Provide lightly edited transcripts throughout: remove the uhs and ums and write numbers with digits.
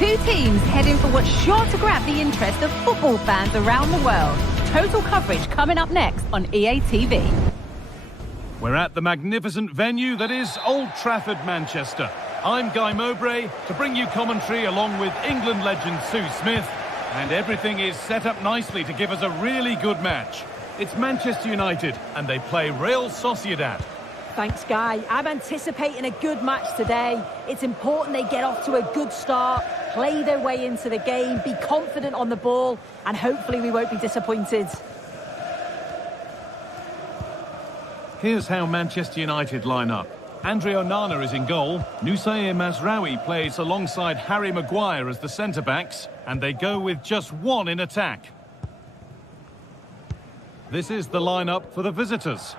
Two teams heading for what's sure to grab the interest of football fans around the world. Total coverage coming up next on EA TV. We're at the magnificent venue that is Old Trafford, Manchester. I'm Guy Mowbray to bring you commentary along with England legend Sue Smith. And everything is set up nicely to give us a really good match. It's Manchester United and they play Real Sociedad. Thanks, Guy. I'm anticipating a good match today. It's important they get off to a good start, play their way into the game, be confident on the ball, and hopefully we won't be disappointed. Here's how Manchester United line up. Andre Onana is in goal. Nusayr Mazraoui plays alongside Harry Maguire as the centre-backs, and they go with just one in attack. This is the lineup for the visitors.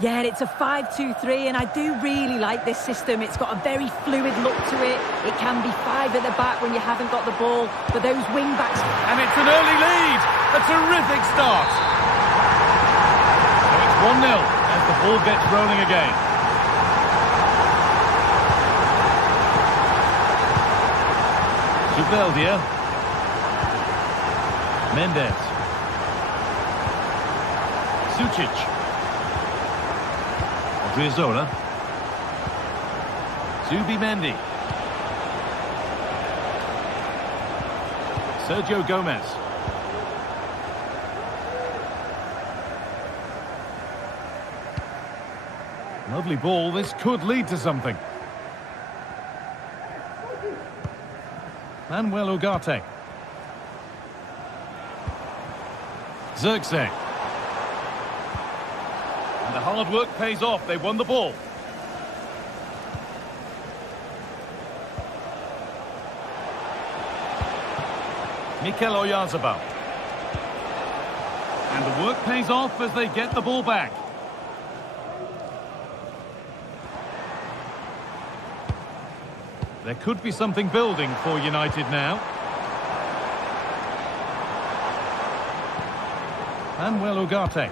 Yeah, it's a 5-2-3, and I do really like this system. It's got a very fluid look to it. It can be five at the back when you haven't got the ball, but those wing-backs... And it's an early lead! A terrific start! So it's 1-0 as the ball gets rolling again. Zubeldia. Mendes. Sucic. Odriozola. Zubimendi. Sergio Gomez. Lovely ball. This could lead to something. Manuel Ugarte. Zirkzee. And the hard work pays off. They won the ball. Mikel Oyarzabal. And the work pays off as they get the ball back. There could be something building for United now. Manuel Ugarte.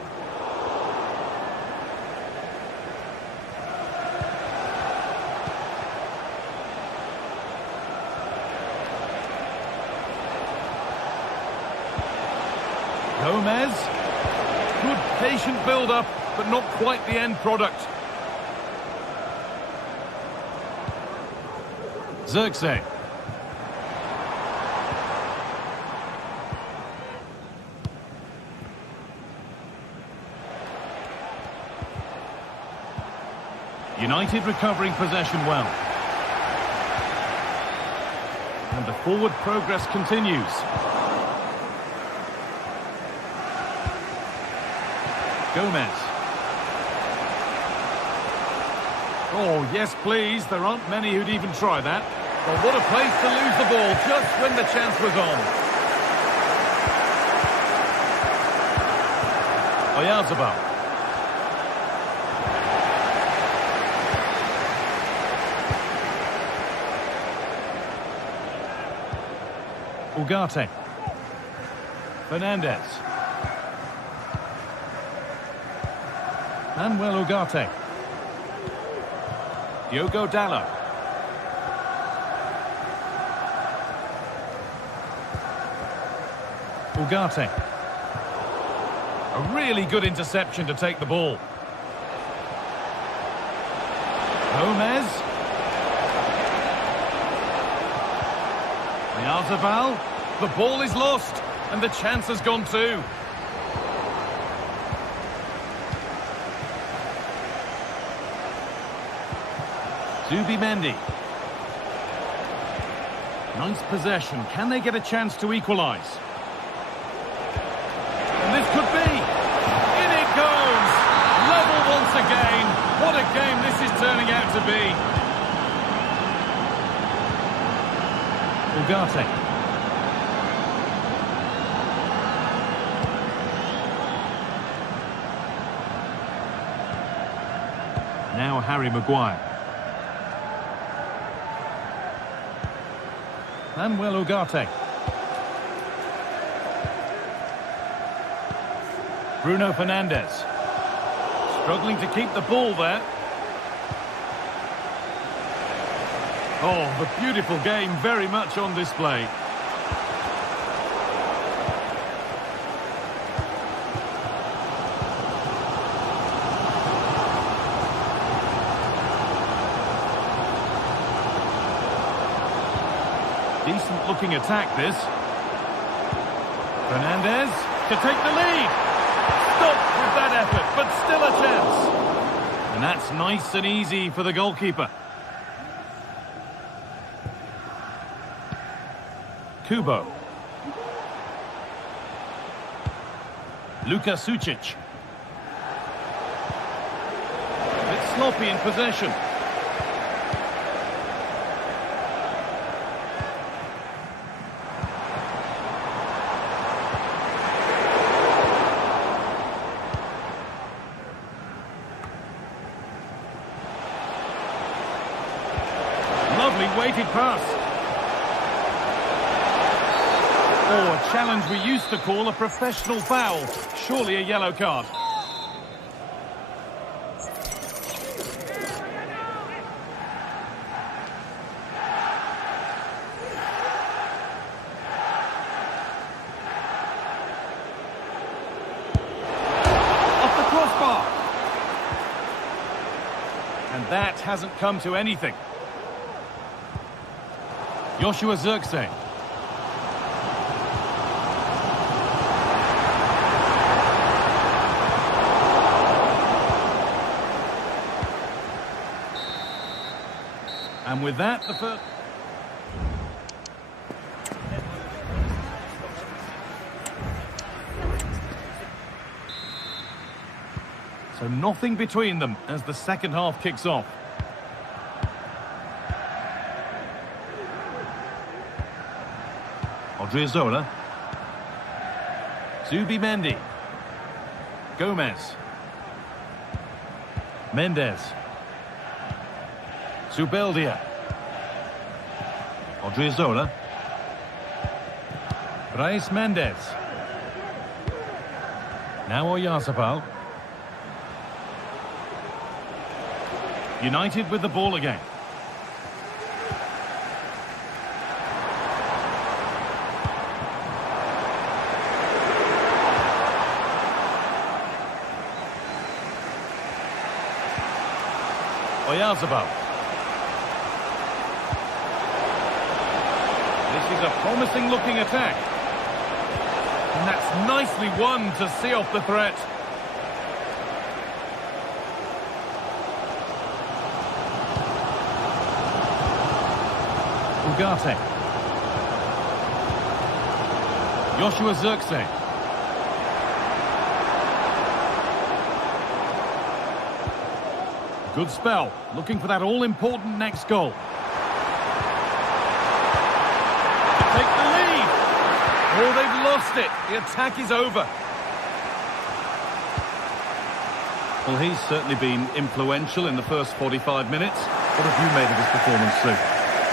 Gomez. Good patient build-up, but not quite the end product. Zirkzee. United recovering possession well. And the forward progress continues. Gomez. Oh, yes, please. There aren't many who'd even try that. Well, what a place to lose the ball just when the chance was on. Oyarzabal. Ugarte. Fernandez. Manuel Ugarte. Diogo Dalot. Ugarte. A really good interception to take the ball. Gomez. Oyarzabal. The ball is lost, and the chance has gone too. Zubimendi. Nice possession. Can they get a chance to equalise? And this could be. In it goes. Level once again. What a game this is turning out to be. Ugarte. Now Harry Maguire. Manuel Ugarte. Bruno Fernandes. Struggling to keep the ball there. Oh, the beautiful game very much on display. Decent looking attack this. Fernandez to take the lead. Stopped with that effort, but still a chance. And that's nice and easy for the goalkeeper. Kubo. Luka Sucic. A bit sloppy in possession. Lovely weighted pass. Oh, a challenge we used to call a professional foul. Surely a yellow card. Off the crossbar. And that hasn't come to anything. Joshua Zirkzee. And with that, the first... So nothing between them as the second half kicks off. Odriozola. Zubimendi. Gomez. Mendes. Zubeldia. Odriozola. Brais Mendes. Now Oyarzabal. United with the ball again. Oyarzabal. This is a promising looking attack. And that's nicely won to see off the threat. Ugarte. Joshua Zirkzee. Good spell, looking for that all-important next goal. Take the lead. Oh, they've lost it. The attack is over. Well, he's certainly been influential in the first 45 minutes. What have you made of his performance, Sue?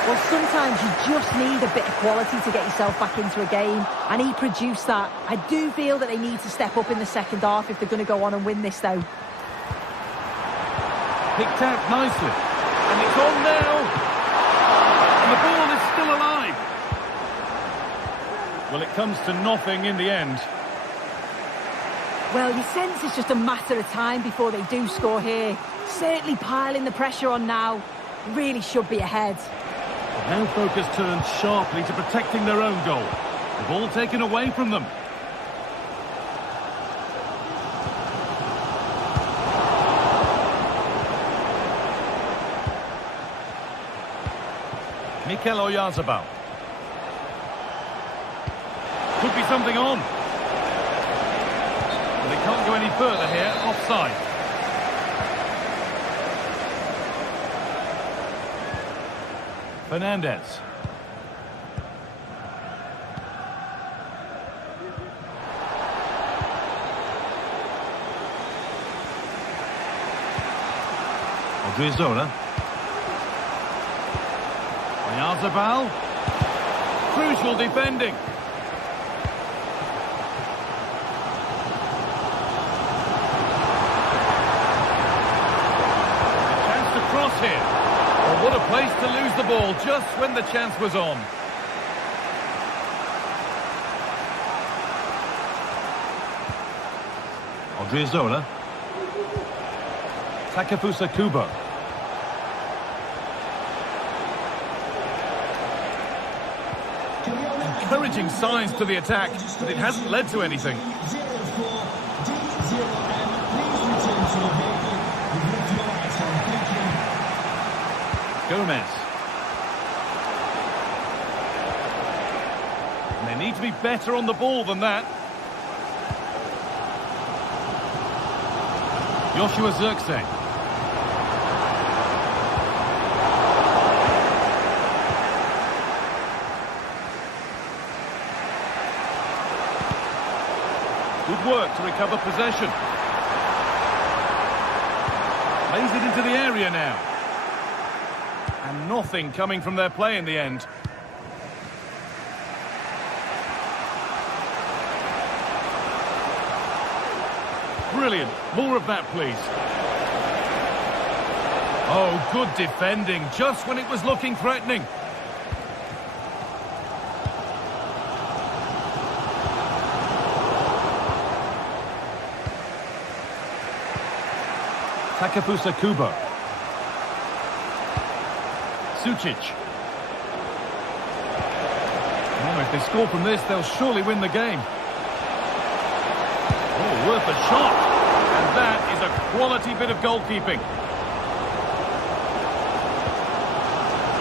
Well, sometimes you just need a bit of quality to get yourself back into a game, and he produced that. I do feel that they need to step up in the second half if they're going to go on and win this, though. Picked out nicely. And it's on now. And the ball is still alive. Well, it comes to nothing in the end. Well, you sense it's just a matter of time before they do score here. Certainly piling the pressure on now. Really should be ahead. But now focus turns sharply to protecting their own goal. The ball taken away from them. Mikel Oyarzabal. Could be something on. But they can't go any further here. Offside. Fernandez. Odriozola. Oyarzabal. Crucial defending. A chance to cross here. Oh, what a play place to lose the ball just when the chance was on. Odriozola. Takefusa Kubo. Encouraging signs to the attack, but it hasn't led to anything. Gomez. And they need to be better on the ball than that. Joshua Zirkzee. Good work to recover possession. Lays it into the area now. And nothing coming from their play in the end. Brilliant. More of that, please. Oh, good defending, just when it was looking threatening. Takefusa Kubo. Sucic. Oh, if they score from this, they'll surely win the game. Oh, worth a shot. And that is a quality bit of goalkeeping.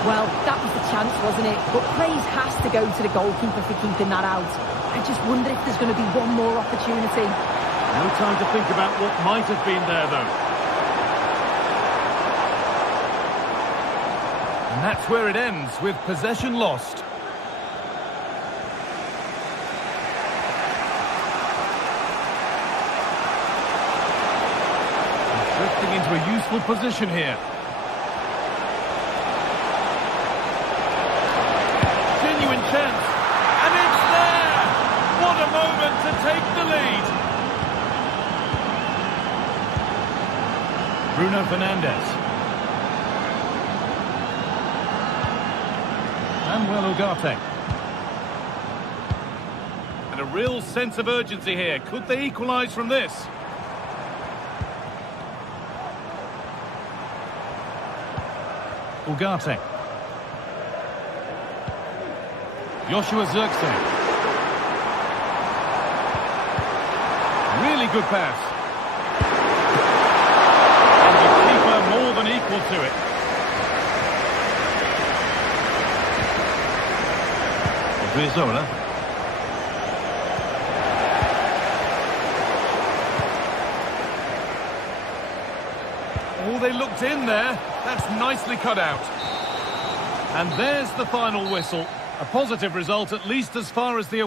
Well, that was the chance, wasn't it? But praise has to go to the goalkeeper for keeping that out. I just wonder if there's going to be one more opportunity. No time to think about what might have been there, though. And that's where it ends, with possession lost. Drifting into a useful position here. Genuine chance. And it's there! What a moment to take the lead. Bruno Fernandes. Manuel Ugarte. And a real sense of urgency here. Could they equalise from this? Ugarte. Joshua Zirkzee. Really good pass. And the keeper more than equal to it. Odriozola. Oh, they looked in there. That's nicely cut out. And there's the final whistle. A positive result, at least as far as the...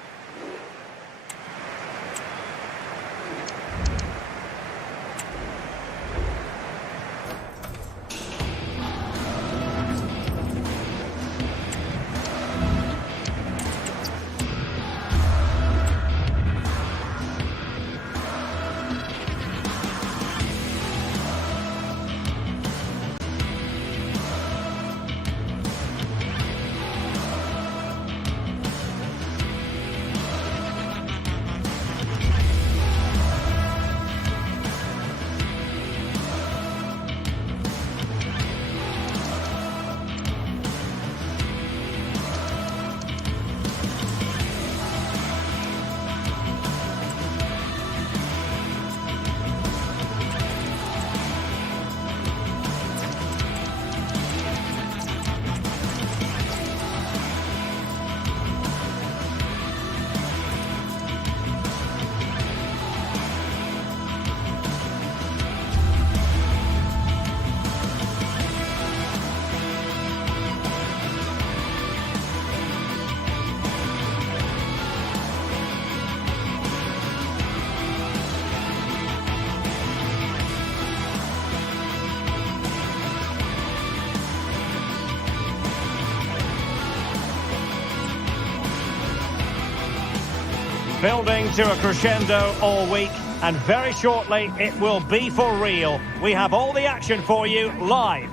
Building to a crescendo all week, and very shortly it will be for real. We have all the action for you live.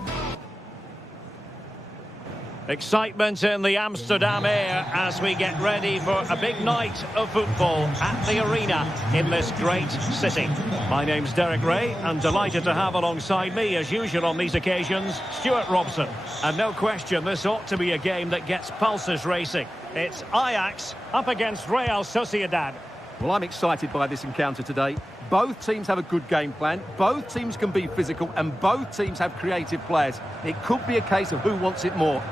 Excitement in the Amsterdam air as we get ready for a big night of football at the arena in this great city. My name's Derek Ray, and delighted to have alongside me, as usual on these occasions, Stuart Robson. And no question, this ought to be a game that gets pulses racing. It's Ajax up against Real Sociedad. Well, I'm excited by this encounter today. Both teams have a good game plan, both teams can be physical, and both teams have creative players. It could be a case of who wants it more.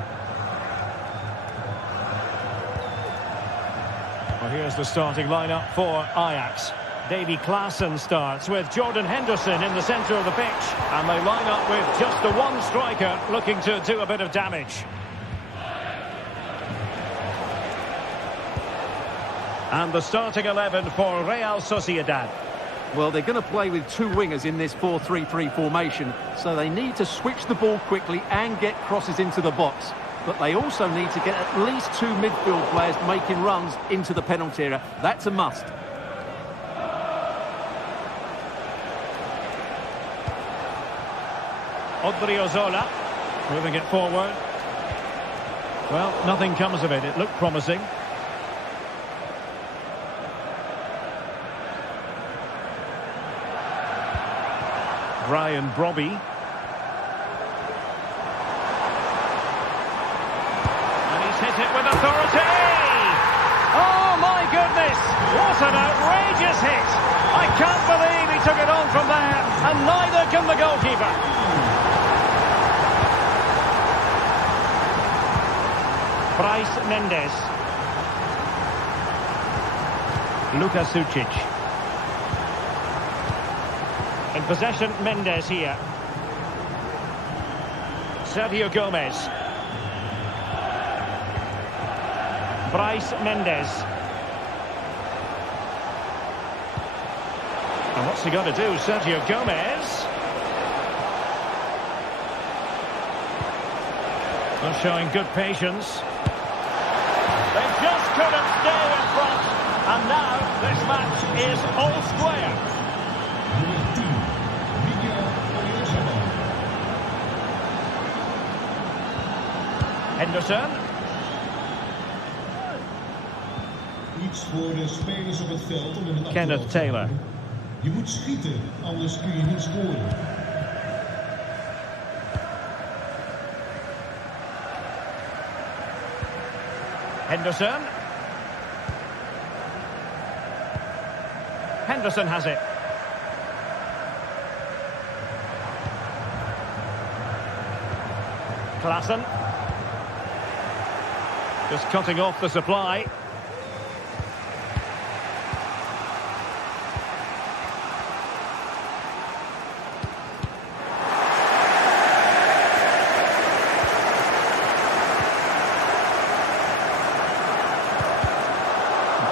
Well, here's the starting lineup for Ajax. Davy Klaassen starts with Jordan Henderson in the centre of the pitch. And they line up with just the one striker looking to do a bit of damage. And the starting 11 for Real Sociedad. Well, they're going to play with two wingers in this 4-3-3 formation, so they need to switch the ball quickly and get crosses into the box. But they also need to get at least two midfield players making runs into the penalty area. That's a must. Odriozola moving it forward. Well, nothing comes of it. It looked promising. Brian Brobby. And he's hit it with authority! Oh my goodness! What an outrageous hit! I can't believe he took it on from there, and neither can the goalkeeper. Bryce Mendes. Luka Sucic. In possession, Mendes here. Sergio Gomez. Bryce Mendes. And what's he got to do, Sergio Gomez? Well, showing good patience. They just couldn't stay in front. And now this match is all square. Henderson. Iets voor de spelers op het veld om in het Kenneth Taylor. Je moet schieten, anders kun je niet scoren. Henderson. Henderson has it. Klaassen. Just cutting off the supply.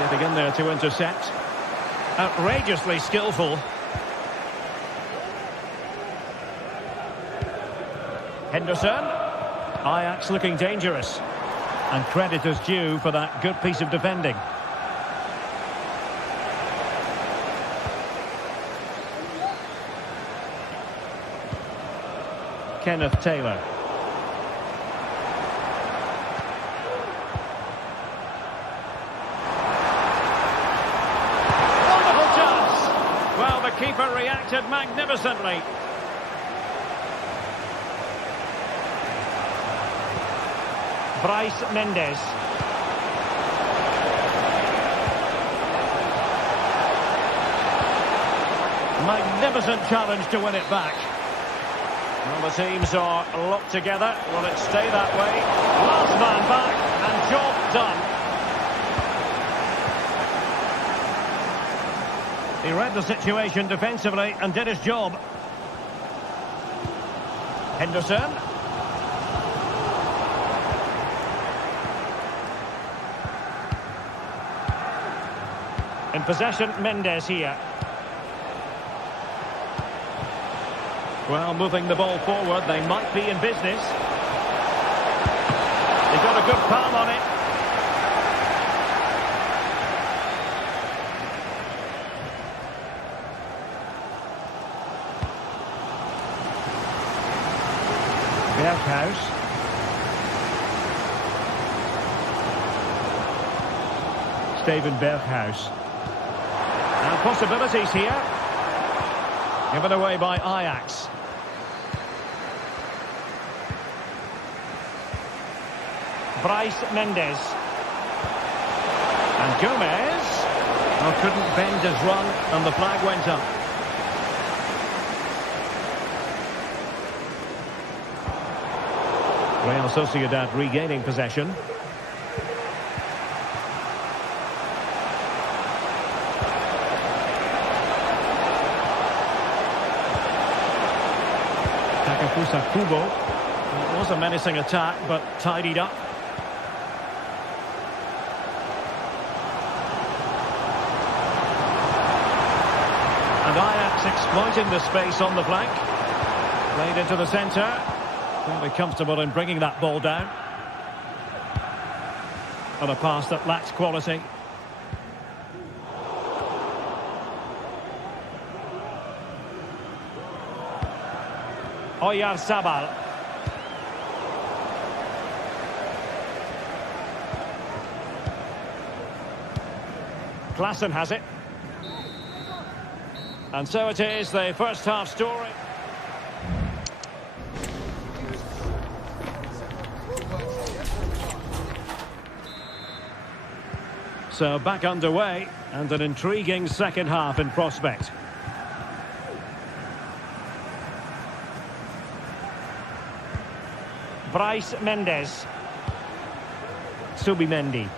Getting in there to intercept. Outrageously skillful. Henderson. Ajax looking dangerous. And credit is due for that good piece of defending. Kenneth Taylor. Wonderful chance! Well, the keeper reacted magnificently. Bryce Mendes. Magnificent challenge to win it back. Well, the teams are locked together. Will it stay that way? Last man back and job done. He read the situation defensively and did his job. Henderson. In possession, Mendes here. Well, moving the ball forward, they might be in business. They've got a good palm on it. Berghuis. Steven Berghuis. And possibilities here. Given away by Ajax. Bryce Mendes. And Gomez. Oh, couldn't bend his run, and the flag went up. Real Sociedad regaining possession. Kubo. It was a menacing attack, but tidied up. And Ajax exploiting the space on the flank. Played into the centre. Fairly comfortable in bringing that ball down. On a pass that lacks quality. Oyarzabal. Klaassen has it. And so it is, the first half story. So back underway, and an intriguing second half in prospect. Bryce Mendes. Subimendi.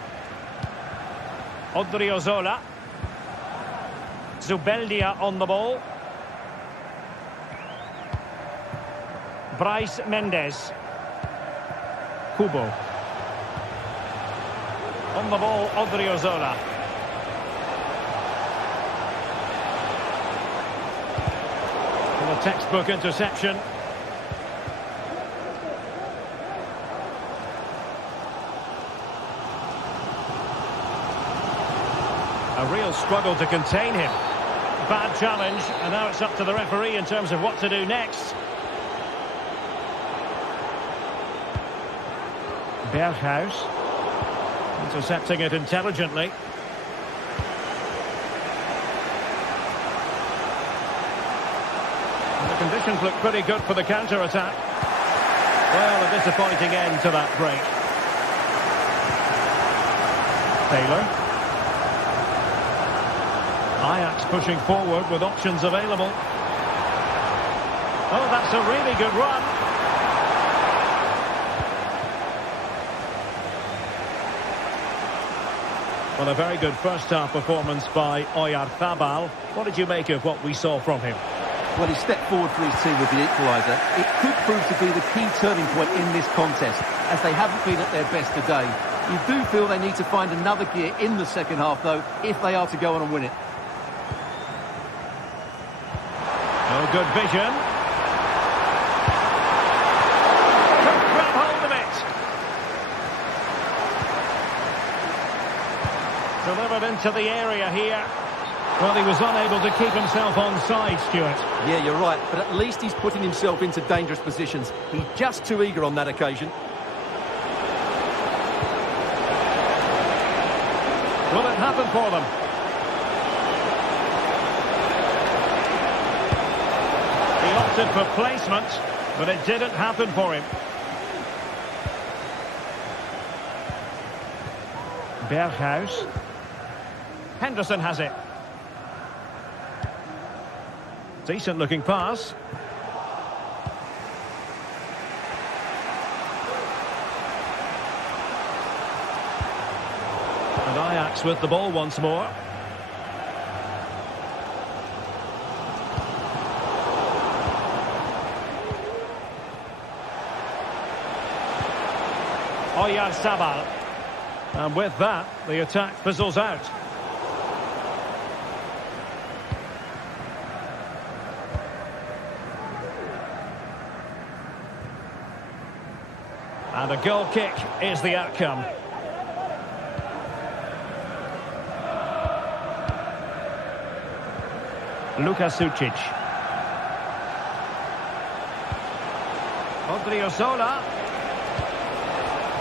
Odriozola. Zubeldia on the ball. Bryce Mendes. Kubo. On the ball, Odriozola. And a textbook interception. A real struggle to contain him. Bad challenge, and now it's up to the referee in terms of what to do next. Berghuis. Intercepting it intelligently. And the conditions look pretty good for the counter-attack. Well, a disappointing end to that break. Taylor. Ajax pushing forward with options available. Oh, that's a really good run. Well, a very good first-half performance by Oyarzabal. What did you make of what we saw from him? Well, he stepped forward for his team with the equaliser. It could prove to be the key turning point in this contest, as they haven't been at their best today. You do feel they need to find another gear in the second half, though, if they are to go on and win it. Oh, good vision. Could grab hold of it. Delivered into the area here. Well, he was unable to keep himself onside, Stuart. Yeah, you're right, but at least he's putting himself into dangerous positions. He's just too eager on that occasion. Will it happen for them? He opted for placement, but it didn't happen for him. Berghuis. Henderson has it. Decent looking pass. And Ajax with the ball once more. Oyarzabal. And with that, the attack fizzles out. And a goal kick is the outcome. Lukasucic. Odriozola.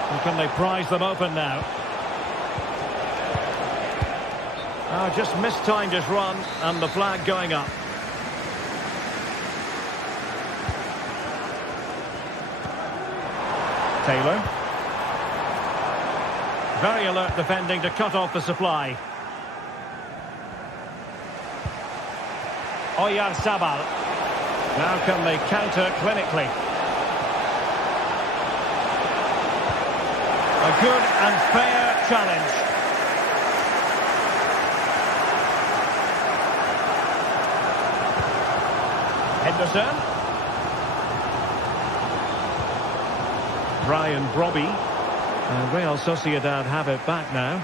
And can they prize them open now? Just mistimed his run, and the flag going up. Taylor. Very alert defending to cut off the supply. Oyarzabal. Now can they counter clinically? A good and fair challenge. Henderson. Brian Brobby. Real Sociedad have it back now.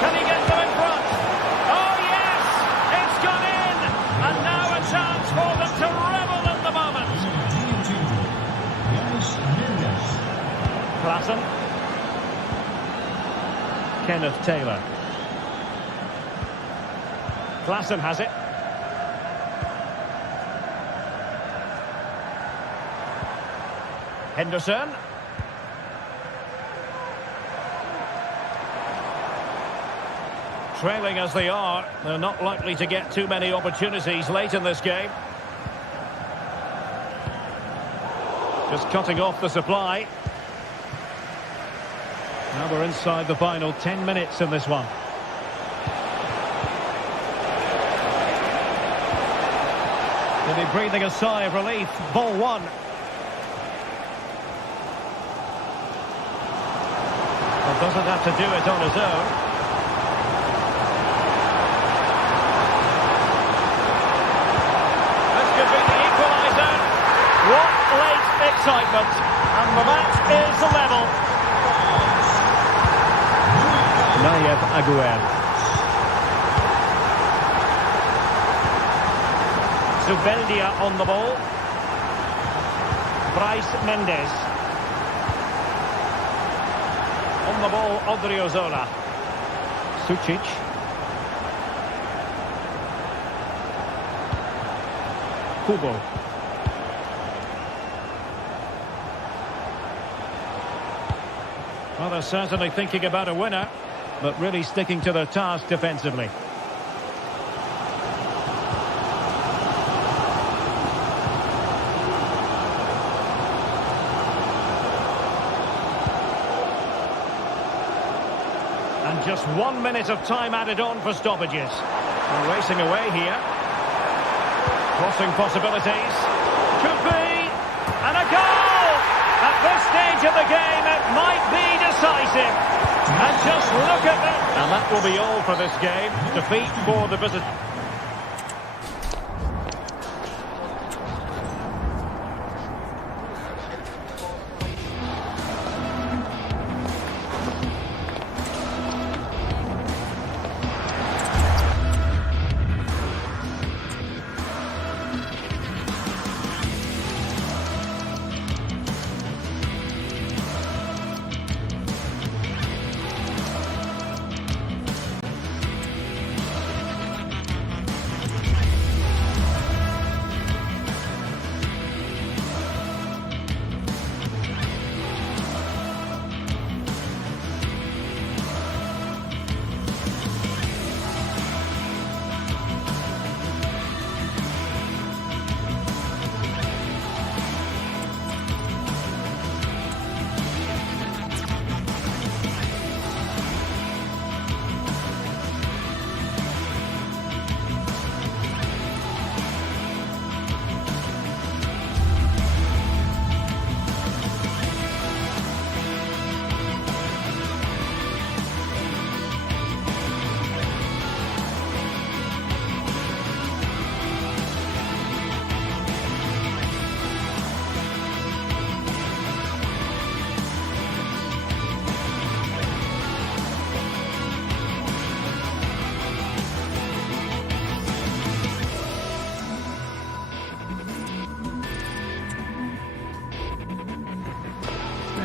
Can he get them in front? Oh yes! It's gone in! And now a chance for them to revel in the moment. Klassen. Kenneth Taylor. Klassen has it. Henderson. Trailing as they are, they're not likely to get too many opportunities late in this game. Just cutting off the supply. Now we're inside the final 10 minutes in this one. They'll be breathing a sigh of relief. Ball one. Well, doesn't have to do it on his own. This could be the equalizer. What late excitement. And the match is level. Nayef Aguer. Zubeldia on the ball. Bryce Mendes. On the ball, Odriozola. Sucic. Kubo. Well, they're certainly thinking about a winner, but really sticking to their task defensively. And just 1 minute of time added on for stoppages. We're racing away here. Crossing possibilities. Could be. And a goal! At this stage of the game, it might be decisive. And just look at that. And that will be all for this game. Defeat for the visitors.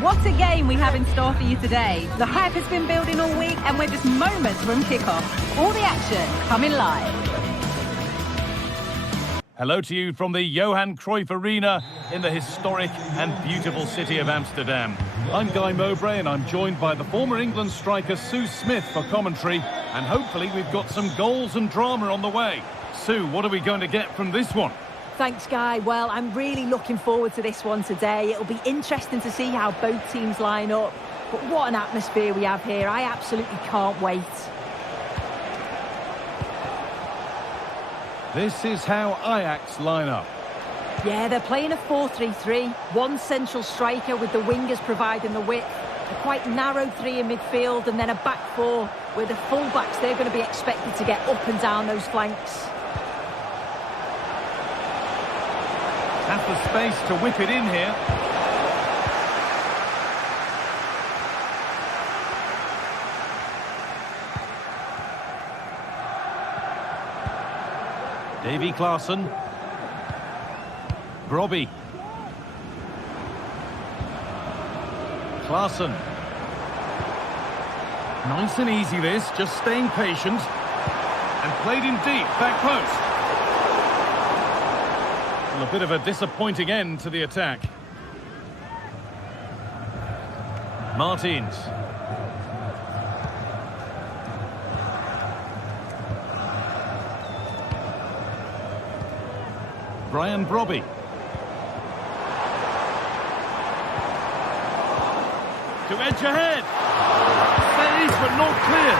What a game we have in store for you today. The hype has been building all week and we're just moments from kickoff. All the action coming live. Hello to you from the Johan Cruyff Arena in the historic and beautiful city of Amsterdam. I'm Guy Mowbray and I'm joined by the former England striker Sue Smith for commentary, and hopefully we've got some goals and drama on the way. Sue, what are we going to get from this one? Thanks, Guy. Well, I'm really looking forward to this one today. It'll be interesting to see how both teams line up. But what an atmosphere we have here. I absolutely can't wait. This is how Ajax line up. Yeah, they're playing a 4-3-3. One central striker with the wingers providing the width. A quite narrow three in midfield and then a back four where the full-backs, they're going to be expected to get up and down those flanks. Have the space to whip it in here. Davy Klaassen. Grobby. Klaassen. Nice and easy this, just staying patient. And played in deep, back post. Well, a bit of a disappointing end to the attack. Martins. Brian Brobby. To edge ahead. Saved but not clear.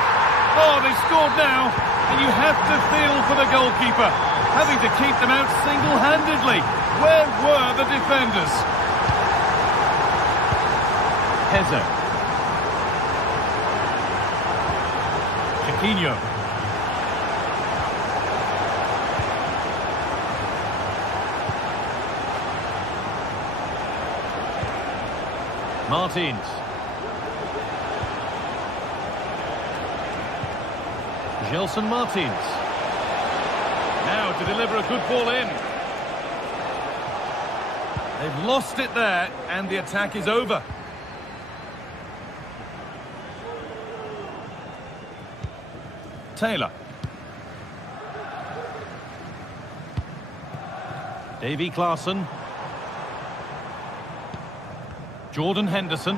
Oh, they scored now. And you have to feel for the goalkeeper, having to keep them out single-handedly. Where were the defenders? Heze. Chiquinho. Martins. Gelson Martins. Now to deliver a good ball in. They've lost it there, and the attack is over. Taylor. Davy Klaassen. Jordan Henderson.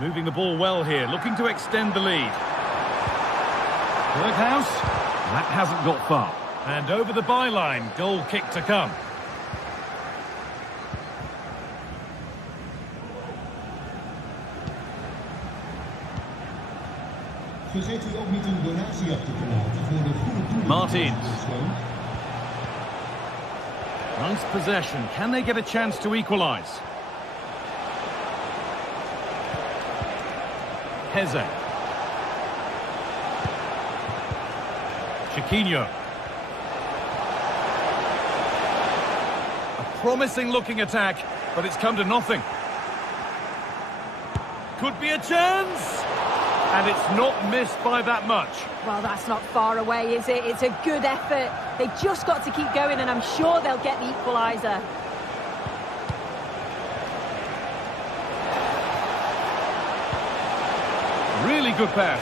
Moving the ball well here, looking to extend the lead. Berghaus. That hasn't got far. And over the byline, goal kick to come. Vergeet u ook niet een donatie af te laten voor de goede doelen. Martins. Nice possession. Can they get a chance to equalise? Heze. Chiquinho. A promising looking attack, but it's come to nothing. Could be a chance! And it's not missed by that much. Well, that's not far away, is it? It's a good effort. They've just got to keep going, and I'm sure they'll get the equaliser. Really good pass.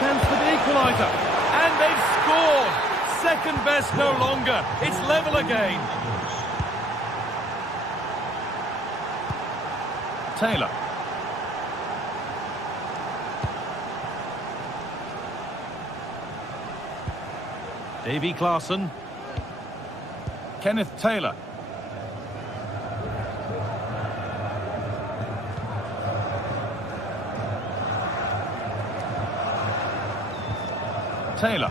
Chance for the equaliser. And they've scored! Second best no longer. It's level again. Taylor. Davy Klaassen. Kenneth Taylor. Taylor.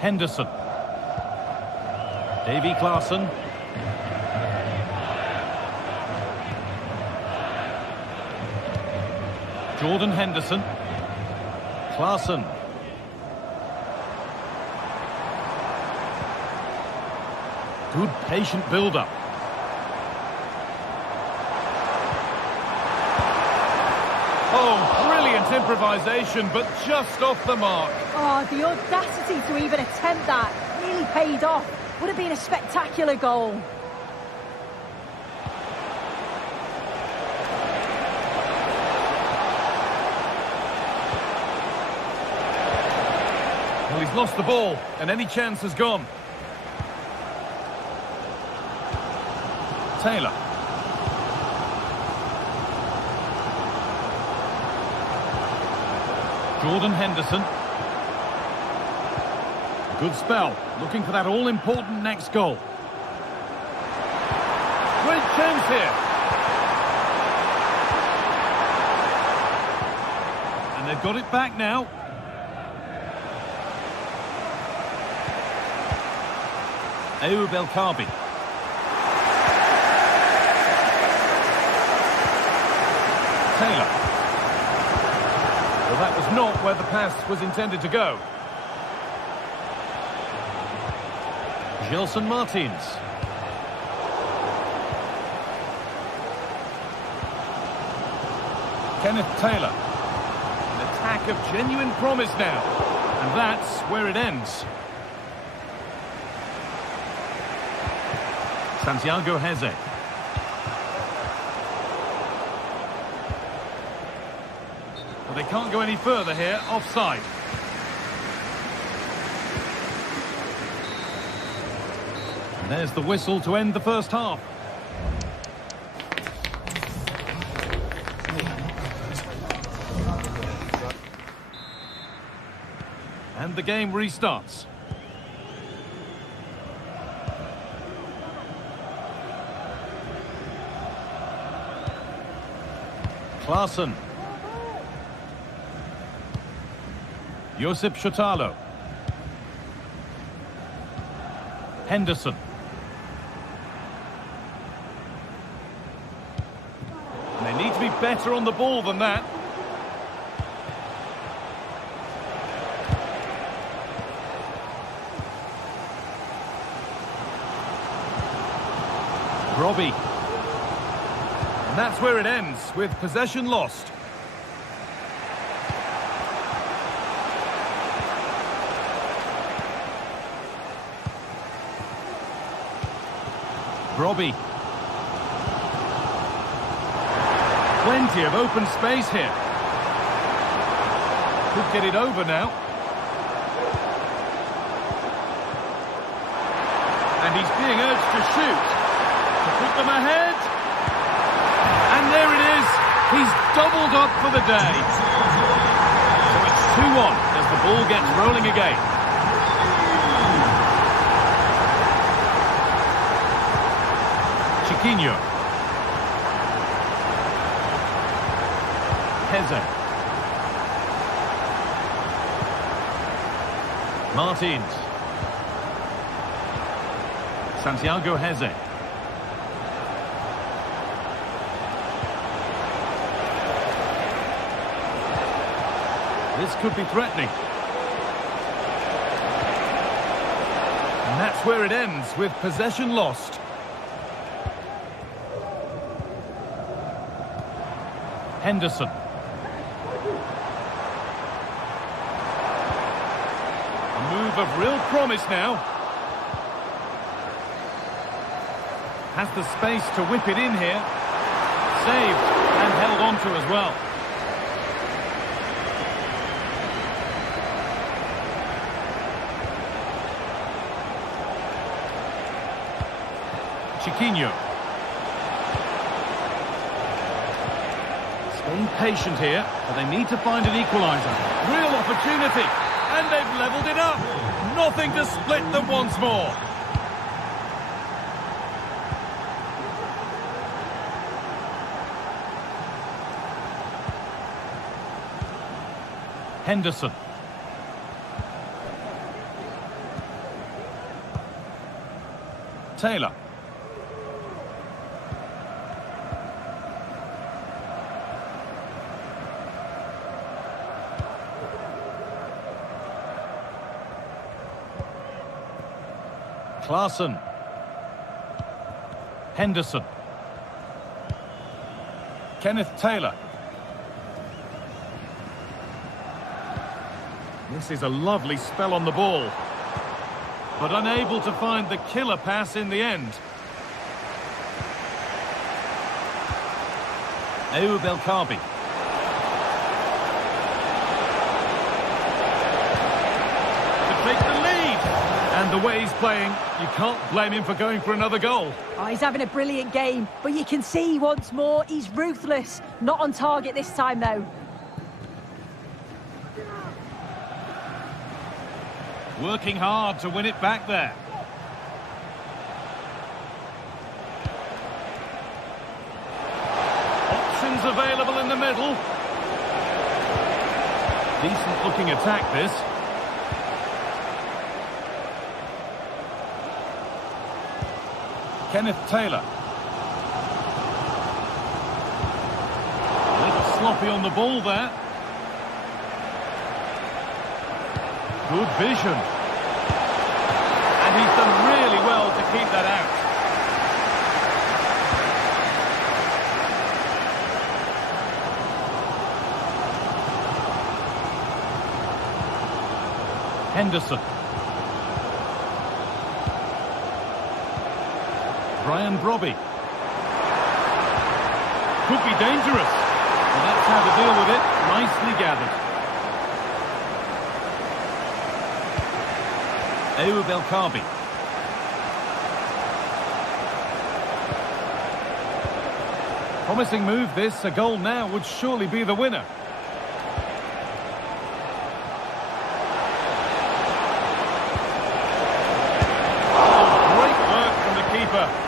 Henderson. Davy Klaassen. Jordan Henderson. Klaassen. Good patient build-up. Oh, brilliant improvisation, but just off the mark. Oh, the audacity to even attempt that really paid off. Would have been a spectacular goal. Well, he's He's lost the ball, and any chance has gone. Taylor. Jordan Henderson. Good spell, looking for that all-important next goal. Great chance here. And they've got it back now. Ayoub El Kaabi. Taylor. Well, that was not where the pass was intended to go. Gelson Martins. Kenneth Taylor. An attack of genuine promise now. And that's where it ends. Santiago Heze. Well, they can't go any further here, offside. And there's the whistle to end the first half. And the game restarts. Klaassen. Josip Shotalo. Henderson. And they need to be better on the ball than that. Robbie. And that's where it ends, with possession lost. Robbie. Plenty of open space here. Could get it over now. And he's being urged to shoot. To put them ahead. And there it is. He's doubled up for the day. So it's 2-1 as the ball gets rolling again. Chiquinho. Heze. Martins. Santiago Heze. This could be threatening. And that's where it ends, with possession lost. Henderson. A move of real promise now. Has the space to whip it in here. Saved and held on to as well. Chiquinho. Staying patient here, but they need to find an equalizer. Real opportunity, and they've levelled it up. Nothing to split them once more. Henderson. Taylor. Klaassen. Henderson. Kenneth Taylor. This is a lovely spell on the ball, but unable to find the killer pass in the end. Ayoub El Kaabi. And the way he's playing, you can't blame him for going for another goal. Oh, he's having a brilliant game, but you can see once more he's ruthless. Not on target this time, though. Working hard to win it back there. Options available in the middle. Decent looking attack, this. Kenneth Taylor. A little sloppy on the ball there. Good vision. And he's done really well to keep that out. Henderson. Brian Brobby. Could be dangerous. And that's how to deal with it. Nicely gathered. Ayoub El Kaabi. Promising move this. A goal now would surely be the winner.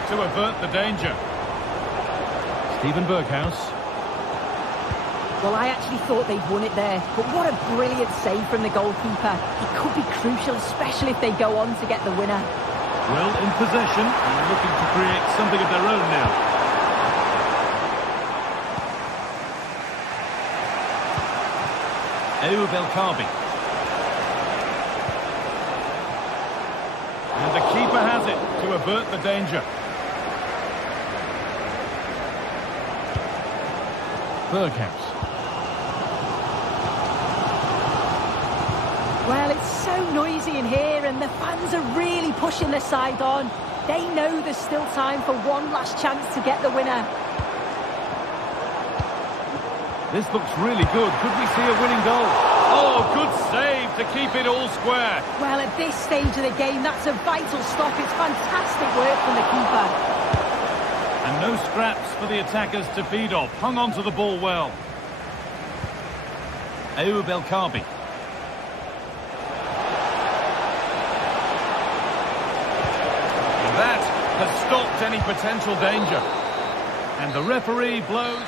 To avert the danger. Stephen Berghuis. Well, I actually thought they'd won it there, but what a brilliant save from the goalkeeper. It could be crucial, especially if they go on to get the winner. Well, in possession and looking to create something of their own now. Ayoub El Kaabi. And the keeper has it to avert the danger. Berghuis. Well, it's so noisy in here and the fans are really pushing their side on. They know there's still time for one last chance to get the winner. This looks really good. Could we see a winning goal? Oh, good save to keep it all square. Well, at this stage of the game, that's a vital stop. It's fantastic work from the keeper. And no scraps for the attackers to feed off. Hung on to the ball well. Ayoub El Kaabi. That has stopped any potential danger. And the referee blows.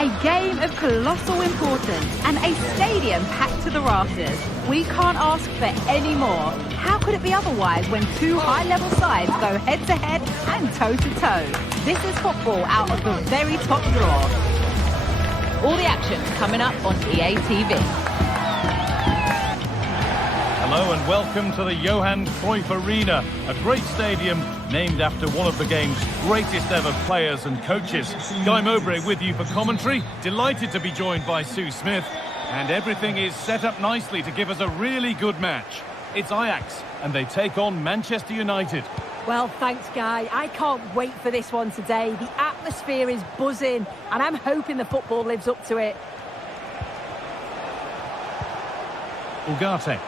A game of colossal importance and a stadium packed to the rafters. We can't ask for any more. How could it be otherwise when two high-level sides go head-to-head and toe-to-toe? This is football out of the very top drawer. All the action coming up on EA TV. Hello and welcome to the Johan Cruyff Arena, a great stadium named after one of the game's greatest ever players and coaches. Guy Mowbray with you for commentary. Delighted to be joined by Sue Smith. And everything is set up nicely to give us a really good match. It's Ajax and they take on Manchester United. Well, thanks, Guy. I can't wait for this one today. The atmosphere is buzzing and I'm hoping the football lives up to it. Ugarte.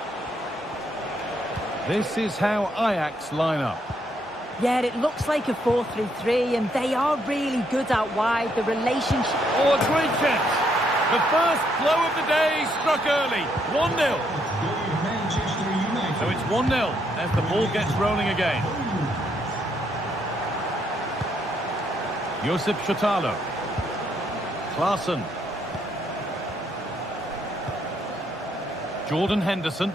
This is how Ajax line up. Yeah, it looks like a 4-3-3 and they are really good out wide. The relationship... Oh, a great chance. The first blow of the day struck early. 1-0. So it's 1-0 as the ball gets rolling again. Josip Chotalo. Klaassen. Jordan Henderson.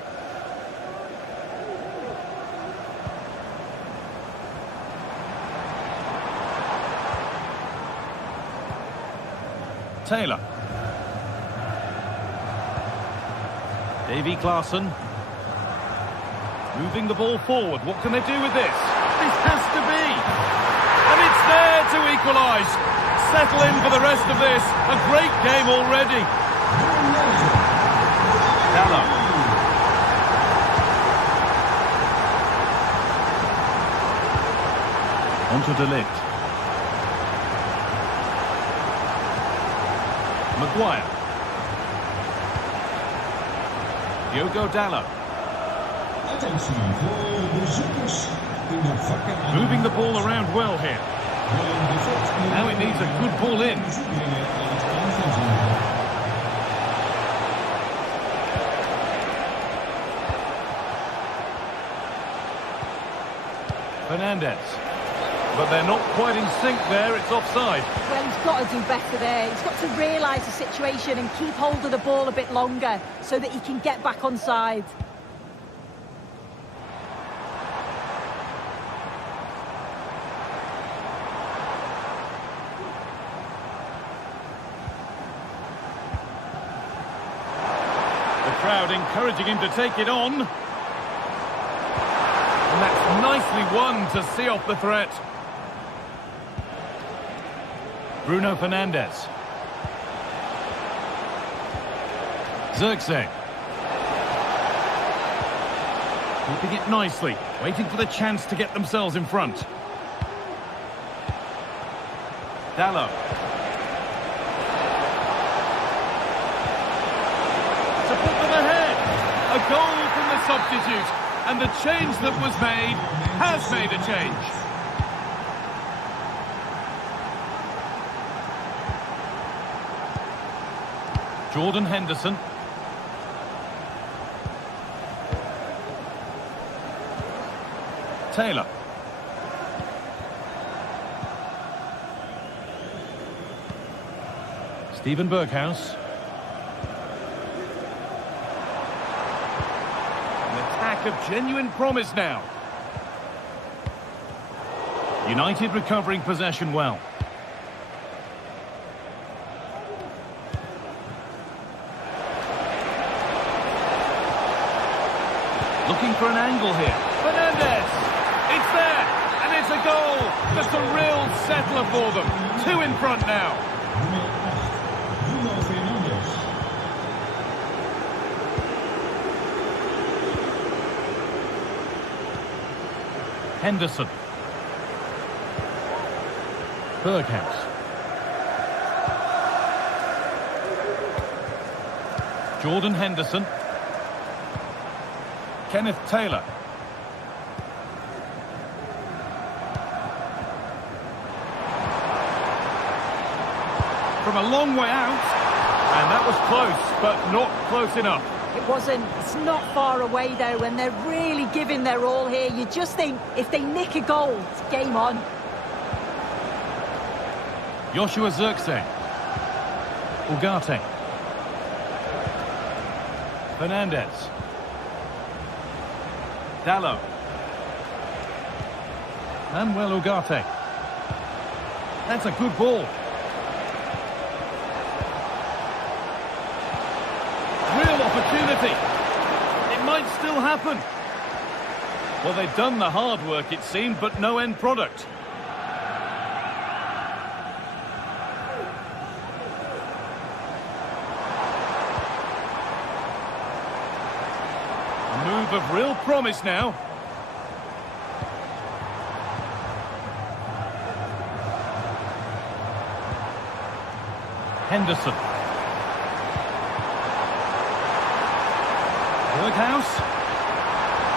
Taylor. Davy Klaassen. Moving the ball forward. What can they do with this? This has to be. And it's there to equalise. Settle in for the rest of this. A great game already. Dallo. Onto De Ligt. Maguire. Diogo Dallo. Moving the ball around well here. Now it needs a good ball in. Fernandez. But they're not quite in sync there, it's offside. Well, he's got to do better there. He's got to realise the situation and keep hold of the ball a bit longer so that he can get back on side. The crowd encouraging him to take it on. And that's nicely won to see off the threat. Bruno Fernandes. Zirkzee. Keeping it nicely, waiting for the chance to get themselves in front. Dallo. To put them ahead. A goal from the substitute. And the change that was made has made a change. Jordan Henderson. Taylor. Steven Berghuis. An attack of genuine promise now. United recovering possession well. Looking for an angle here. Fernandez! It's there! And it's a goal! That's a real settler for them. 2 in front now. Henderson. Berghuis. Jordan Henderson. Kenneth Taylor. From a long way out. And that was close, but not close enough. It wasn't. It's not far away, though, and they're really giving their all here. You just think if they nick a goal, it's game on. Joshua Zirkzee. Ugarte. Fernandez. Dallo. Manuel Ugarte. That's a good ball. Real opportunity. It might still happen. Well, they've done the hard work, it seemed, but no end product. A move of real promise now. Henderson. Berghaus.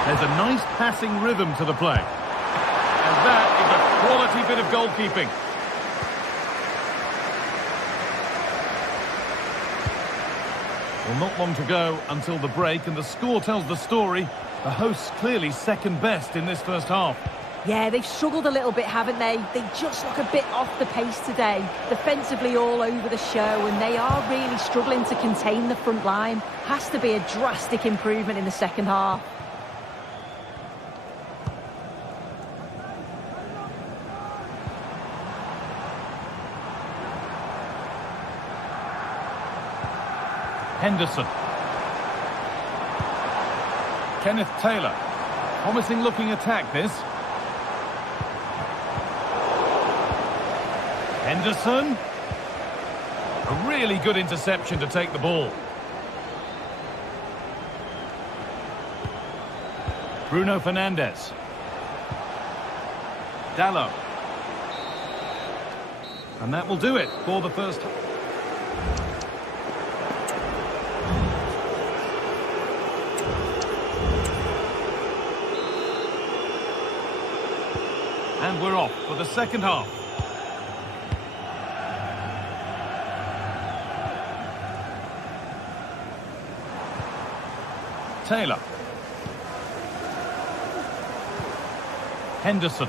There's a nice passing rhythm to the play. And that is a quality bit of goalkeeping. Well, not long to go until the break, and the score tells the story. The hosts clearly second best in this first half. Yeah, they've struggled a little bit, haven't they? They just look a bit off the pace today. Defensively all over the show, and they are really struggling to contain the front line. Has to be a drastic improvement in the second half. Henderson. Kenneth Taylor. Promising looking attack, this. Henderson. A really good interception to take the ball. Bruno Fernandes. Dallo. And that will do it for the first half. And we're off for the second half. Taylor. Henderson.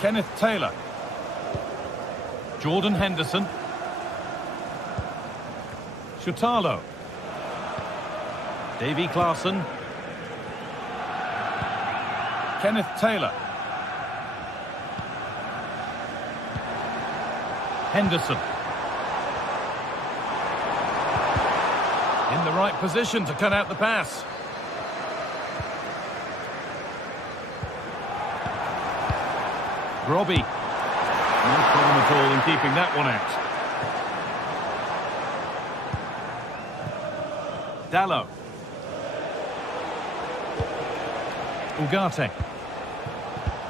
Kenneth Taylor. Jordan Henderson. Shutalo. Davy Klaassen. Kenneth Taylor. Henderson. In the right position to cut out the pass. Robbie. No problem at all in keeping that one out. Dallo. Ugarte.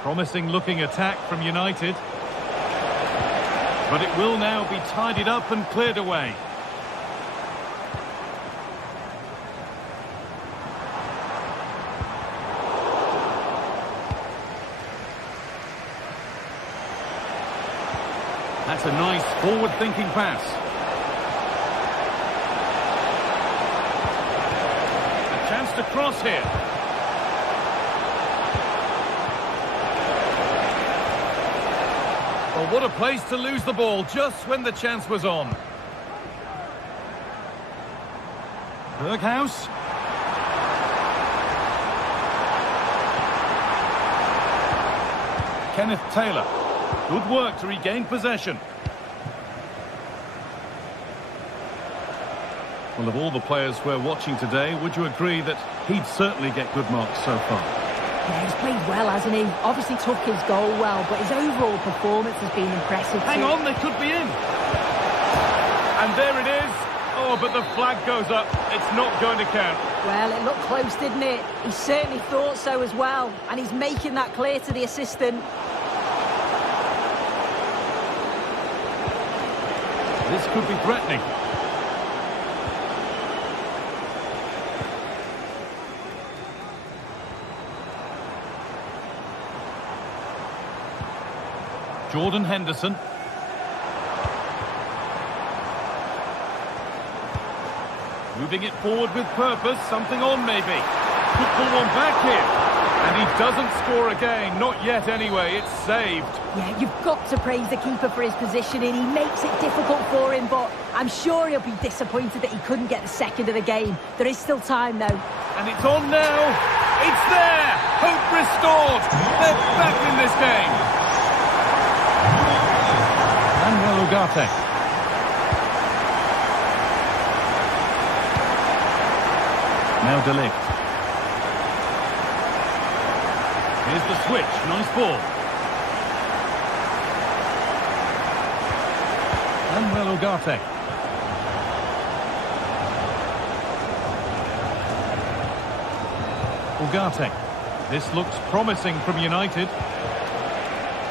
Promising looking attack from United. But it will now be tidied up and cleared away. That's a nice forward-thinking pass. A chance to cross here. Well, what a place to lose the ball just when the chance was on. Berghaus. Kenneth Taylor. Good work to regain possession. Well, of all the players we're watching today, would you agree that he'd certainly get good marks so far? Yeah, he's played well, hasn't he? Obviously took his goal well, but his overall performance has been impressive too. Hang on, they could be in. And there it is. Oh, but the flag goes up. It's not going to count. Well, it looked close, didn't it? He certainly thought so as well, and he's making that clear to the assistant. This could be threatening. Jordan Henderson. Moving it forward with purpose. Something on, maybe. Could pull one back here. And he doesn't score again, not yet anyway, it's saved. Yeah, you've got to praise the keeper for his positioning. He makes it difficult for him, but I'm sure he'll be disappointed that he couldn't get the second of the game. There is still time, though. And it's on now. It's there. Hope restored. They're back in this game. Manuel Ugarte. Now De Ligt. Here's the switch. Nice ball. Manuel Ugarte. Ugarte. This looks promising from United.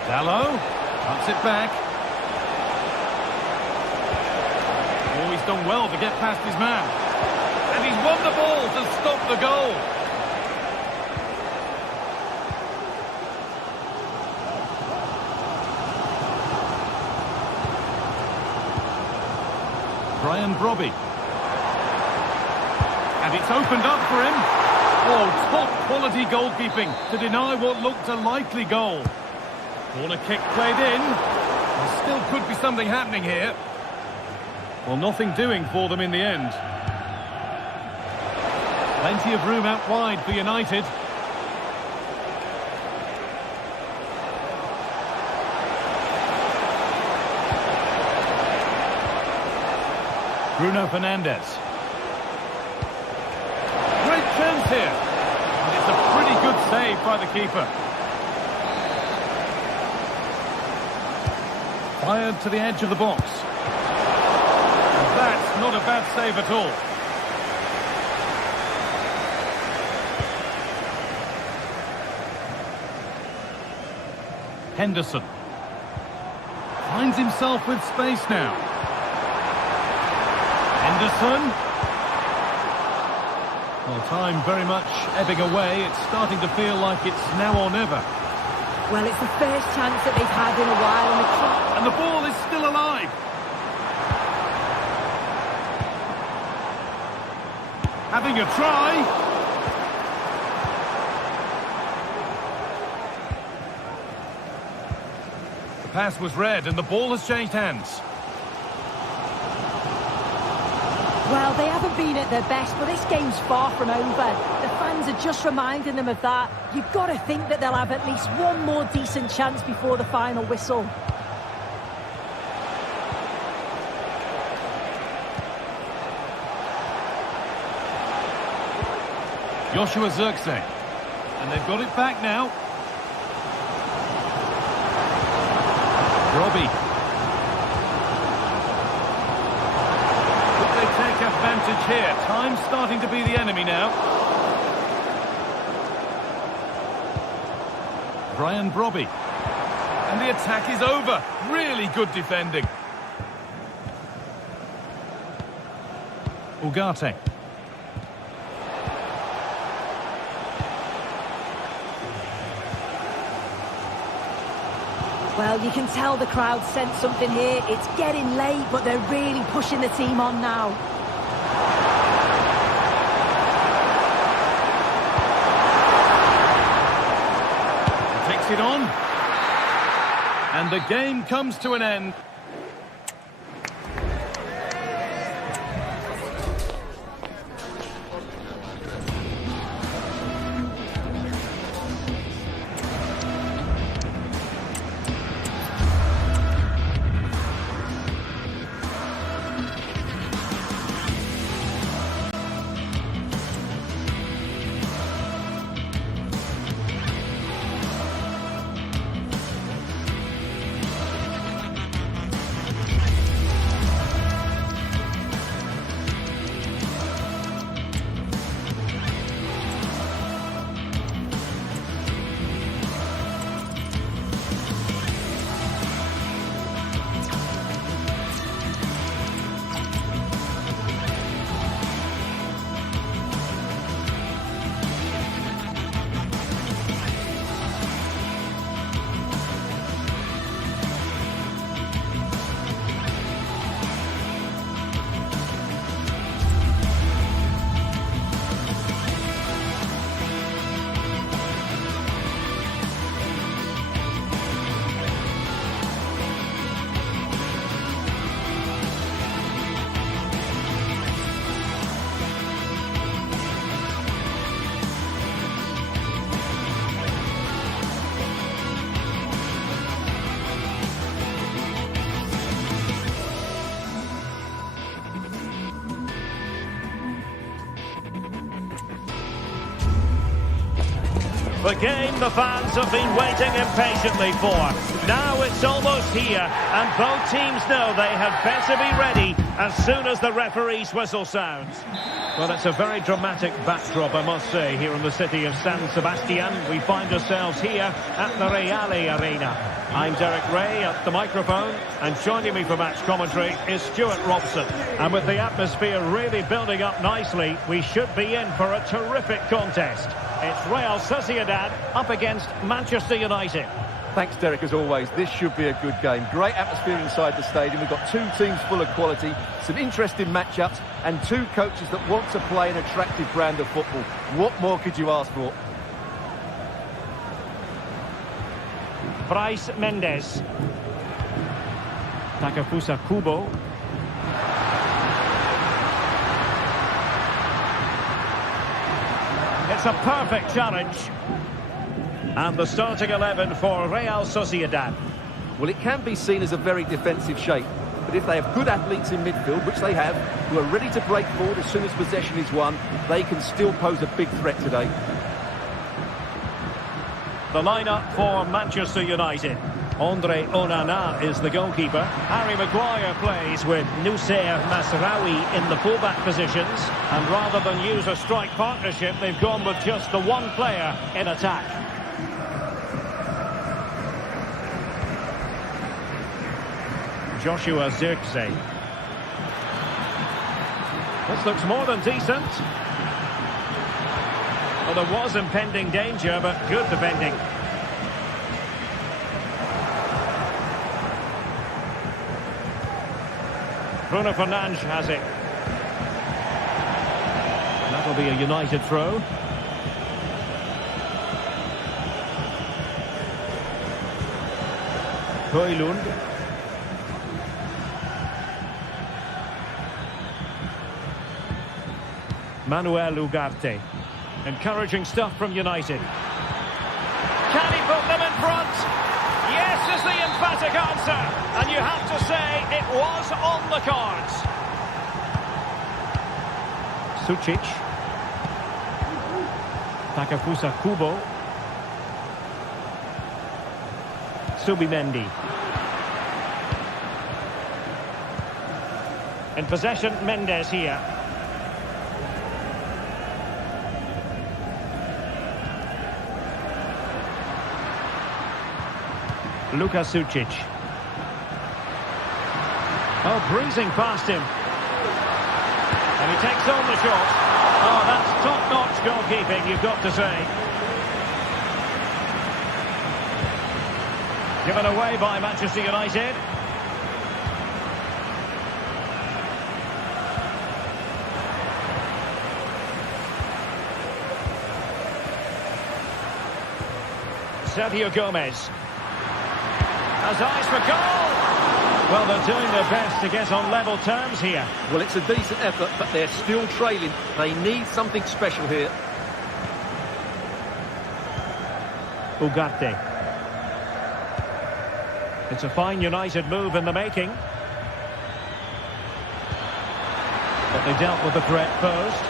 Dalot cuts it back. Oh, he's done well to get past his man. And he's won the ball to stop the goal. Brian Brobby. And it's opened up for him. Oh, top quality goalkeeping to deny what looked a likely goal. Corner kick played in. There still could be something happening here. Well, nothing doing for them in the end. Plenty of room out wide for United. Bruno Fernandes. Great chance here. And it's a pretty good save by the keeper. Fired to the edge of the box. And that's not a bad save at all. Henderson. Finds himself with space now. Henderson. Well, time very much ebbing away. It's starting to feel like it's now or never. Well, it's the first chance that they've had in a while, And the ball is still alive. Having a try. The pass was read and the ball has changed hands. Well, they haven't been at their best, but this game's far from over. The fans are just reminding them of that. You've got to think that they'll have at least one more decent chance before the final whistle. Joshua Zirkzee. And they've got it back now. Robbie. Could they take advantage here? Time's starting to be the enemy now. Brian Brobby. And the attack is over. Really good defending. Ugarte. Well, you can tell the crowd sense something here. It's getting late, but they're really pushing the team on now. He takes it on. And the game comes to an end. The game the fans have been waiting impatiently for. Now it's almost here, and both teams know they had better be ready as soon as the referee's whistle sounds. Well, it's a very dramatic backdrop, I must say, here in the city of San Sebastian. We find ourselves here at the Real Arena. I'm Derek Ray at the microphone, and joining me for match commentary is Stuart Robson. And with the atmosphere really building up nicely, we should be in for a terrific contest. It's Real Sociedad up against Manchester United. Thanks, Derek, as always. This should be a good game. Great atmosphere inside the stadium. We've got two teams full of quality, some interesting matchups, and two coaches that want to play an attractive brand of football. What more could you ask for? Bryce Mendes. Takefusa Kubo. It's a perfect challenge. And the starting 11 for Real Sociedad. Well, it can be seen as a very defensive shape, but if they have good athletes in midfield, which they have, who are ready to break forward as soon as possession is won, they can still pose a big threat today. The lineup for Manchester United. Andre Onana is the goalkeeper. Harry Maguire plays with Noussair Masraoui in the fullback positions. And rather than use a strike partnership, they've gone with just the one player in attack. Joshua Zirkzee. This looks more than decent. Well, there was impending danger, but good defending. Bruno Fernandes has it. That'll be a United throw. Højlund. Manuel Ugarte. Encouraging stuff from United. Can he put them in front? Yes is the emphatic answer. And you have to say it was on the cards. Sucic. Takefusa Kubo. Subimendi. In possession, Mendes here. Luka Sucic. Oh, breezing past him. And he takes on the shot. Oh, that's top-notch goalkeeping, you've got to say. Given away by Manchester United. Sergio Gomez. Has eyes for goal. Well, they're doing their best to get on level terms here. Well, it's a decent effort, but they're still trailing. They need something special here. Ugarte. It's a fine United move in the making. But they dealt with the threat posed.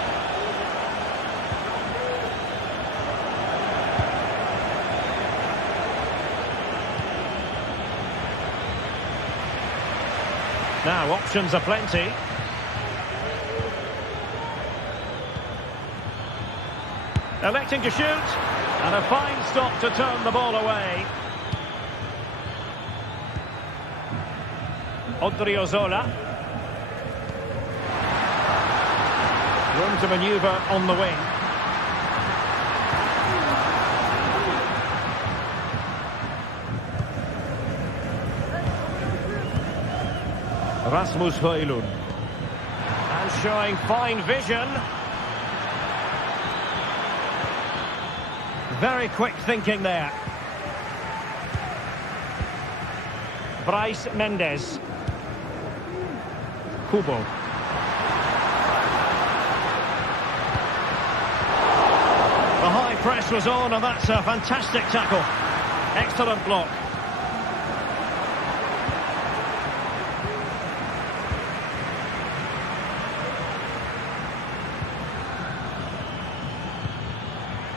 Now, options are plenty. Electing to shoot. And a fine stop to turn the ball away. Odriozola. Room to manoeuvre on the wing. Rasmus Højlund. And showing fine vision. Very quick thinking there. Bryce Mendes. Kubo. The high press was on, and that's a fantastic tackle. Excellent block.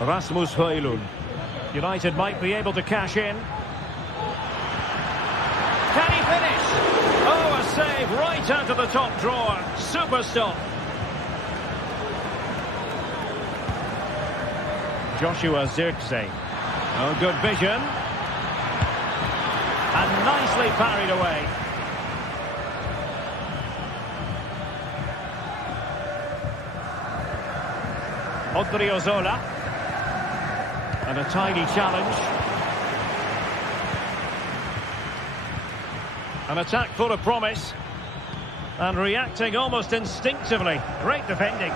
Rasmus Højlund. United might be able to cash in. Can he finish? Oh, a save right out of the top drawer. Super stop. Joshua Zirkzee. Oh, good vision. And nicely parried away. Odriozola. And a tiny challenge. An attack full of promise. And reacting almost instinctively. Great defending.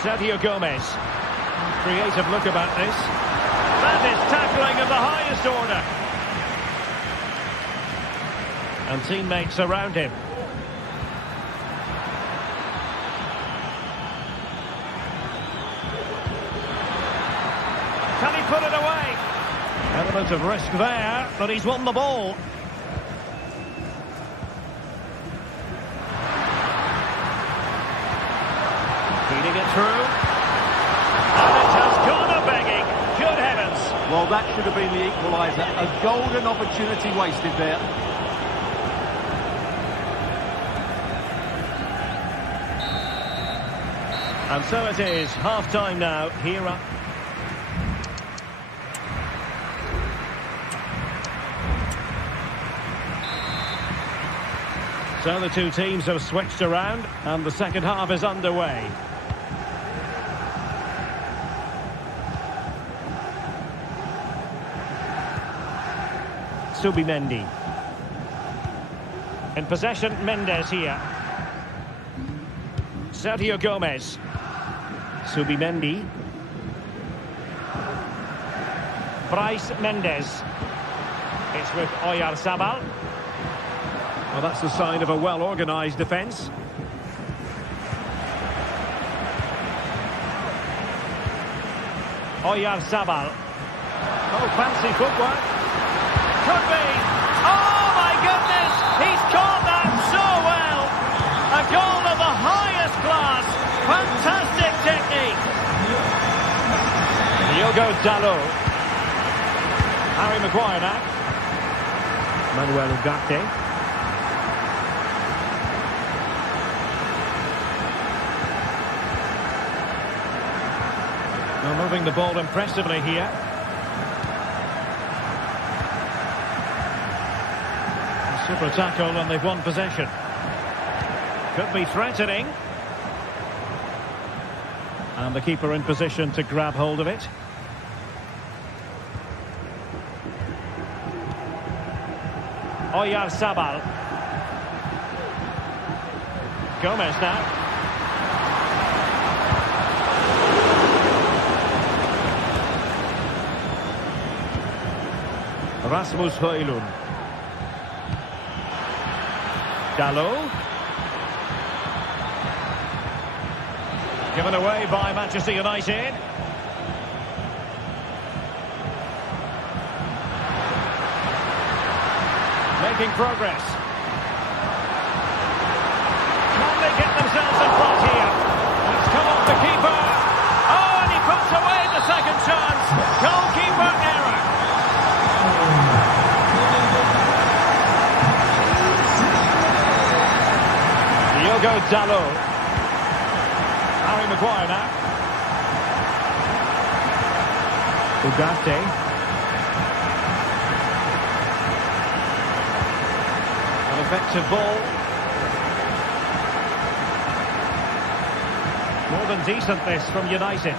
Sergio Gomez. Creative look about this. That is tackling of the highest order. And teammates around him. Can he put it away? Element of risk there, but he's won the ball. Feeding it through. And it has gone a-begging. Good heavens. Well, that should have been the equaliser. A golden opportunity wasted there. And so it is. Half-time now. Here up. So the two teams have switched around and the second half is underway. Subimendi. In possession, Mendes here. Sergio Gomez. Subimendi. Bryce Mendes. It's with Oyarzabal. Well, that's the sign of a well-organised defence. Oyarzabal. Oh, fancy footwork. Could be. Oh, my goodness! He's caught that so well! A goal of the highest class. Fantastic technique. Diogo Dalot. Harry Maguire now. Manuel Ugarte. Well, moving the ball impressively here. A super tackle and they've won possession. Could be threatening. And the keeper in position to grab hold of it. Oyarzabal. Gomez now. Rasmus Højlund. Dalot. Given away by Manchester United. Making progress. Can they get themselves in front here? It's come off the keeper. Oh, and he puts away the second chance. Goalkeeper error. Diogo Dalot. Harry Maguire now. Ugarte. An effective ball. More than decent this from United.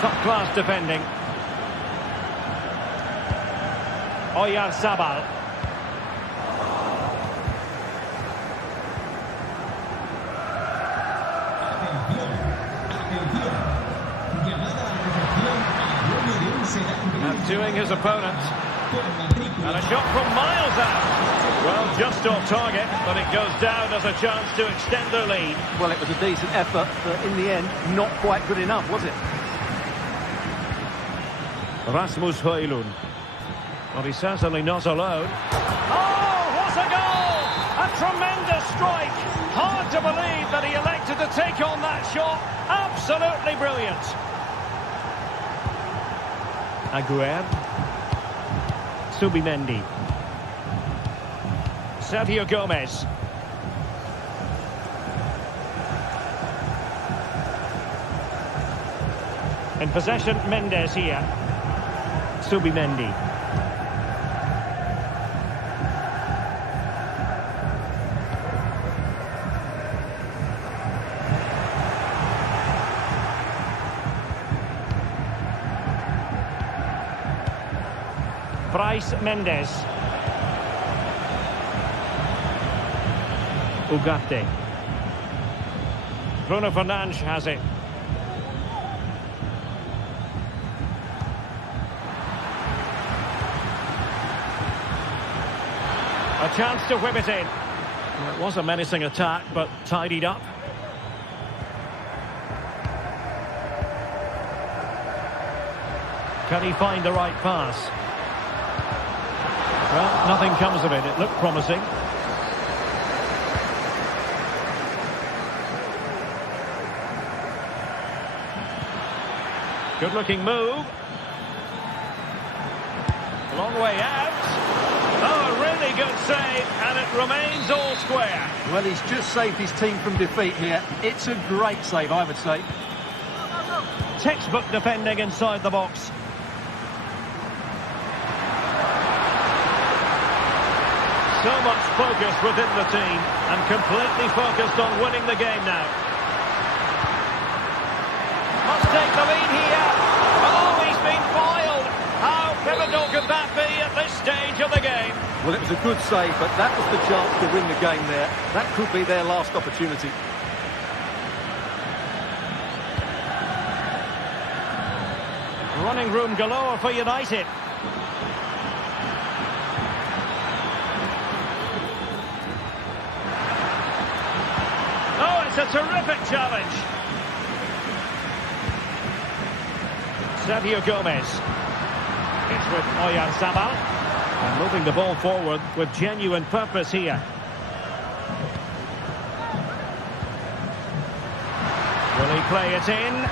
Top class defending. Oyarzabal. Outdoing his opponent. And a shot from miles out. Well, just off target, but it goes down as a chance to extend their lead. Well, it was a decent effort, but in the end, not quite good enough, was it? Rasmus Højlund. Well, he's certainly not alone. Oh, what tremendous strike. Hard to believe that he elected to take on that shot. Absolutely brilliant. Aguerd. Subimendi. Sergio Gomez. In possession, Mendes here. Subimendi. Bryce Mendes. Ugarte. Bruno Fernandes has it. A chance to whip it in. Well, it was a menacing attack, but tidied up. Can he find the right pass? Well, nothing comes of it. It looked promising. Good-looking move. Long way out. Oh, a really good save, and it remains all square. Well, he's just saved his team from defeat here. It's a great save, I would say. Textbook defending inside the box. So much focus within the team, and completely focused on winning the game now. Must take the lead here. Oh, he's been foiled. How pivotal could that be at this stage of the game? Well, it was a good save, but that was the chance to win the game there. That could be their last opportunity. Running room galore for United. Oh, it's a terrific challenge. Sergio Gomez. It's with Oyarzabal. And moving the ball forward with genuine purpose here. Will he play it in?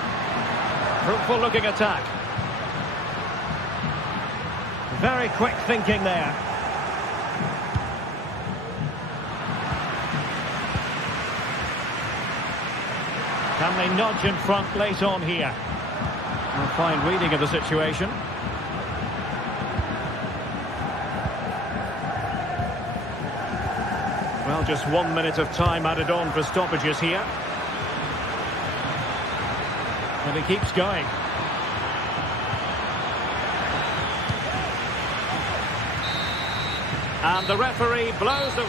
Fruitful looking attack. Very quick thinking there. Can they nudge in front late on here? A fine reading of the situation. Well, just 1 minute of time added on for stoppages here. And he keeps going. And the referee blows the...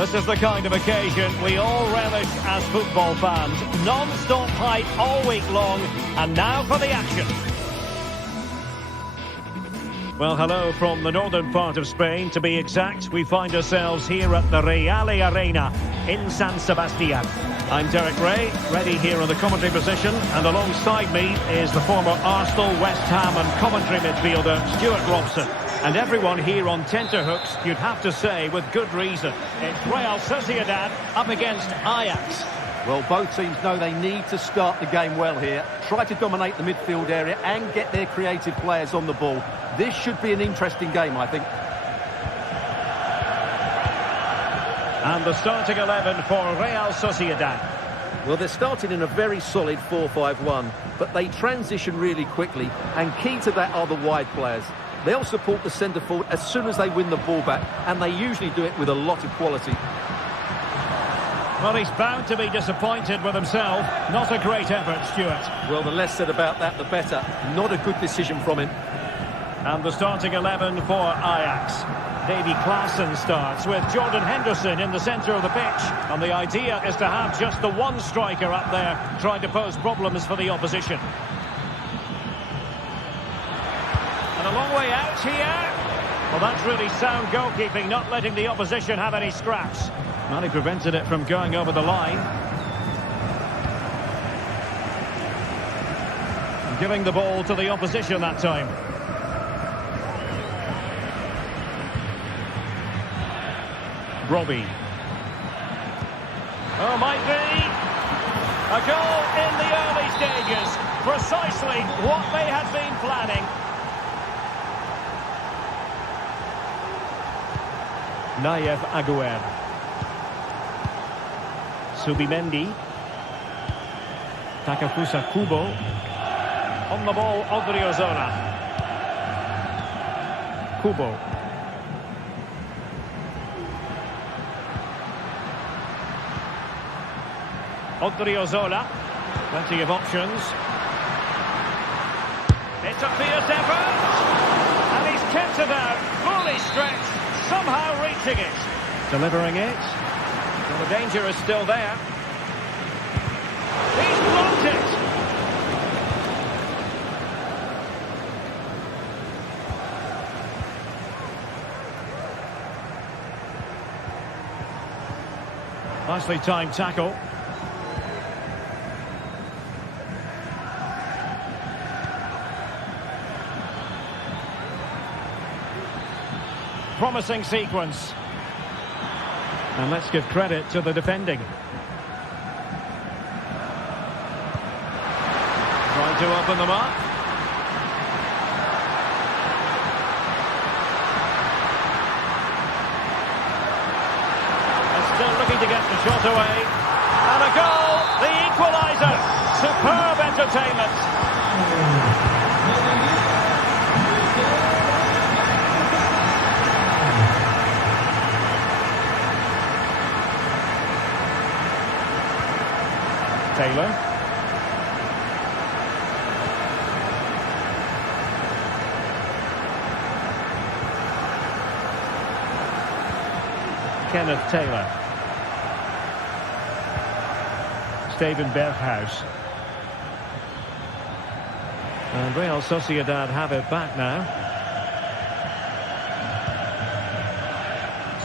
This is the kind of occasion we all relish as football fans. Non-stop hype all week long, and now for the action. Well, hello from the northern part of Spain. To be exact, we find ourselves here at the Real Arena in San Sebastian. I'm Derek Ray, ready here in the commentary position, and alongside me is the former Arsenal, West Ham and Coventry midfielder Stuart Robson. And everyone here on tenterhooks, you'd have to say, with good reason. It's Real Sociedad up against Ajax. Well, both teams know they need to start the game well here. Try to dominate the midfield area and get their creative players on the ball. This should be an interesting game, I think. And the starting 11 for Real Sociedad. Well, they're starting in a very solid 4-5-1, but they transition really quickly, and key to that are the wide players. They'll support the centre forward as soon as they win the ball back, and they usually do it with a lot of quality. Well, he's bound to be disappointed with himself. Not a great effort, Stuart. Well, the less said about that, the better. Not a good decision from him. And the starting 11 for Ajax. Davy Klaassen starts with Jordan Henderson in the centre of the pitch. And the idea is to have just the one striker up there trying to pose problems for the opposition. And a long way out here. Well, that's really sound goalkeeping, not letting the opposition have any scraps. Well, he prevented it from going over the line. And giving the ball to the opposition that time. Robbie. Oh, might be a goal in the early stages. Precisely what they had been planning. Nayef Aguer. Subimendi. Takafusa Kubo. On the ball, Odriozola. Kubo. Odriozola. Plenty of options. It's a fierce effort. And he's kept it out. Fully stretched. Somehow reaching it. Delivering it. Well, the danger is still there. He's blocked it. Nicely timed tackle. Promising sequence. And let's give credit to the defending. Trying to open them up. And still looking to get the shot away. And a goal! The equalizer! Superb entertainment! Taylor. Kenneth Taylor. Steven Berghuis. And Real Sociedad have it back now.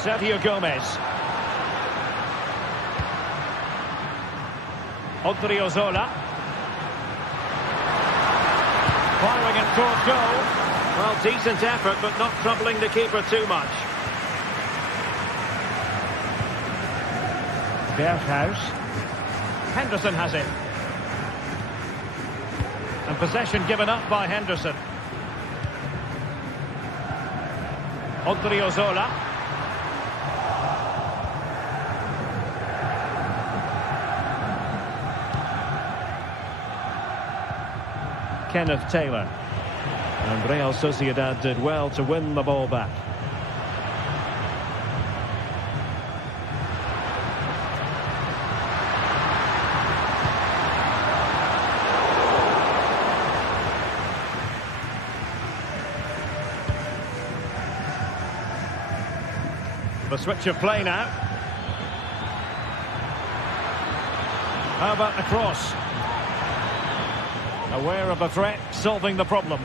Sergio Gomez. Odriozola. Firing it towards goal. Well, decent effort, but not troubling the keeper too much. Berghuis. Henderson has it. And possession given up by Henderson. Odriozola. Kenneth Taylor. And Real Sociedad did well to win the ball back. The switch of play now. How about the cross? Aware of the threat, solving the problem.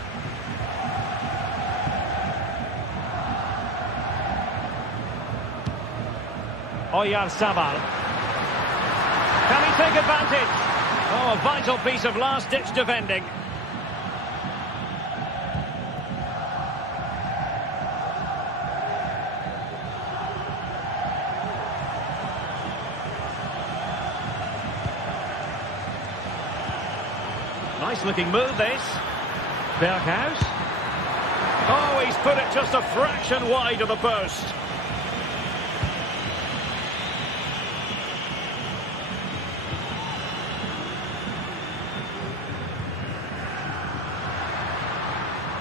Oyarzabal. Can he take advantage? Oh, a vital piece of last-ditch defending. Nice-looking move, this. Berghuis. Oh, he's put it just a fraction wide of the post.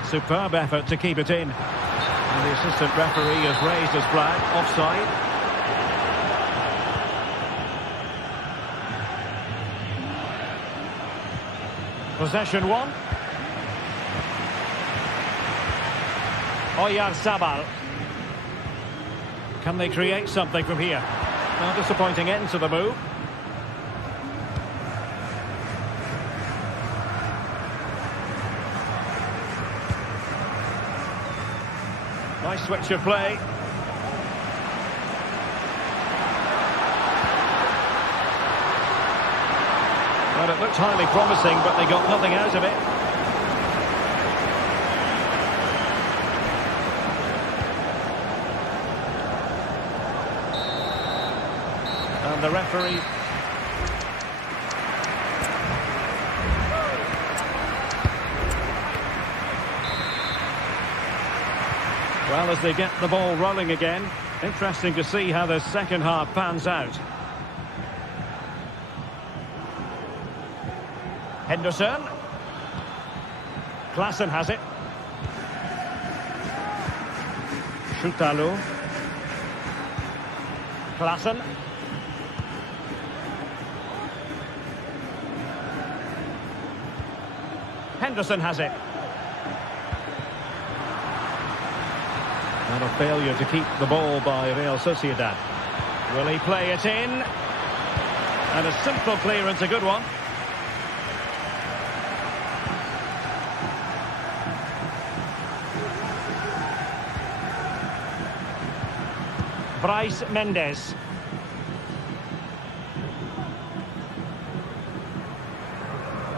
Superb effort to keep it in. And the assistant referee has raised his flag, offside. Possession one. Oyarzabal. Can they create something from here? Well, disappointing end to the move. Nice switch of play. Well, it looked highly promising, but they got nothing out of it. And the referee... Well, as they get the ball rolling again, interesting to see how the second half pans out. Henderson. Klaassen has it. Schutalo. Klaassen. Henderson has it. And a failure to keep the ball by Real Sociedad. Will he play it in? And a simple clearance, a good one. Bryce Mendes.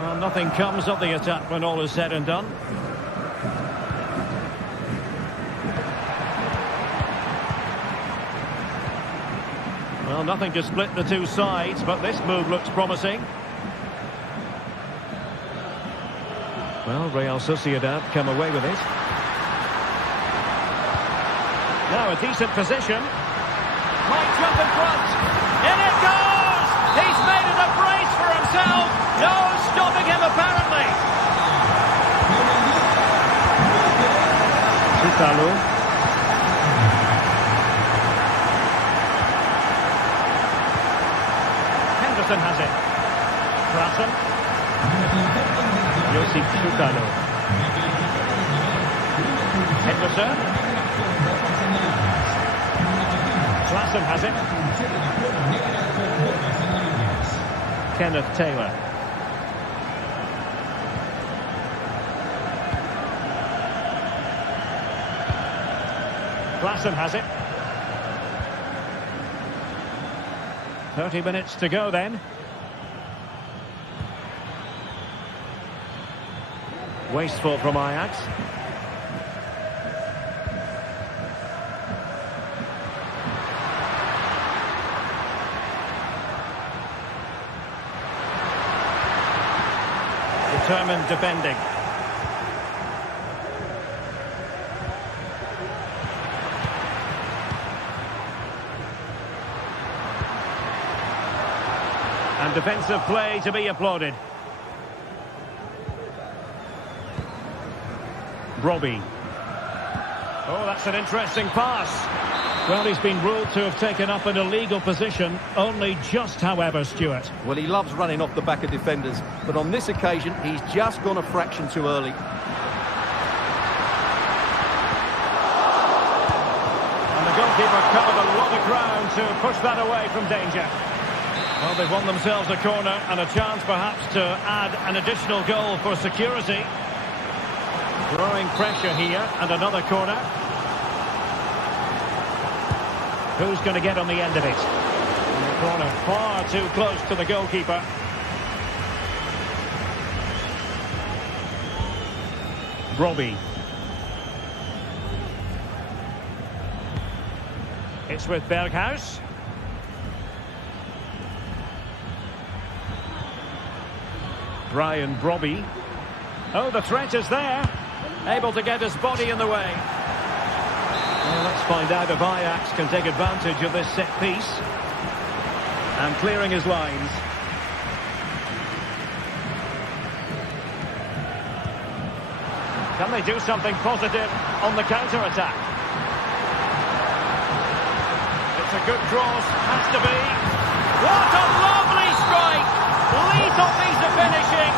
Well, nothing comes of the attack when all is said and done. Well, nothing to split the two sides, but this move looks promising. Well, Real Sociedad come away with it. Now a decent position. Might jump in front. In it goes! He's made it a brace for himself. No stopping him, apparently. Schutalo. Henderson has it. Klaassen. Josip Schutalo. Henderson. Klaassen has it. Kenneth Taylor. Klaassen has it. 30 minutes to go then. Wasteful from Ajax. Determined defending. And defensive play to be applauded. Robbie. Oh, that's an interesting pass. Well, he's been ruled to have taken up an illegal position, only just, however, Stuart. Well, he loves running off the back of defenders, but on this occasion, he's just gone a fraction too early. And the goalkeeper covered a lot of ground to push that away from danger. Well, they've won themselves a corner and a chance perhaps to add an additional goal for security. Growing pressure here, and another corner. Who's going to get on the end of it? Corner far too close to the goalkeeper. Robbie. It's with Berghuis. Brian Brobby. Oh, the threat is there. Able to get his body in the way. Well, let's find out if Ajax can take advantage of this set piece. And clearing his lines. Can they do something positive on the counter-attack? It's a good cross, has to be. What a lovely strike! Lethal piece of finishing.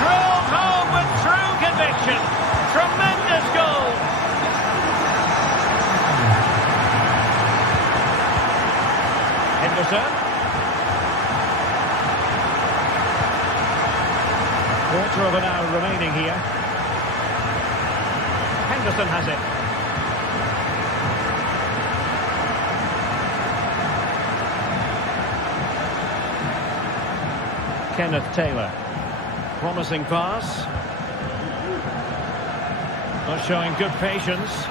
Drilled home with true conviction. Tremendous goal. Henderson. Quarter of an hour remaining here. Henderson has it. Kenneth Taylor. Promising pass. Not showing good patience.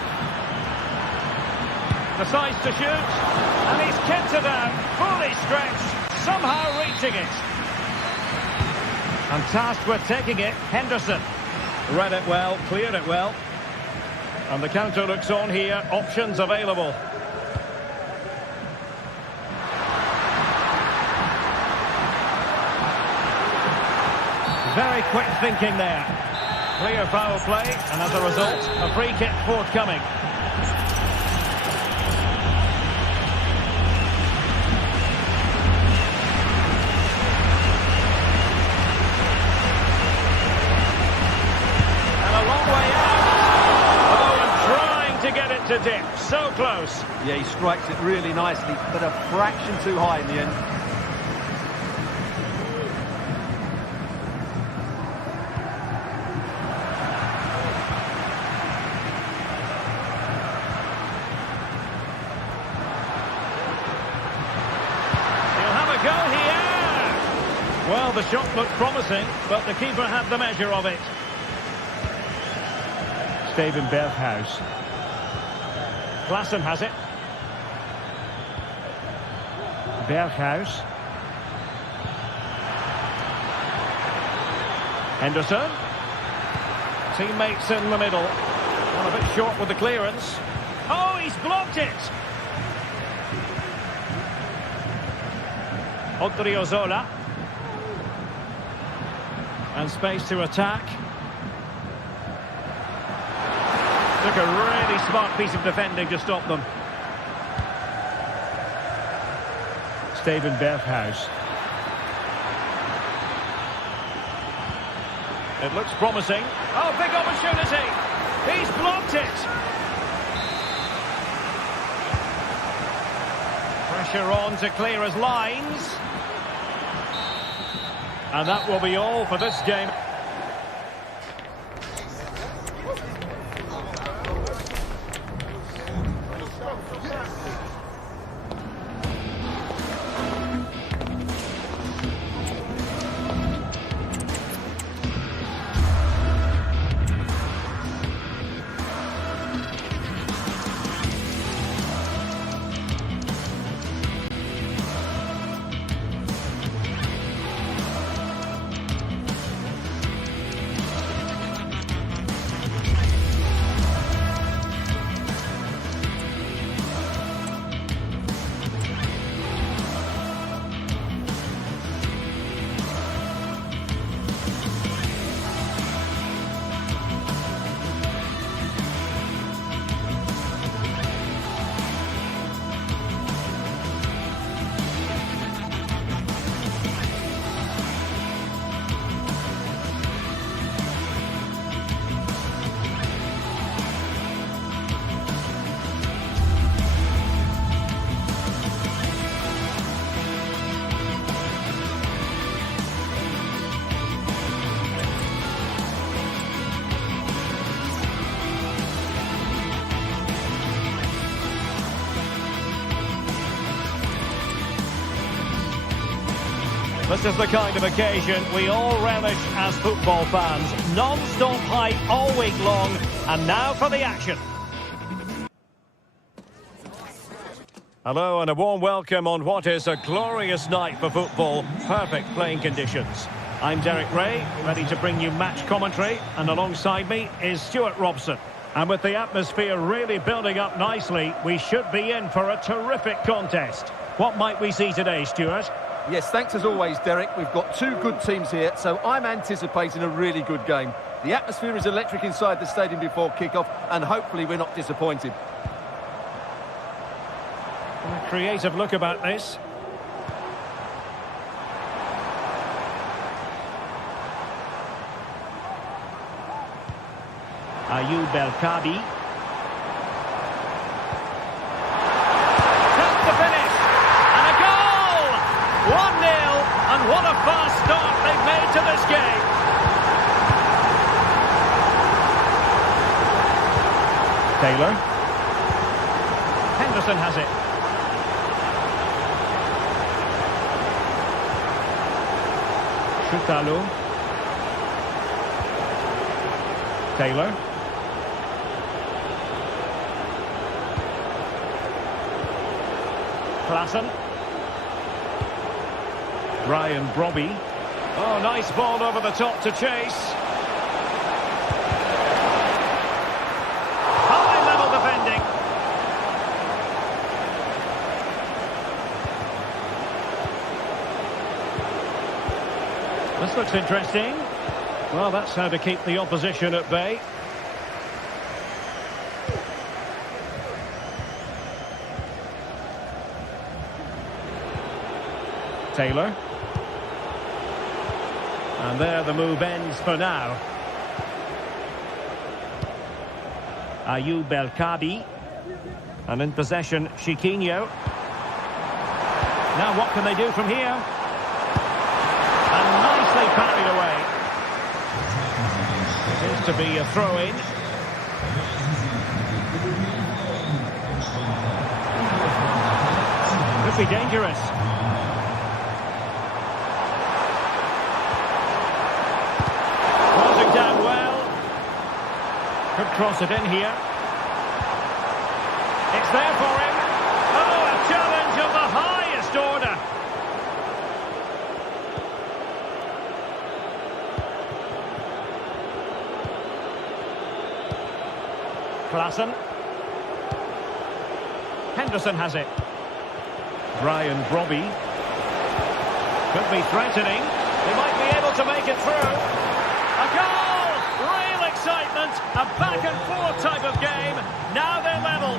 Decides to shoot. And he's kept it out. Fully stretched. Somehow reaching it. And tasked with taking it, Henderson. Read it well, cleared it well. And the counter looks on here. Options available. Very quick thinking there. Clear foul play, and as a result, a free kick forthcoming. And a long way out. Oh, and trying to get it to dip. So close. Yeah, he strikes it really nicely, but a fraction too high in the end. Well, the shot looked promising, but the keeper had the measure of it. Steven Berghuis. Klaassen has it. Berghuis. Henderson. Teammates in the middle. One a bit short with the clearance. Oh, he's blocked it! Odriozola. And space to attack. Took a really smart piece of defending to stop them. Steven Berghuis. It looks promising. Oh, big opportunity. He's blocked it. Pressure on to clear his lines. And that will be all for this game. This is the kind of occasion we all relish as football fans. Non-stop hype all week long, and now for the action. Hello and a warm welcome on what is a glorious night for football. Perfect playing conditions. I'm Derek Ray, ready to bring you match commentary, and alongside me is Stuart Robson. And with the atmosphere really building up nicely, we should be in for a terrific contest. What might we see today, Stuart? Yes, thanks as always, Derek. We've got two good teams here, so I'm anticipating a really good game. The atmosphere is electric inside the stadium before kick-off, and hopefully we're not disappointed. A creative look about this. Ayoub El-Kabi. Just the finish. And a goal! 1-0. And what a fast start they've made to this game. Taylor. Henderson has it. Chutalo. Taylor. Klassen. Ryan Brobby. Oh, nice ball over the top to chase. High level defending. This looks interesting. Well, that's how to keep the opposition at bay. Taylor. And there the move ends for now. Ayoub El-Kabi. And in possession, Chiquinho. Now what can they do from here? And nicely parried away. Seems to be a throw-in. Could be dangerous. Closing down well. Could cross it in here. It's there for him. Oh, a challenge of the highest order. Klassen. Henderson has it. Ryan Brobby. Could be threatening. They might be able to make it through. A goal! Real excitement. A back and forth type of game. Now they're level.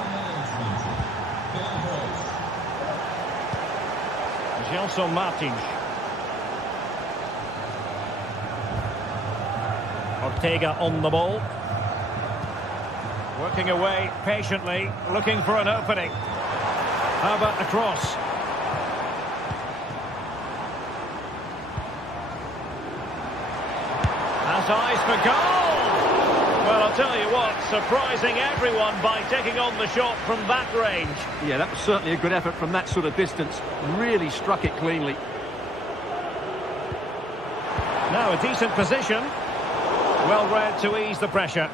Gelson Martins. Ortega on the ball. Working away patiently, looking for an opening. How about the cross? Has eyes for goal! Well, I'll tell you what, surprising everyone by taking on the shot from that range. Yeah, that was certainly a good effort from that sort of distance. Really struck it cleanly. Now a decent position. Well read to ease the pressure.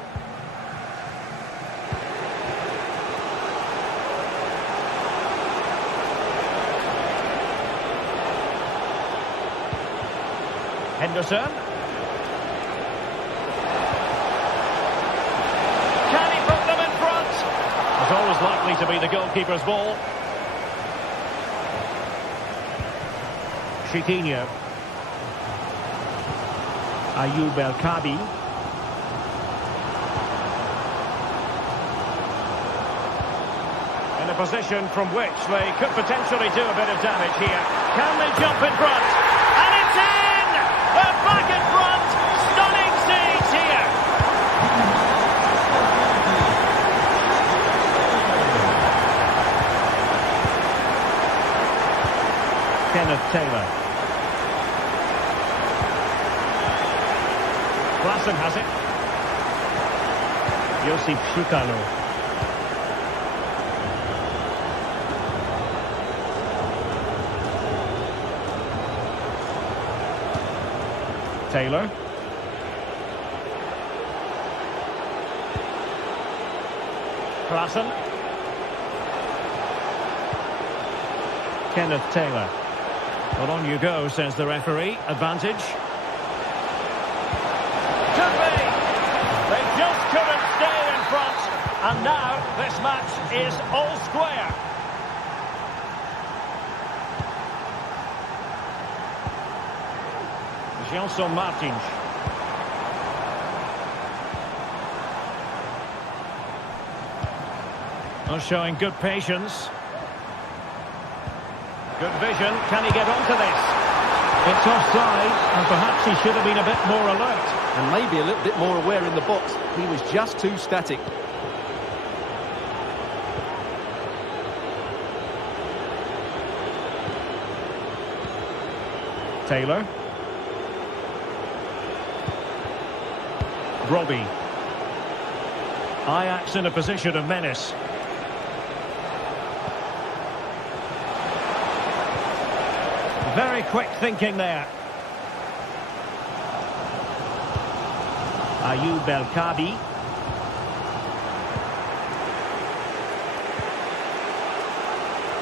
Henderson. Can he put them in front? It's always likely to be the goalkeeper's ball. Chiquinho. Ayoub El-Kabi. In a position from which they could potentially do a bit of damage here. Can they jump in front? And it's in! They're back in front! Stunning scenes here! Kenneth Taylor. Klassen has it. Josip Chutalo. Taylor. Klaassen. Kenneth Taylor. Well, on you go, says the referee. Advantage. Could be. They just couldn't stay in front. And now this match is all square. Gelson Martins. Well, showing good patience. Good vision. Can he get onto this? It's offside, and perhaps he should have been a bit more alert. And maybe a little bit more aware in the box. He was just too static. Taylor. Robbie. Ajax in a position of menace. Very quick thinking there. Ayoub El-Kadi.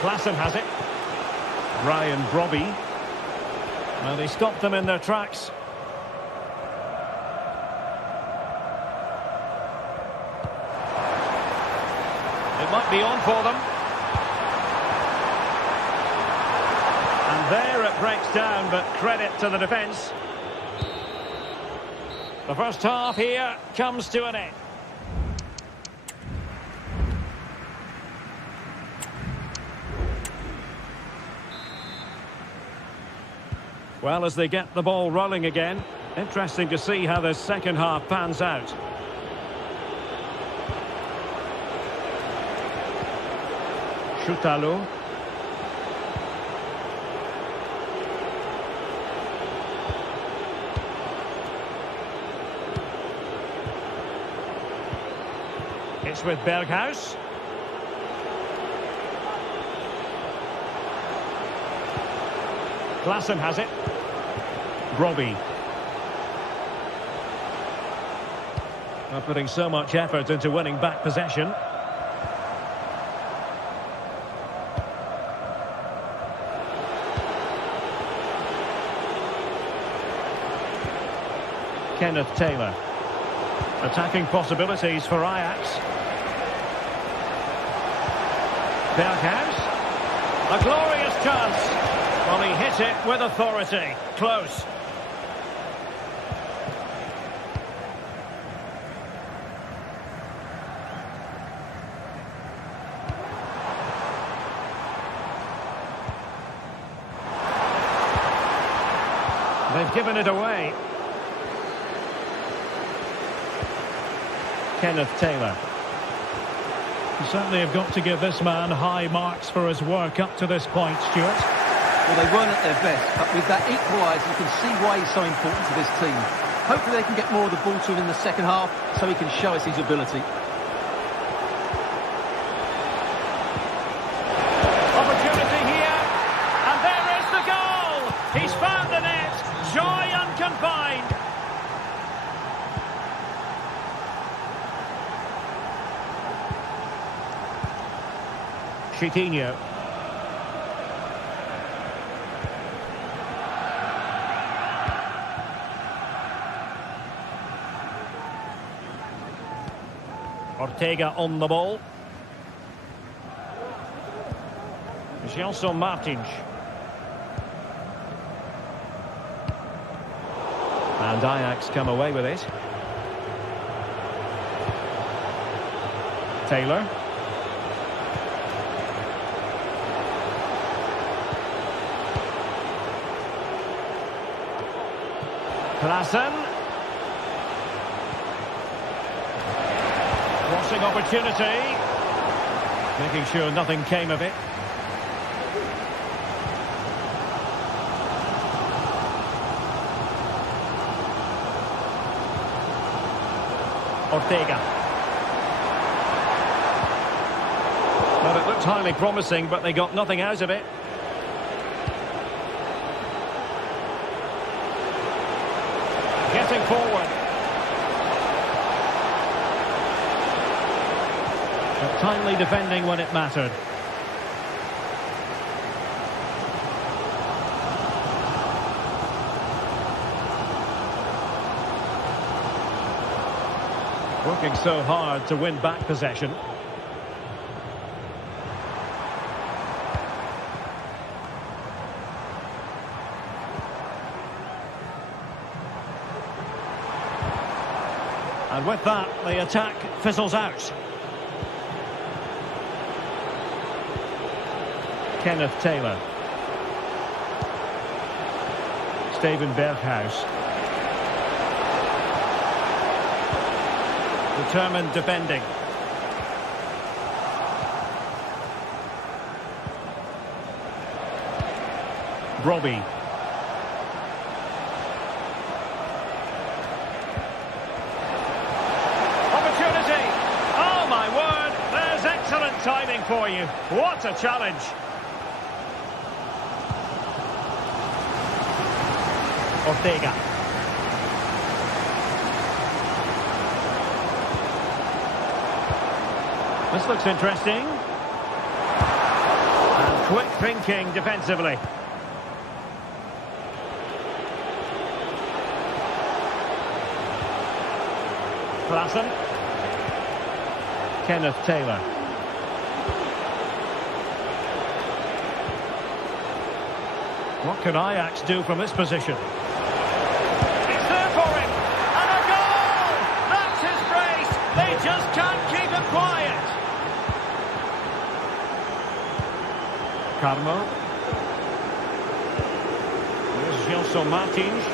Klaassen has it. Ryan Robbie. Well, they stopped them in their tracks. It might be on for them. And there it breaks down, but credit to the defence. The first half here comes to an end. Well, as they get the ball rolling again, interesting to see how the second half pans out. Shoutalo. It's with Berghuis. Klaassen has it. Robbie. Not putting so much effort into winning back possession. Kenneth Taylor. Attacking possibilities for Ajax. Berghuis. A glorious chance. Well, he hit it with authority. Close. They've given it away. Kenneth Taylor. You certainly have got to give this man high marks for his work up to this point, Stuart. Well, they weren't at their best, but with that equaliser, you can see why he's so important to this team. Hopefully they can get more of the ball to him in the second half, so he can show us his ability. Opportunity here, and there is the goal! He's found the net, joy unconfined. Chiquinho. Ortega on the ball. Gelson Martins. And Ajax come away with it. Taylor. Klaassen. Crossing opportunity. Making sure nothing came of it. Ortega. Well, it looked highly promising, but they got nothing out of it. pressing forward. But timely defending when it mattered. Working so hard to win back possession. And with that, the attack fizzles out. Kenneth Taylor. Steven Berghuis. Determined defending. Robbie. Opportunity! Oh my word, there's excellent timing for you. What a challenge. Ortega. This looks interesting. And quick thinking defensively. Klassen. Kenneth Taylor. What can Ajax do from this position? It's there for him. And a goal! That's his brace. They just can't keep him quiet. Carmo. Here's Gelson Martins.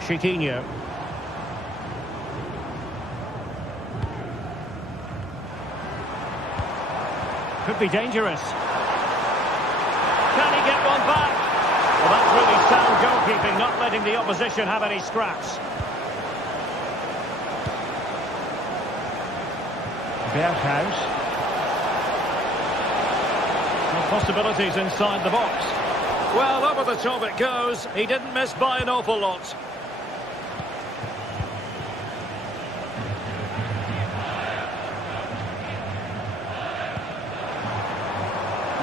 Coutinho. Could be dangerous. Can he get one back? Well, that's really sound goalkeeping, not letting the opposition have any scraps. Berghuis. No possibilities inside the box. Well, over the top it goes. He didn't miss by an awful lot.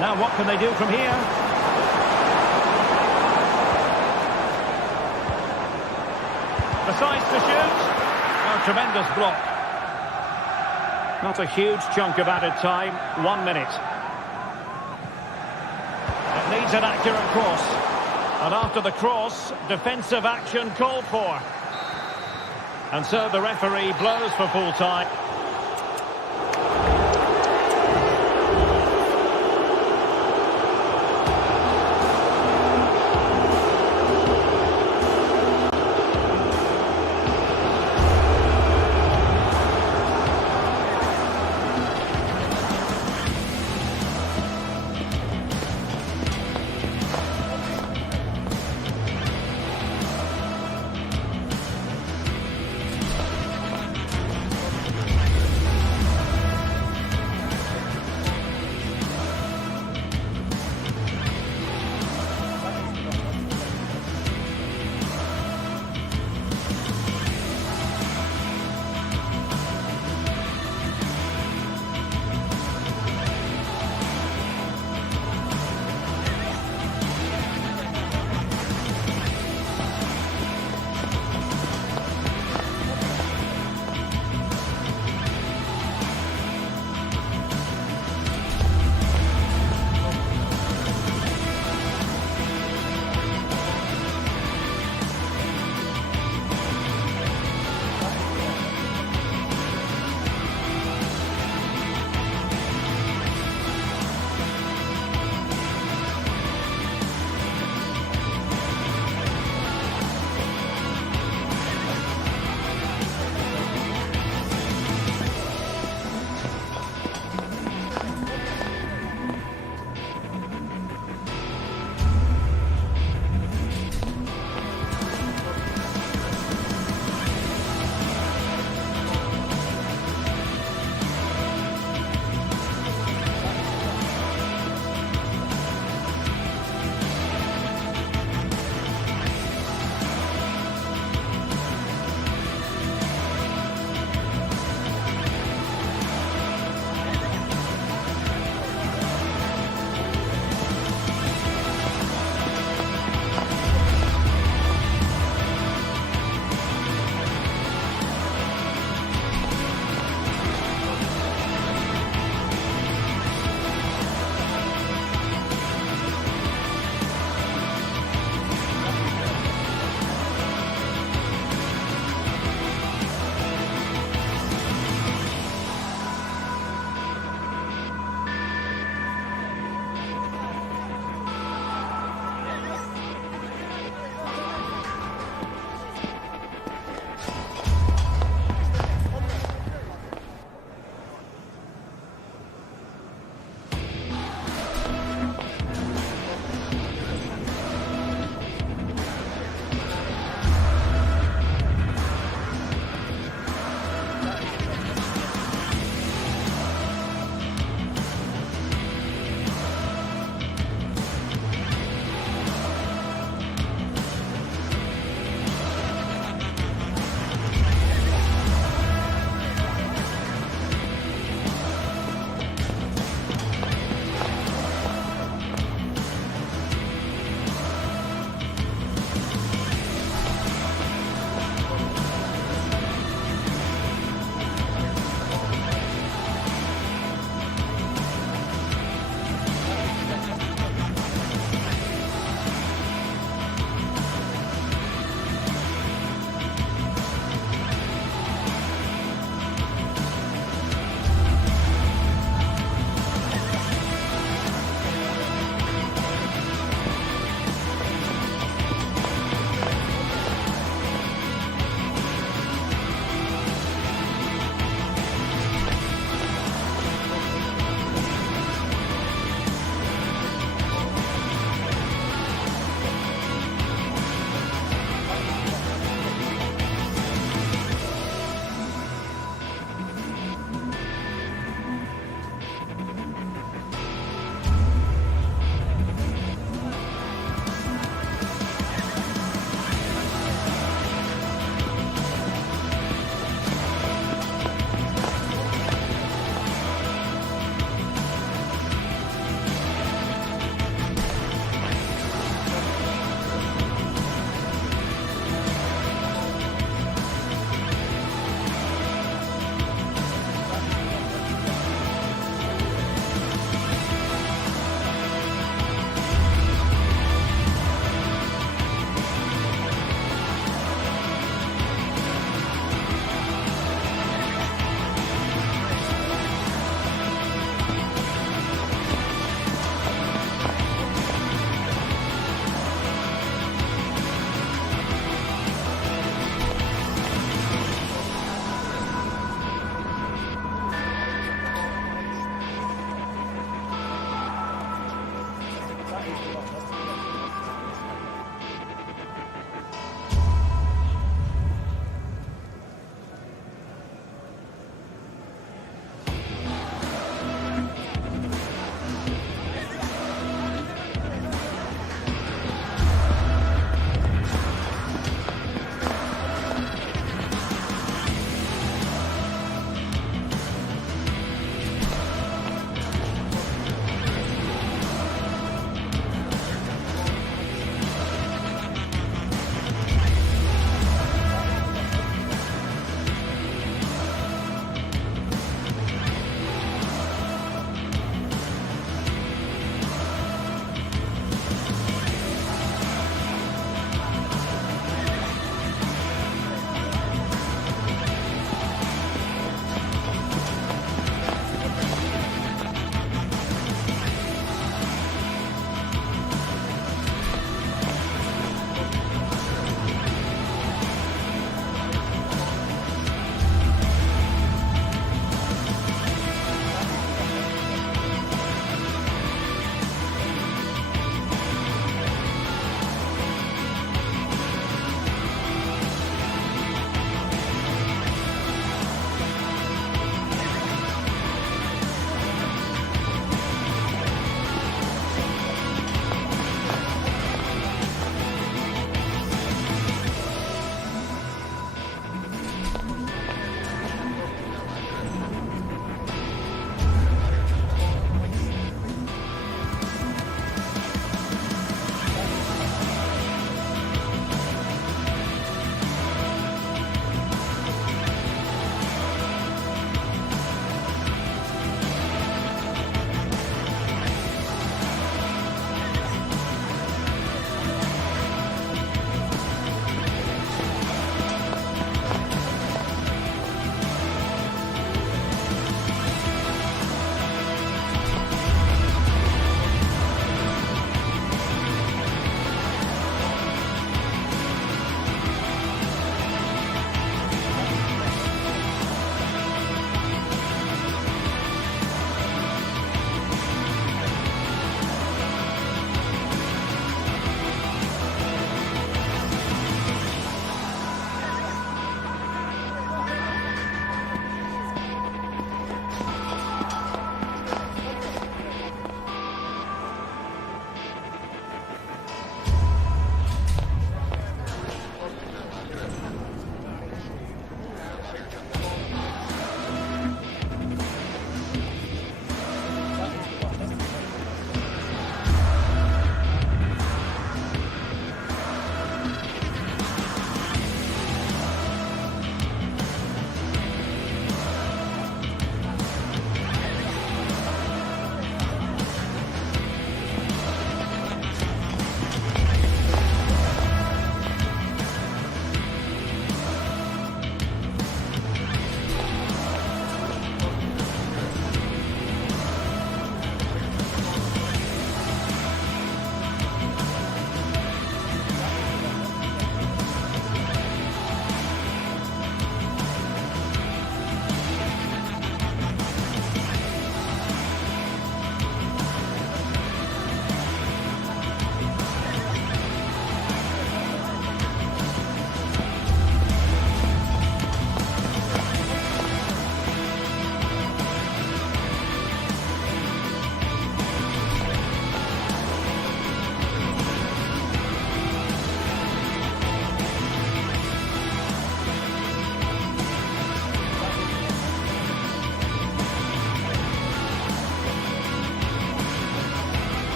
Now what can they do from here? Decides to shoot. Oh, tremendous block. Not a huge chunk of added time. 1 minute. It needs an accurate cross. And after the cross, defensive action called for. And so the referee blows for full time.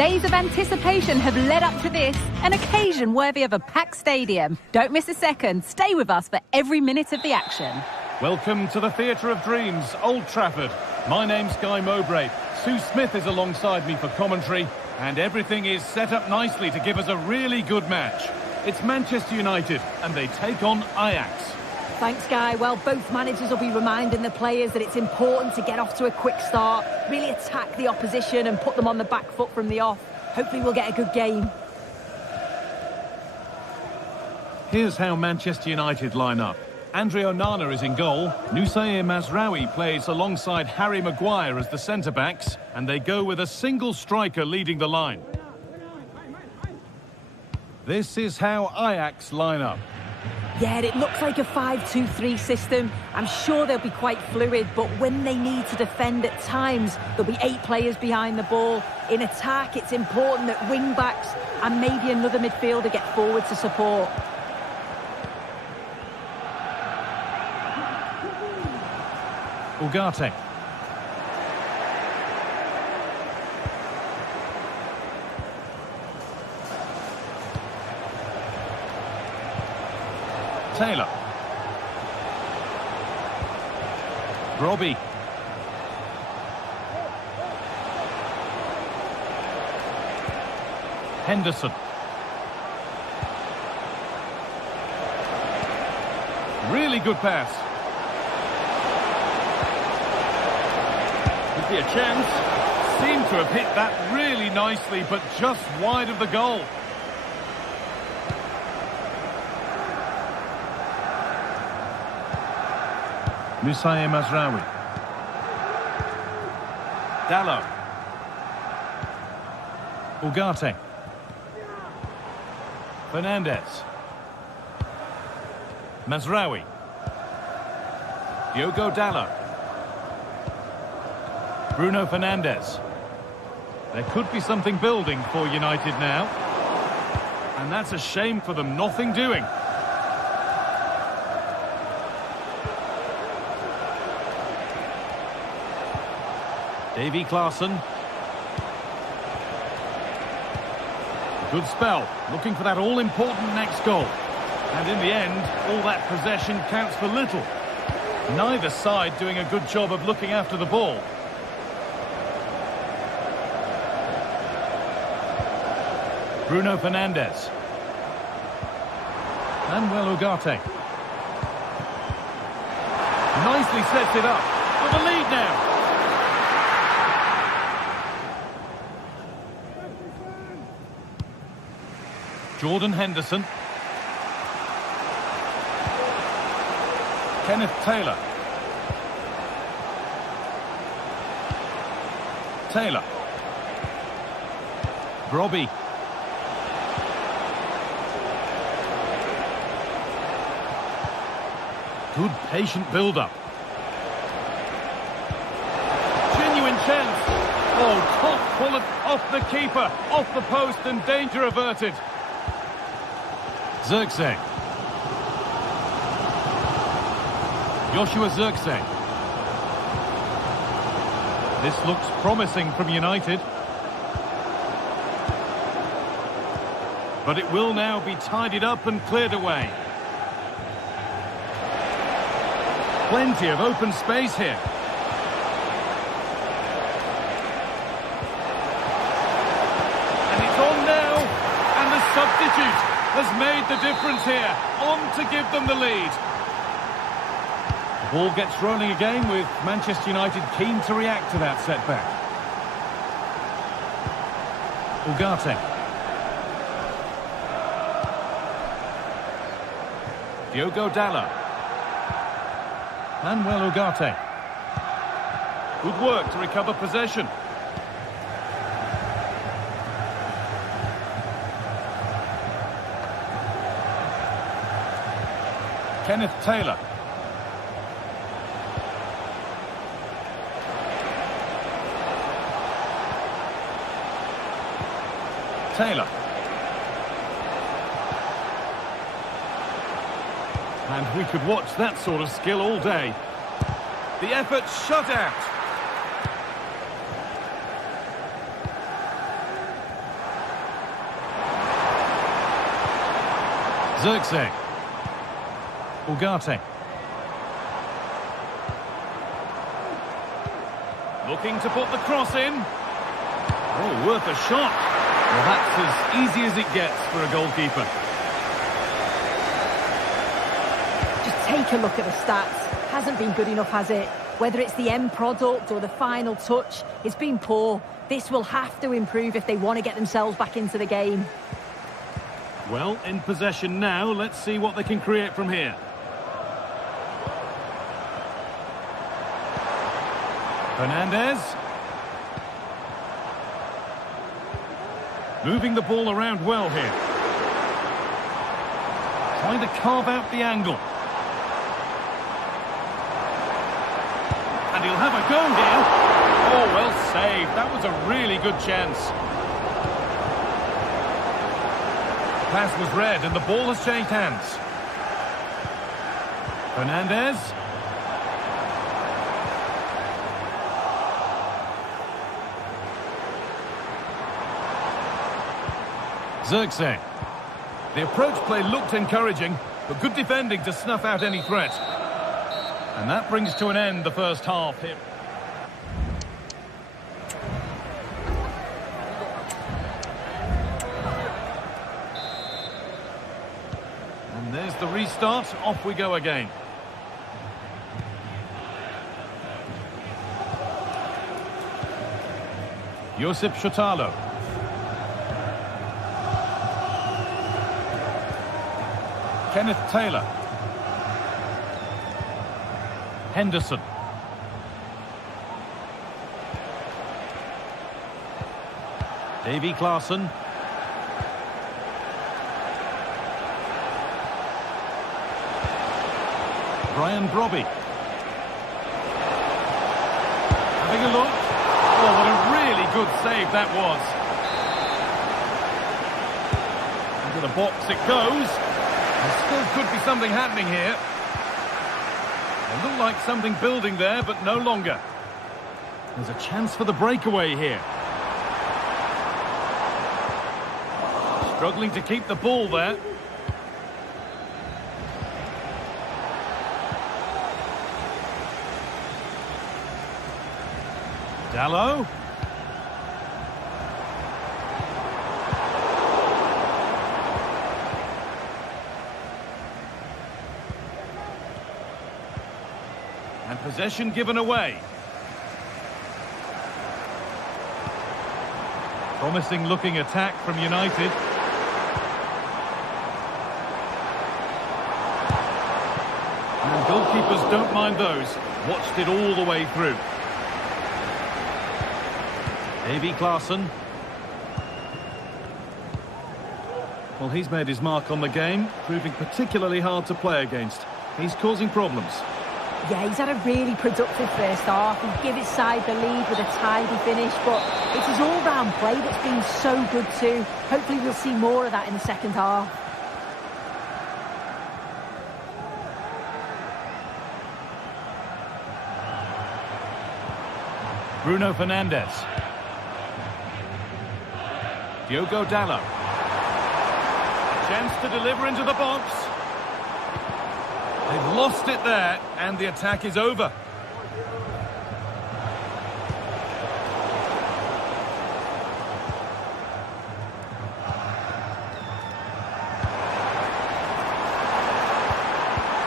Days of anticipation have led up to this, an occasion worthy of a packed stadium. Don't miss a second. Stay with us for every minute of the action. Welcome to the Theatre of Dreams, Old Trafford. My name's Guy Mowbray. Sue Smith is alongside me for commentary, and everything is set up nicely to give us a really good match. It's Manchester United, and they take on Ajax. Thanks, Guy. Well, both managers will be reminding the players that it's important to get off to a quick start, really attack the opposition and put them on the back foot from the off. Hopefully we'll get a good game. Here's how Manchester United line up. Andre Onana is in goal. Nusayr Mazraoui plays alongside Harry Maguire as the centre-backs, and they go with a single striker leading the line. This is how Ajax line up. Yeah, it looks like a 5-2-3 system. I'm sure they'll be quite fluid, but when they need to defend at times, there'll be 8 players behind the ball. In attack, it's important that wing-backs and maybe another midfielder get forward to support. Ugarte. Taylor. Robbie. Henderson. Really good pass. Could be a chance. Seemed to have hit that really nicely, but just wide of the goal. Nusayr Mazraoui. Dallo. Ugarte. Fernandez. Mazraoui. Diogo Dallo. Bruno Fernandes. There could be something building for United now. And that's a shame for them, nothing doing. Davy Klaassen. Good spell, looking for that all-important next goal. And in the end, all that possession counts for little. Neither side doing a good job of looking after the ball. Bruno Fernandes. Manuel Ugarte. Nicely sets it up for the lead now. Jordan Henderson. Kenneth Taylor. Taylor. Robbie. Good patient build-up. Genuine chance. Oh, top bullet off the keeper, off the post, and danger averted. Zirkzee. Joshua Zirkzee. This looks promising from United. But it will now be tidied up and cleared away. Plenty of open space here. And it's on now. And the substitute has made the difference here, on to give them the lead. The ball gets rolling again with Manchester United keen to react to that setback. Ugarte. Diogo Dallo. Manuel Ugarte. Good work to recover possession. Kenneth Taylor. Taylor. And we could watch that sort of skill all day. The effort shut out. Zirkzee. Ugarte. Looking to put the cross in. Oh, worth a shot. Well, that's as easy as it gets for a goalkeeper. Just take a look at the stats. Hasn't been good enough, has it? Whether it's the end product or the final touch, it's been poor. This will have to improve if they want to get themselves back into the game. Well, in possession now. Let's see what they can create from here. Fernandez. Moving the ball around well here. Trying to carve out the angle. And he'll have a go here. Oh, well saved. That was a really good chance. Pass was read and the ball has changed hands. Fernandez. Zirkzee. The approach play looked encouraging, but good defending to snuff out any threat. And that brings to an end the first half here. And there's the restart. Off we go again. Josip Shotalo. Kenneth Taylor. Henderson. Davy Klaassen. Brian Brobby. Having a look. Oh, what a really good save that was. Into the box it goes. There still could be something happening here. It looked like something building there, but no longer. There's a chance for the breakaway here. Struggling to keep the ball there. Dalot. And possession given away. Promising looking attack from United. And goalkeepers don't mind those. Watched it all the way through. Davy Klaassen. Well, he's made his mark on the game, proving particularly hard to play against. He's causing problems. Yeah, he's had a really productive first half. He'll give his side the lead with a tidy finish, but it's his all-round play that's been so good too. Hopefully we'll see more of that in the second half. Bruno Fernandes. Diogo Dalot. Chance to deliver into the box. They've lost it there, and the attack is over.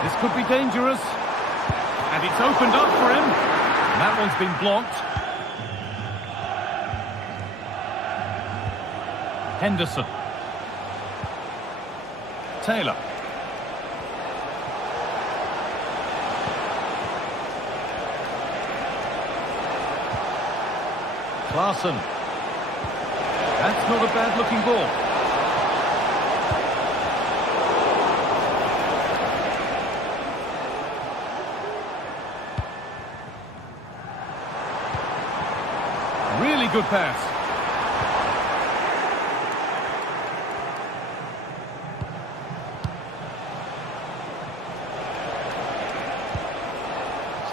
This could be dangerous. And it's opened up for him. And that one's been blocked. Henderson. Taylor. Klaassen. That's not a bad looking ball. Really good pass.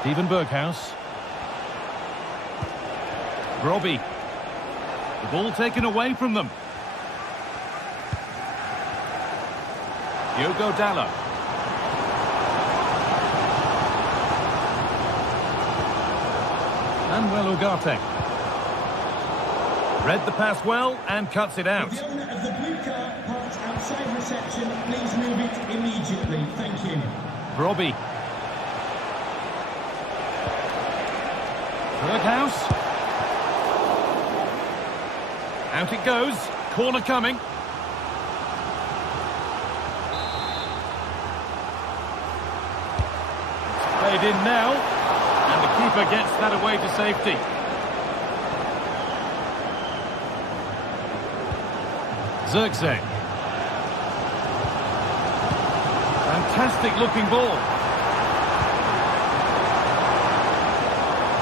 Steven Berghuis. Brobby. The ball taken away from them. Diogo Dalot. Manuel Ugarte. Read the pass well and cuts it out. The owner of the blue car parked outside reception. Please move it immediately. Thank you. Robbie. Berghaus. Out it goes. Corner coming. It's played in now. And the keeper gets that away to safety. Zirkzee. Fantastic looking ball.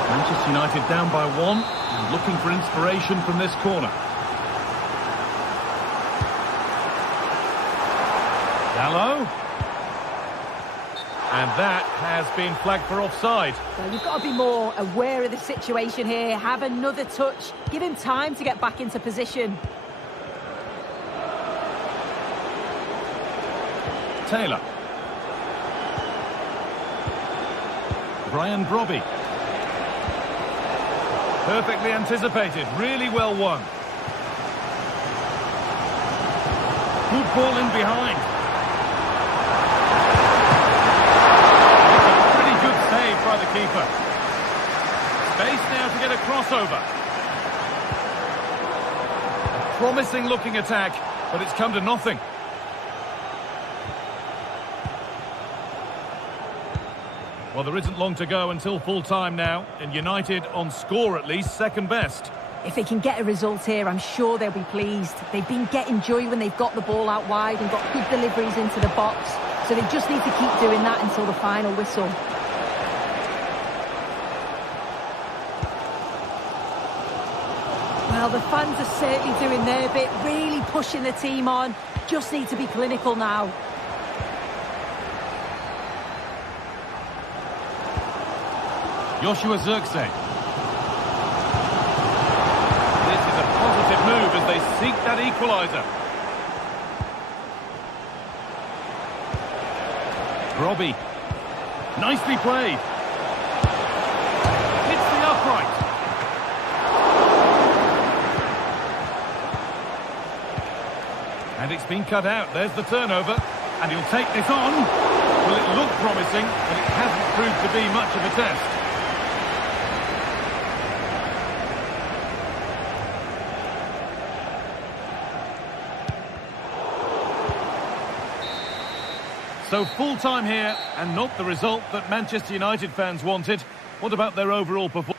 Manchester United down by 1 and looking for inspiration from this corner. Dalot. And that has been flagged for offside. Well, you've got to be more aware of the situation here. Have another touch. Give him time to get back into position. Taylor. Brian Brobby. Perfectly anticipated, really well won. Good ball in behind. It's a pretty good save by the keeper. Space now to get a crossover. A promising looking attack, but it's come to nothing. Well, there isn't long to go until full-time now, and United on score at least, second best. If they can get a result here, I'm sure they'll be pleased. They've been getting joy when they've got the ball out wide and got good deliveries into the box, so they just need to keep doing that until the final whistle. Well, the fans are certainly doing their bit, really pushing the team on. Just need to be clinical now. Joshua Zirkzee. This is a positive move as they seek that equalizer. Robbie. Nicely played. Hits the upright. And it's been cut out. There's the turnover. And he'll take this on. Well, it looked promising, but it hasn't proved to be much of a test. So full-time here, and not the result that Manchester United fans wanted. What about their overall performance?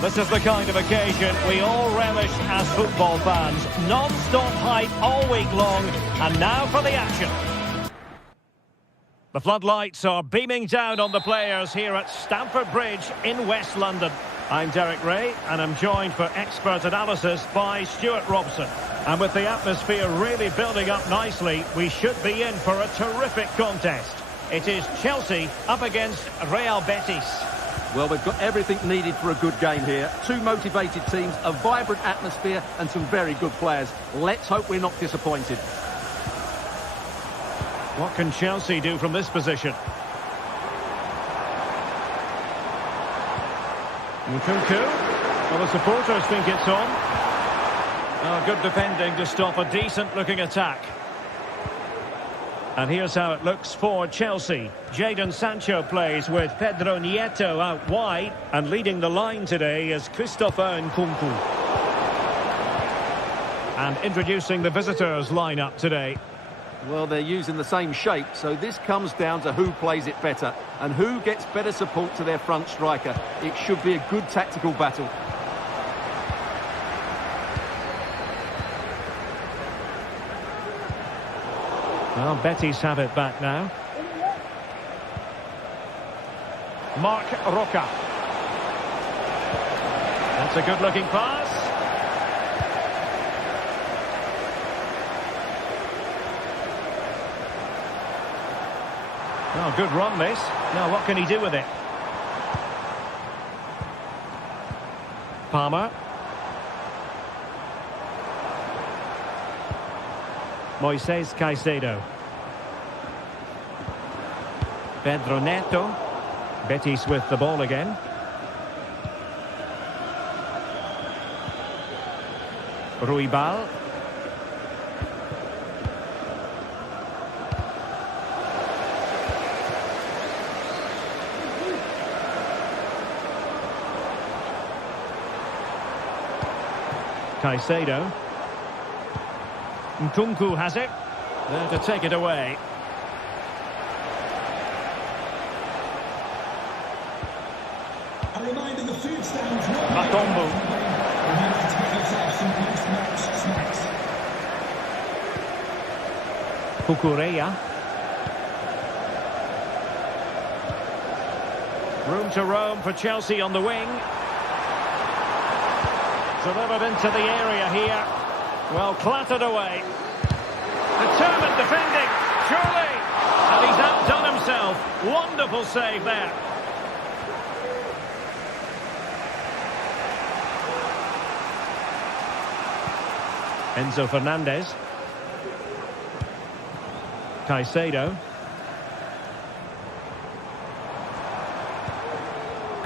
This is the kind of occasion we all relish as football fans. Non-stop hype all week long, and now for the action. The floodlights are beaming down on the players here at Stamford Bridge in West London. I'm Derek Ray, and I'm joined for expert analysis by Stuart Robson. And with the atmosphere really building up nicely, we should be in for a terrific contest. It is Chelsea up against Real Betis. Well, we've got everything needed for a good game here. Two motivated teams, a vibrant atmosphere and some very good players. Let's hope we're not disappointed. What can Chelsea do from this position? Nkunku. Well, the supporters think it's on. Oh, good defending to stop a decent-looking attack. And here's how it looks for Chelsea. Jadon Sancho plays with Pedro Nieto out wide. And leading the line today is Christopher Nkunku. And introducing the visitors' lineup today. Well, they're using the same shape, so this comes down to who plays it better and who gets better support to their front striker. It should be a good tactical battle. Well, Betis have it back now. Marc Roca. That's a good-looking pass. Oh, good run this. Now what can he do with it? Palmer. Moises Caicedo. Pedro Neto. Betis with the ball again. Ruibal. Caicedo. Nkunku has it. There to take it away. A reminder, the food stands. Matombo. Remember to get yourself some post-match snacks. Cucurella. Room to roam for Chelsea on the wing. Delivered into the area here. Well, clattered away. Determined defending, surely. And he's outdone himself. Wonderful save there. Enzo Fernandez. Caicedo.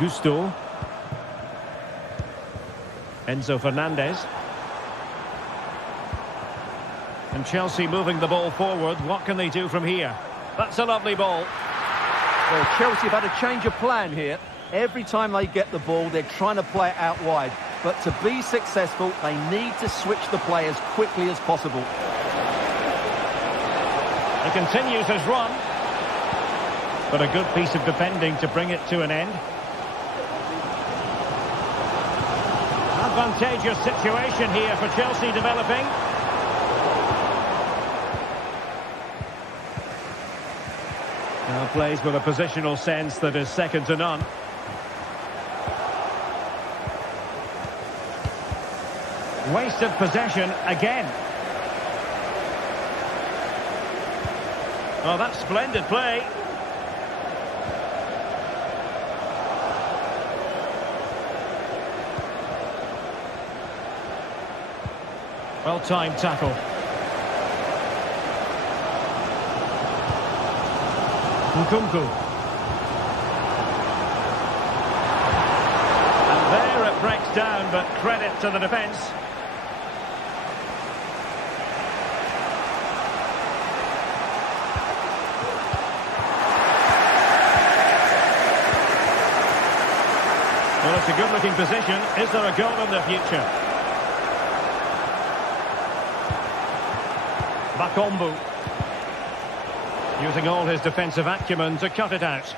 Gusto. Enzo Fernandez. And Chelsea moving the ball forward. What can they do from here? That's a lovely ball. Well, Chelsea have had a change of plan here. Every time they get the ball, they're trying to play it out wide. But to be successful, they need to switch the play as quickly as possible. He continues his run. But a good piece of defending to bring it to an end. Advantageous situation here for Chelsea developing. Now plays with a positional sense that is second to none. Wasted possession again. Oh, that's splendid play. Well-timed tackle. Nkunku. And there it breaks down, but credit to the defence. Well, it's a good-looking position. Is there a goal in the future? Matombo. Using all his defensive acumen to cut it out.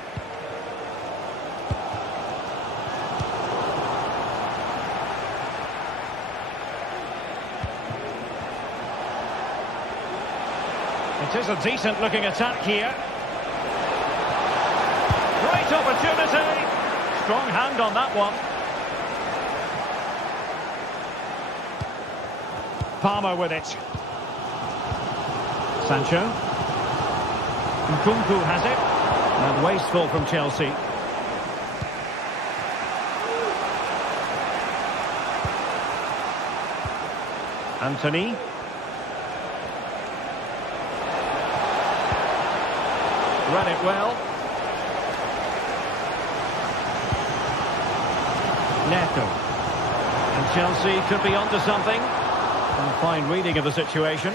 It is a decent-looking attack here. Great opportunity. Strong hand on that one. Palmer with it. Sancho. Nkunku has it. And wasteful from Chelsea. Anthony. Read it well. Neto. And Chelsea could be onto something. A fine reading of the situation.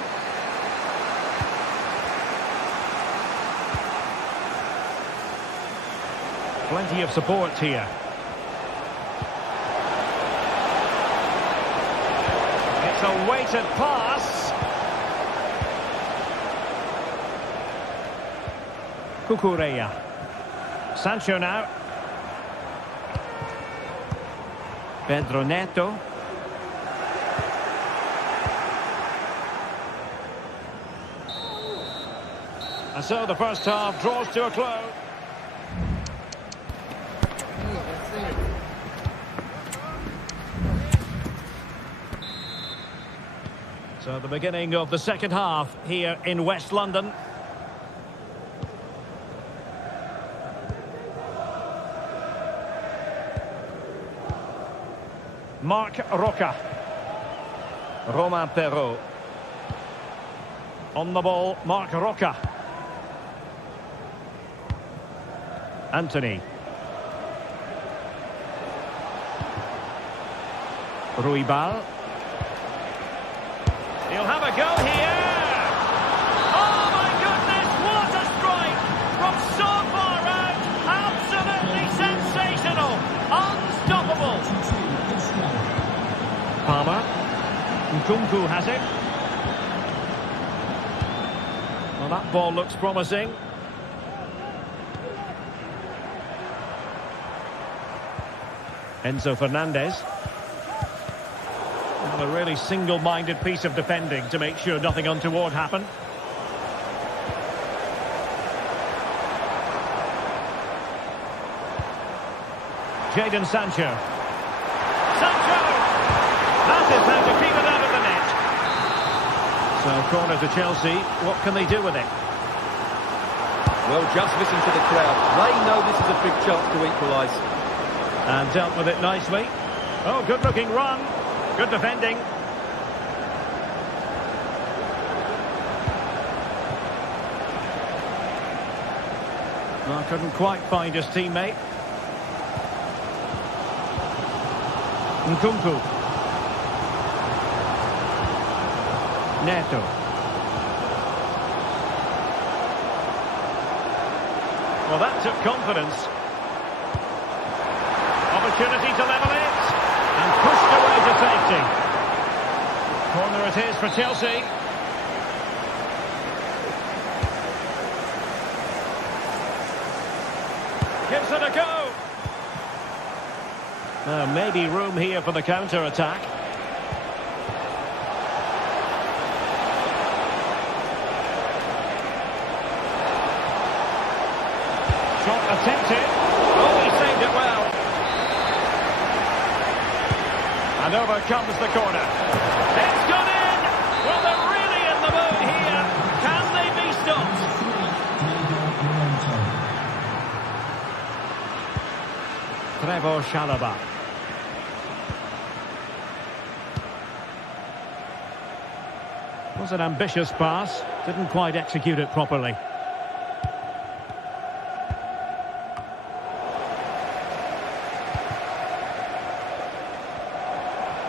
Plenty of support here. It's a weighted pass. Cucurella. Sancho now. Pedro Neto. And so the first half draws to a close. So the beginning of the second half here in West London. Marc Roca. Romain Perrault. On the ball, Marc Roca. Anthony. Ruibal. He'll have a go here. Oh my goodness, what a strike from so far out. Absolutely sensational. Unstoppable. Palmer. Nkunku has it. Well, that ball looks promising. Enzo Fernandez. Well, a really single-minded piece of defending to make sure nothing untoward happened. Jadon Sancho. Sancho! That is how to keep it out of the net. So, corner to Chelsea. What can they do with it? Well, just listen to the crowd. They know this is a big chance to equalise. And dealt with it nicely. Oh, good-looking run. Good defending. Well, couldn't quite find his teammate. Nkunku. Neto. Well, that took confidence. Opportunity to level it. And pushed away to safety. Corner it is for Chelsea. Gives it a go. Maybe room here for the counter-attack. Shot attempted. Oh, he saved it well. And over comes the corner. It's gone in! Well, they're really in the mood here. Can they be stopped? Trevor Chalobah. Was an ambitious pass. Didn't quite execute it properly.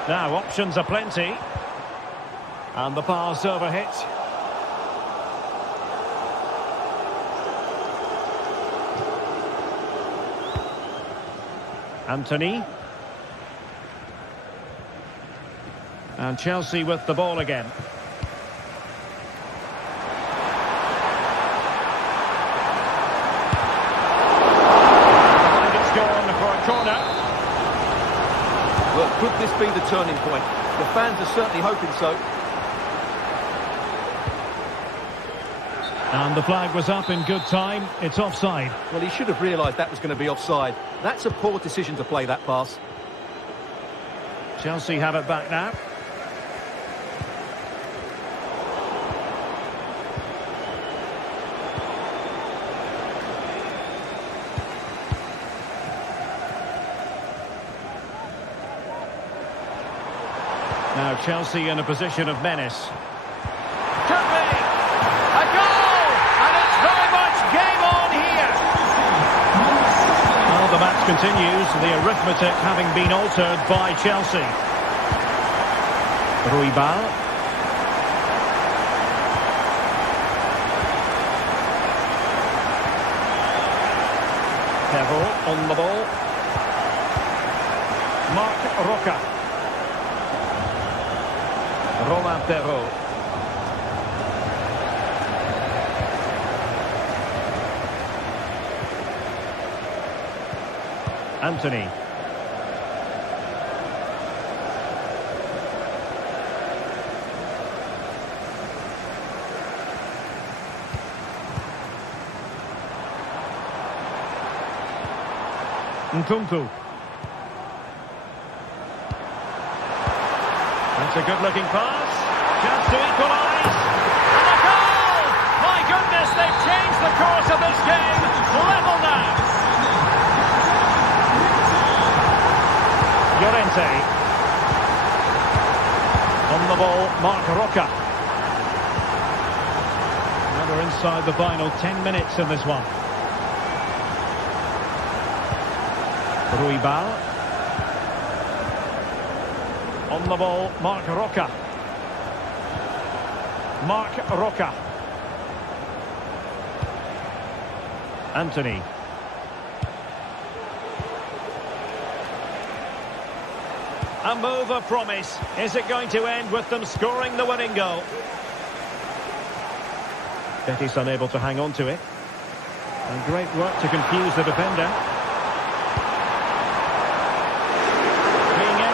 Now, options are plenty. And the pass overhit. Anthony. And Chelsea with the ball again. And it's gone for a corner. Well, could this be the turning point? The fans are certainly hoping so. And the flag was up in good time. It's offside. Well, he should have realised that was going to be offside. That's a poor decision to play that pass. Chelsea have it back now. Now Chelsea in a position of menace. Could be a goal, and it's very much game on here. Well, the match continues, the arithmetic having been altered by Chelsea. Ruibal. Perrault on the ball. Marc Roca. Romain Perrault. Anthony. Nkunku. That's a good-looking pass. Chance to equalise. And a goal! My goodness, they've changed the course of this game. Level now. Llorente. On the ball, Marc Roca. Now we're inside the final 10 minutes in this one. Ruibal. On the ball, Marc Roca. Marc Roca. Anthony. A move of promise. Is it going to end with them scoring the winning goal? Betis unable to hang on to it. And great work to confuse the defender.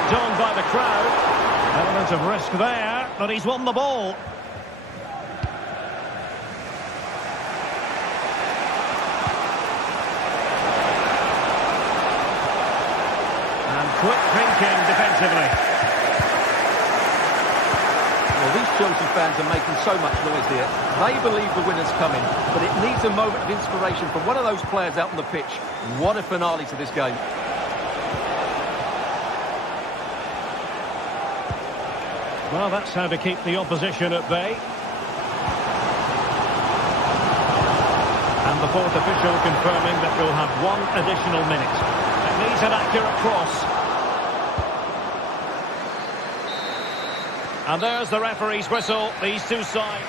On by the crowd. Element of risk there, but he's won the ball. And quick thinking defensively. Well, these Chelsea fans are making so much noise here. They believe the winner's coming, but it needs a moment of inspiration from one of those players out on the pitch. What a finale to this game. Well, that's how to keep the opposition at bay. And the fourth official confirming that we'll have one additional minute. It needs an accurate cross. And there's the referee's whistle. These two sides.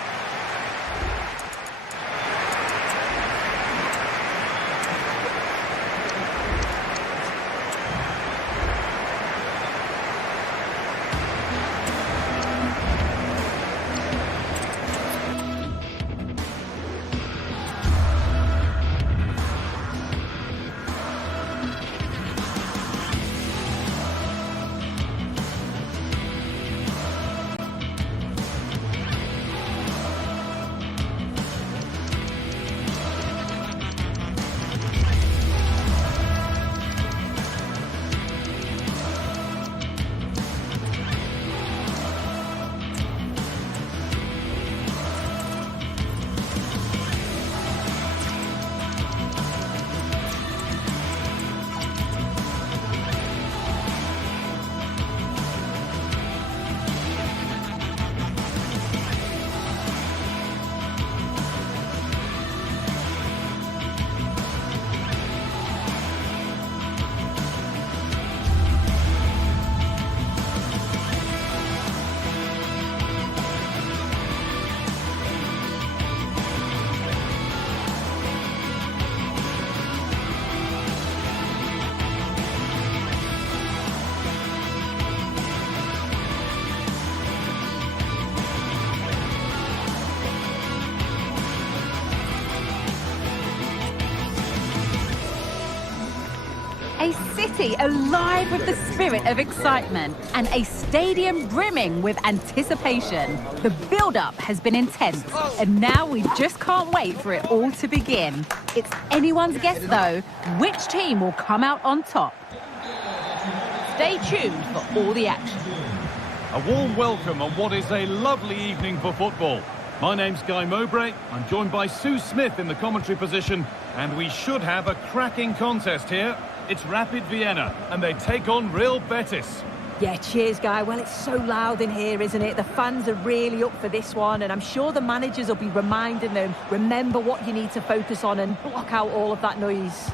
city alive with the spirit of excitement and a stadium brimming with anticipation. The build-up has been intense, and now we just can't wait for it all to begin. It's anyone's guess, though, which team will come out on top. Stay tuned for all the action. A warm welcome on what is a lovely evening for football. My name's Guy Mowbray. I'm joined by Sue Smith in the commentary position, and we should have a cracking contest here. It's Rapid Vienna, and they take on Real Betis. Yeah, cheers, Guy. Well, it's so loud in here, isn't it? The fans are really up for this one, and I'm sure the managers will be reminding them, remember what you need to focus on and block out all of that noise.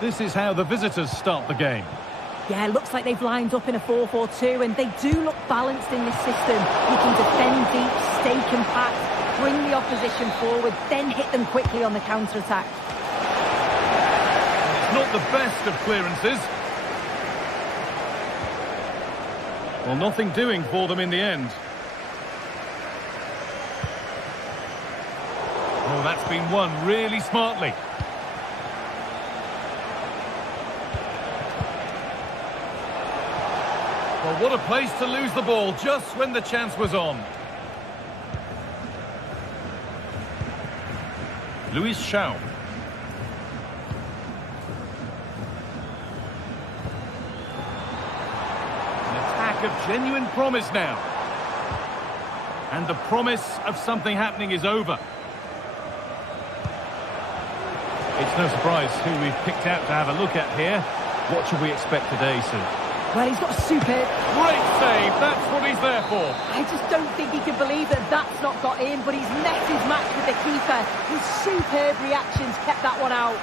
This is how the visitors start the game. Yeah, looks like they've lined up in a 4-4-2, and they do look balanced in this system. You can defend deep, stay compact, bring the opposition forward, then hit them quickly on the counter-attack. It's not the best of clearances. Well, nothing doing for them in the end. Oh, that's been won really smartly. Well, what a place to lose the ball just when the chance was on. Luis Shaw. An attack of genuine promise now. And the promise of something happening is over. It's no surprise who we've picked out to have a look at here. What should we expect today, Sue? Well, he's got a superb... Great save, that's what he's there for. I just don't think he can believe that that's not got in, but he's met his match with the keeper. His superb reactions kept that one out.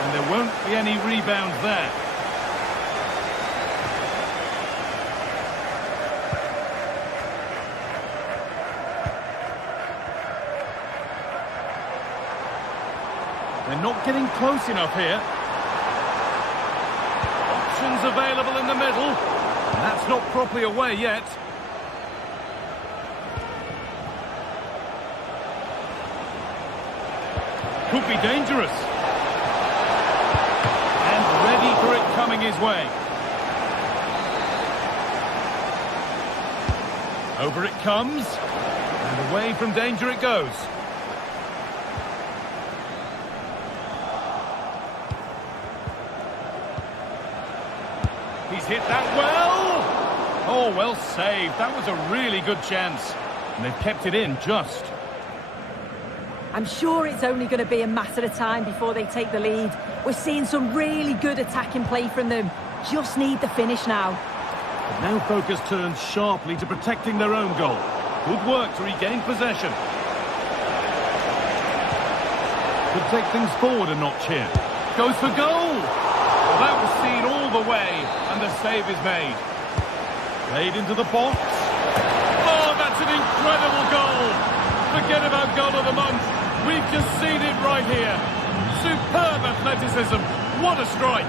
And there won't be any rebound there. They're not getting close enough here. Available in the middle, and that's not properly away yet. Could be dangerous, and ready for it coming his way. Over it comes, and away from danger it goes. He's hit that well. Oh, well saved. That was a really good chance. And they've kept it in just. I'm sure it's only going to be a matter of time before they take the lead. We're seeing some really good attacking play from them. Just need the finish now. But now focus turns sharply to protecting their own goal. Good work to regain possession. Could take things forward a notch here. Goes for goal. Well, that was seen all the way, and the save is made. Played into the box. Oh, that's an incredible goal! Forget about goal of the month. We've just seen it right here. Superb athleticism. What a strike!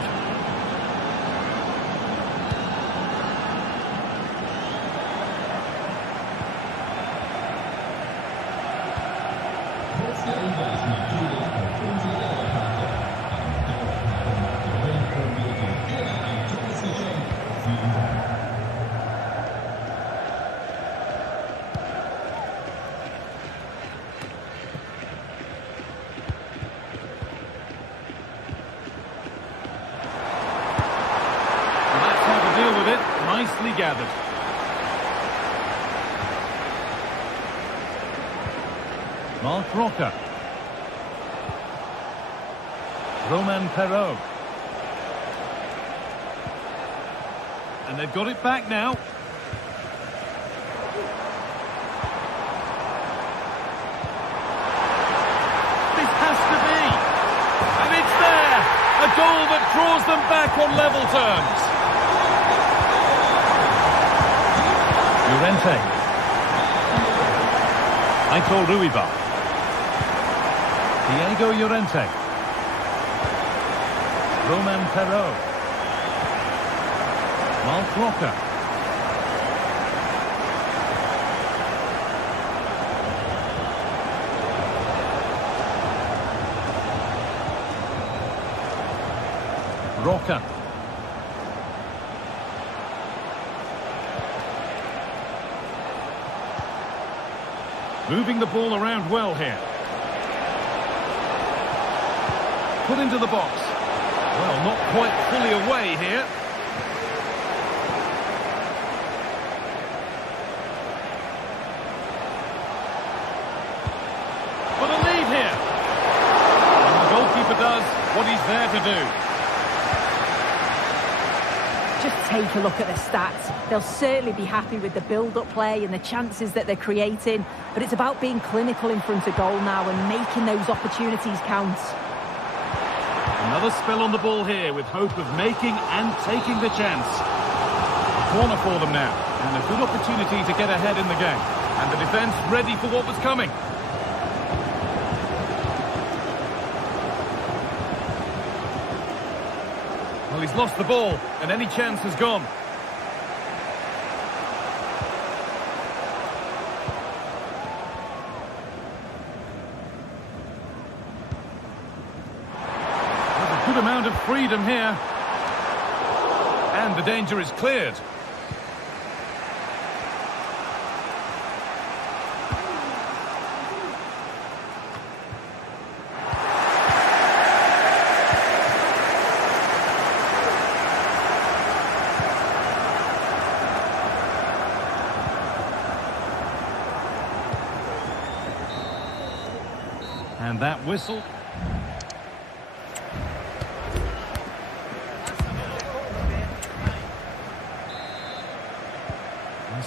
Nicely gathered. Mark Roca. Roman Perrault. And they've got it back now. This has to be. And it's there. A goal that draws them back on level terms. Llorente. Michael Ruiba. Diego Llorente. Roman Perrault. Mark Roca. Moving the ball around well here. Put into the box. Well, not quite fully away here. For the lead here. And the goalkeeper does what he's there to do. Just take a look at the stats. They'll certainly be happy with the build-up play and the chances that they're creating, but it's about being clinical in front of goal now and making those opportunities count. Another spell on the ball here with hope of making and taking the chance. A corner for them now, and a good opportunity to get ahead in the game. And the defence ready for what was coming. Well, he's lost the ball, and any chance has gone. Good amount of freedom here. And the danger is cleared. And that whistle.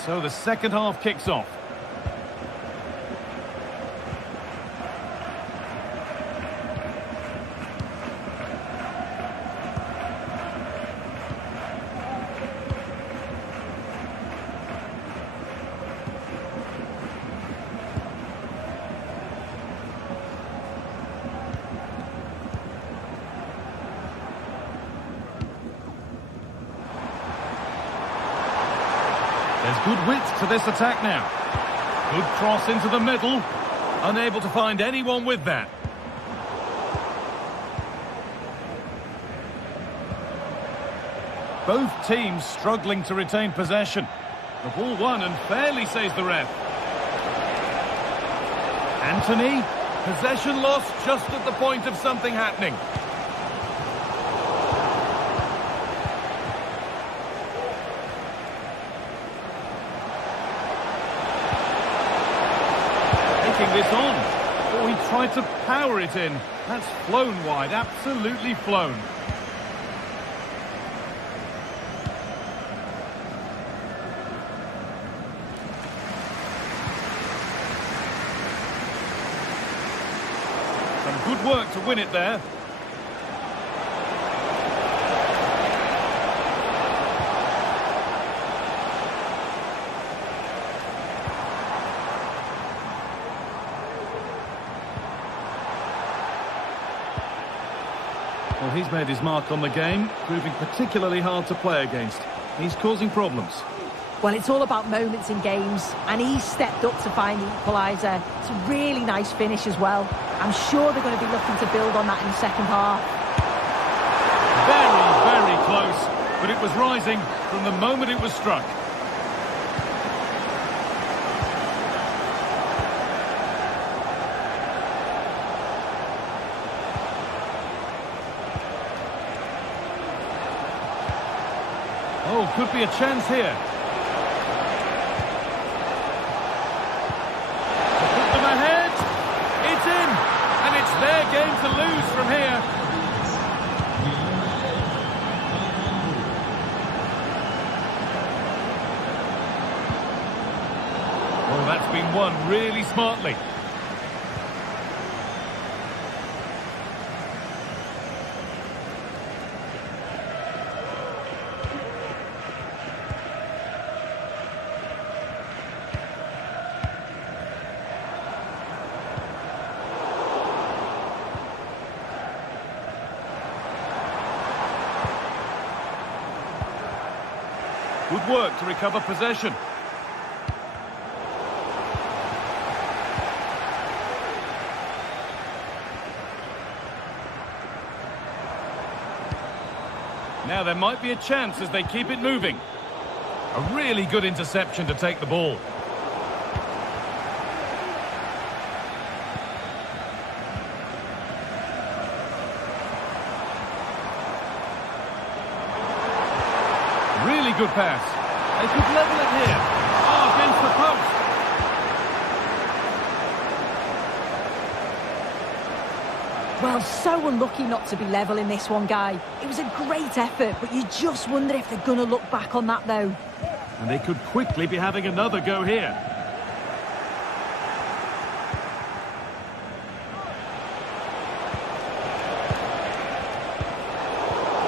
So the second half kicks off. There's good width to this attack now. Good cross into the middle. Unable to find anyone with that. Both teams struggling to retain possession. The ball won and fairly, says the ref. Anthony, possession lost just at the point of something happening. This on. Oh, he tried to power it in. That's flown wide, absolutely flown. Some good work to win it there. Well, he's made his mark on the game, proving particularly hard to play against. He's causing problems. Well, it's all about moments in games, and he's stepped up to find the equaliser. It's a really nice finish as well. I'm sure they're going to be looking to build on that in the second half. Very, very close, but it was rising from the moment it was struck. Oh, could be a chance here. To put them ahead. It's in. And it's their game to lose from here. Oh, that's been won really smartly. Good work to recover possession. Now there might be a chance as they keep it moving. A really good interception to take the ball. good pass. They could level it here. Oh, against the post. Well, so unlucky not to be level in this one, Guy. It was a great effort, but you just wonder if they're going to look back on that, though. And they could quickly be having another go here.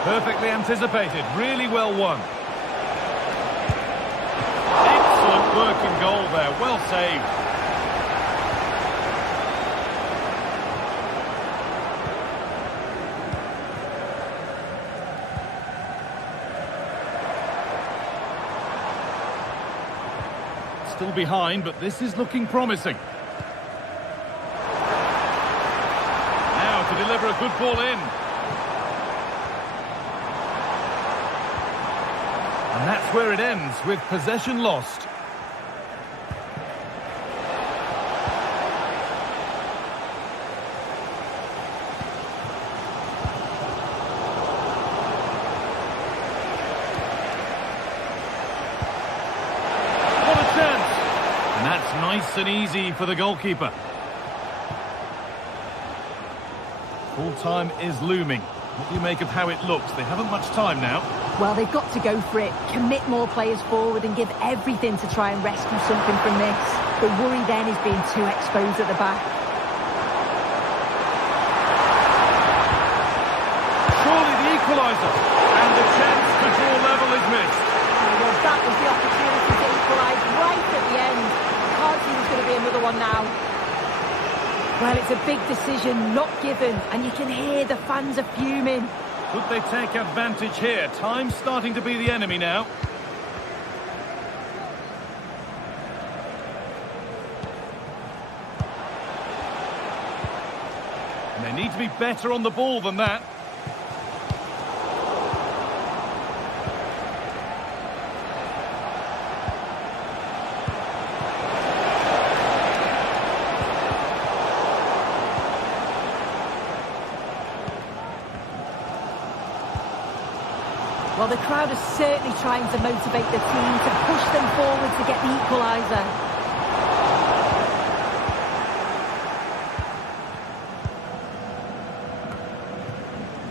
Perfectly anticipated, really well won. Excellent work in goal there, well saved. Still behind, but this is looking promising. Now to deliver a good ball in. And that's where it ends, with possession lost. What a chance! And that's nice and easy for the goalkeeper. Full time is looming. What do you make of how it looks? They haven't much time now. Well, they've got to go for it, commit more players forward and give everything to try and rescue something from this. The worry then is being too exposed at the back. Surely the equaliser. And the chance to draw level is missed. Well, that was the opportunity to equalise right at the end. Can't see there's going to be another one now. Well, it's a big decision, not given, and you can hear the fans are fuming. Could they take advantage here? Time's starting to be the enemy now. And they need to be better on the ball than that. Well, the crowd is certainly trying to motivate the team to push them forward to get the equaliser.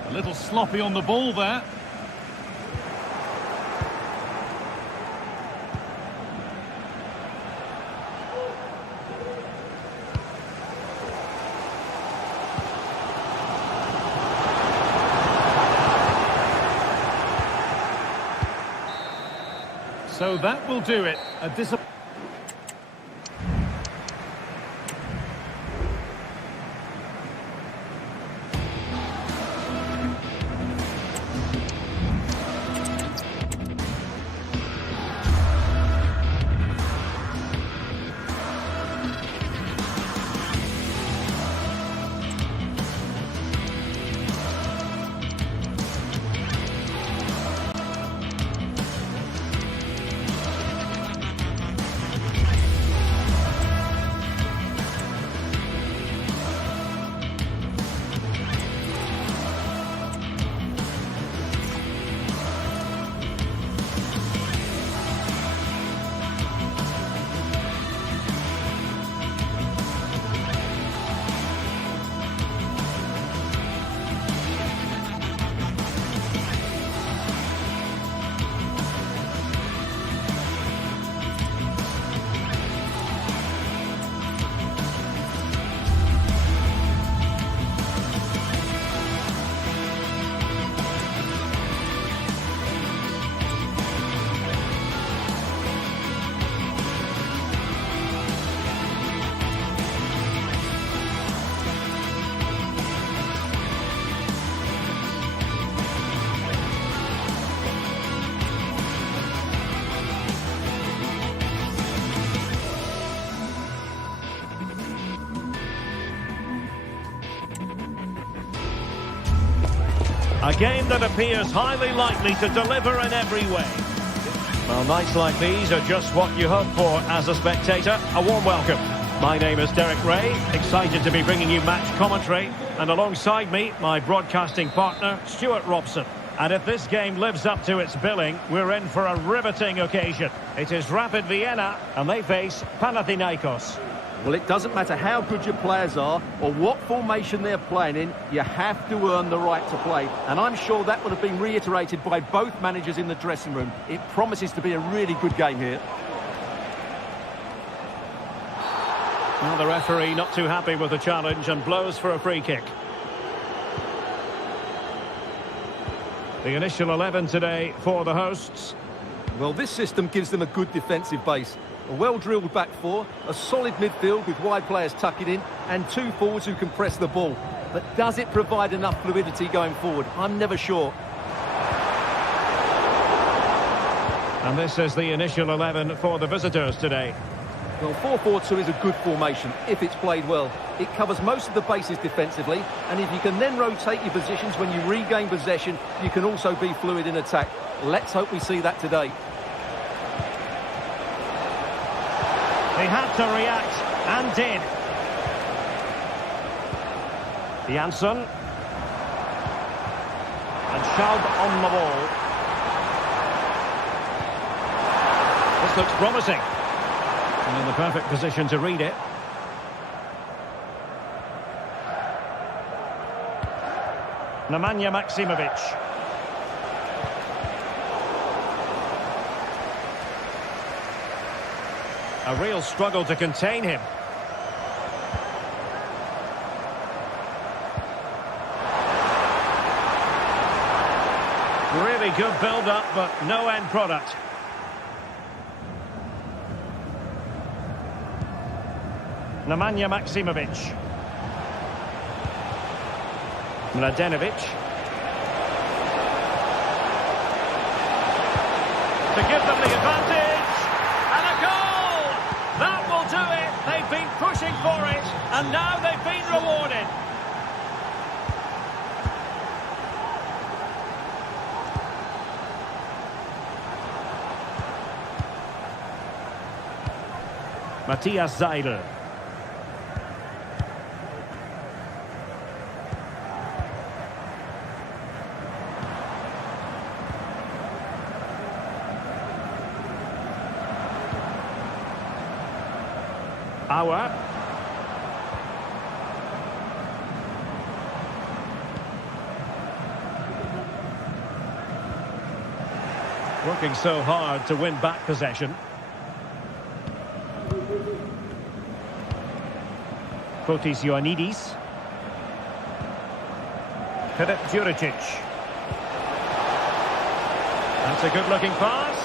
A little sloppy on the ball there. So that will do it. A A game that appears highly likely to deliver in every way. Well, nights like these are just what you hope for as a spectator. A warm welcome. My name is Derek Ray, excited to be bringing you match commentary. And alongside me, my broadcasting partner, Stuart Robson. And if this game lives up to its billing, we're in for a riveting occasion. It is Rapid Vienna, and they face Panathinaikos. Well, it doesn't matter how good your players are or what formation they're playing in, you have to earn the right to play. And I'm sure that would have been reiterated by both managers in the dressing room. It promises to be a really good game here. Well, the referee not too happy with the challenge and blows for a free kick. The initial 11 today for the hosts. Well, this system gives them a good defensive base. A well-drilled back four, a solid midfield with wide players tucking in, and two forwards who can press the ball. But does it provide enough fluidity going forward? I'm never sure. And this is the initial 11 for the visitors today. Well, 4-4-2 is a good formation if it's played well. It covers most of the bases defensively, and if you can then rotate your positions when you regain possession, you can also be fluid in attack. Let's hope we see that today. They had to react, and did. Janssen. And Schaub on the ball. This looks promising. And in the perfect position to read it. Nemanja Maksimovic. A real struggle to contain him. Really good build-up, but no end product. Nemanja Maksimovic. Mladenovic. To give them the advantage. And a goal! That will do it. They've been pushing for it, and now they've been rewarded. Matthias Seidel. Auer. Working so hard to win back possession. Fotis Ioannidis. Filip Juricic. That's a good-looking pass.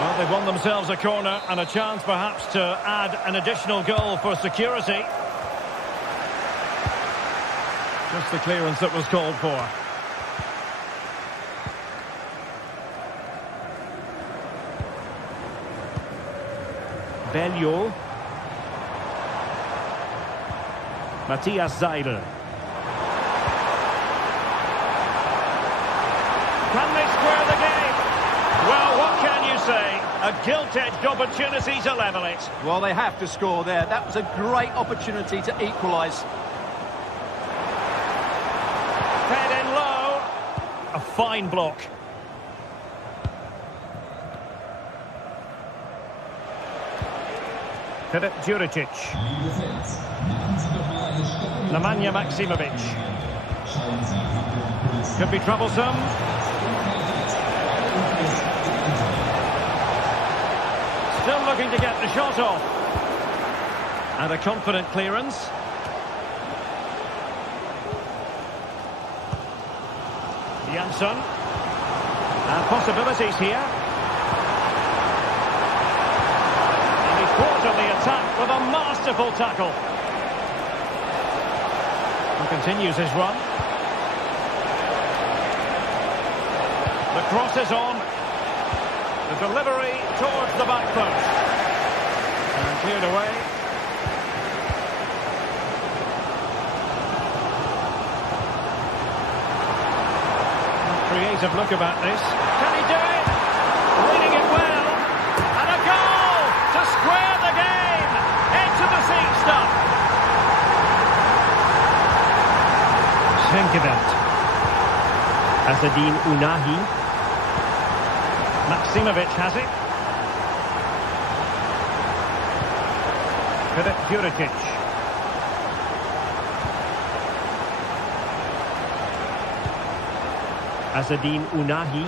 Well, they've won themselves a corner and a chance perhaps to add an additional goal for security. Just the clearance that was called for. Bello. Matthias Seidel. Can they square the game? Well, what can you say? A gilt-edged opportunity to level it. Well, they have to score there. That was a great opportunity to equalise. Head in low. A fine block. Filip Juricic. Nemanja Maksimovic. Could be troublesome. Still looking to get the shot off. And a confident clearance. Janssen. And possibilities here. And he thwarted the attack with a masterful tackle. He continues his run. The cross is on. The delivery towards the back post. And cleared away. Creative look about this. Can he do it? Reading it well. And a goal to square the game. Into the seat stuff. Think of it. Asadin Unahi. Maksimovic has it. Filip Juricic. Asadin Unahi.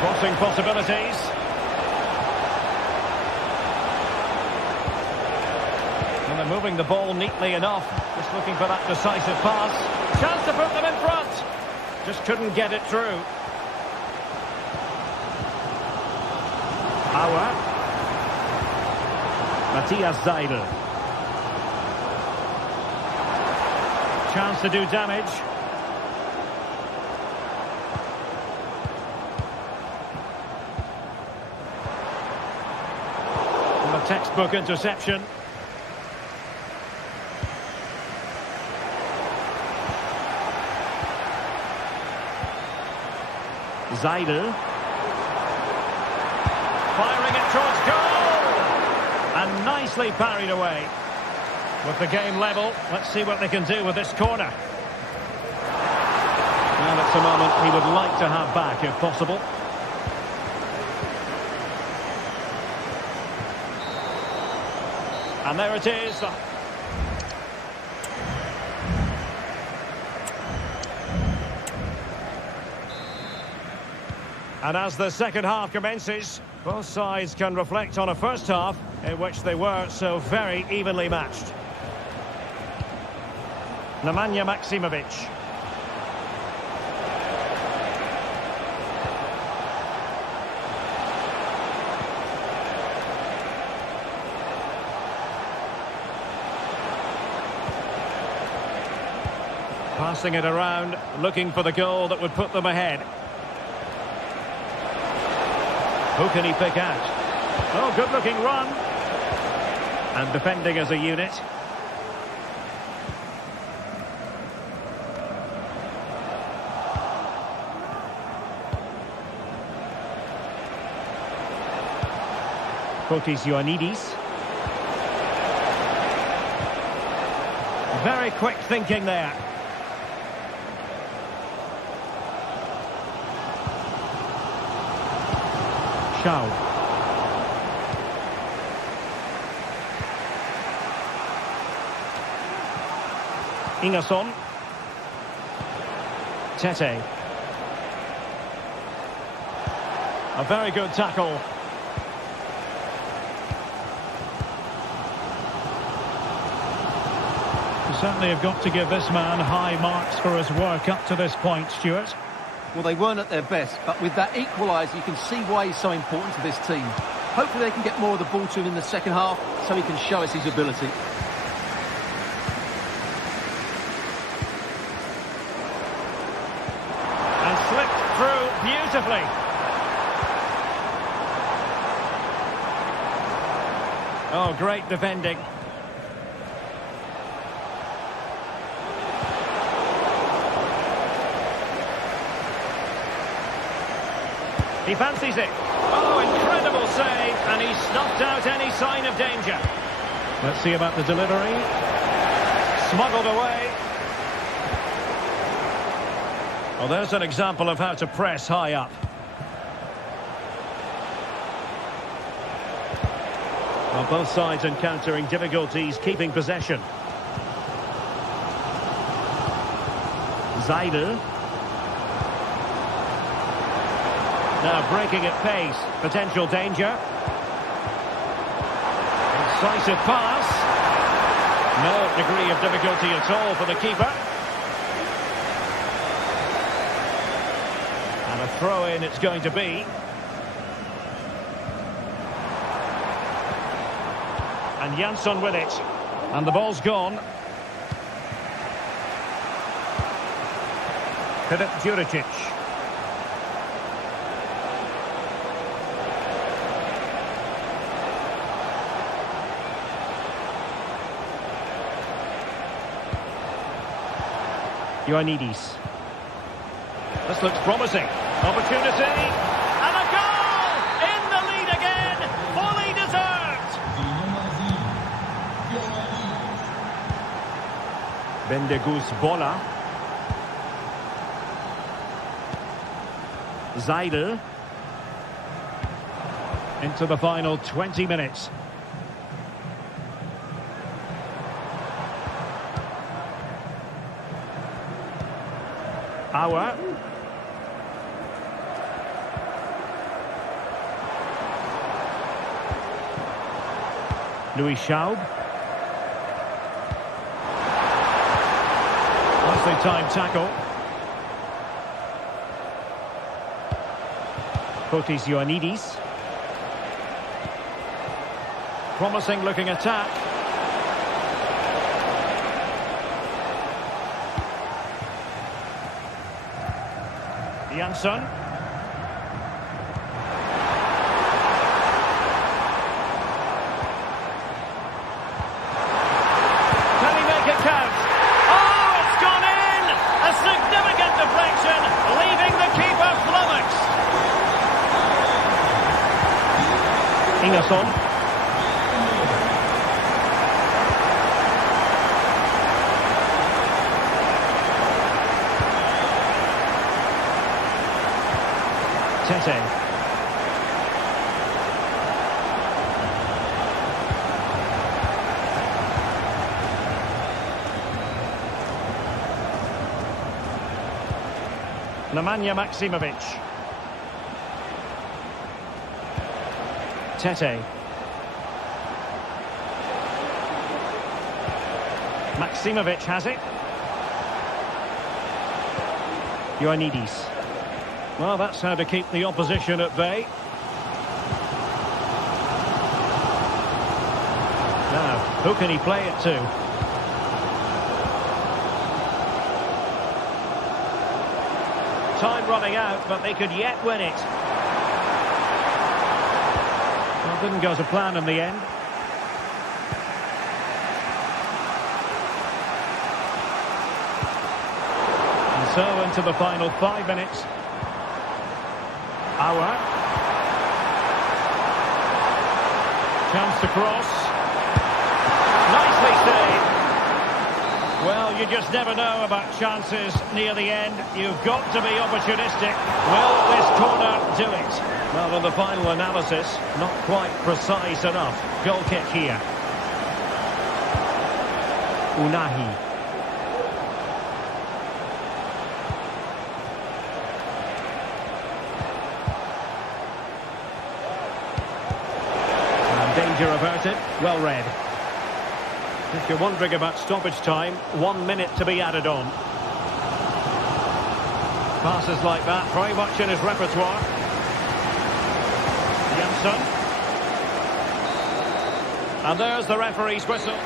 Crossing possibilities. And they're moving the ball neatly enough. Just looking for that decisive pass. Chance to put them in front. Just couldn't get it through. Auer. Matthias Seidel. Chance to do damage. And a textbook interception. Seidel. Firing it towards goal! And nicely parried away. With the game level, let's see what they can do with this corner. Well, it's a moment he would like to have back, if possible. And there it is. And as the second half commences, both sides can reflect on a first half in which they were so very evenly matched. Nemanja Maksimovic. Passing it around, looking for the goal that would put them ahead. Who can he pick out? Oh, good-looking run. And defending as a unit. Fotis Ioannidis. Very quick thinking there. Schau. Ingerson. Tete. A very good tackle. You certainly have got to give this man high marks for his work up to this point, Stuart. Well, they weren't at their best, but with that equaliser, you can see why he's so important to this team. Hopefully they can get more of the ball to him in the second half, so he can show us his ability. And slipped through beautifully. Oh, great defending. He fancies it. Oh, incredible save, and he snuffed out any sign of danger. Let's see about the delivery. Smuggled away. Well, there's an example of how to press high up. Well, both sides encountering difficulties keeping possession. Seidel. Now breaking at pace, potential danger. Incisive pass. No degree of difficulty at all for the keeper. And a throw-in it's going to be. And Jansson with it. And the ball's gone. Filip Juricic. Ioannidis. This looks promising. Opportunity. And a goal! In the lead again. Fully deserved. Bendegus Bola. Seidel. Into the final 20 minutes. Auer. Louis Schaub. Nicely timed tackle. Fotis Ioannidis. Promising looking attack. Jansson. Can he make it count? Oh, it's gone in! A significant deflection, leaving the keeper flummoxed. Ingerson. Tete. Nemanja Maksimovic. Tete. Maksimovic has it. Ioannidis. Well, that's how to keep the opposition at bay. Now, who can he play it to? Time running out, but they could yet win it. Well, didn't go to plan in the end. And so into the final 5 minutes. Auer. Chance to cross. Nicely saved. Well, you just never know about chances near the end. You've got to be opportunistic. Will this corner do it? Well, in the final analysis, not quite precise enough. Goal kick here. Unahi. Danger averted. Well read. If you're wondering about stoppage time, 1 minute to be added on. Passes like that, very much in his repertoire. Jansson. And there's the referee's whistle.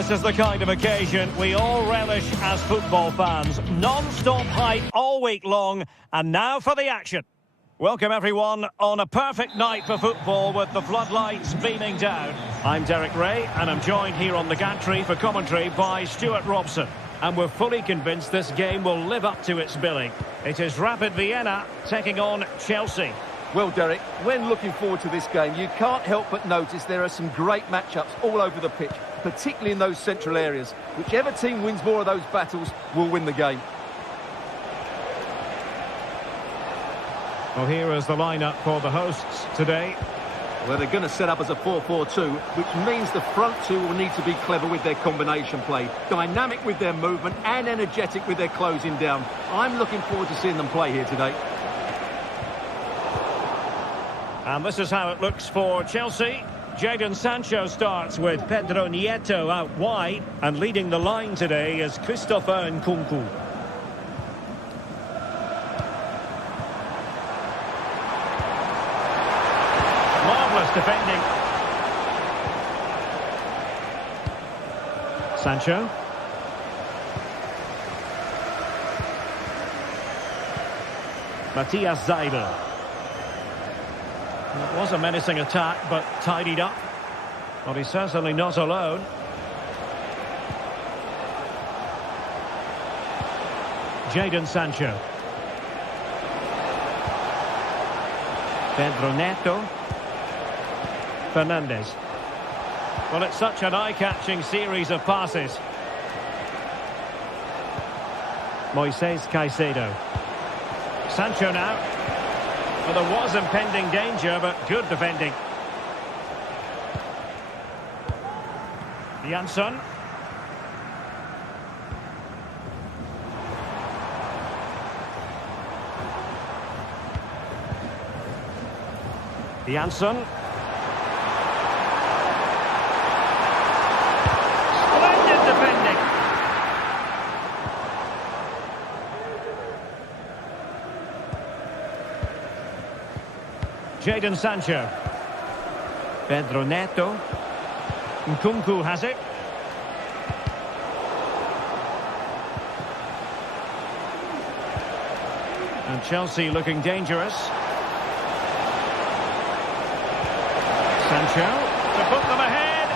This is the kind of occasion we all relish as football fans. Non-stop hype all week long, and now for the action. Welcome everyone on a perfect night for football with the floodlights beaming down. I'm Derek Ray and I'm joined here on the gantry for commentary by Stuart Robson. And we're fully convinced this game will live up to its billing. It is Rapid Vienna taking on Chelsea. Well, Derek, when looking forward to this game, you can't help but notice there are some great matchups all over the pitch, particularly in those central areas. Whichever team wins more of those battles will win the game. Well, here is the lineup for the hosts today. Well, they're going to set up as a 4-4-2, which means the front two will need to be clever with their combination play, dynamic with their movement and energetic with their closing down. I'm looking forward to seeing them play here today. And this is how it looks for Chelsea. Jadon Sancho starts with Pedro Nieto out wide, and leading the line today is Christopher Nkunku. Marvellous defending. Sancho. Matthias Seidel. It was a menacing attack, but tidied up. Well, he's certainly not alone. Jadon Sancho. Pedro Neto. Fernandes. Well, it's such an eye-catching series of passes. Moises Caicedo. Sancho now. Well, there was impending danger, but good defending. Jansson. Jansson. Splendid defending. Jadon Sancho. Pedro Neto. Nkunku has it. And Chelsea looking dangerous. Sancho to put them ahead.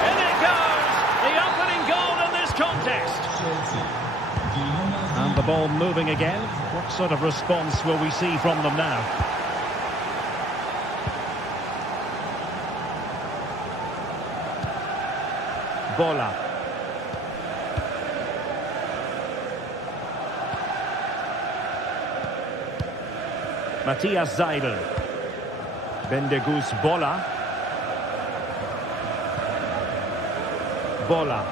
In it goes! The opening goal in this contest. And the ball moving again. What sort of response will we see from them now? Bola. Matthias Seidel. Bendegus Bola. Bola.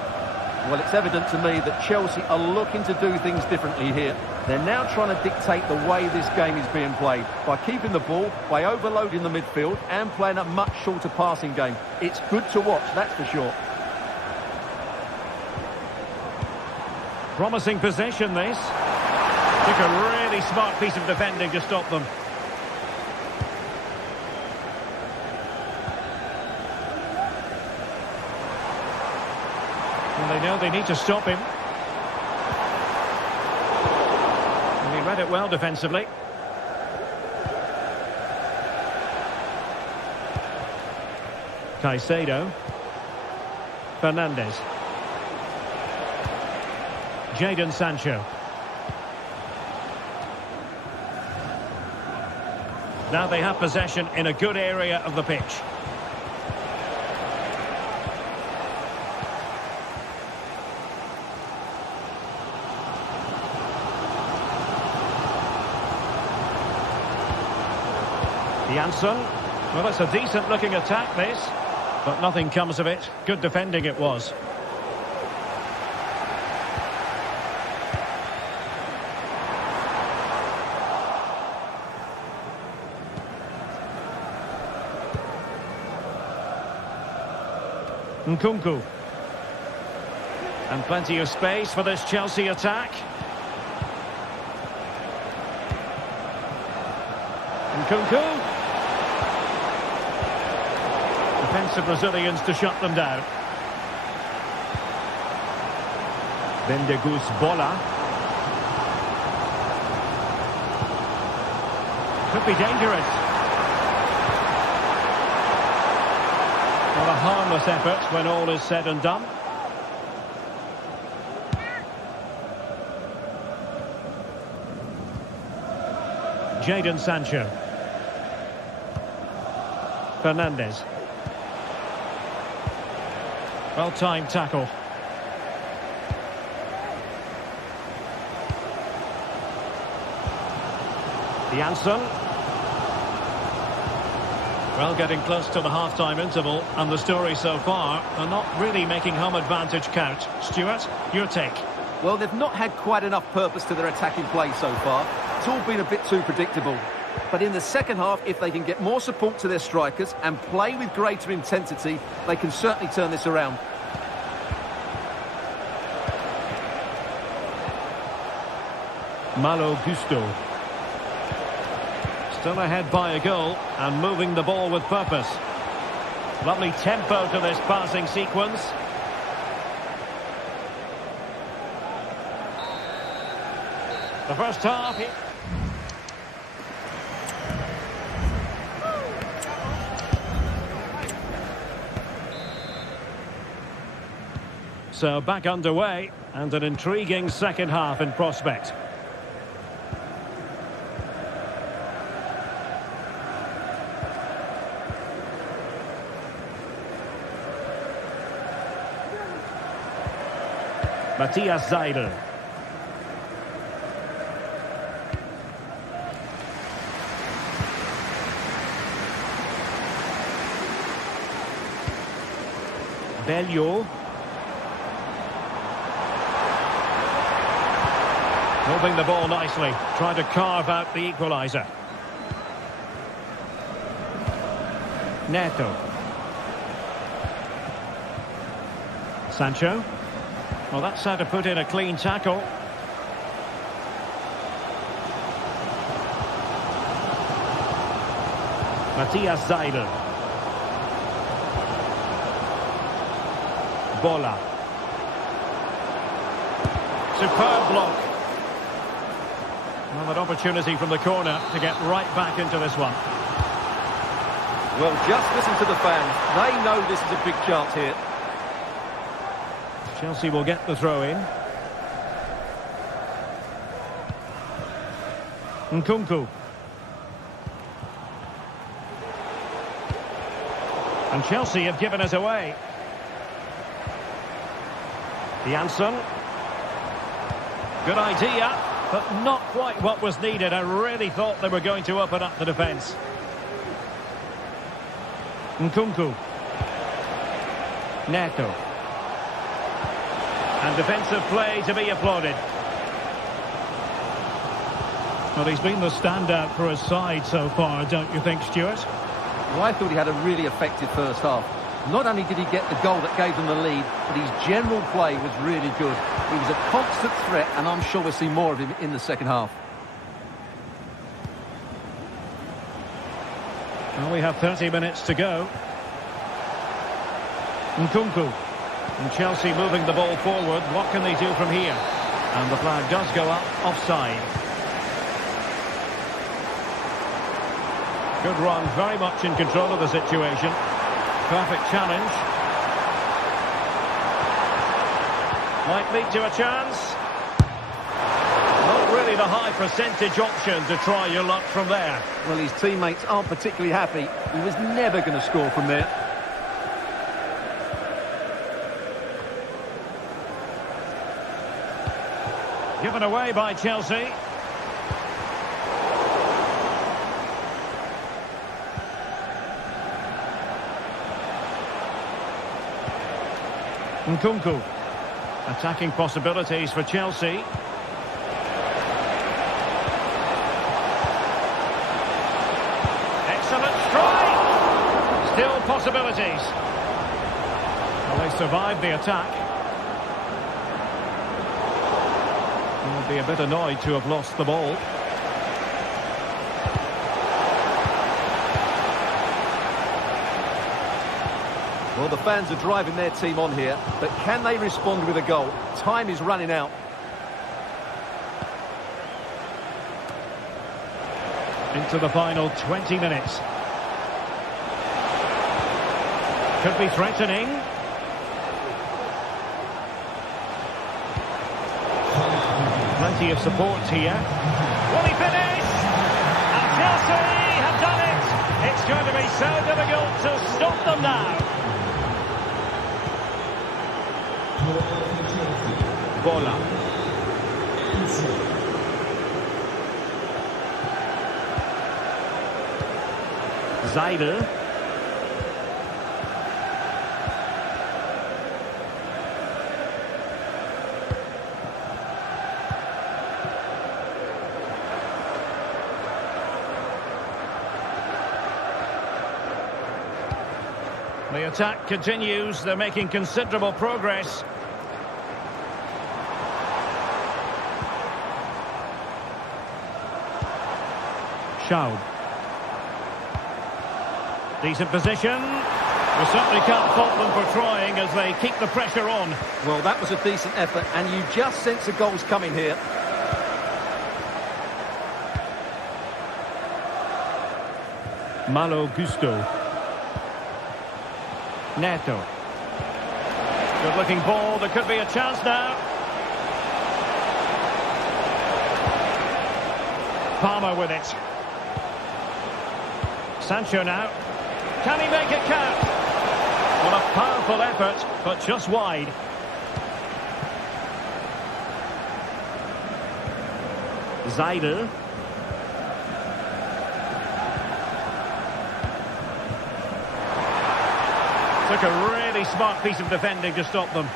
Well, it's evident to me that Chelsea are looking to do things differently here. They're now trying to dictate the way this game is being played by keeping the ball, by overloading the midfield and playing a much shorter passing game. It's good to watch, that's for sure. Promising possession, this. Took a really smart piece of defending to stop them. Well, they know they need to stop him. And he read it well defensively. Caicedo. Fernandes. Jadon Sancho. Now they have possession in a good area of the pitch. Jansson. Well, it's a decent looking attack, this, but nothing comes of it. Good defending it was. Nkunku. And plenty of space for this Chelsea attack. Nkunku. Defensive Brazilians to shut them down. Bola. Could be dangerous. Well, a harmless effort when all is said and done. Jadon Sancho. Fernandes. Well-timed tackle. Janssen. Well, getting close to the half-time interval, and the story so far are not really making home advantage count. Stuart, your take? Well, they've not had quite enough purpose to their attacking play so far. It's all been a bit too predictable. But in the second half, if they can get more support to their strikers and play with greater intensity, they can certainly turn this around. Malo Gusto. Still ahead by a goal and moving the ball with purpose. Lovely tempo to this passing sequence. The first half. So back underway and an intriguing second half in prospect. Matthias Seidel. Bello. Moving the ball nicely, trying to carve out the equalizer. Neto. Sancho. Well, that's how to put in a clean tackle. Matthias Seidel. Bola. Superb block. Well, an opportunity from the corner to get right back into this one. Well, just listen to the fans. They know this is a big chance here. Chelsea will get the throw in. Nkunku. And Chelsea have given us away. Janssen. Good idea, but not quite what was needed. I really thought they were going to open up the defence. Nkunku. Neto. And defensive play to be applauded. Well, he's been the standout for his side so far, don't you think, Stuart? Well, I thought he had a really effective first half. Not only did he get the goal that gave them the lead, but his general play was really good. He was a constant threat, and I'm sure we'll see more of him in the second half. Well, we have 30 minutes to go. Nkunku. And Chelsea moving the ball forward. What can they do from here? And the flag does go up, offside. Good run, very much in control of the situation. Perfect challenge. Might lead to a chance. Not really the high percentage option to try your luck from there. Well, his teammates aren't particularly happy. He was never going to score from there. Given away by Chelsea. Nkunku. Attacking possibilities for Chelsea. Excellent strike! Still possibilities. Well, they survived the attack. They'll be a bit annoyed to have lost the ball. Well, the fans are driving their team on here, but can they respond with a goal? Time is running out. Into the final 20 minutes. Could be threatening. Plenty of support here. Will he finish? And Chelsea have done it. It's going to be so difficult to stop them now. Bola. Seidel. The attack continues. They're making considerable progress. Schaub. Decent position. We certainly can't fault them for trying as they keep the pressure on. Well, that was a decent effort, and you just sense a goal's coming here. Malo Gusto. Neto. Good looking ball. There could be a chance now. Palmer with it. Sancho now. Can he make it count? What a powerful effort, but just wide. Seidel. Took a really smart piece of defending to stop them.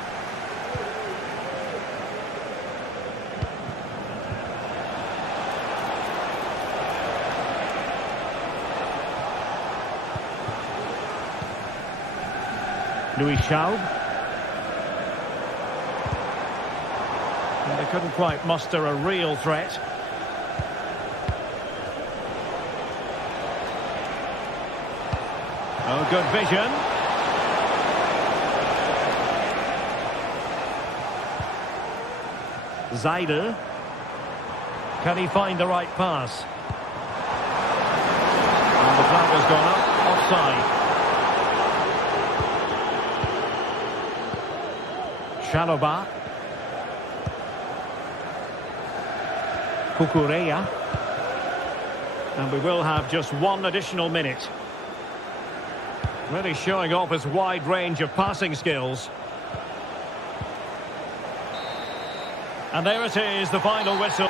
Louis Schaub. And they couldn't quite muster a real threat. Oh, good vision. Seidel. Can he find the right pass? And the flag has gone up, offside. Chalobah. Cucurella. And we will have just one additional minute. Really showing off his wide range of passing skills. And there it is, the final whistle.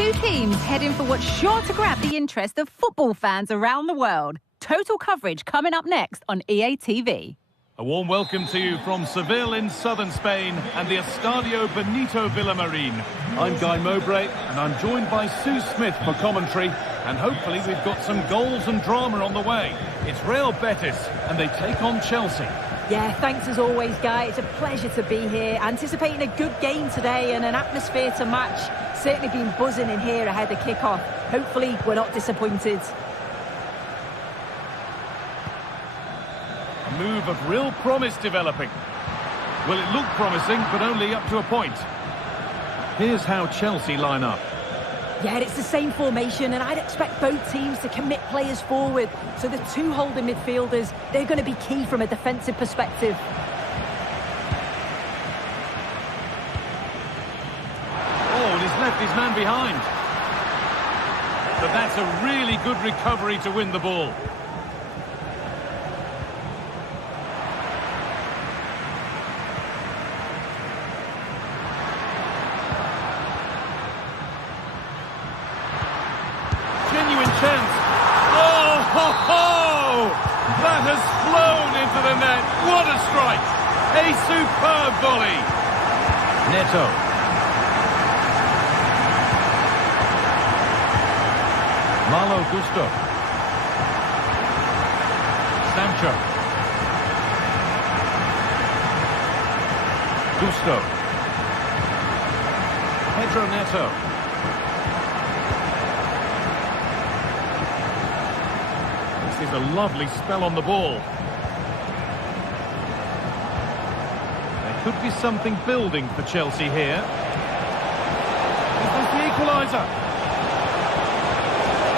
Two teams heading for what's sure to grab the interest of football fans around the world. Total coverage coming up next on EA TV. A warm welcome to you from Seville in southern Spain and the Estadio Benito Villamarín. I'm Guy Mowbray and I'm joined by Sue Smith for commentary, and hopefully we've got some goals and drama on the way. It's Real Betis and they take on Chelsea. Yeah, thanks as always, Guy. It's a pleasure to be here. Anticipating a good game today and an atmosphere to match. Certainly been buzzing in here ahead of kick-off. Hopefully we're not disappointed. A move of real promise developing. Well, it looked promising, but only up to a point. Here's how Chelsea line up. Yeah, it's the same formation, and I'd expect both teams to commit players forward. So the two holding midfielders, they're going to be key from a defensive perspective. Oh, and he's left his man behind. But that's a really good recovery to win the ball. Chance. Oh, ho, ho! That has flown into the net. What a strike! A superb volley. Neto. Malo Gusto. Sancho. Gusto. Pedro Neto. This is a lovely spell on the ball. There could be something building for Chelsea here. Is the equalizer?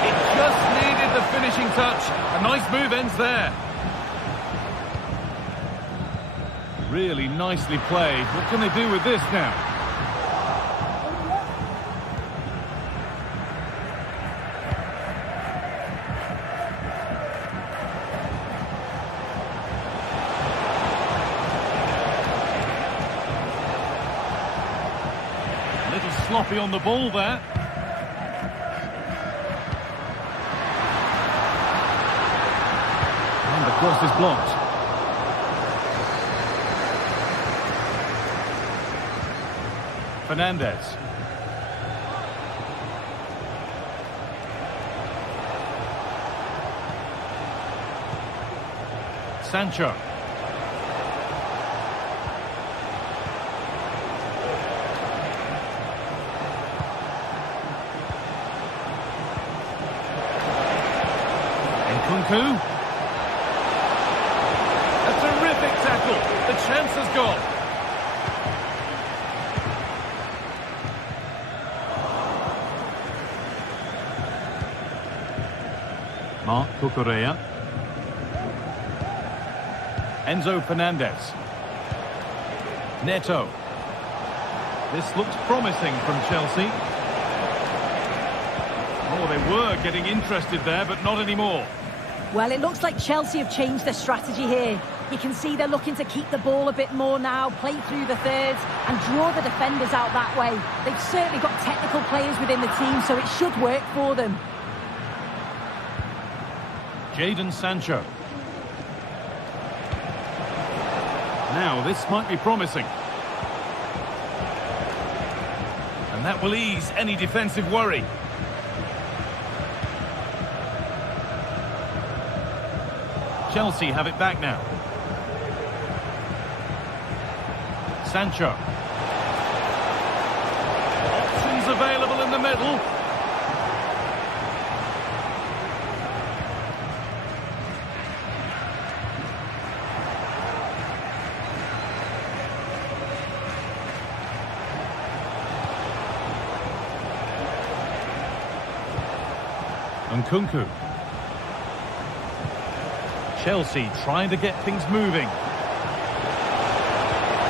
It just needed the finishing touch. A nice move ends there. Really nicely played. What can they do with this now? Sloppy on the ball there. And the cross is blocked. Fernandez. Sancho. Kunku. A terrific tackle. The chance has gone. Marc Cucurella. Enzo Fernandez. Neto. This looks promising from Chelsea. Oh, they were getting interested there, but not anymore. Well, it looks like Chelsea have changed their strategy here. You can see they're looking to keep the ball a bit more now, play through the thirds and draw the defenders out that way. They've certainly got technical players within the team, so it should work for them. Jadon Sancho. Now, this might be promising. And that will ease any defensive worry. Chelsea have it back now. Sancho. Options available in the middle. Nkunku. Chelsea trying to get things moving.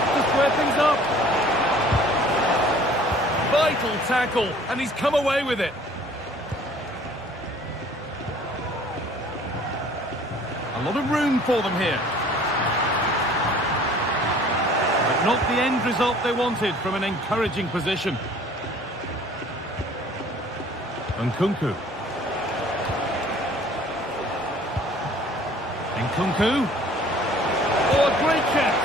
To square things up. Vital tackle, and he's come away with it. A lot of room for them here. But not the end result they wanted from an encouraging position. Nkunku. Nkunku. Oh, a great catch.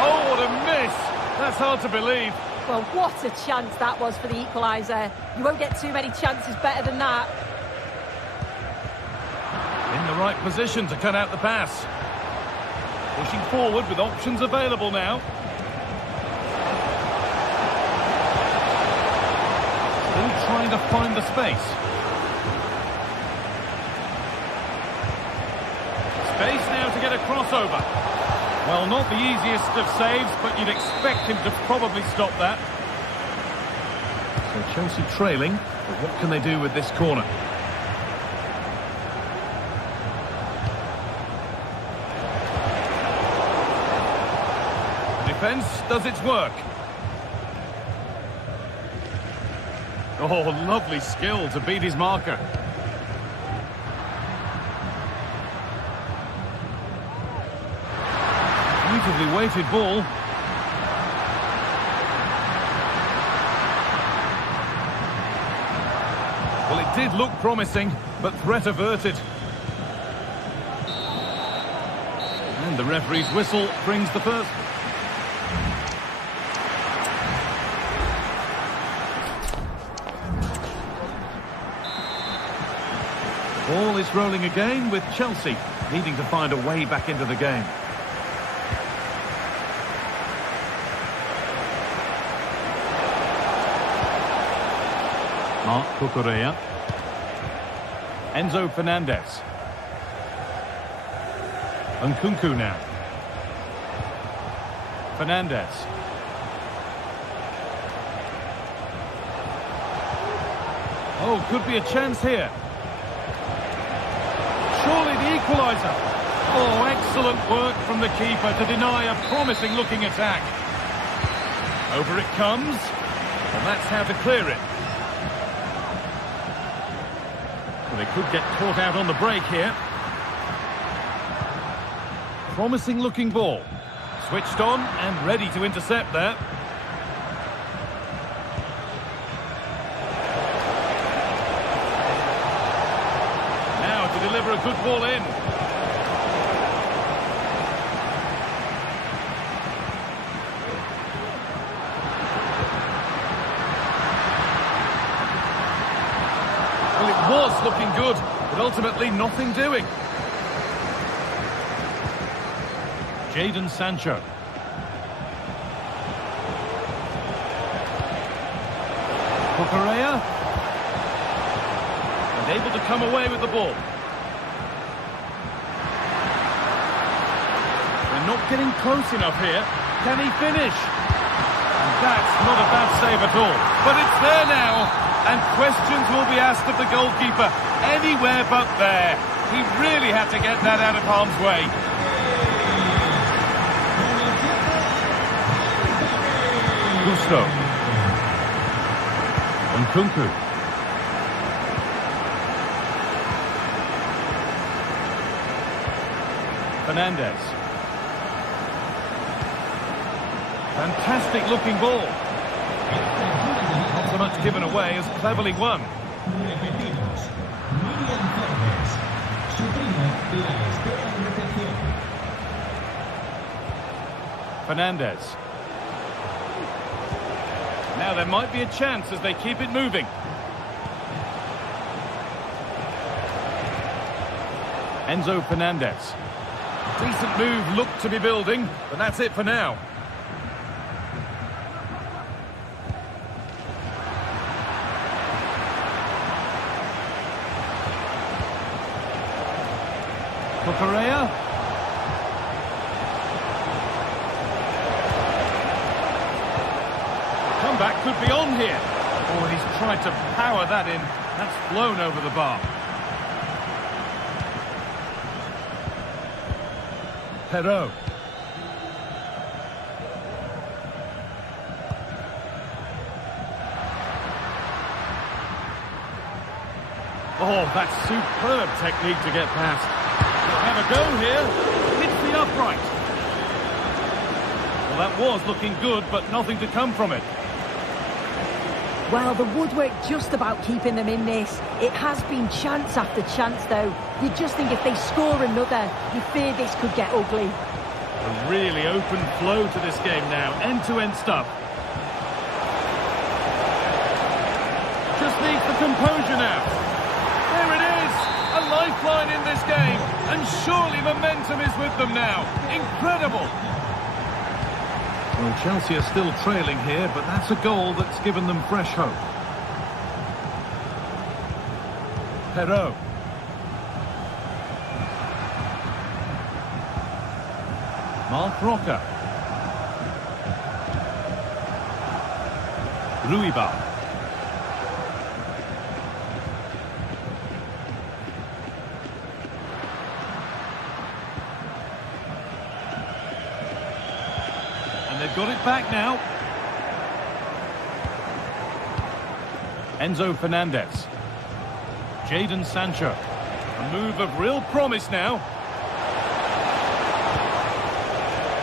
Oh, what a miss. That's hard to believe. Well, what a chance that was for the equaliser. You won't get too many chances better than that. In the right position to cut out the pass. Pushing forward with options available now. Still trying to find the space. Space now to get a crossover. Well, not the easiest of saves, but you'd expect him to probably stop that. So Chelsea trailing, but what can they do with this corner? Defence does its work. Oh, lovely skill to beat his marker. Beautifully weighted ball. Well, it did look promising, but threat averted. And the referee's whistle brings the first. Ball is rolling again with Chelsea needing to find a way back into the game. Marc Cucurella. Enzo Fernandez. Nkunku now. Fernandez. Oh, could be a chance here. Surely the equaliser. Oh, excellent work from the keeper to deny a promising-looking attack. Over it comes. And that's how to clear it. They could get caught out on the break here. Promising looking ball. Switched on and ready to intercept there. Now to deliver a good ball in. Was looking good, but ultimately nothing doing. Jadon Sancho. Cucurella. And able to come away with the ball. They're not getting close enough here. Can he finish? And that's not a bad save at all. But it's there now. And questions will be asked of the goalkeeper. Anywhere but there. He really had to get that out of harm's way. Gusto. Nkunku. Fernandez. Fantastic looking ball. Not so much given away as cleverly won. Fernandez. Now there might be a chance as they keep it moving. Enzo Fernandez. Decent move looked to be building, but that's it for now. Cucurella. Comeback could be on here. Oh, he's tried to power that in. That's flown over the bar. Perot. Oh, that's superb technique to get past. Have a go here. Hits the upright. Well, that was looking good, but nothing to come from it. Well, the woodwork just about keeping them in this. It has been chance after chance, though. You just think if they score another, you fear this could get ugly. A really open flow to this game now. End-to-end stuff. Just needs the composure now. There it is! A lifeline in this game. And surely momentum is with them now. Incredible! Well, Chelsea are still trailing here, but that's a goal that's given them fresh hope. Perrault. Marc Roca. Ruiba. And they've got it back now. Enzo Fernandez. Jadon Sancho. A move of real promise now.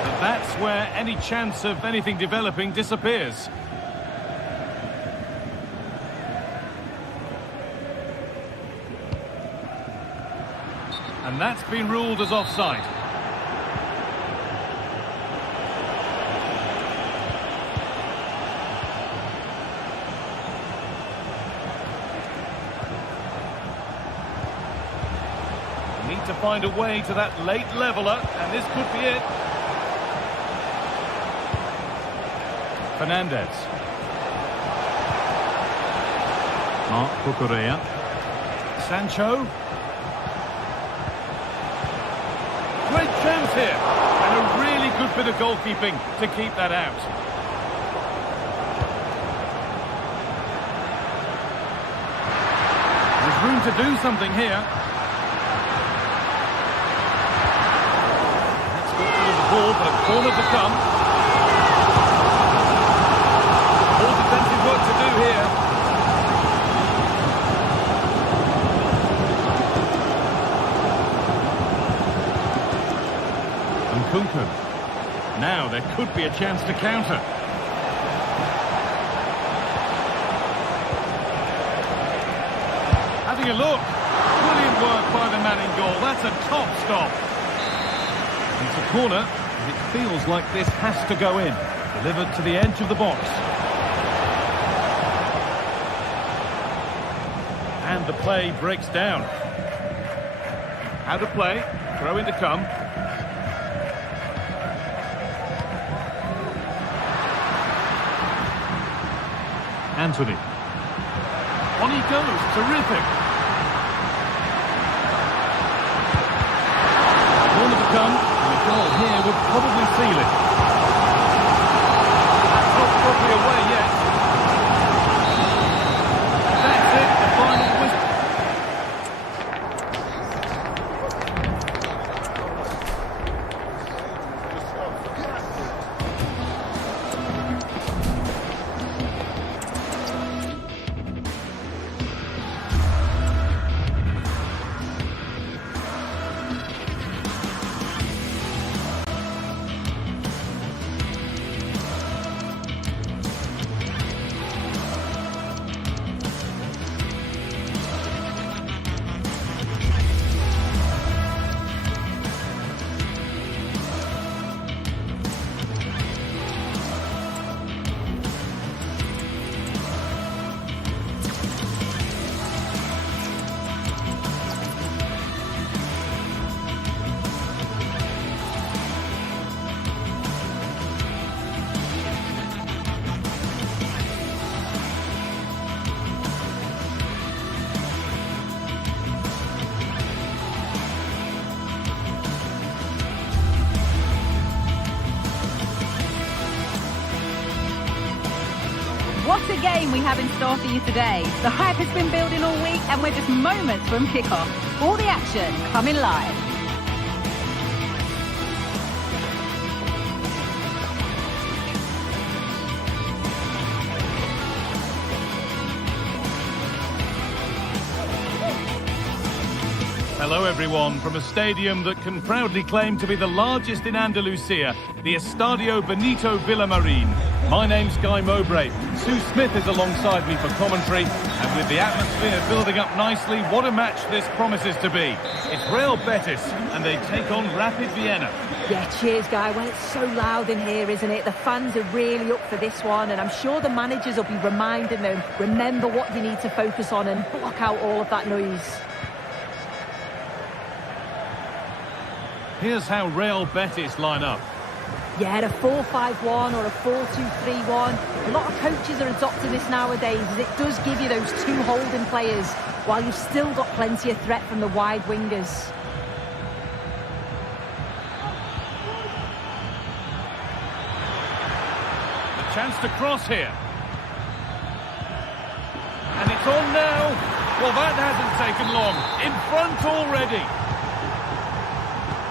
But that's where any chance of anything developing disappears. And that's been ruled as offside. Need to find a way to that late leveller, and this could be it. Fernandez. Marc Cucurella. Sancho. Great chance here, and a really good bit of goalkeeping to keep that out. There's room to do something here. That's got rid of the ball, but a corner to come. More defensive work to do here. Kunku. Now there could be a chance to counter. Having a look. Brilliant work by the man in goal. That's a top stop. It's a corner, and it feels like this has to go in. Delivered to the edge of the box. And the play breaks down. Out of play. Throw in to come. Anthony. On he goes, terrific. Corner to come, and a goal here would probably seal it. Not properly away yet. That's it, the final whistle. What a game we have in store for you today. The hype has been building all week and we're just moments from kickoff. All the action coming live. Hello everyone, from a stadium that can proudly claim to be the largest in Andalusia, the Estadio Benito Villamarín. My name's Guy Mowbray. Sue Smith is alongside me for commentary, and with the atmosphere building up nicely, what a match this promises to be. It's Real Betis, and they take on Rapid Vienna. Yeah, cheers, Guy. Well, it's so loud in here, isn't it? The fans are really up for this one, and I'm sure the managers will be reminding them, remember what you need to focus on and block out all of that noise. Here's how Real Betis line up. Yeah, a 4-5-1 or a 4-2-3-1. A lot of coaches are adopting this nowadays, as it does give you those two holding players, while you've still got plenty of threat from the wide wingers. A chance to cross here. And it's on now. Well, that hasn't taken long. In front already.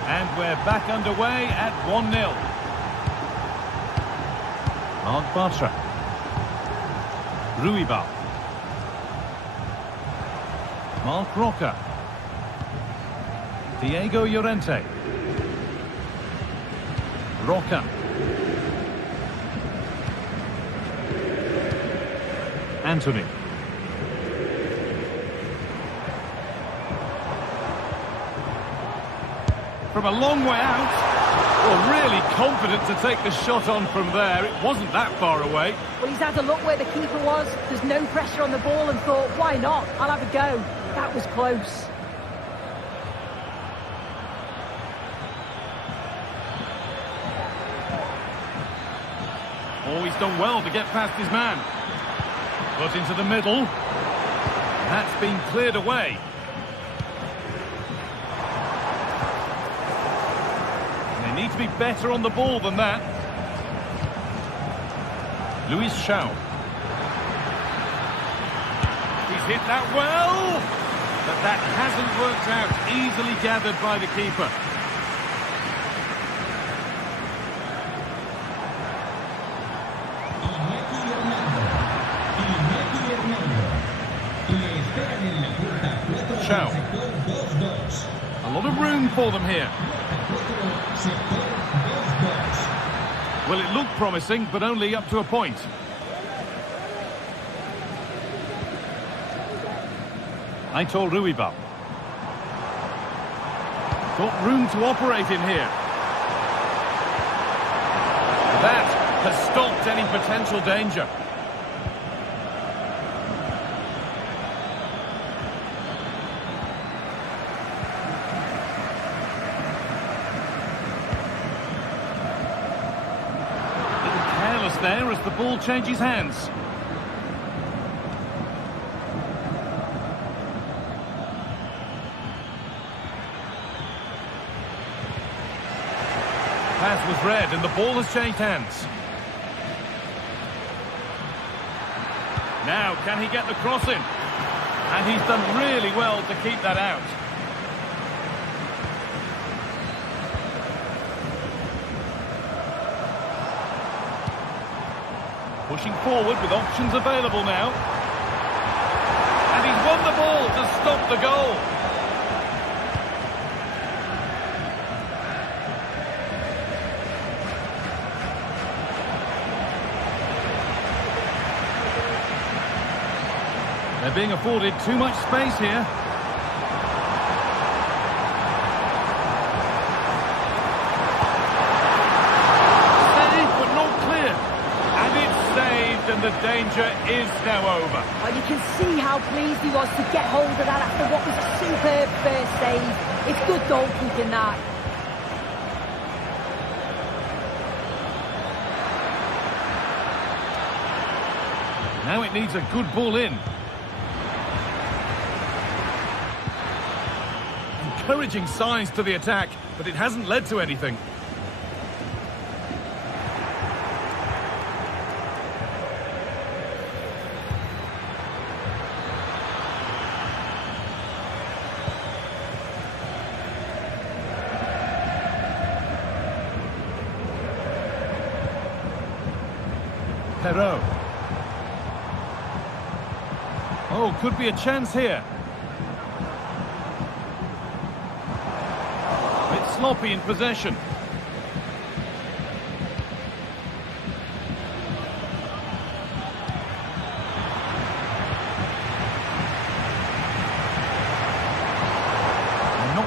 And we're back underway at 1-0. Marc Bartra. Ruibal. Marc Roca. Diego Llorente. Roca. Anthony. From a long way out. Well, really confident to take the shot on from there. It wasn't that far away. Well, he's had a look where the keeper was. There's no pressure on the ball and thought, why not? I'll have a go. That was close. Oh, he's done well to get past his man. Got into the middle. That's been cleared away. They need to be better on the ball than that. Luis Shaw. He's hit that well, but that hasn't worked out. Easily gathered by the keeper. Shaw. A lot of room for them here. Well, it looked promising, but only up to a point. Aitor Ruibal. Got room to operate in here. That has stopped any potential danger. There as the ball changes hands. Pass was read and the ball has changed hands. Now, can he get the cross in? And he's done really well to keep that out. Pushing forward with options available now. And he's won the ball to stop the goal. They're being afforded too much space here. And the danger is now over. Well, you can see how pleased he was to get hold of that after what was a superb first save. It's good goalkeeping, that. Now it needs a good ball in. Encouraging signs to the attack, but it hasn't led to anything. Perot. Oh, could be a chance here. A bit sloppy in possession.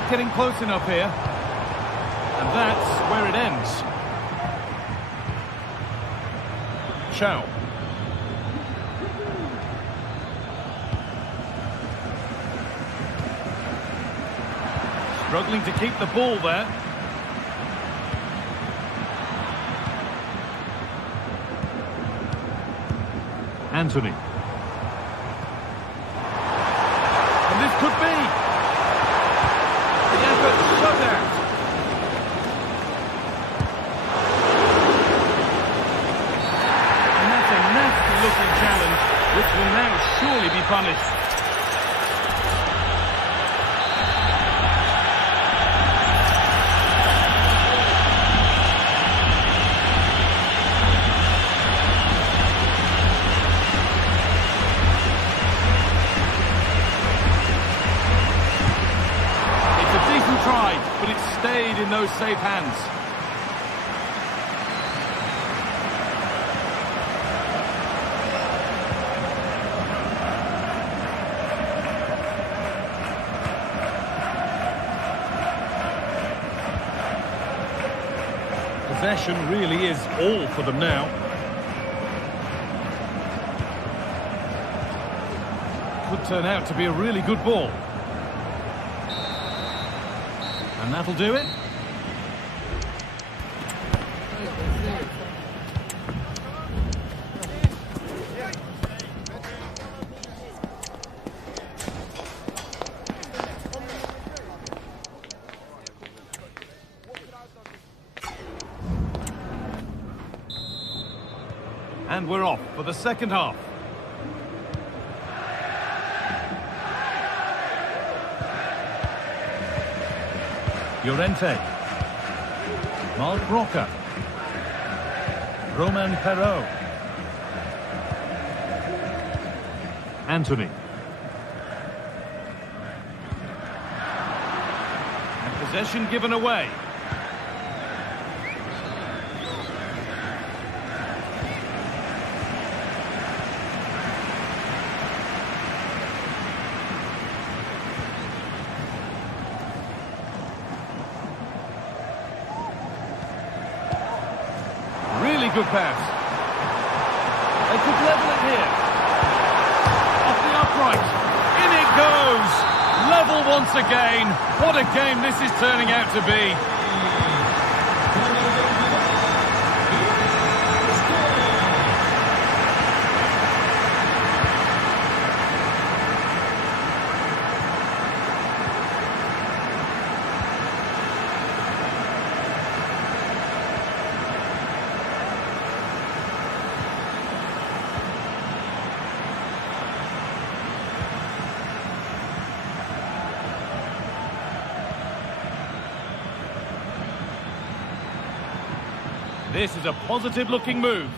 not getting close enough here. And that's where it ends. Chow. Struggling to keep the ball there. Anthony. And this could be. The effort shut out. And that's a nasty-looking challenge, which will now surely be punished. But it stayed in those safe hands. Possession really is all for them now. Could turn out to be a really good ball. And that'll do it. And we're off for the second half. Llorente. Marc Roca. Roman Perraud. Anthony. And possession given away. Good pass. They could level it here. Off the upright. In it goes. Level once again. What a game this is turning out to be. This is a positive-looking move.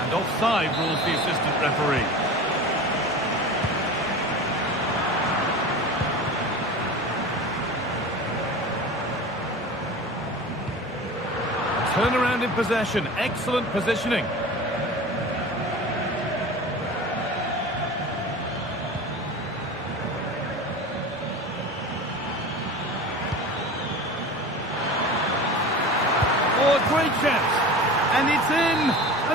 And offside rules the assistant referee. Turnaround in possession. Excellent positioning. Great chance, and it's in.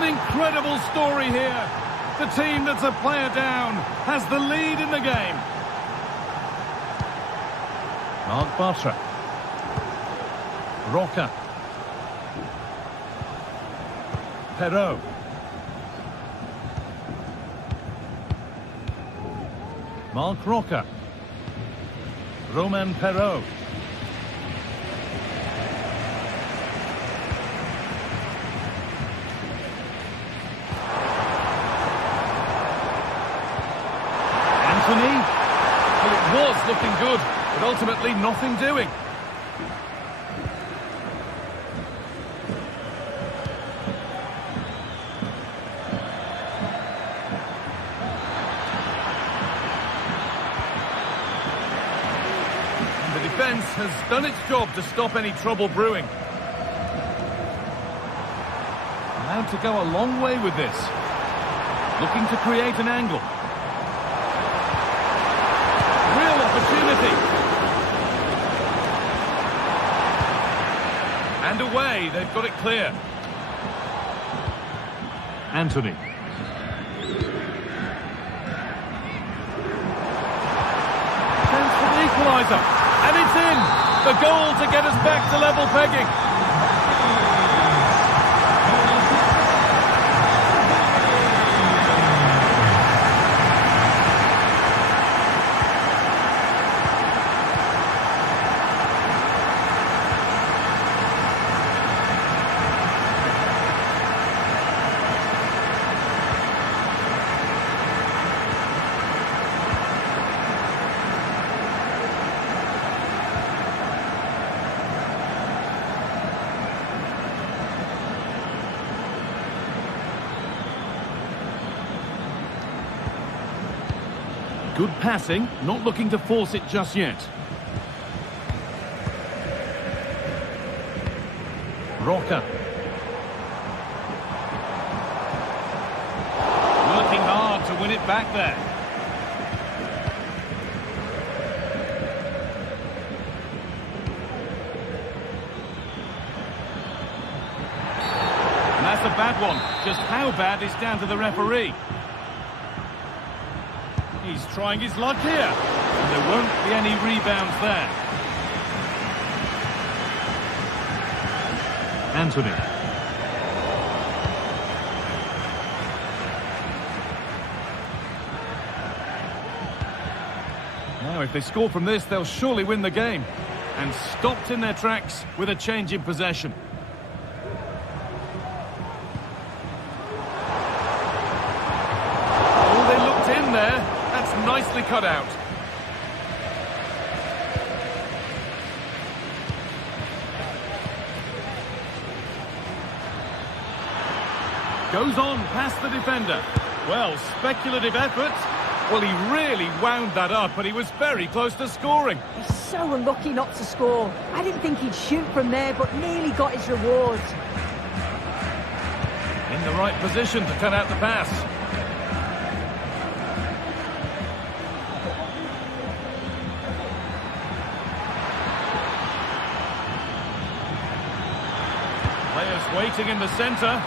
An incredible story here. The team that's a player down has the lead in the game. Marc Bartra. Roca. Perraud. Marc Roca. Roman Perraud. Well, it was looking good, but ultimately nothing doing. And the defence has done its job to stop any trouble brewing. Allowed to go a long way with this. Looking to create an angle. Real opportunity. And away, they've got it clear. Anthony. Chance for the equaliser. And it's in! The goal to get us back to level pegging. Good passing, not looking to force it just yet. Roca. Working hard to win it back there. And that's a bad one. Just how bad is down to the referee. He's trying his luck here, and there won't be any rebounds there. Anthony. Now, if they score from this, they'll surely win the game. And stopped in their tracks with a change in possession. Oh, they looked in there. That's nicely cut out. Goes on past the defender. Well, speculative effort. Well, he really wound that up, but he was very close to scoring. He's so unlucky not to score. I didn't think he'd shoot from there, but nearly got his reward. In the right position to cut out the pass. Players waiting in the centre.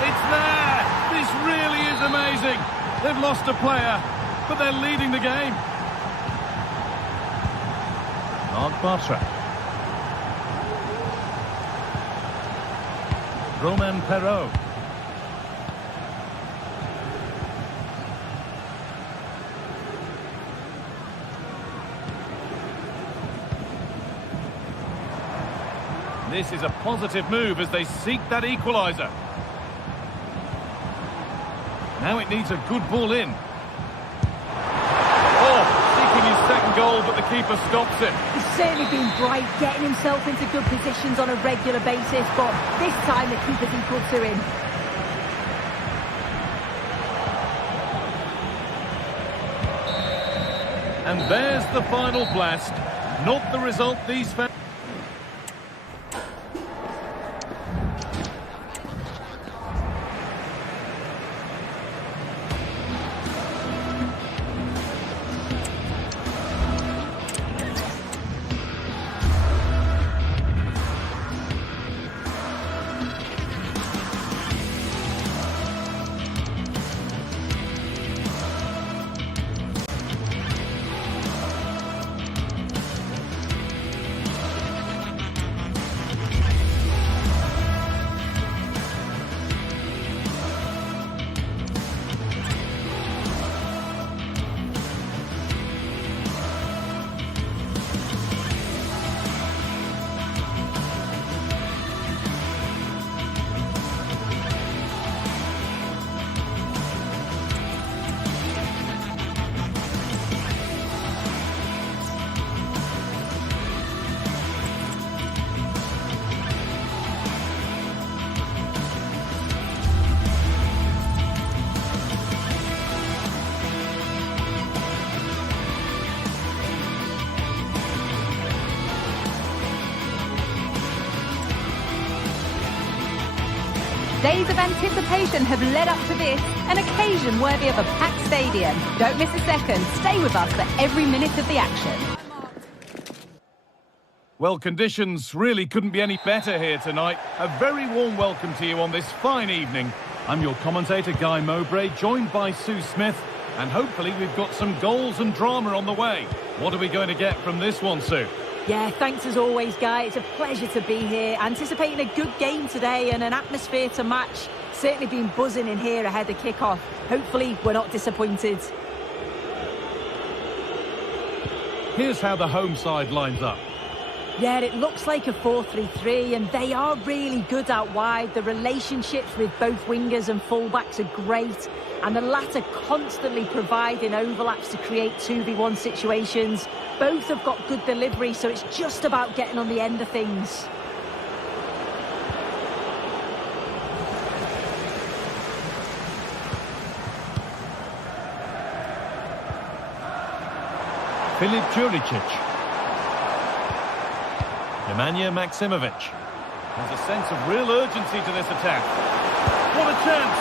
It's there! This really is amazing. They've lost a player, but they're leading the game. Marc Bartra. Romain Perrault. This is a positive move as they seek that equaliser. Now it needs a good ball in. Oh, seeking his second goal, but the keeper stops it. He's certainly been bright, getting himself into good positions on a regular basis, but this time the keeper's equal to him. And there's the final blast. Not the result these fans... days of anticipation have led up to this, an occasion worthy of a packed stadium. Don't miss a second. Stay with us for every minute of the action. Well, conditions really couldn't be any better here tonight. A very warm welcome to you on this fine evening. I'm your commentator, Guy Mowbray, joined by Sue Smith, and hopefully we've got some goals and drama on the way. What are we going to get from this one, Sue? Yeah, thanks as always, Guy. It's a pleasure to be here. Anticipating a good game today and an atmosphere to match. Certainly been buzzing in here ahead of kick-off. Hopefully we're not disappointed. Here's how the home side lines up. Yeah, it looks like a 4-3-3, and they are really good out wide. The relationships with both wingers and fullbacks are great, and the latter constantly providing overlaps to create 2v1 situations. Both have got good delivery, so it's just about getting on the end of things. Filip Juricic. Nemanja Maksimovic. There's a sense of real urgency to this attack. What a chance!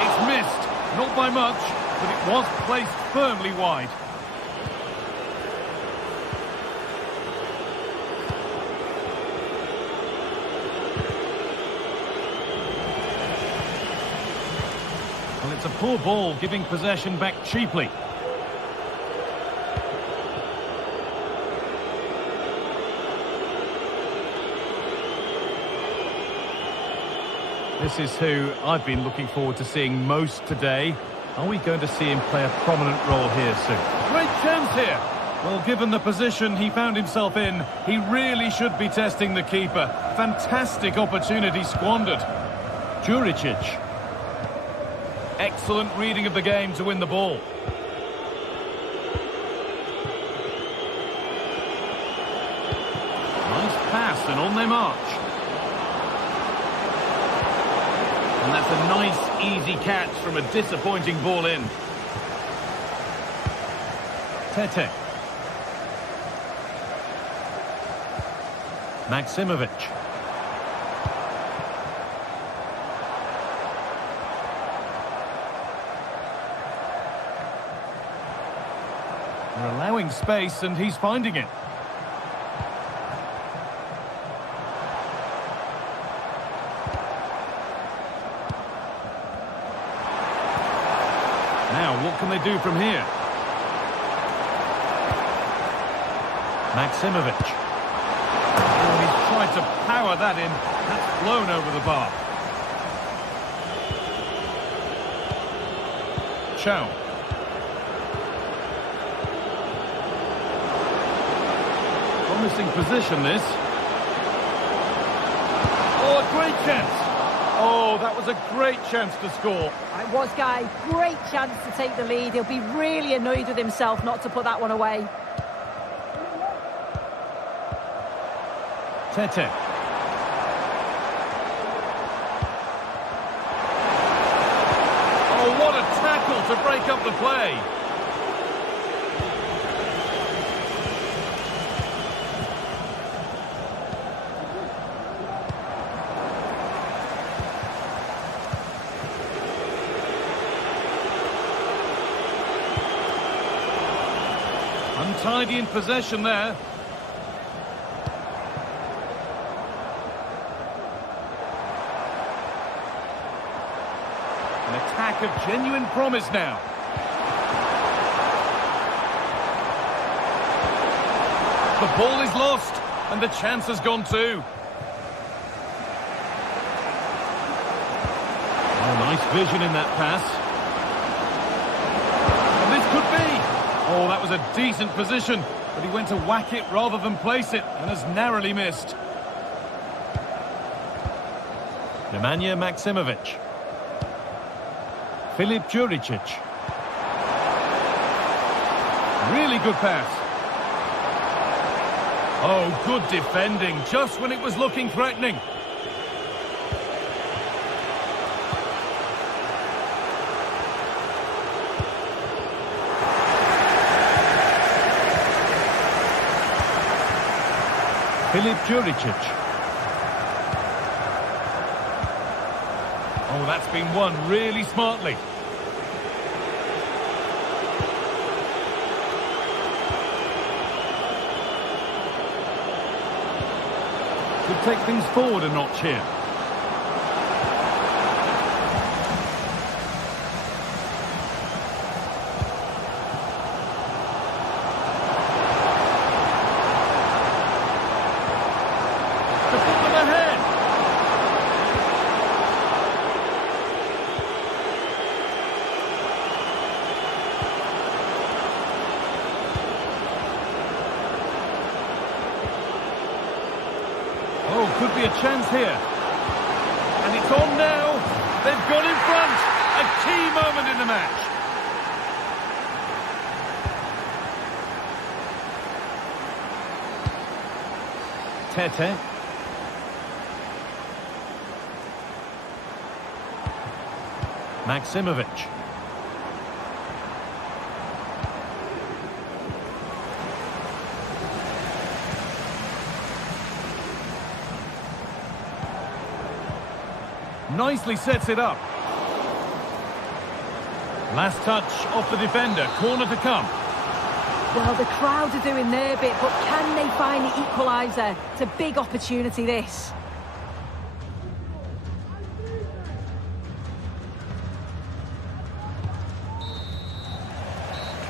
It's missed, not by much, but it was placed firmly wide. Well, it's a poor ball, giving possession back cheaply. This is who I've been looking forward to seeing most today. Are we going to see him play a prominent role here soon? Great chance here! Well, given the position he found himself in, he really should be testing the keeper. Fantastic opportunity squandered. Juricic. Excellent reading of the game to win the ball. Nice pass, and on they march. And that's a nice, easy catch from a disappointing ball in. Tete. Maksimovic. They're allowing space, and he's finding it. Now, what can they do from here? Maksimovic. Oh, he's tried to power that in. That's blown over the bar. Chow. Promising position, this. Oh, a great chance. Oh, that was a great chance to score. It was, Guy. Great chance to take the lead. He'll be really annoyed with himself not to put that one away. Tete. Oh, what a tackle to break up the play. Untidy in possession there. An attack of genuine promise now. The ball is lost, and the chance has gone too. Oh, nice vision in that pass. And this could be. Oh, that was a decent position, but he went to whack it rather than place it, and has narrowly missed. Nemanja Maksimovic. Filip Juricic. Really good pass. Oh, good defending, just when it was looking threatening. Filip Juricic. Oh, that's been won really smartly. Could take things forward a notch here. To put them ahead. Oh, could be a chance here. And it's on now. They've gone in front. A key moment in the match. Tete. Maximovic. Nicely sets it up. Last touch off the defender. Corner to come. Well, the crowd are doing their bit, but can they find the equaliser? It's a big opportunity, this.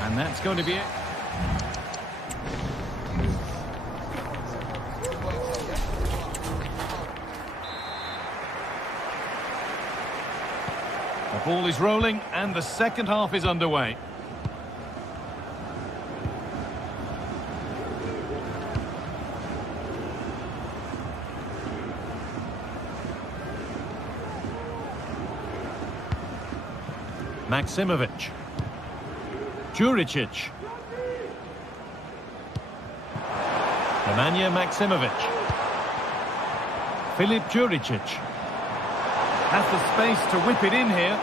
And that's going to be it. The ball is rolling and the second half is underway. Maximovic. Juricic. Nemanja Maximovic. Filip Juricic. Has the space to whip it in here.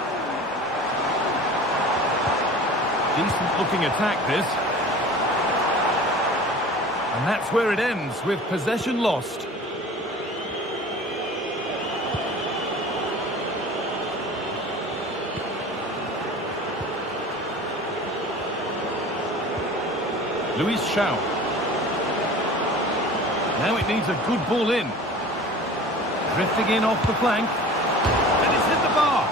Decent looking attack, this. And that's where it ends, with possession lost. Luis Shaw. Now it needs a good ball in. Drifting in off the flank. And it's hit the bar.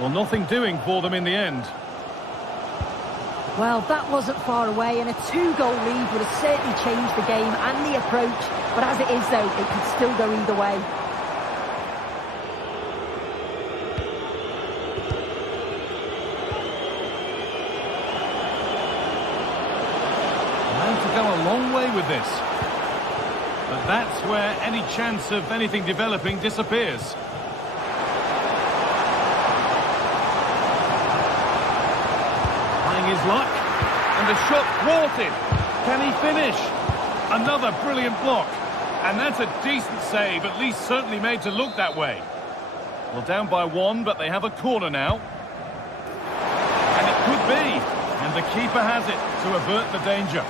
Well, nothing doing for them in the end. Well, that wasn't far away, and a 2-goal lead would have certainly changed the game and the approach. But as it is, though, it could still go either way. Go a long way with this. But that's where any chance of anything developing disappears. Trying his luck. And the shot thwarted. Can he finish? Another brilliant block. And that's a decent save, at least certainly made to look that way. Well, down by 1, but they have a corner now. And it could be. And the keeper has it to avert the danger.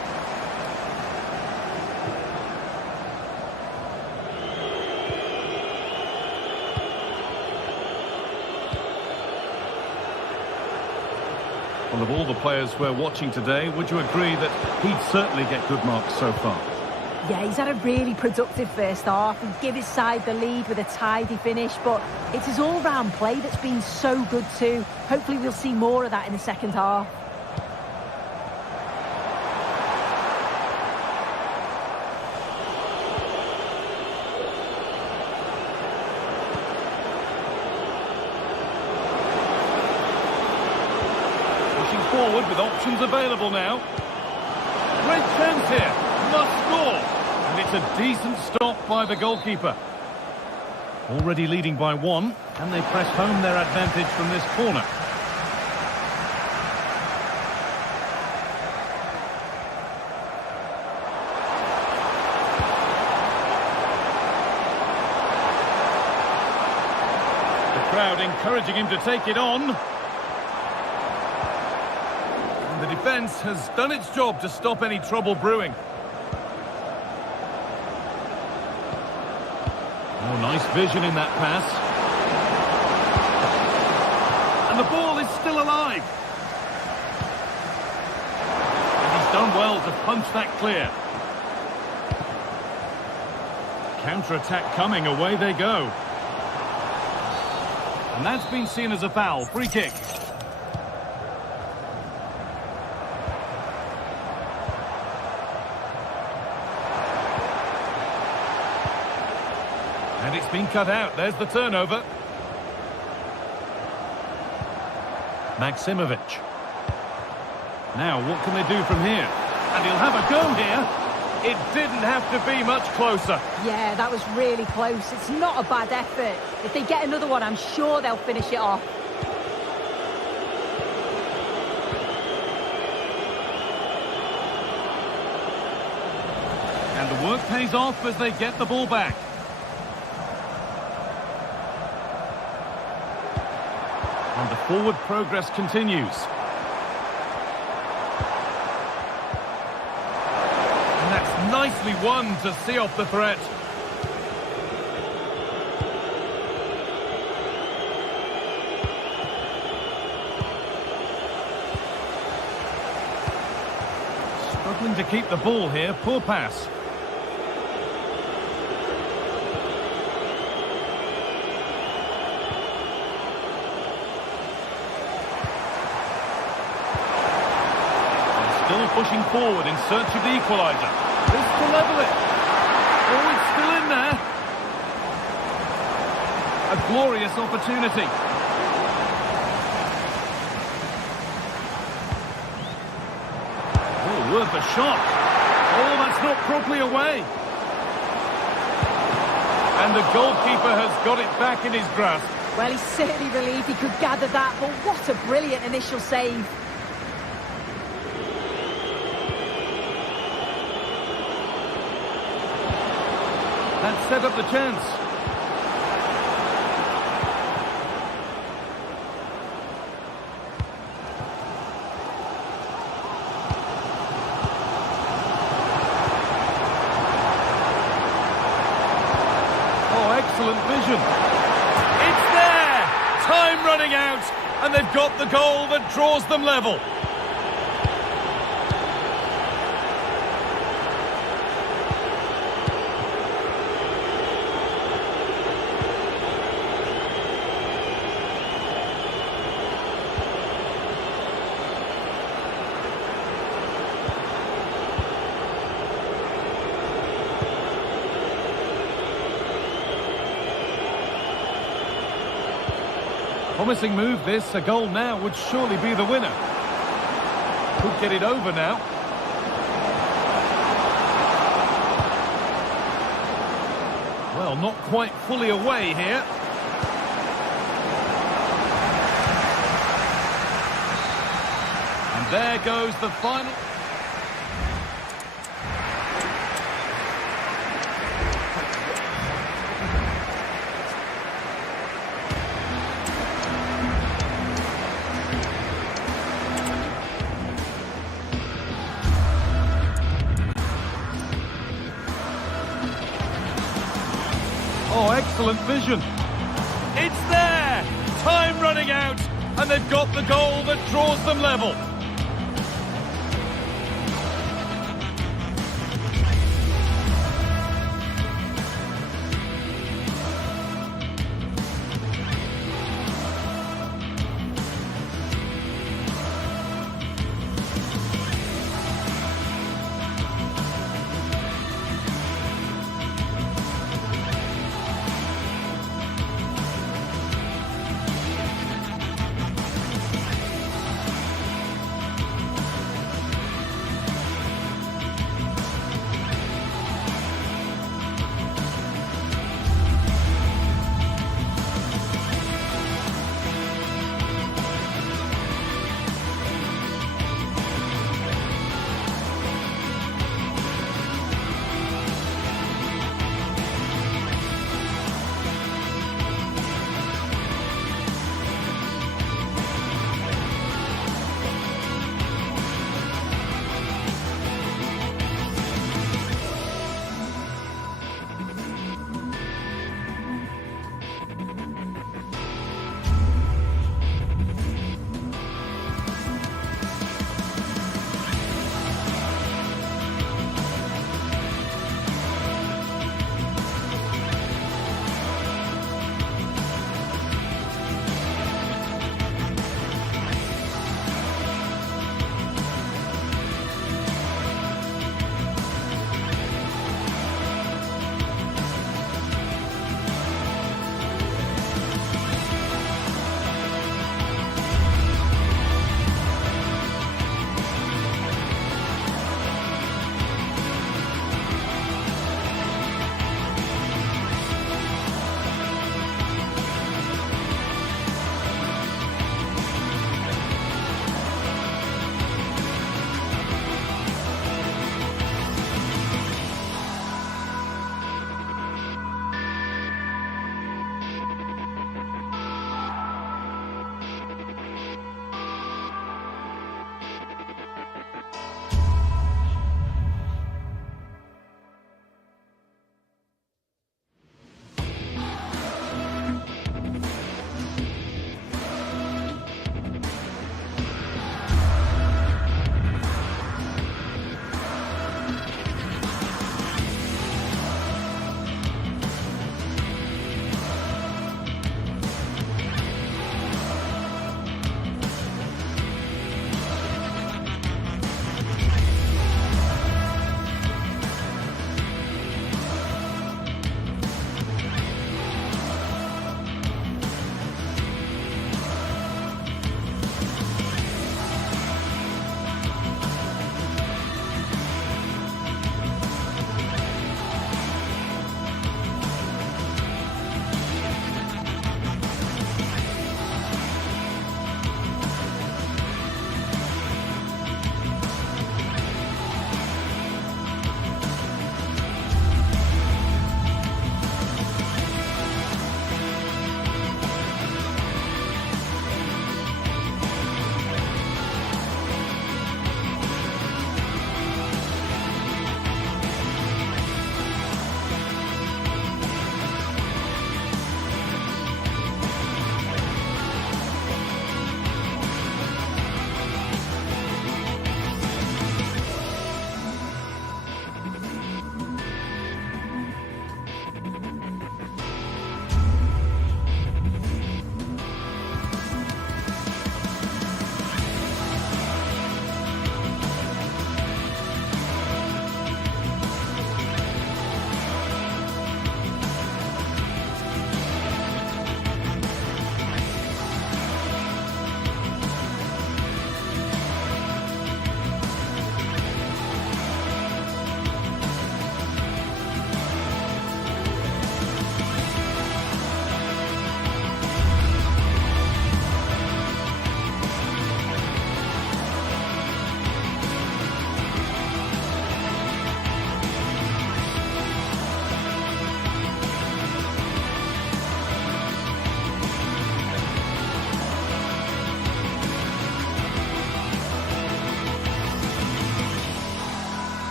Well, of all the players we're watching today, would you agree that he'd certainly get good marks so far? Yeah, he's had a really productive first half. He'd give his side the lead with a tidy finish, but it's his all-round play that's been so good too. Hopefully we'll see more of that in the second half. Forward with options available now. Great chance here. Must score. And it's a decent stop by the goalkeeper. Already leading by 1, and they press home their advantage from this corner. The crowd encouraging him to take it on. The defence has done its job to stop any trouble brewing. Oh, nice vision in that pass. And the ball is still alive. And he's done well to punch that clear. Counter-attack coming, away they go. And that's been seen as a foul. Free kick. And it's been cut out. There's the turnover. Maximovic. Now, what can they do from here? And he'll have a go here. It didn't have to be much closer. Yeah, that was really close. It's not a bad effort. If they get another one, I'm sure they'll finish it off. And the work pays off as they get the ball back. And the forward progress continues. And that's nicely won to see off the threat. Struggling to keep the ball here. Poor pass. Still pushing forward in search of the equalizer. This to level it. Oh, it's still in there. A glorious opportunity. Oh, worth a shot. Oh, that's not properly away. And the goalkeeper has got it back in his grasp. Well, he's certainly relieved he could gather that, but what a brilliant initial save. That set up the chance. Oh, excellent vision. It's there! Time running out, and they've got the goal that draws them level. Promising move this, a goal now would surely be the winner. Could get it over now. Well, not quite fully away here. And there goes the final. Oh, excellent vision. It's there! Time running out, and they've got the goal that draws them level.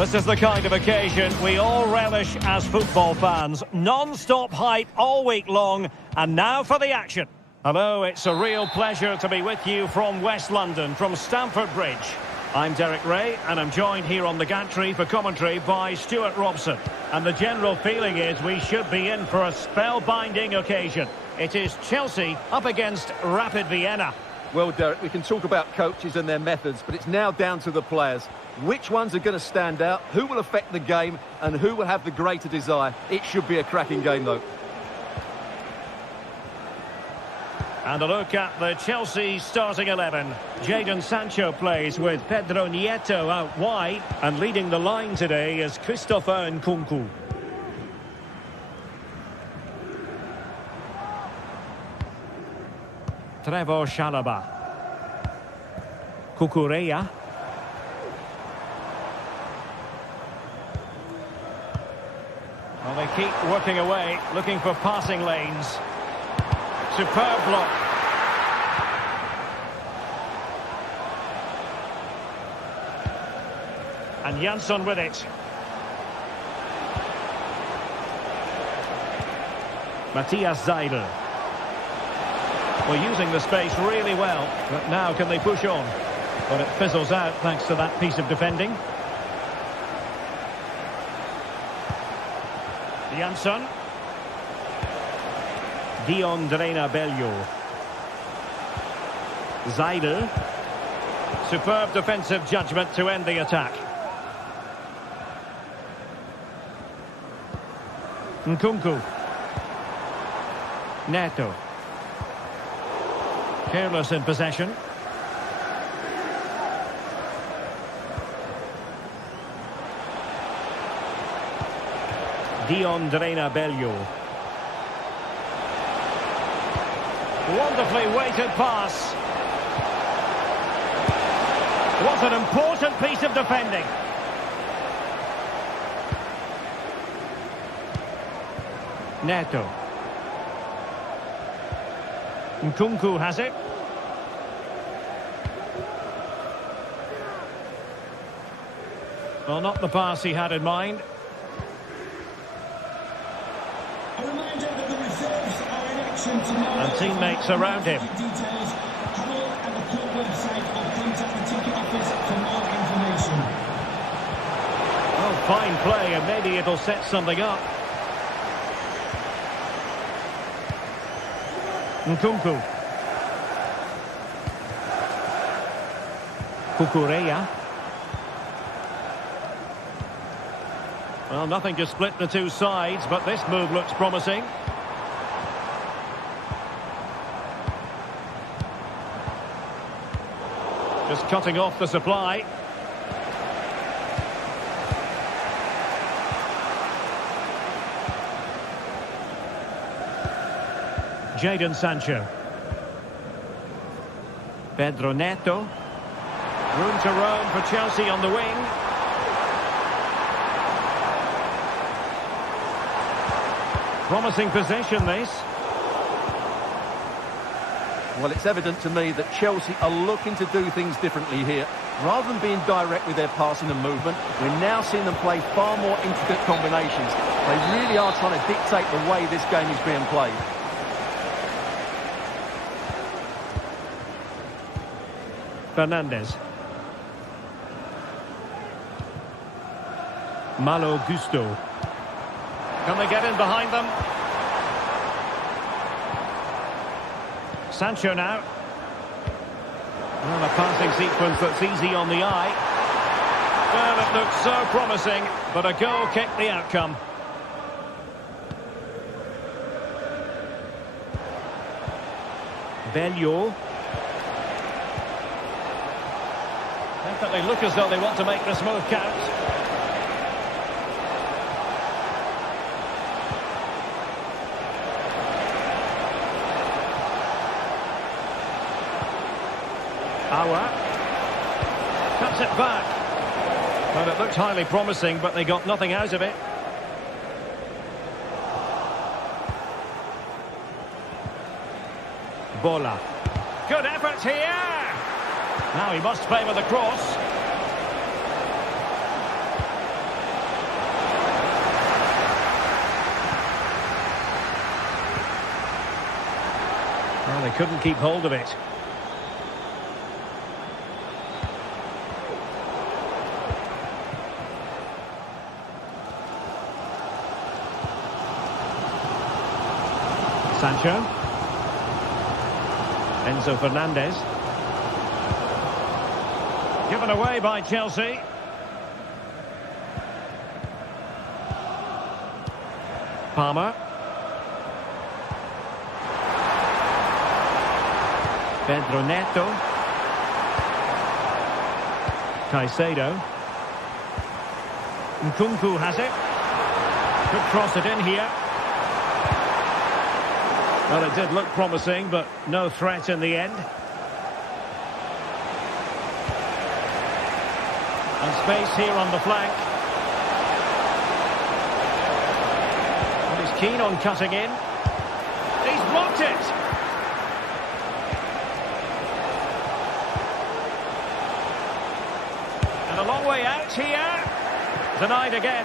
This is the kind of occasion we all relish as football fans. Non-stop hype all week long, and now for the action. Hello, it's a real pleasure to be with you from West London, from Stamford Bridge. I'm Derek Ray, and I'm joined here on the gantry for commentary by Stuart Robson. And the general feeling is we should be in for a spellbinding occasion. It is Chelsea up against Rapid Vienna. Well, Derek, we can talk about coaches and their methods, but it's now down to the players. Which ones are going to stand out, who will affect the game, and who will have the greater desire? It should be a cracking game, though. And a look at the Chelsea starting 11. Jadon Sancho plays with Pedro Nieto out wide, and leading the line today is Christopher Nkunku. Trevor Chalobah. Cucurella. Well, they keep working away, looking for passing lanes. Superb block. And Jansson with it. Matthias Seidel. Well, using the space really well, but now can they push on? But it fizzles out thanks to that piece of defending. Jansson. Dion Bello. Seidel. Superb defensive judgment to end the attack. Nkunku. Neto. Careless in possession. Dion Bello. Wonderfully weighted pass. What an important piece of defending. Neto. Nkunku has it. Well, not the pass he had in mind. A reminder that the reserves are in action tomorrow. And teammates around him. Details, have a look at the club website or contact the ticket office for more information. Oh, fine play, and maybe it'll set something up. Nkunku. Cucurella. Well, nothing to split the two sides, but this move looks promising. Just cutting off the supply. Jadon Sancho. Pedro Neto. Room to roam for Chelsea on the wing. Promising possession, this. Well, it's evident to me that Chelsea are looking to do things differently here. Rather than being direct with their passing and movement, we're now seeing them play far more intricate combinations. They really are trying to dictate the way this game is being played. Fernandez. Malo Gusto. Can they get in behind them? Sancho now. Well, a passing sequence that's easy on the eye. Well, it looks so promising, but a goal kicked the outcome. Bello. Definitely look as though they want to make this move count. Cuts it back. Well, it looked highly promising, but they got nothing out of it. Bola. Good effort here. Now he must favour the cross. Well, they couldn't keep hold of it. Sancho. Enzo Fernandez. Given away by Chelsea. Palmer. Pedro Neto. Caicedo. Nkunku has it. Could cross it in here. Well, it did look promising, but no threat in the end. And space here on the flank. Well, he's keen on cutting in. He's blocked it! And a long way out here. Denied again.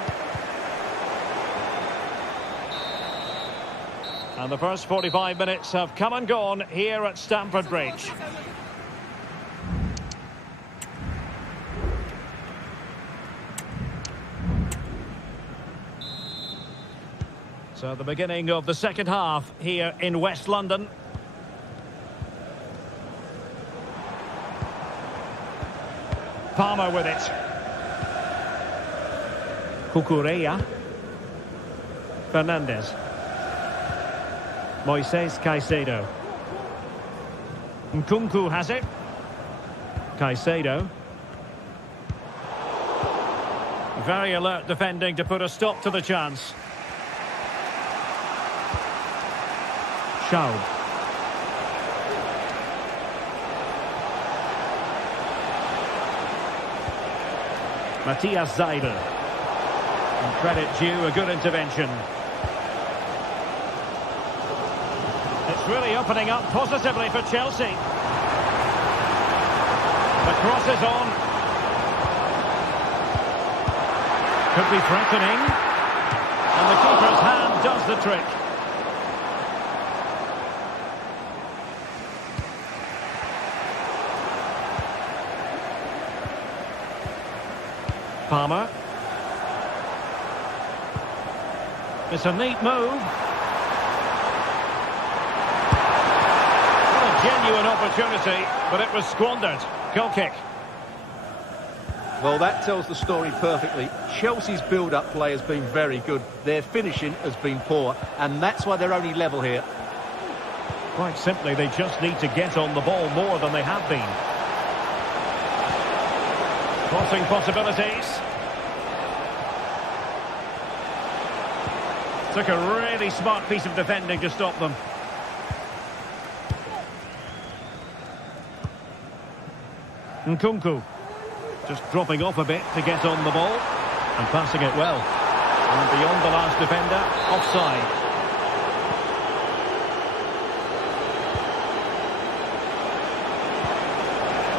And the first 45 minutes have come and gone here at Stamford Bridge. So the beginning of the second half here in West London. Palmer with it. Cucurella. Fernandez. Moises Caicedo. Nkunku has it. Caicedo. Very alert defending to put a stop to the chance. Schaub. Matthias Seidel. And credit due, a good intervention. It's really opening up positively for Chelsea. The cross is on. Could be threatening. And the keeper's hand does the trick. Palmer. It's a neat move. What a genuine opportunity, but it was squandered. Goal kick. Well, that tells the story perfectly. Chelsea's build-up play has been very good. Their finishing has been poor, and that's why they're only level here. Quite simply, they just need to get on the ball more than they have been. Crossing possibilities. Took a really smart piece of defending to stop them. Nkunku. Just dropping off a bit to get on the ball. And passing it well. And beyond the last defender, offside.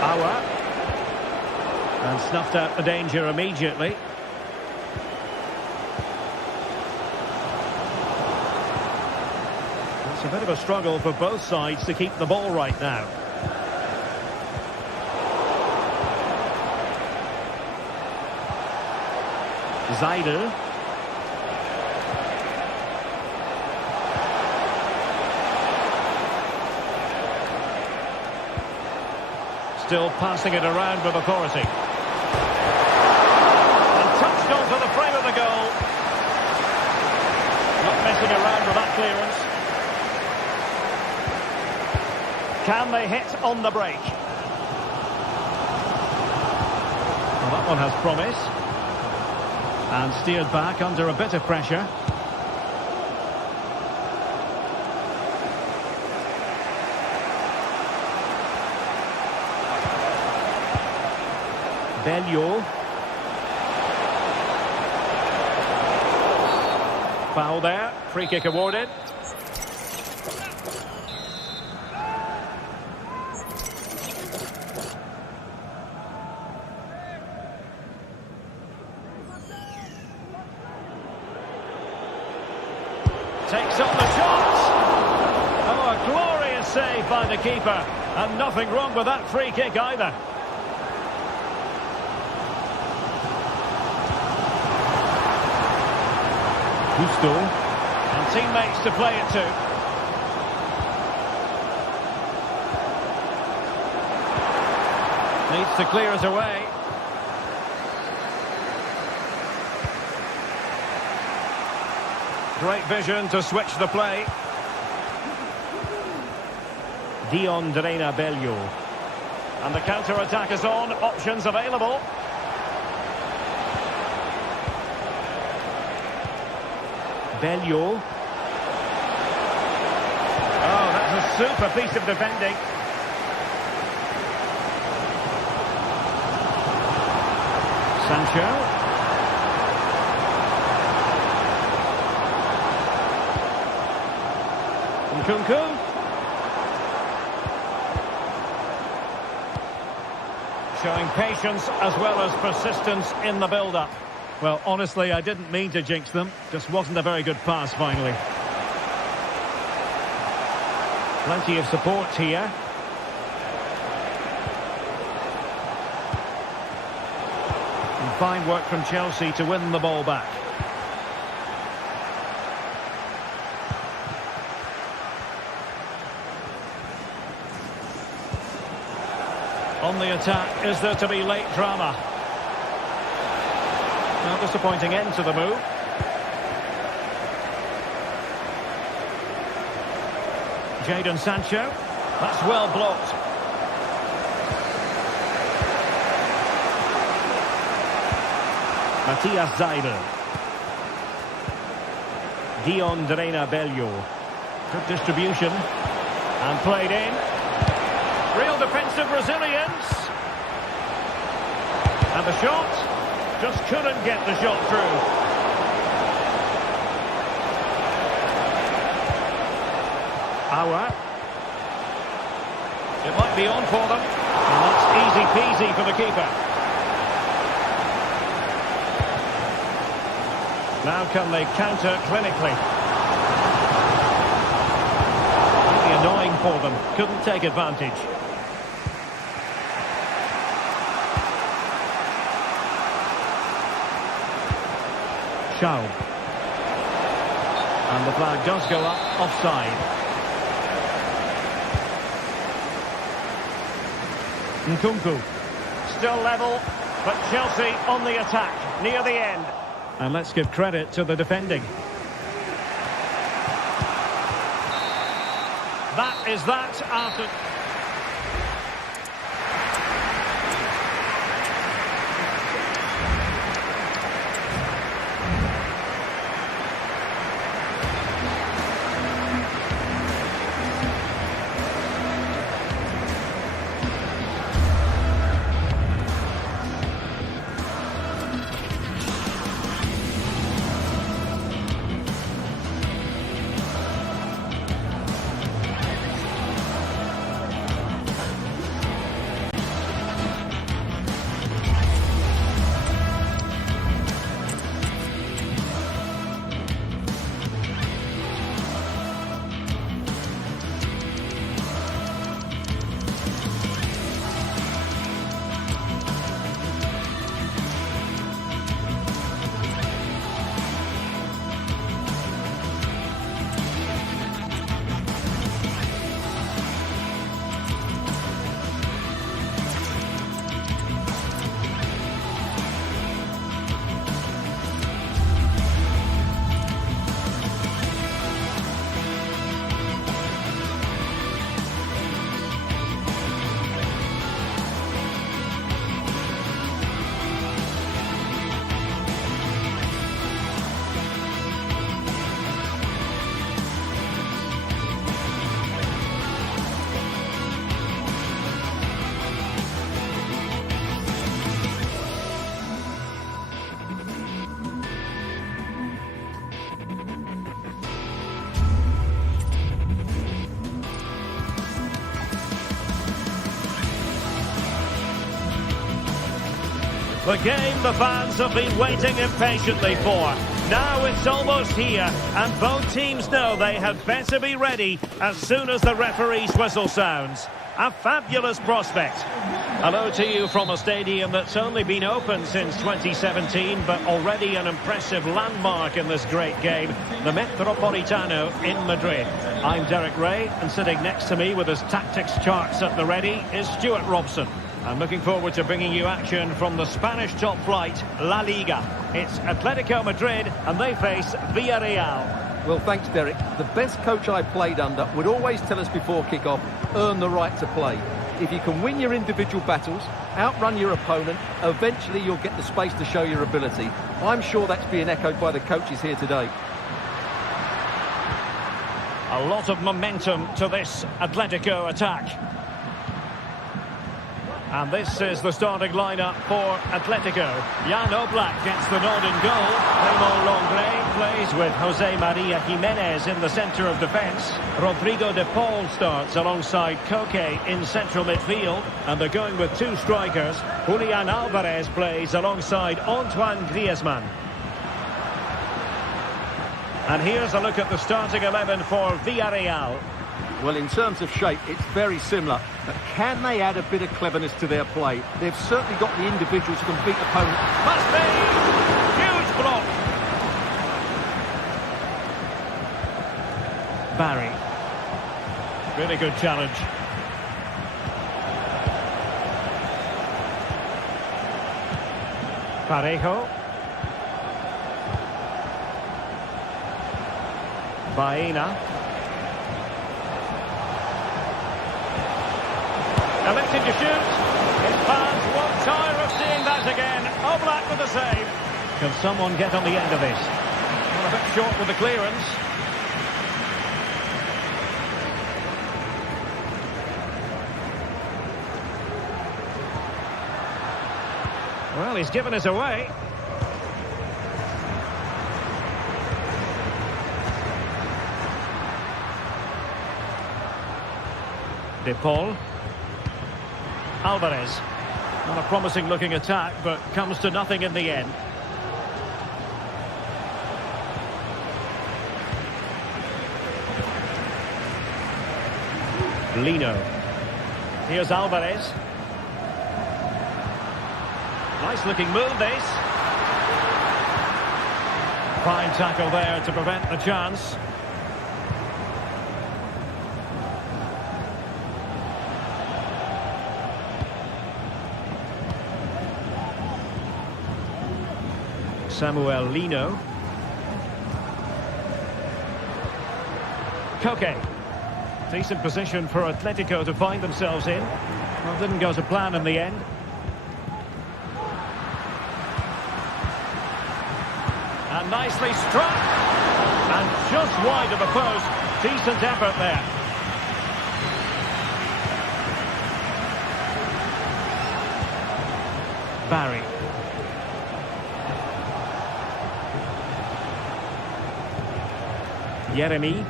Auer. And snuffed out the danger immediately. It's a bit of a struggle for both sides to keep the ball right now. Seidel. Still passing it around with authority. And touched onto the frame of the goal. Not messing around with that clearance. Can they hit on the break? Well, that one has promise. And steered back under a bit of pressure. Belleau. Foul there. Free kick awarded. Takes on the shot. Oh, a glorious save by the keeper. And nothing wrong with that free kick either. Gusto. And teammates to play it to. Needs to clear it away. Great vision to switch the play. Drena Bello. And the counter-attack is on. Options available. Bello. Oh, that's a super piece of defending. Sancho. Nkunku. Showing patience as well as persistence in the build-up. Well, honestly, I didn't mean to jinx them. Just wasn't a very good pass, finally. Plenty of support here. And fine work from Chelsea to win the ball back. On the attack, is there to be late drama? No disappointing end to the move. Jadon Sancho. That's well blocked. Matthias Seidel. Drena Bello. Good distribution. And played in. Real defensive resilience. And the shot. Just couldn't get the shot through. Auer. It might be on for them. And that's easy peasy for the keeper. Now can they counter clinically? Might be annoying for them. Couldn't take advantage. Schaub. And the flag does go up offside. Nkunku. Still level, but Chelsea on the attack near the end. And let's give credit to the defending. That is that after... The game the fans have been waiting impatiently for. Now it's almost here, and both teams know they had better be ready as soon as the referee's whistle sounds. A fabulous prospect. Hello to you from a stadium that's only been open since 2017, but already an impressive landmark in this great game, the Metropolitano in Madrid. I'm Derek Ray, and sitting next to me with his tactics charts at the ready is Stuart Robson. I'm looking forward to bringing you action from the Spanish top flight, La Liga. It's Atletico Madrid, and they face Villarreal. Well, thanks, Derek. The best coach I played under would always tell us before kick-off, earn the right to play. If you can win your individual battles, outrun your opponent, eventually you'll get the space to show your ability. I'm sure that's being echoed by the coaches here today. A lot of momentum to this Atletico attack. And this is the starting lineup for Atletico. Jan Oblak gets the nod in goal. Raymond Lenglet plays with Jose Maria Jimenez in the centre of defence. Rodrigo de Paul starts alongside Koke in central midfield. And they're going with two strikers. Julian Alvarez plays alongside Antoine Griezmann. And here's a look at the starting 11 for Villarreal. Well, in terms of shape, it's very similar. But can they add a bit of cleverness to their play? They've certainly got the individuals who can beat opponents. Must be! Huge block! Barry. Really good challenge. Parejo. Baena. Elected to shoot. His fans won't tire of seeing that again. Oblak with the save. Can someone get on the end of this? Well, a bit short with the clearance. Well, he's given us away. De Paul. Alvarez. Not a promising looking attack, but comes to nothing in the end. Lino. Here's Alvarez. Nice looking move this. Fine tackle there to prevent the chance. Samuel Lino. Koke. Decent position for Atletico to find themselves in. Well, didn't go to plan in the end. And nicely struck. And just wide of the post. Decent effort there. Barry. Jeremy.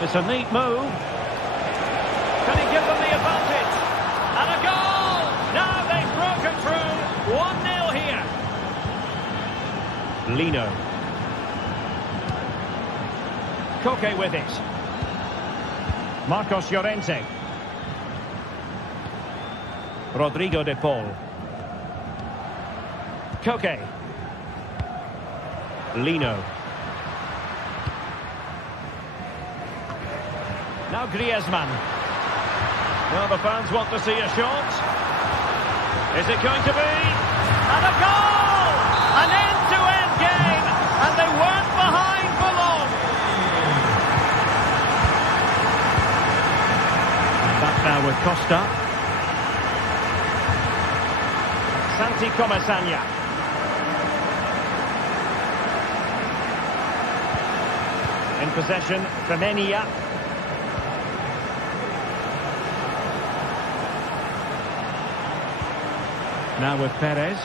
It's a neat move. Can he give them the advantage? And a goal! Now they've broken through. 1-0 here. Lino. Koke with it. Marcos Llorente. Rodrigo de Paul. Koke. Lino. Now Griezmann. Well, the fans want to see a shot. Is it going to be? And a goal! An end-to-end game, and they weren't behind for long. Back now with Costa. Santi Comesaña. In possession, Femenia. Now with Perez.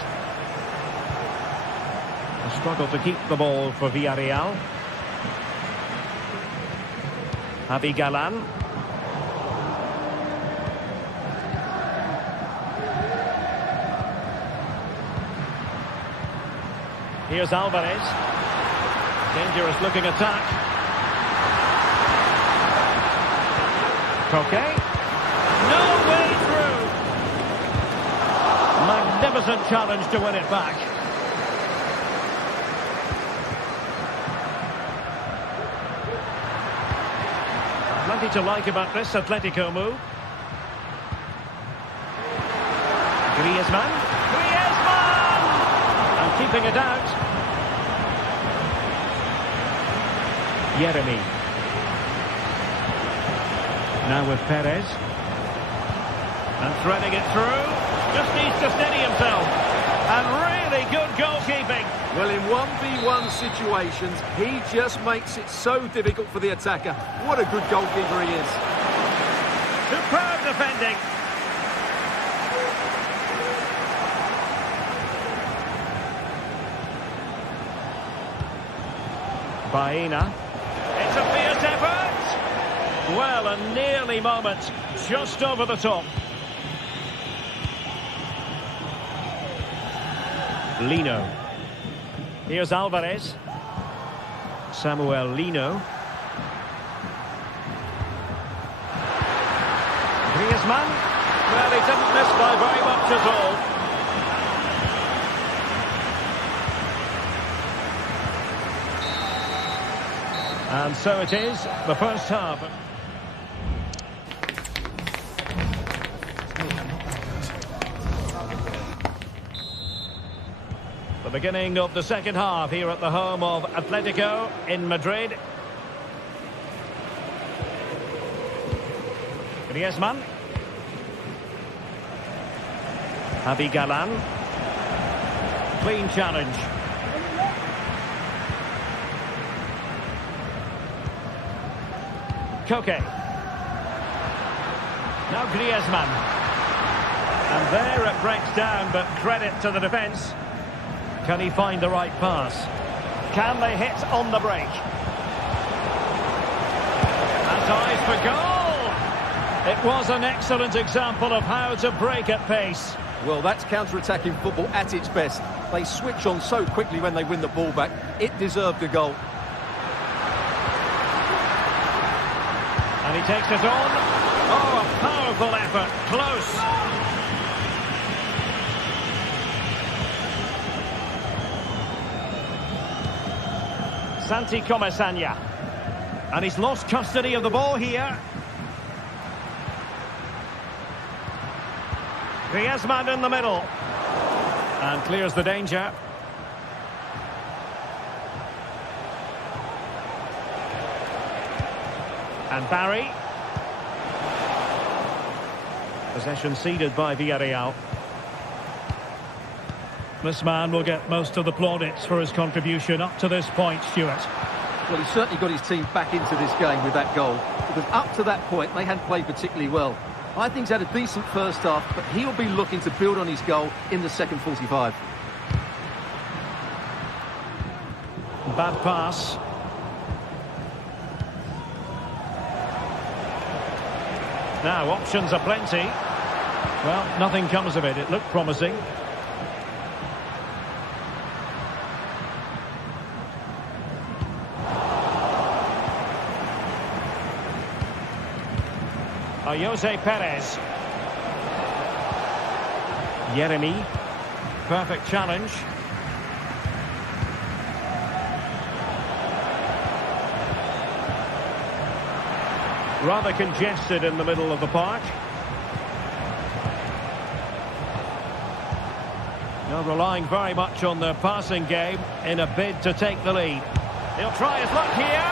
A struggle to keep the ball for Villarreal. Javi Galan. Here's Alvarez. Dangerous looking attack. Koke. No way through. Magnificent challenge to win it back. Plenty to like about this Atletico move. Griezmann. And keeping it out. Yeremy. Now with Perez. And threading it through. Just needs to steady himself. And really good goalkeeping. Well, in 1v1 situations, he just makes it so difficult for the attacker. What a good goalkeeper he is. Superb defending. Baena. It's a fierce effort. Well, a nearly moment. Just over the top. Lino. Here's Alvarez. Samuel Lino. Griezmann. Well, he didn't miss by very much at all. And so it is, the first half. The beginning of the second half here at the home of Atletico in Madrid. Griezmann. Javi Galan. Clean challenge. Koke. Now Griezmann. And there it breaks down, but credit to the defence. Can he find the right pass? Can they hit on the break? And eyes for goal! It was an excellent example of how to break at pace. Well, that's counter-attacking football at its best. They switch on so quickly when they win the ball back. It deserved a goal. And he takes it on. Oh, a powerful effort. Close. Santi Comesaña. And he's lost custody of the ball here. Griezmann in the middle. And clears the danger. And Barry. Possession ceded by Villarreal. This man will get most of the plaudits for his contribution up to this point, Stuart. Well, he certainly got his team back into this game with that goal. Because up to that point, they hadn't played particularly well. I think he's had a decent first half, but he'll be looking to build on his goal in the second 45. Bad pass. Now, options are plenty. Well, nothing comes of it. It looked promising. Jose Perez. Yeremy. Perfect challenge. Rather congested in the middle of the park. Now relying very much on their passing game in a bid to take the lead. He'll try his luck here.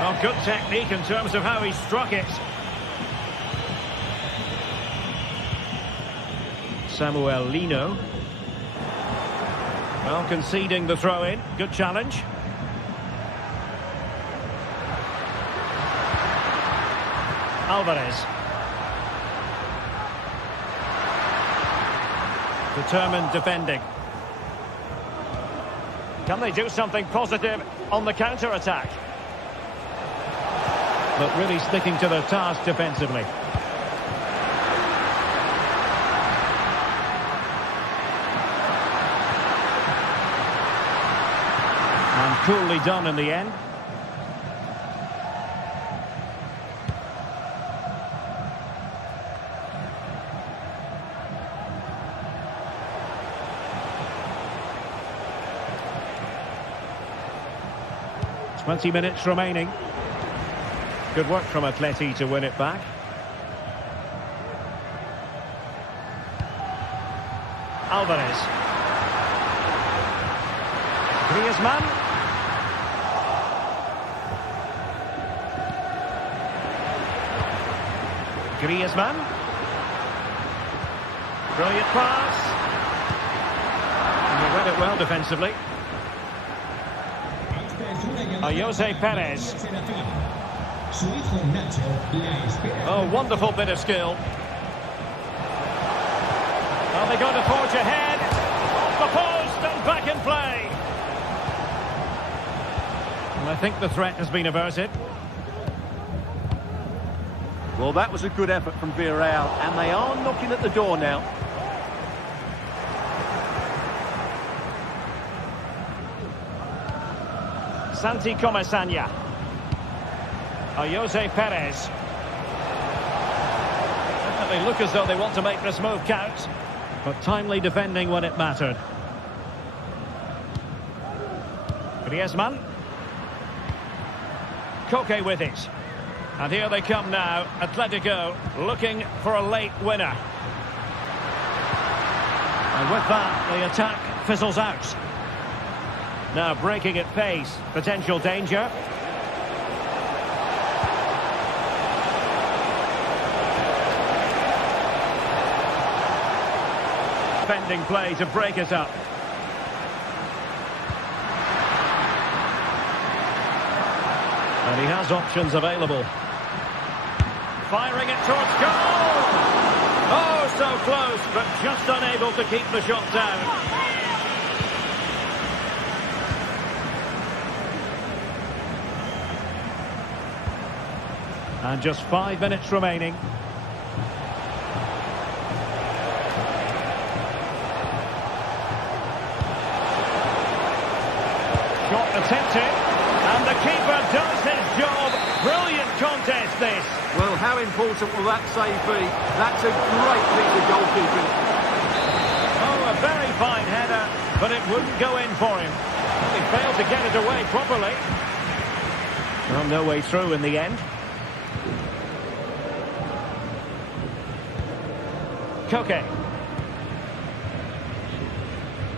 Oh, good technique in terms of how he struck it. Samuel Lino. Well, conceding the throw-in. Good challenge. Alvarez. Determined defending. Can they do something positive on the counter-attack? But really sticking to their task defensively. coolly done in the end. "20 minutes remaining. Good work from Atleti to win it back. Alvarez. Griezmann. Griezmann. Brilliant pass. And he read it well defensively. Jose Perez. Oh, wonderful bit of skill. Are they going to forge ahead? Off the post and back in play. And I think the threat has been averted. Well, that was a good effort from Villarreal, and they are knocking at the door now. Santi Comasanya. Jose Perez. They look as though they want to make this move count, but timely defending when it mattered. Griezmann. Koke with it. And here they come now, Atletico looking for a late winner. And with that, the attack fizzles out. Now breaking at pace, potential danger. Defending play to break it up. And he has options available. Firing it towards goal! Oh, so close, but just unable to keep the shot down. And just 5 minutes remaining. Shot attempted, and the keeper does his job. Brilliant contest this. Well, how important will that save be? That's a great piece of goalkeeping. Oh, a very fine header, but it wouldn't go in for him. He failed to get it away properly. Well, no way through in the end. Koke.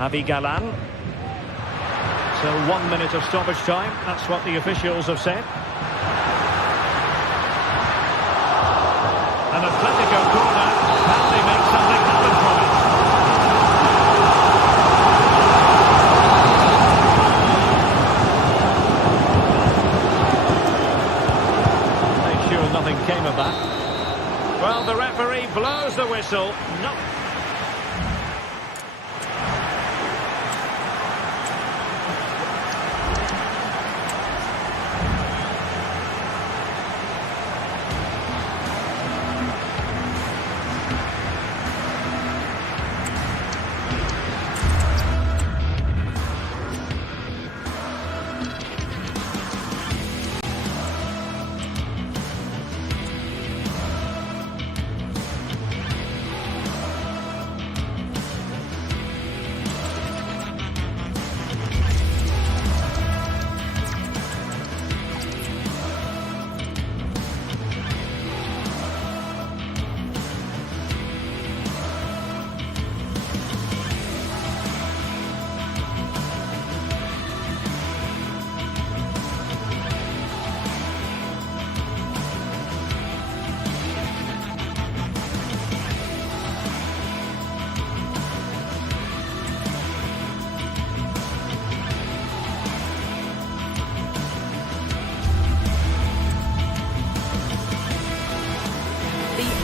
Avi Galan. So 1 minute of stoppage time. That's what the officials have said. An Atletico corner. Can they make something happen from it? Make sure nothing came of that. Well, the referee blows the whistle. No.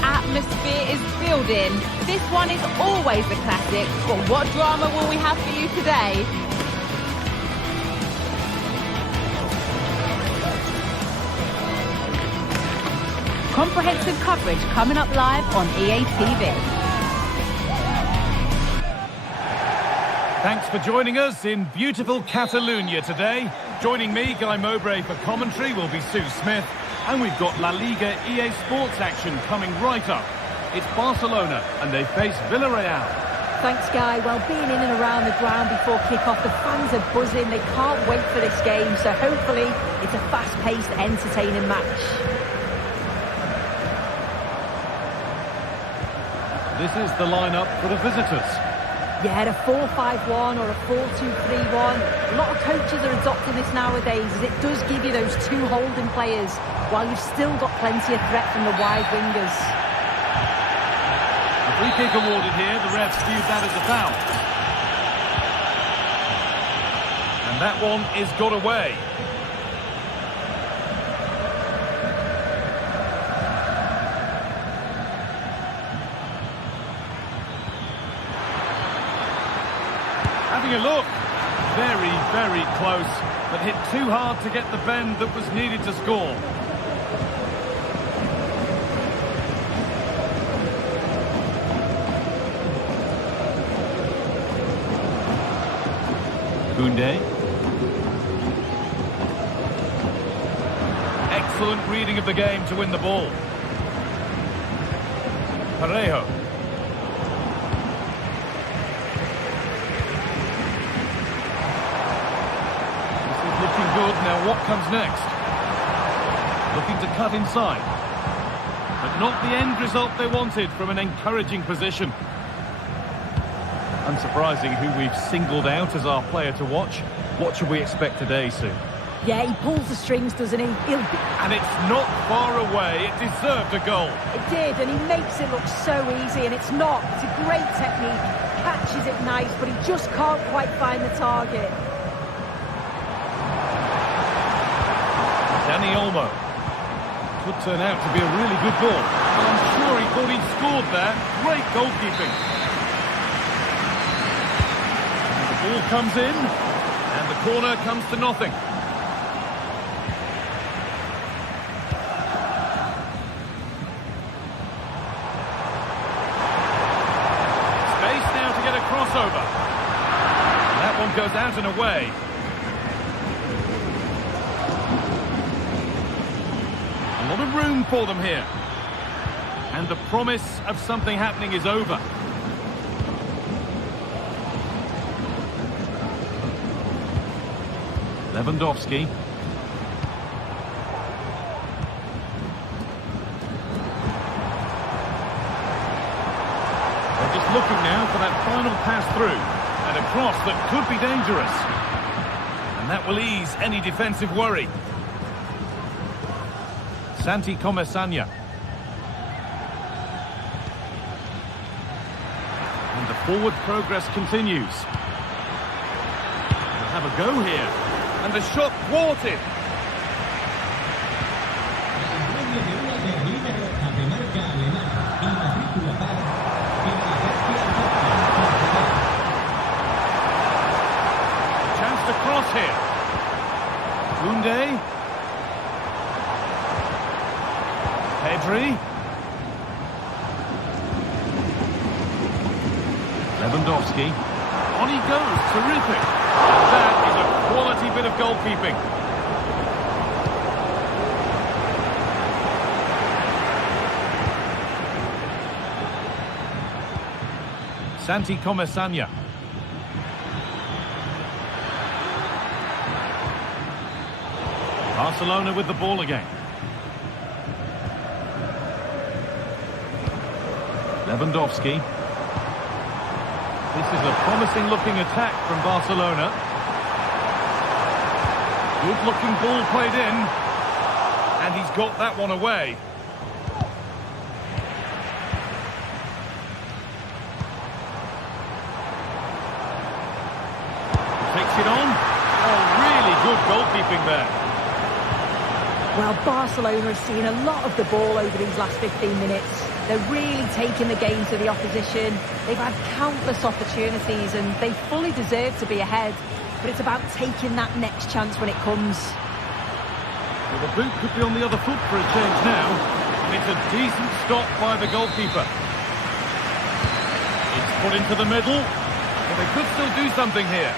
Atmosphere is building. This one is always a classic, but what drama will we have for you today? Comprehensive coverage coming up live on EA TV. Thanks for joining us in beautiful Catalonia today. Joining me, Guy Mowbray, for commentary will be Sue Smith. And we've got La Liga EA Sports action coming right up. It's Barcelona, and they face Villarreal. Thanks, Guy. Well, being in and around the ground before kick-off, the fans are buzzing. They can't wait for this game, so hopefully it's a fast-paced, entertaining match. This is the lineup for the visitors. Yeah, a 4-5-1 or a 4-2-3-1. A lot of coaches are adopting this nowadays, as it does give you those two holding players, while you've still got plenty of threat from the wide wingers. A free kick awarded here. The refs viewed that as a foul. And that one is got away. Having a look. Very, very close, but hit too hard to get the bend that was needed to score. Koundé. Excellent reading of the game to win the ball. Parejo. Looking good. Now what comes next? Looking to cut inside. But not the end result they wanted from an encouraging position. Unsurprising who we've singled out as our player to watch. What should we expect today, Sue? Yeah, he pulls the strings, doesn't he? And it's not far away. It deserved a goal. It did, and he makes it look so easy, and it's not. It's a great technique. Catches it nice, but he just can't quite find the target. Dani Olmo. Could turn out to be a really good ball. Well, I'm sure he thought he'd scored there. Great goalkeeping. And the ball comes in, and the corner comes to nothing. Space now to get a crossover. And that one goes out and away. A lot of room for them here. And the promise of something happening is over. Lewandowski. They're just looking now for that final pass through. And a cross that could be dangerous. And that will ease any defensive worry. Santi Comesaña. And the forward progress continues. They'll have a go here. And the shot thwarted. Chance to cross here. Koundé. Pedri. Lewandowski. On he goes. Terrific. And that is a quality bit of goalkeeping. Santi Comesaña. Barcelona with the ball again. Lewandowski. This is a promising looking attack from Barcelona. Good looking ball played in. And he's got that one away. Takes it on. Oh, really good goalkeeping there. Well, Barcelona have seen a lot of the ball over these last 15 minutes. They're really taking the game to the opposition. They've had countless opportunities and they fully deserve to be ahead. But it's about taking that next chance when it comes. Well, the boot could be on the other foot for a change now. And it's a decent stop by the goalkeeper. It's put into the middle. But they could still do something here.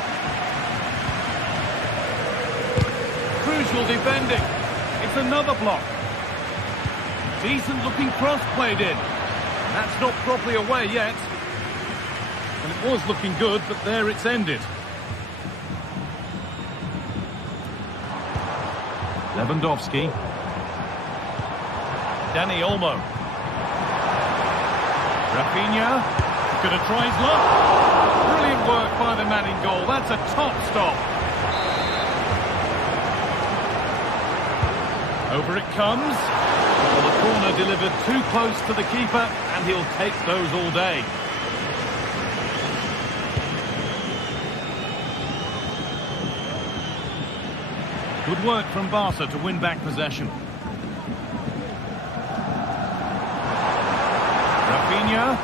Unusual defending. It's another block. Decent looking cross played in. That's not properly away yet. And it was looking good, but there it's ended. Lewandowski. Dani Olmo. Rafinha. Gonna try his luck. Brilliant work by the man in goal. That's a top stop. Over it comes. Well, the corner delivered too close to the keeper, and he'll take those all day. Good work from Barca to win back possession. Rafinha.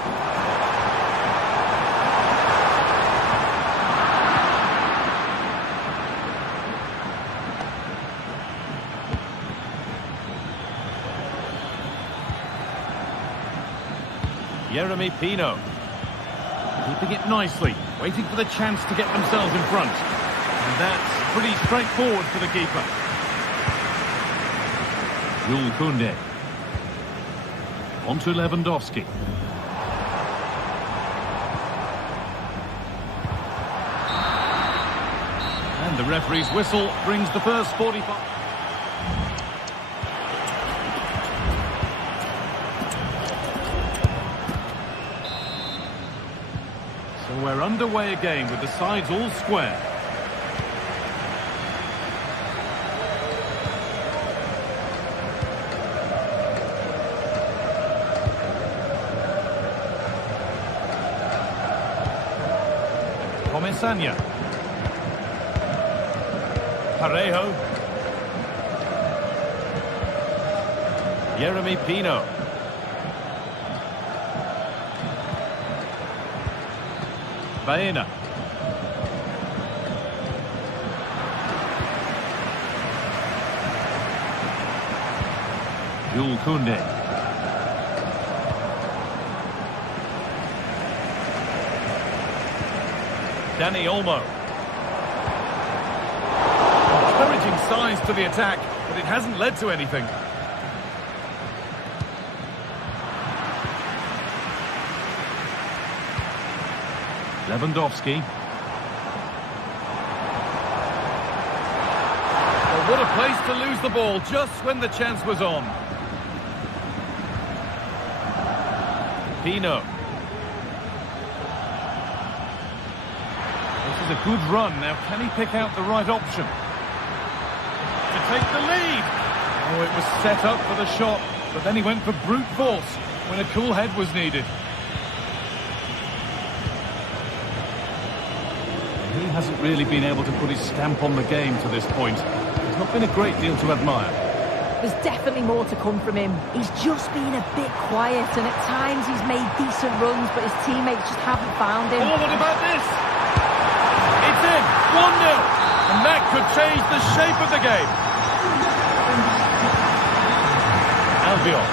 Yeremy Pino. Keeping it nicely, waiting for the chance to get themselves in front. And that's pretty straightforward for the keeper. Jules Koundé. On to Lewandowski. And the referee's whistle brings the first 45. So we're underway again with the sides all square. Comesaña. Parejo. Yeremy Pino. Vienna. Jules Koundé. Dani Olmo. Encouraging signs to the attack, but it hasn't led to anything. Lewandowski. Well, what a place to lose the ball just when the chance was on. Pino. This is a good run. Now, can he pick out the right option? To take the lead. Oh, it was set up for the shot, but then he went for brute force when a cool head was needed. He hasn't really been able to put his stamp on the game to this point. There's not been a great deal to admire. There's definitely more to come from him. He's just been a bit quiet, and at times he's made decent runs, but his teammates just haven't found him. Oh, what about this? It's in, 1-0, and that could change the shape of the game. Albion.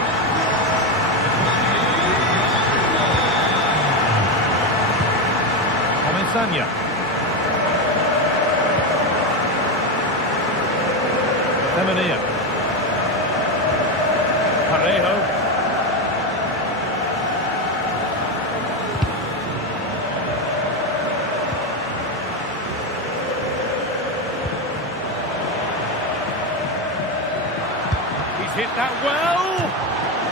Comesaña. Femenia. Parejo. He's hit that well.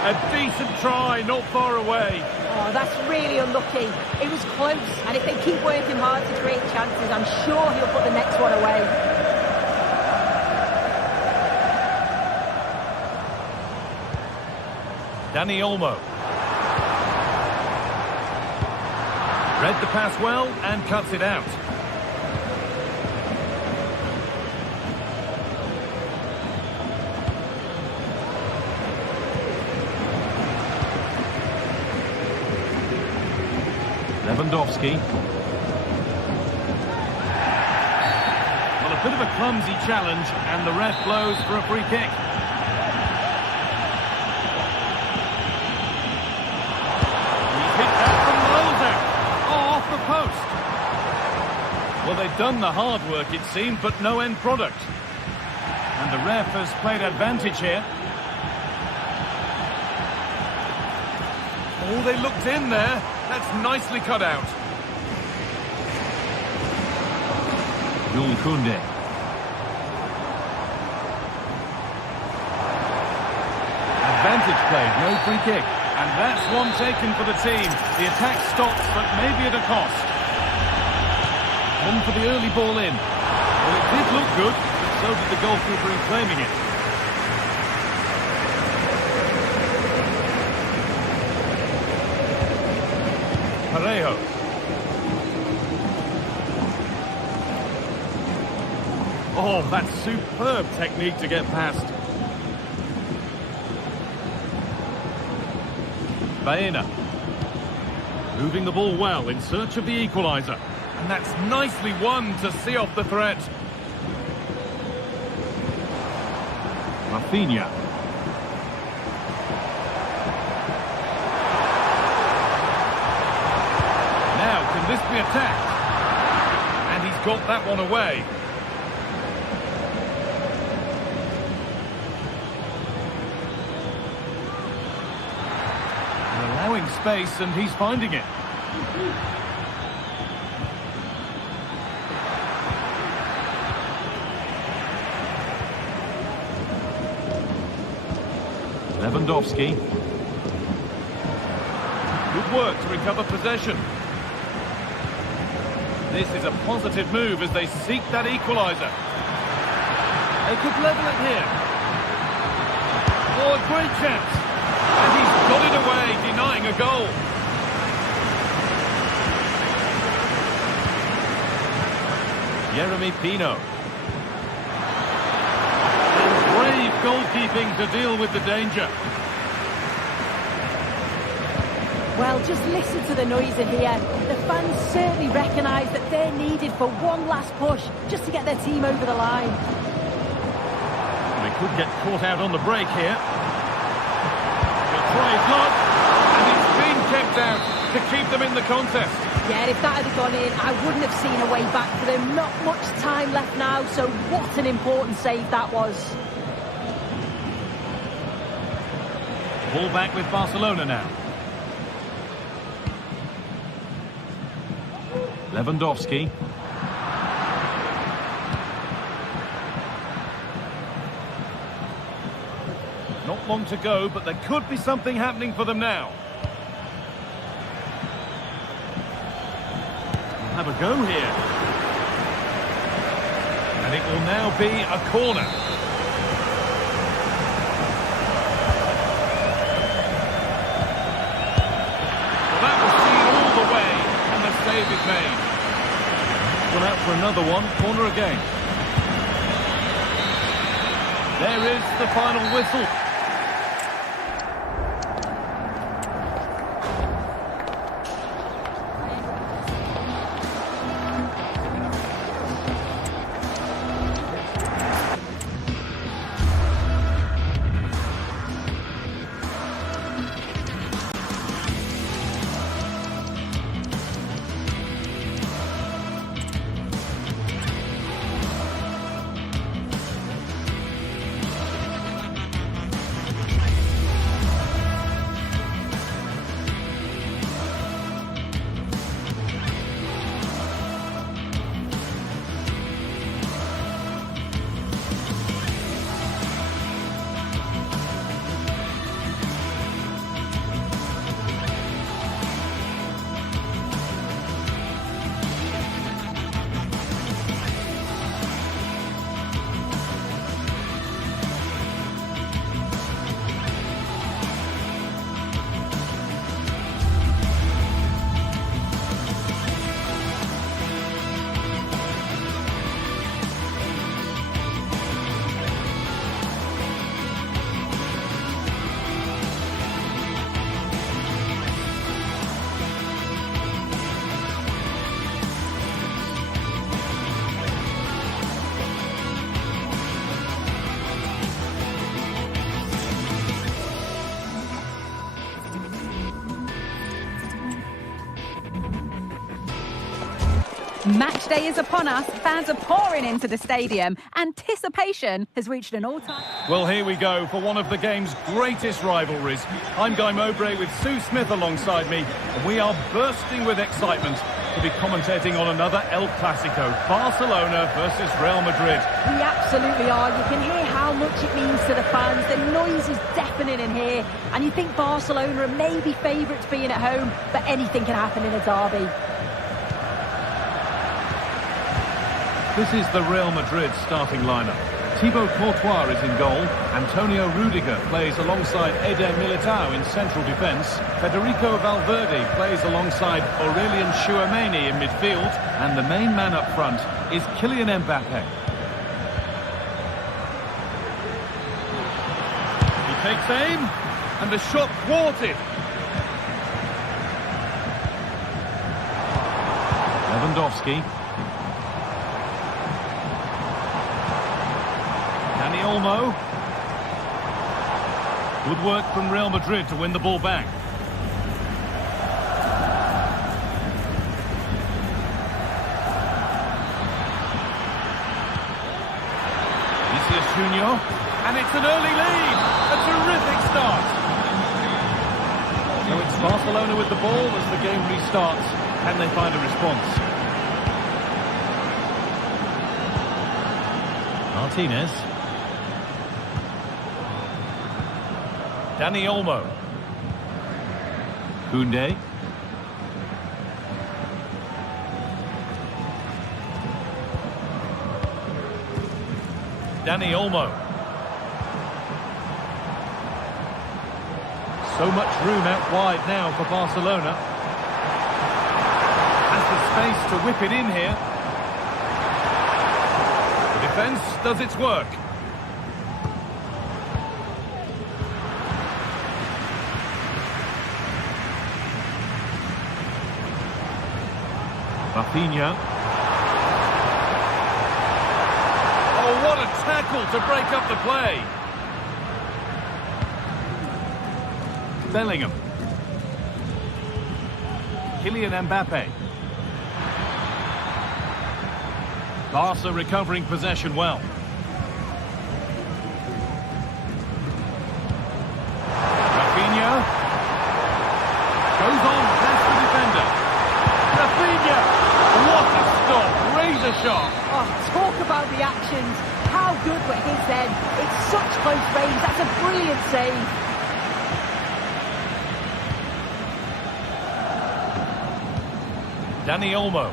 A decent try, not far away. Oh, that's really unlucky. It was close, and if they keep working hard to create chances, I'm sure he'll put the next one away. Dani Olmo. Read the pass well and cuts it out. Lewandowski. Well, a bit of a clumsy challenge, and the ref blows for a free kick. Post. Well, they've done the hard work, it seemed, but no end product. And the ref has played advantage here. Oh, they looked in there. That's nicely cut out. Jules Koundé. Advantage played, no free kick. And that's one taken for the team. The attack stops, but maybe at a cost. One for the early ball in. Well, it did look good, but so did the goalkeeper in claiming it. Parejo. Oh, that's superb technique to get past. Vienna. Moving the ball well in search of the equalizer. And that's nicely won to see off the threat. Rafinha. Now, can this be attacked? And he's got that one away. They're allowing space, and he's finding it. Lewandowski. Good work to recover possession. This is a positive move as they seek that equalizer. They could level it here. Oh, a great chance. And he's got it away, denying a goal. Jeremy Pino. Brave goalkeeping to deal with the danger. Well, just listen to the noise in here. The fans certainly recognise that they're needed for one last push, just to get their team over the line. They could get caught out on the break here. He'll try his luck, and it's been kept out to keep them in the contest. Yeah, if that had gone in, I wouldn't have seen a way back for them. Not much time left now, so what an important save that was. Ball back with Barcelona now. Lewandowski. Not long to go, but there could be something happening for them now. Have a go here. And it will now be a corner. Well, that was seen all the way, and the save is made. Well, out for another one, corner again. There is the final whistle. Match day is upon us. Fans are pouring into the stadium. Anticipation has reached an all-time... Well, here we go for one of the game's greatest rivalries. I'm Guy Mowbray with Sue Smith alongside me, and we are bursting with excitement to be commentating on another El Clásico, Barcelona versus Real Madrid. We absolutely are. You can hear how much it means to the fans. The noise is deafening in here, and you think Barcelona are maybe favourites being at home, but anything can happen in a derby. This is the Real Madrid starting lineup. Thibaut Courtois is in goal. Antonio Rudiger plays alongside Eder Militao in central defence. Federico Valverde plays alongside Aurelien Tchouameni in midfield. And the main man up front is Kylian Mbappe. He takes aim, and the shot thwarted. Lewandowski. Dani Olmo. Good work from Real Madrid to win the ball back. Vinicius Junior, and it's an early lead. A terrific start. So it's Barcelona with the ball as the game restarts. Can they find a response? Martinez. Dani Olmo. Koundé. Dani Olmo. So much room out wide now for Barcelona. Has the space to whip it in here. The defence does its work. Rafinha. Oh, what a tackle to break up the play. Bellingham. Kylian Mbappe. Barca recovering possession well. Rafinha. Goes on past the defender. Rafinha. What a stop. Razor sharp. Oh, talk about the actions. How good were his then? It's such close range. That's a brilliant save. Dani Olmo.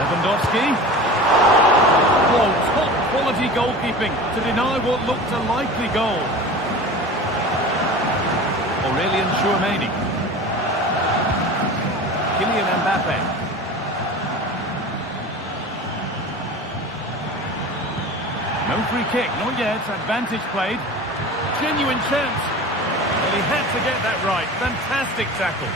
Lewandowski. Oh, top quality goalkeeping to deny what looked a likely goal. Aurelien Tchouameni. Kylian Mbappe. No free kick, not yet. Advantage played. Genuine chance. Well, he had to get that right. Fantastic tackle.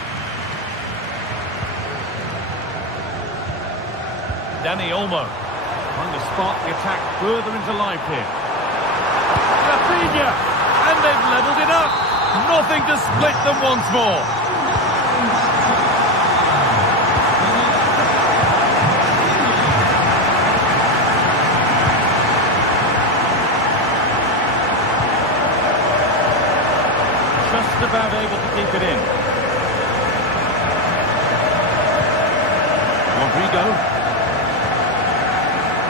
Dani Olmo trying to spark the attack further into life here. Rafinha! And they've levelled it up. Nothing to split them once more. Just about able to keep it in. Rodrigo.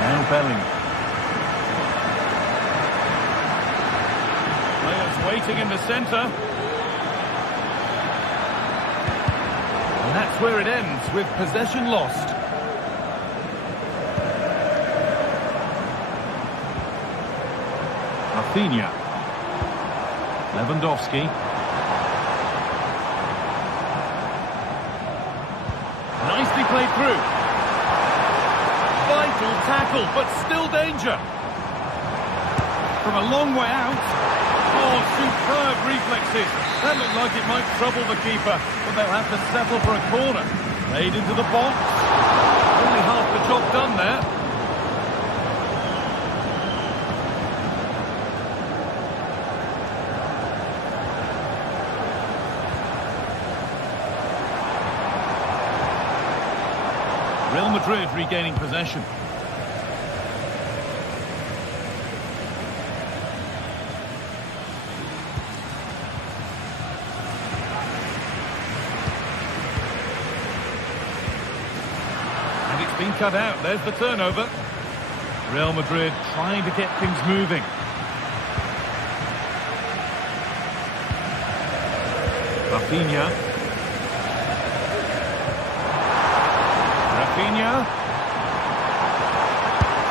Now Bellingham. Players waiting in the centre. And that's where it ends, with possession lost. Rafinha. Lewandowski. Nicely played through. Vital tackle, but still danger. From a long way out. Oh, superb reflexes. That looked like it might trouble the keeper, but they'll have to settle for a corner. Played into the box. Only half the job done there. Real Madrid Madrid regaining possession. And it's been cut out. There's the turnover. Real Madrid trying to get things moving. Rafinha.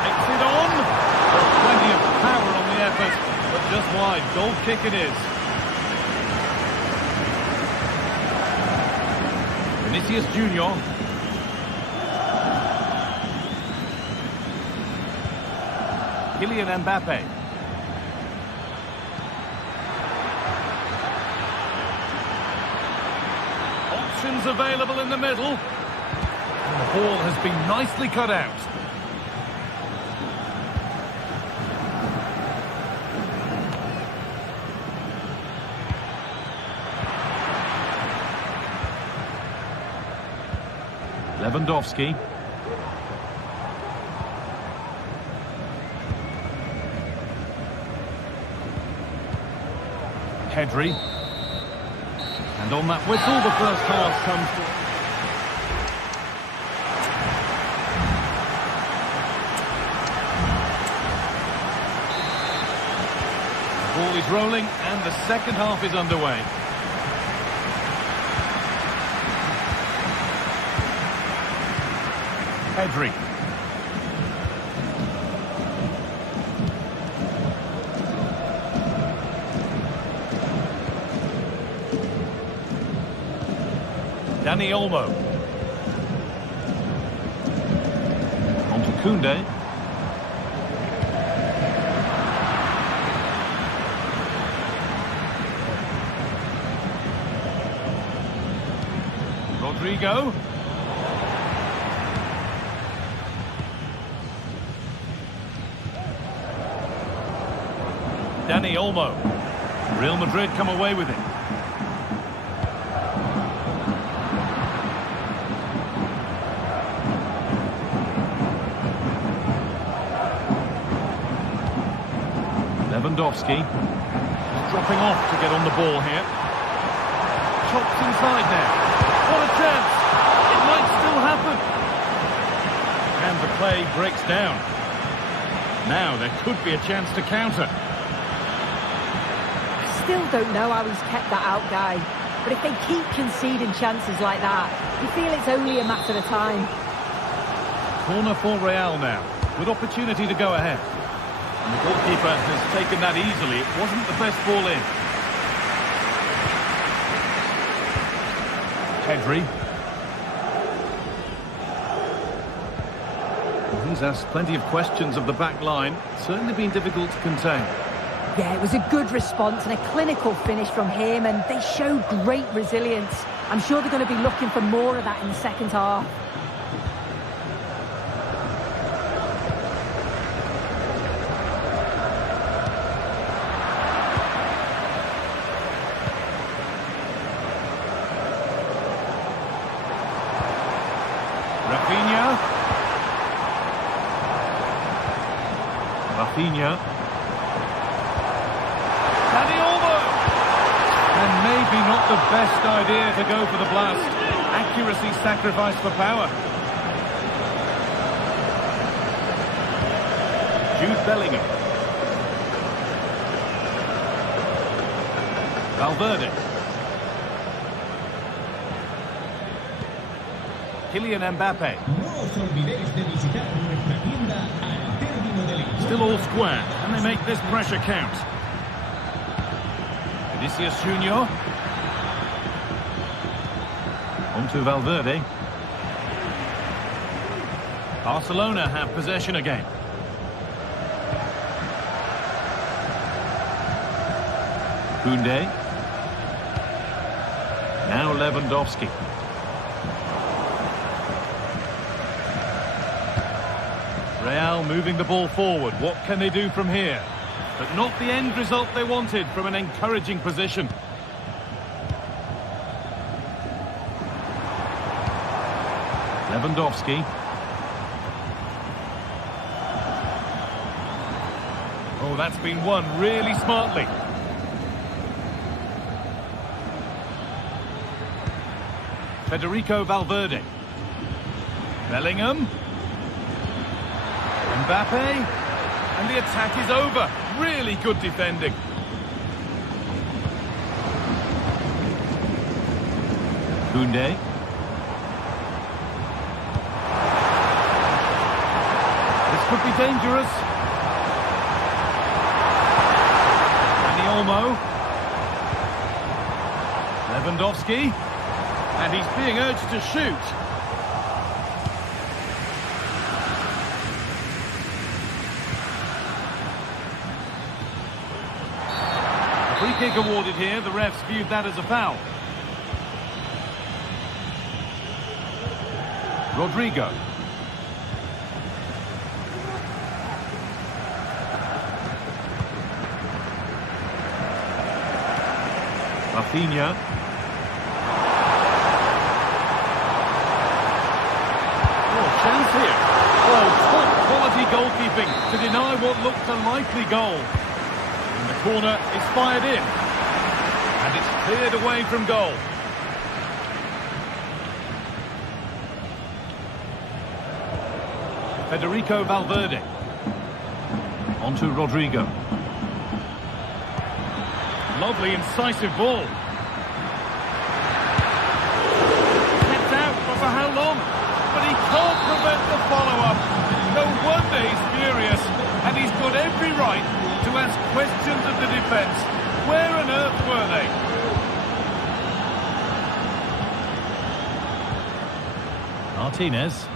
Takes it on. There's plenty of power on the effort, but just wide. Goal kick it is. Vinicius Junior. Kylian Mbappe. Options available in the middle. And the ball has been nicely cut out. Lewandowski. Pedri. And on that whistle, the first half comes to... The ball is rolling and the second half is underway. Pedri. Dani Olmo. On to Koundé. Rodrigo. Dani Olmo. Real Madrid come away with it. Lewandowski dropping off to get on the ball here. Chops inside now. What a chance! It might still happen. And the play breaks down. Now there could be a chance to counter. Still don't know how he's kept that out, Guy. But if they keep conceding chances like that, you feel it's only a matter of time. Corner for Real now, with opportunity to go ahead. And the goalkeeper has taken that easily. It wasn't the best ball in. Pedri. Well, he's asked plenty of questions of the back line. Certainly been difficult to contain. Yeah, it was a good response and a clinical finish from him, and they showed great resilience. I'm sure they're going to be looking for more of that in the second half. Rafinha. Dani Olmo! And maybe not the best idea to go for the blast. Accuracy sacrificed for power. Jude Bellingham. Valverde. Kylian Mbappe. Still all square. Can they make this pressure count? Vinicius Junior. On to Valverde. Barcelona have possession again. Koundé. Now Lewandowski. Real moving the ball forward. What can they do from here? But not the end result they wanted from an encouraging position. Lewandowski. Oh, that's been won really smartly. Federico Valverde. Bellingham. Mbappe. And the attack is over. Really good defending. Koundé. This could be dangerous. Dani Olmo. Lewandowski. And he's being urged to shoot. A free kick awarded here. The refs viewed that as a foul. Rodrigo. Rafinha. Chance here. Oh, top quality goalkeeping to deny what looked a likely goal. And the corner is fired in. And it's cleared away from goal. Federico Valverde. Onto Rodrigo. Lovely incisive ball. Kept out, but for how long? But he can't prevent the follow-up. No wonder he's furious, and he's got every right to ask questions of the defence. Where on earth were they? Martinez.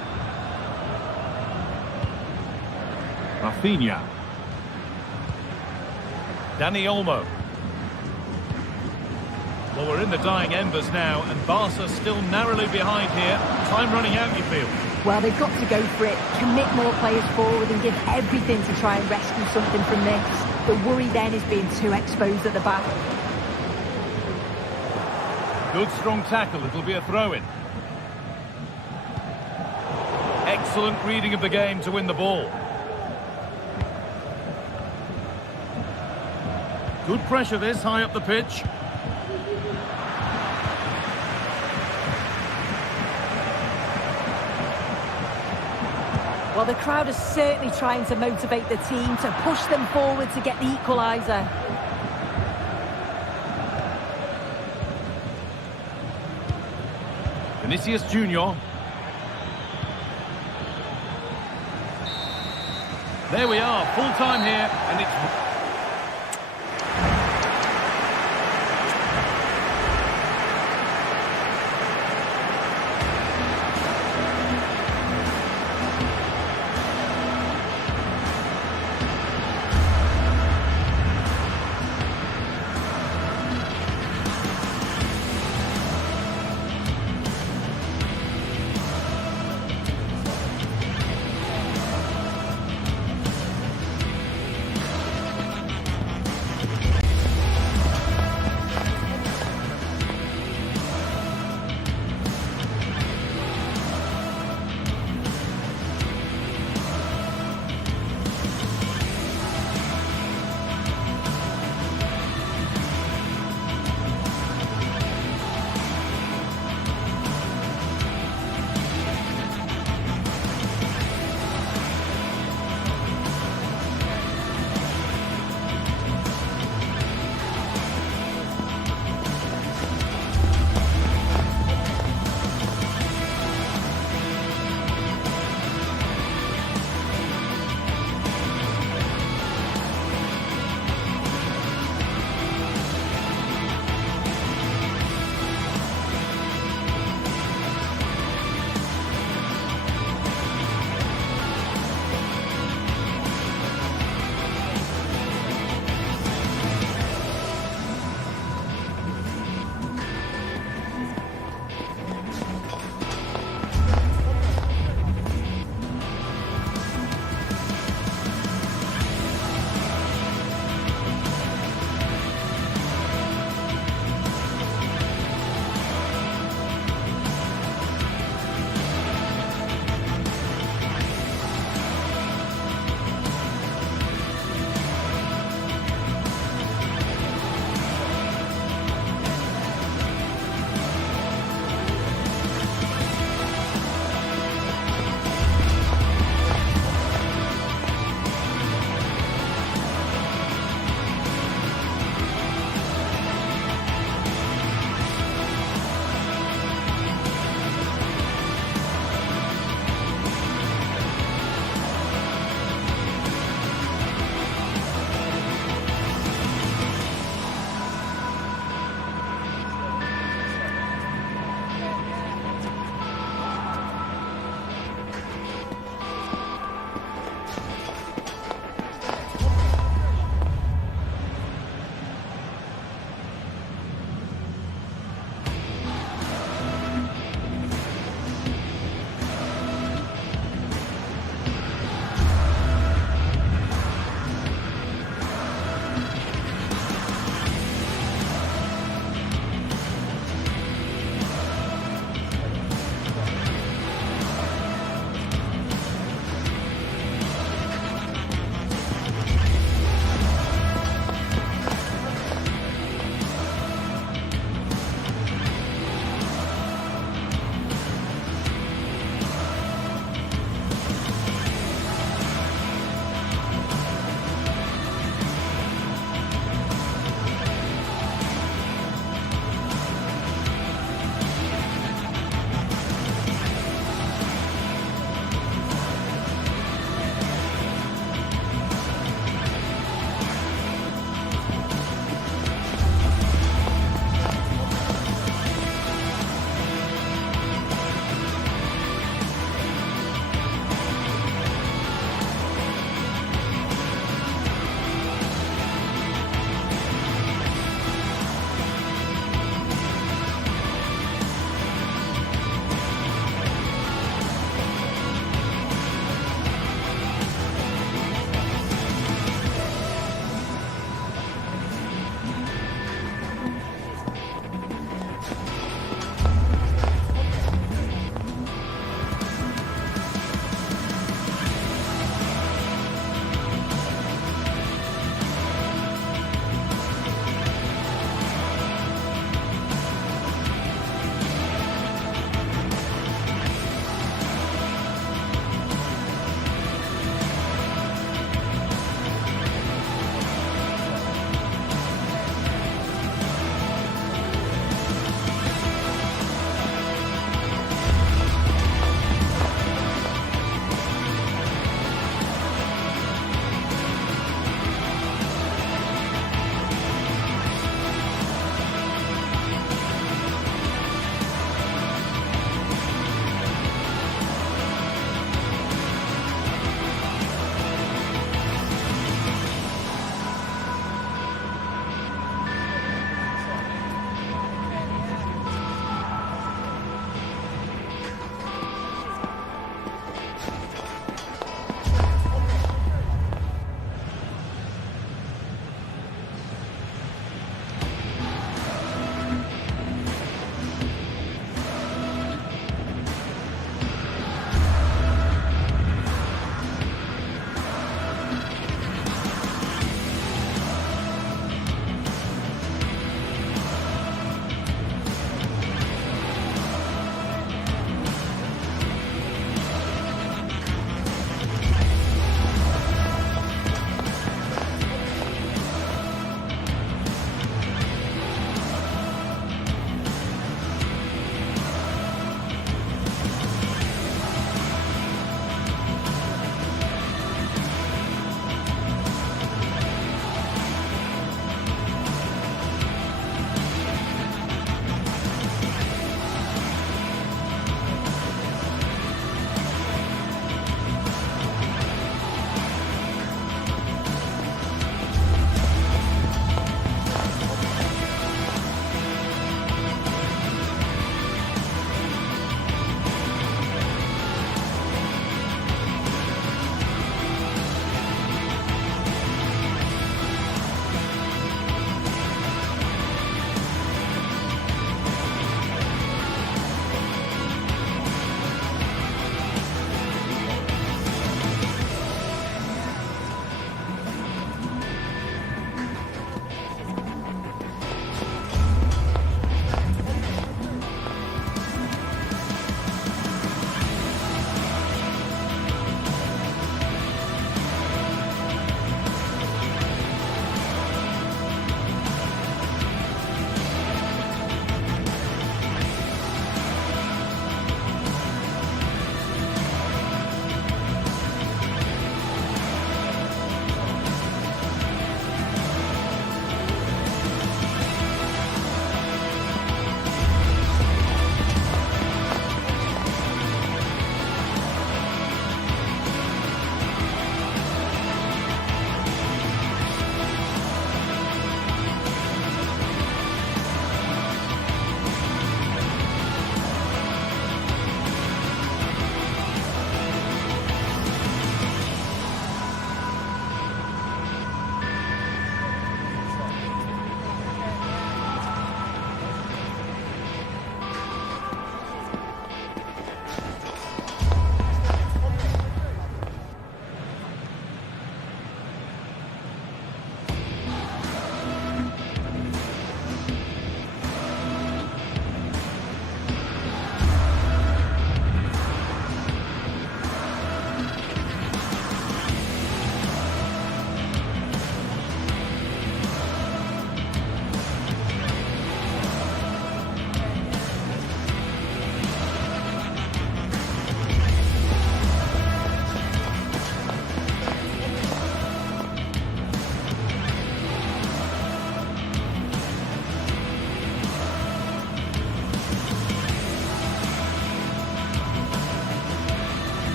Rafinha. Dani Olmo. Well, we're in the dying embers now, and Barca still narrowly behind here. Time running out, you feel? Well, they've got to go for it, commit more players forward and give everything to try and rescue something from this. The worry then is being too exposed at the back. Good strong tackle, it'll be a throw-in. Excellent reading of the game to win the ball. Good pressure this, high up the pitch. Well, the crowd is certainly trying to motivate the team to push them forward to get the equaliser. Vinicius Junior. There we are, full time here, and it's...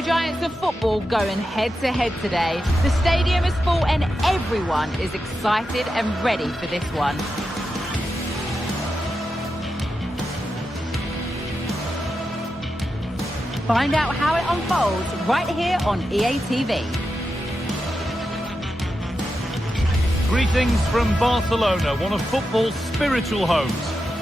two giants of football going head-to-head today. The stadium is full and everyone is excited and ready for this one. Find out how it unfolds right here on EA TV. Greetings from Barcelona, one of football's spiritual homes.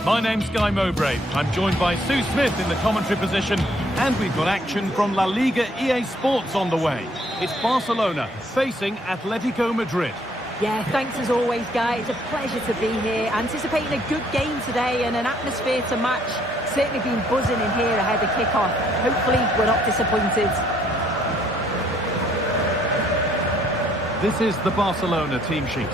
My name's Guy Mowbray. I'm joined by Sue Smith in the commentary position, and we've got action from La Liga EA Sports on the way. It's Barcelona facing Atletico Madrid. Yeah, thanks as always, Guy. It's a pleasure to be here. Anticipating a good game today and an atmosphere to match. Certainly been buzzing in here ahead of kick-off. Hopefully we're not disappointed. This is the Barcelona team sheet.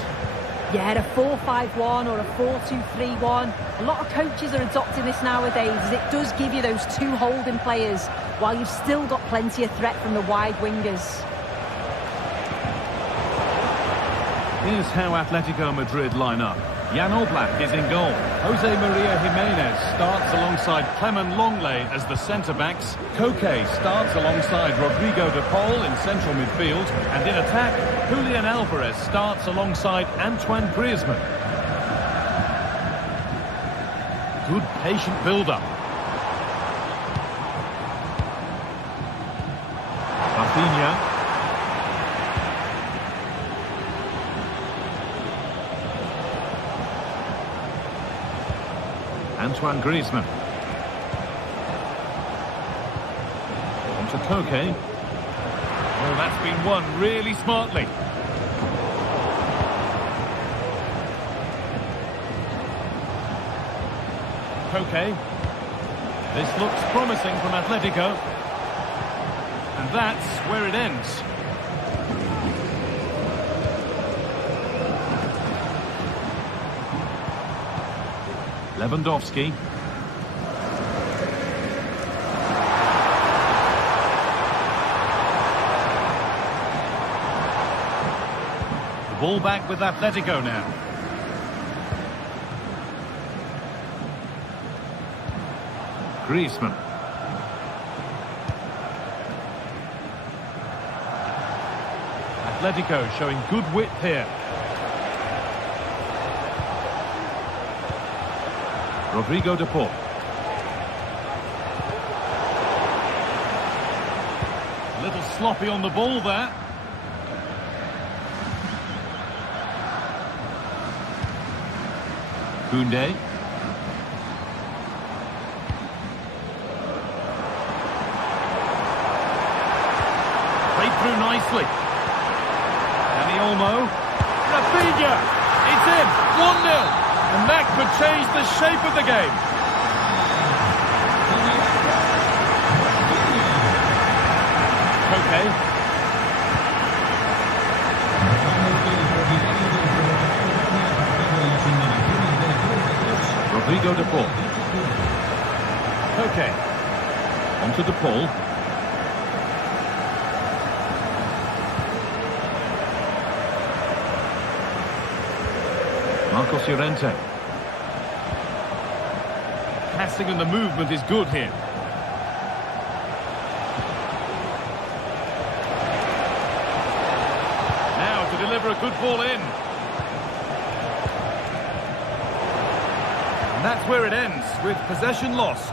Yeah, a 4-5-1 or a 4-2-3-1. A lot of coaches are adopting this nowadays, as it does give you those two holding players, while you've still got plenty of threat from the wide wingers. Here's how Atletico Madrid line up. Jan Oblak is in goal. Jose Maria Jimenez starts alongside Clement Longley as the centre-backs. Koke starts alongside Rodrigo de Paul in central midfield. And in attack, Julian Alvarez starts alongside Antoine Griezmann. Good patient build-up. Rafinha. Antoine Griezmann. On to Koke. Oh, that's been won really smartly. Koke. This looks promising from Atletico. And that's where it ends. Lewandowski. The ball back with Atletico now. Griezmann. Atletico showing good width here. Rodrigo de Paul. A little sloppy on the ball there. Koundé. Played through nicely. Dani Olmo. Rafinha. It's in. 1-0. And that could change the shape of the game. Koke. Rodrigo de Paul. Koke. On to de Paul. Marcos Llorente. Passing and the movement is good here. Now to deliver a good ball in. And that's where it ends, with possession lost.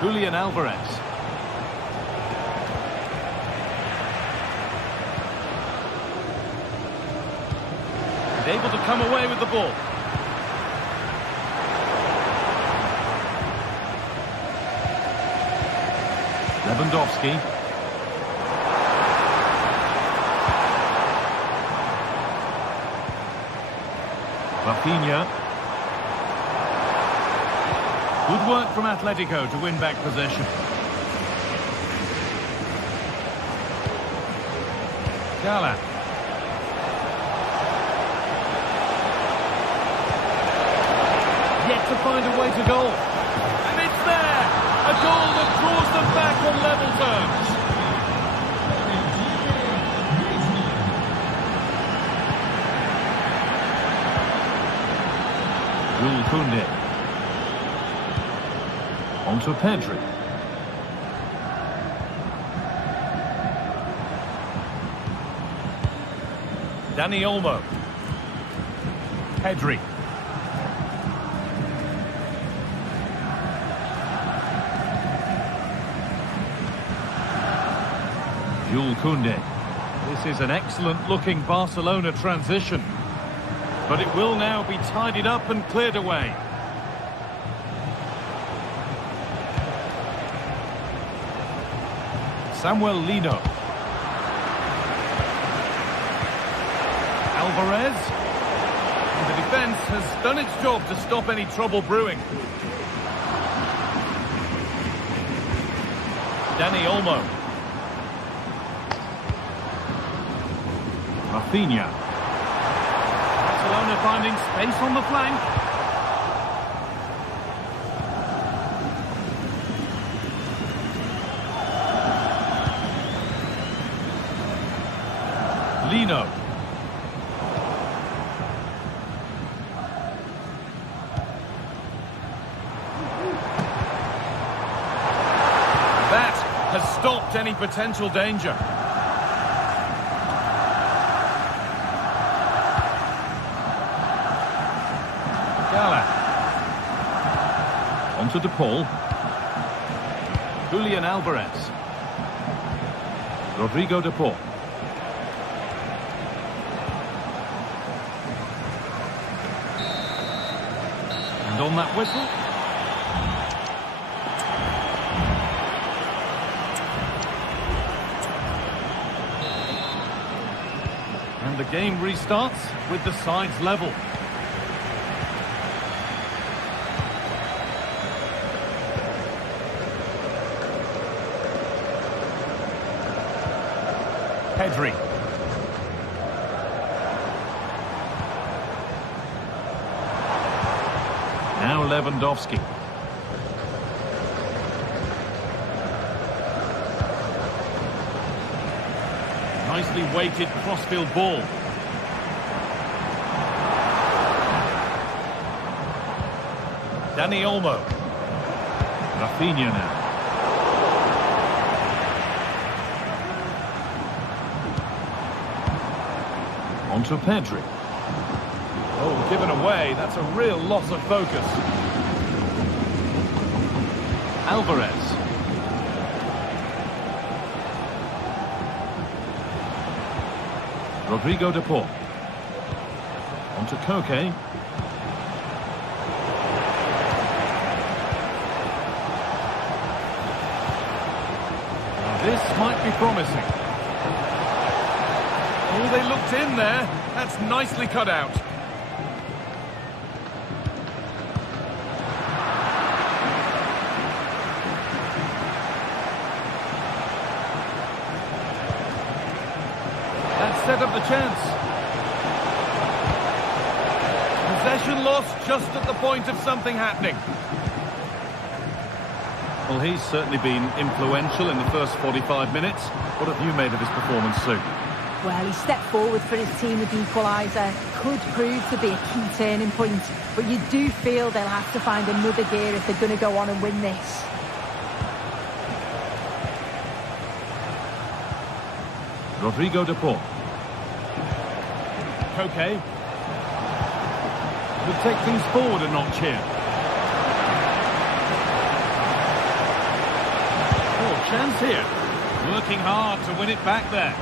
Julian Alvarez. Able to come away with the ball. Lewandowski. Rafinha. Good work from Atletico to win back possession. Gala. Yet to find a way to goal. And it's there! A goal that draws them back on level terms. Jules Koundé. On to Pedri. Dani Olmo. Pedri. Jules Koundé. This is an excellent-looking Barcelona transition. But it will now be tidied up and cleared away. Samuel Lino. Alvarez. And the defence has done its job to stop any trouble brewing. Dani Olmo. Rafinha. Barcelona finding space on the flank. Lino. That has stopped any potential danger. Gala. Onto De Paul. Julian Alvarez. Rodrigo De Paul. And on that whistle. And the game restarts with the sides level. Pedri. Now Lewandowski. Nicely weighted crossfield ball. Dani Olmo. Rafinha now. Onto Pedri. Oh, given away. That's a real loss of focus. Alvarez. Rodrigo De Paul. Onto Koke. Now this might be promising. Oh, they looked in there. That's nicely cut out. That set up the chance. Possession lost just at the point of something happening. Well, he's certainly been influential in the first 45 minutes. What have you made of his performance, Sue? Well, he stepped forward for his team with the equaliser. Could prove to be a key turning point, but you do feel they'll have to find another gear if they're going to go on and win this. Rodrigo De Paul. Koke. Could take things forward a notch here. Oh, chance here. Working hard to win it back there.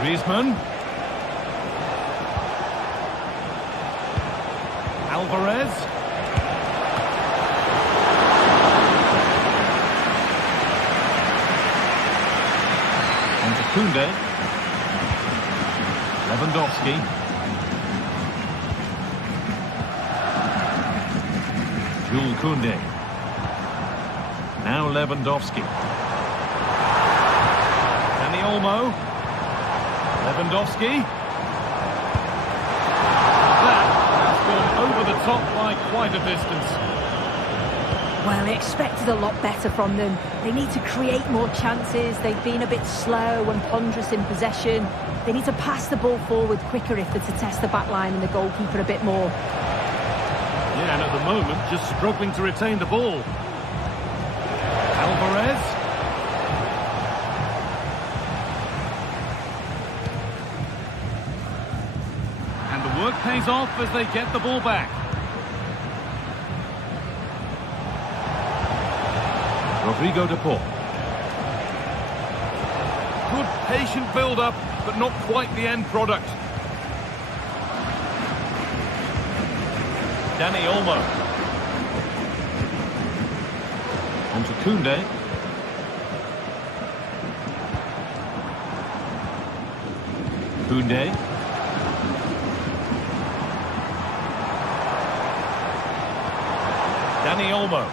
Griezmann. Alvarez. Onto Koundé. Lewandowski. Jules Koundé. Now Lewandowski. Dani Olmo. Lewandowski. That has gone over the top by quite a distance. Well, I expected a lot better from them. They need to create more chances. They've been a bit slow and ponderous in possession. They need to pass the ball forward quicker if they're to test the back line and the goalkeeper a bit more. Yeah, and at the moment, just struggling to retain the ball. Alvarez. And the work pays off as they get the ball back. Rodrigo de Paul. Good patient build-up, but not quite the end product. Dani Olmo. On to Koundé. Koundé. Dani Olmo.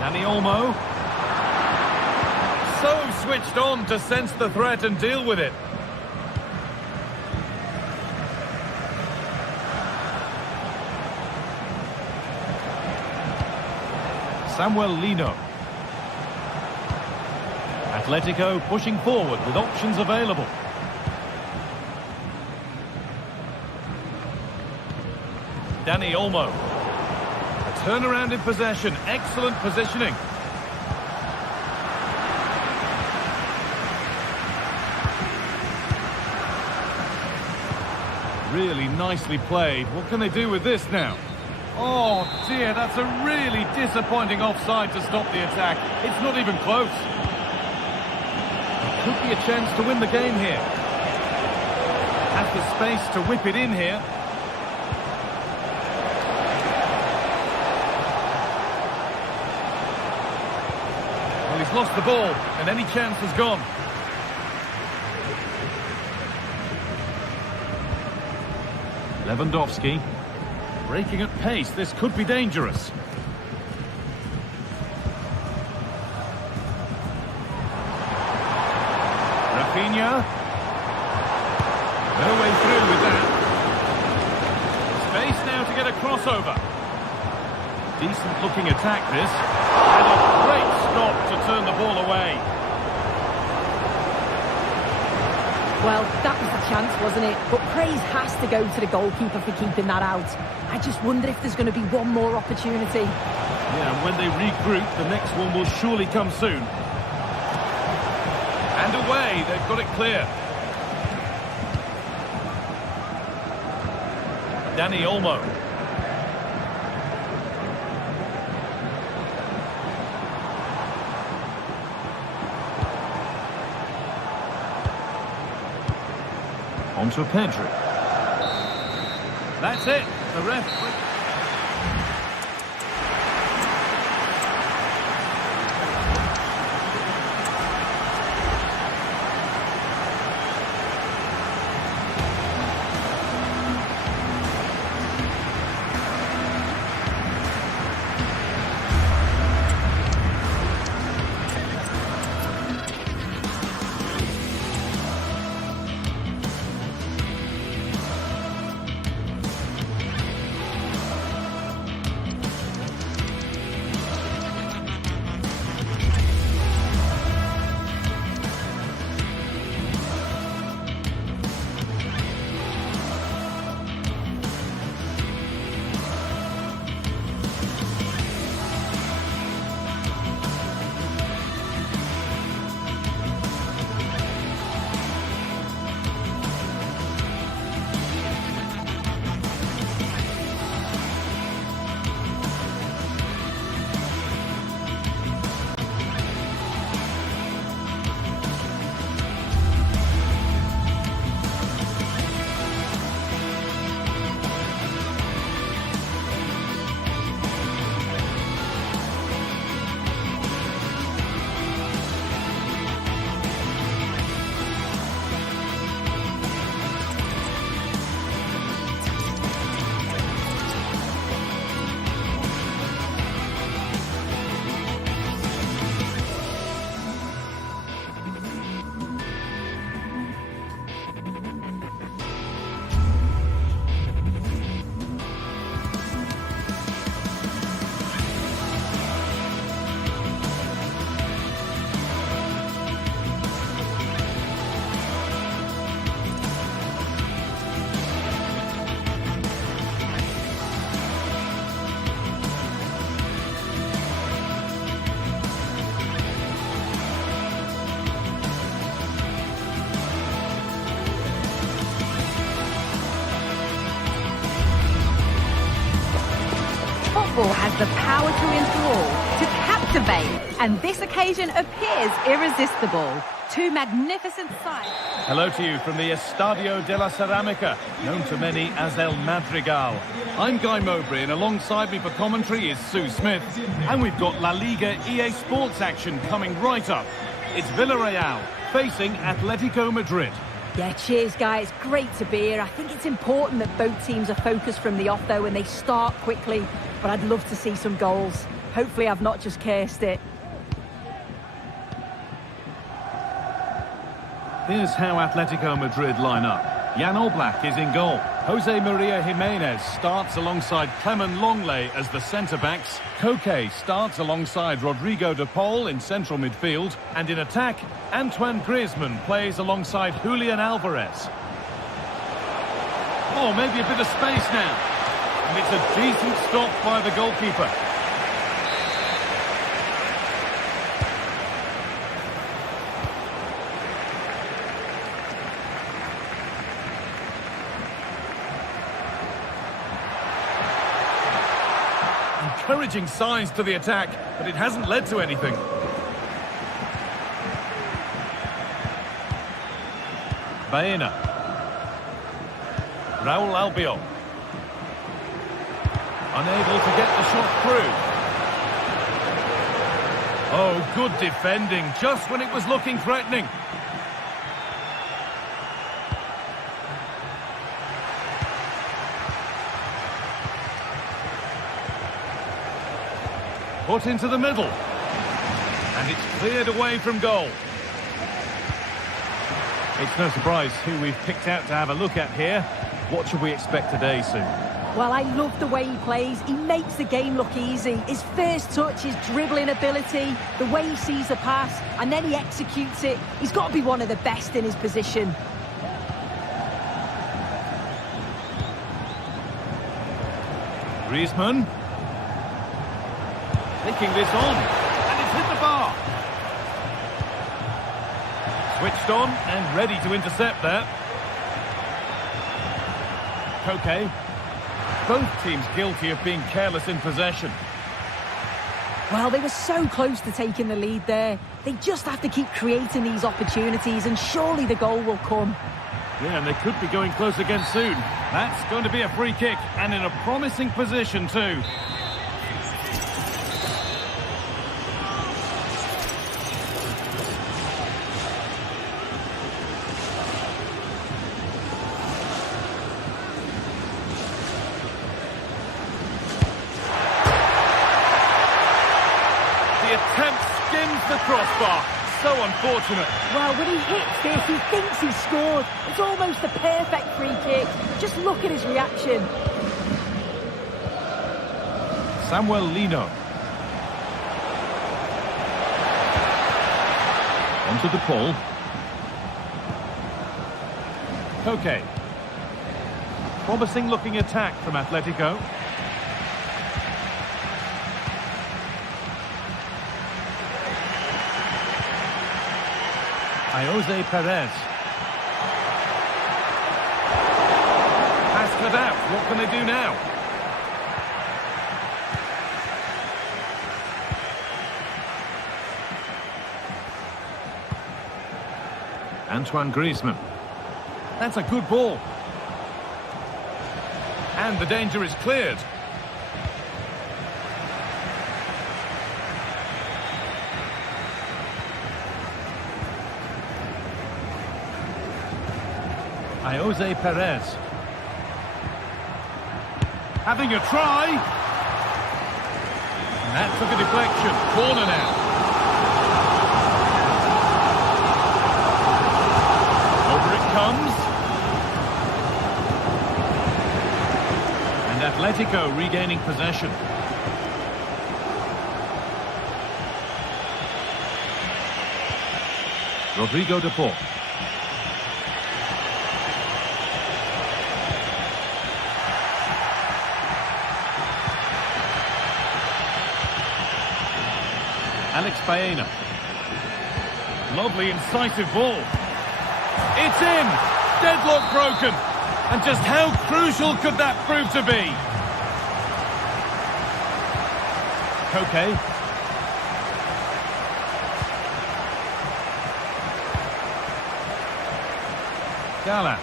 Dani Olmo. So switched on to sense the threat and deal with it. Samuel Lino. Atletico pushing forward with options available. Dani Olmo. A turnaround in possession. Excellent positioning. Really nicely played. What can they do with this now? Oh dear, that's a really disappointing offside to stop the attack. It's not even close. Could be a chance to win the game here. Has the space to whip it in here. Well, he's lost the ball, and any chance is gone. Lewandowski. Breaking at pace, this could be dangerous. Rafinha. No way through with that. Space now to get a crossover. Decent looking attack this. And a great stop to turn the ball away. Well, that was the chance, wasn't it? But praise has to go to the goalkeeper for keeping that out. I just wonder if there's going to be one more opportunity. Yeah, and when they regroup, the next one will surely come soon. And away, they've got it clear. Dani Olmo. On to Pedri. That's it. The ref... has the power to enthrall, to captivate, and this occasion appears irresistible. Two magnificent sides. Hello to you from the Estadio de la Ceramica, known to many as El Madrigal. I'm Guy Mowbray, and alongside me for commentary is Sue Smith. And we've got La Liga EA Sports action coming right up. It's Villarreal facing Atletico Madrid. Yeah, cheers, guys. Great to be here. I think it's important that both teams are focused from the off, though, and they start quickly. But I'd love to see some goals. Hopefully I've not just cursed it. Here's how Atletico Madrid line up. Jan Oblak is in goal. Jose Maria Jimenez starts alongside Clement Longley as the centre-backs. Koke starts alongside Rodrigo de Paul in central midfield. And in attack, Antoine Griezmann plays alongside Julian Alvarez. Oh, maybe a bit of space now. And it's a decent stop by the goalkeeper. Encouraging signs to the attack, but it hasn't led to anything. Vienna. Raul Albiol. Unable to get the shot through. Oh, good defending, just when it was looking threatening. Put into the middle. And it's cleared away from goal. It's no surprise who we've picked out to have a look at here. What should we expect today, Sue? Well, I love the way he plays. He makes the game look easy. His first touch, his dribbling ability, the way he sees the pass, and then he executes it. He's got to be one of the best in his position. Griezmann. Taking this on, and it's hit the bar. Switched on and ready to intercept there. Koke. Both teams guilty of being careless in possession. Well, they were so close to taking the lead there. They just have to keep creating these opportunities, and surely the goal will come. Yeah, and they could be going close again soon. That's going to be a free kick, and in a promising position too. Attempt skims the crossbar. So unfortunate. Well, when he hits this, he thinks he's scored. It's almost a perfect free kick. Just look at his reaction. Samuel Lino. Onto the Paul. Koke. Promising looking attack from Atletico. Jose Perez. Pass cut out. What can they do now? Antoine Griezmann. That's a good ball. And the danger is cleared. Jose Perez. Having a try. And that took a deflection. Corner now. Over it comes. And Atletico regaining possession. Rodrigo de Paul. Alex Baena. Lovely incisive ball. It's in! Deadlock broken! And just how crucial could that prove to be? Koke. Gala.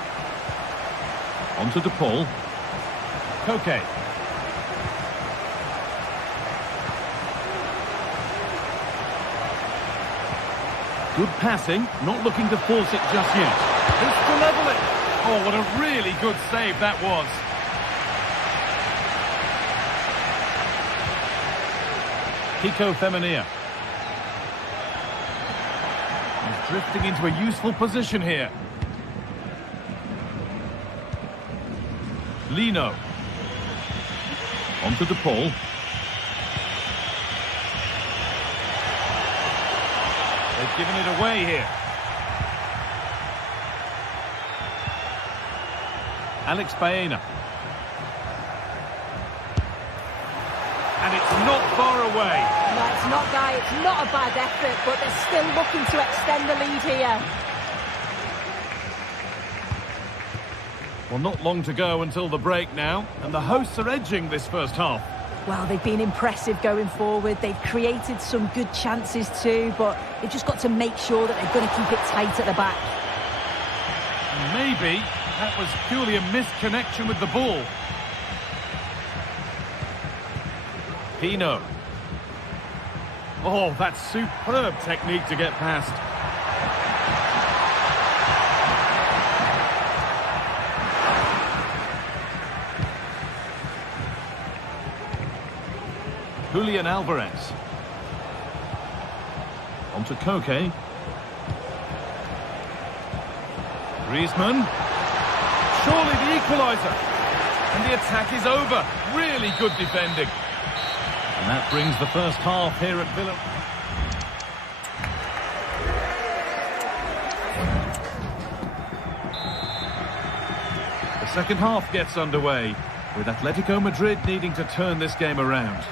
On to De Paul. Koke. Good passing, not looking to force it just yet. It's to level it. Oh, what a really good save that was. Kiko Femenia. He's drifting into a useful position here. Lino. On to De Paul. They've given it away here. Alex Baena. And it's not far away. No, it's not, Guy. It's not a bad effort, but they're still looking to extend the lead here. Well, not long to go until the break now, and the hosts are edging this first half. Well, they've been impressive going forward. They've created some good chances too, but they've just got to make sure that they're going to keep it tight at the back. Maybe that was purely a misconnection with the ball. Pino. Oh, that's superb technique to get past. Julian Alvarez. On to Koke. Griezmann. Surely the equalizer. And the attack is over. Really good defending. And that brings the first half here at Villa. The second half gets underway, with Atletico Madrid needing to turn this game around.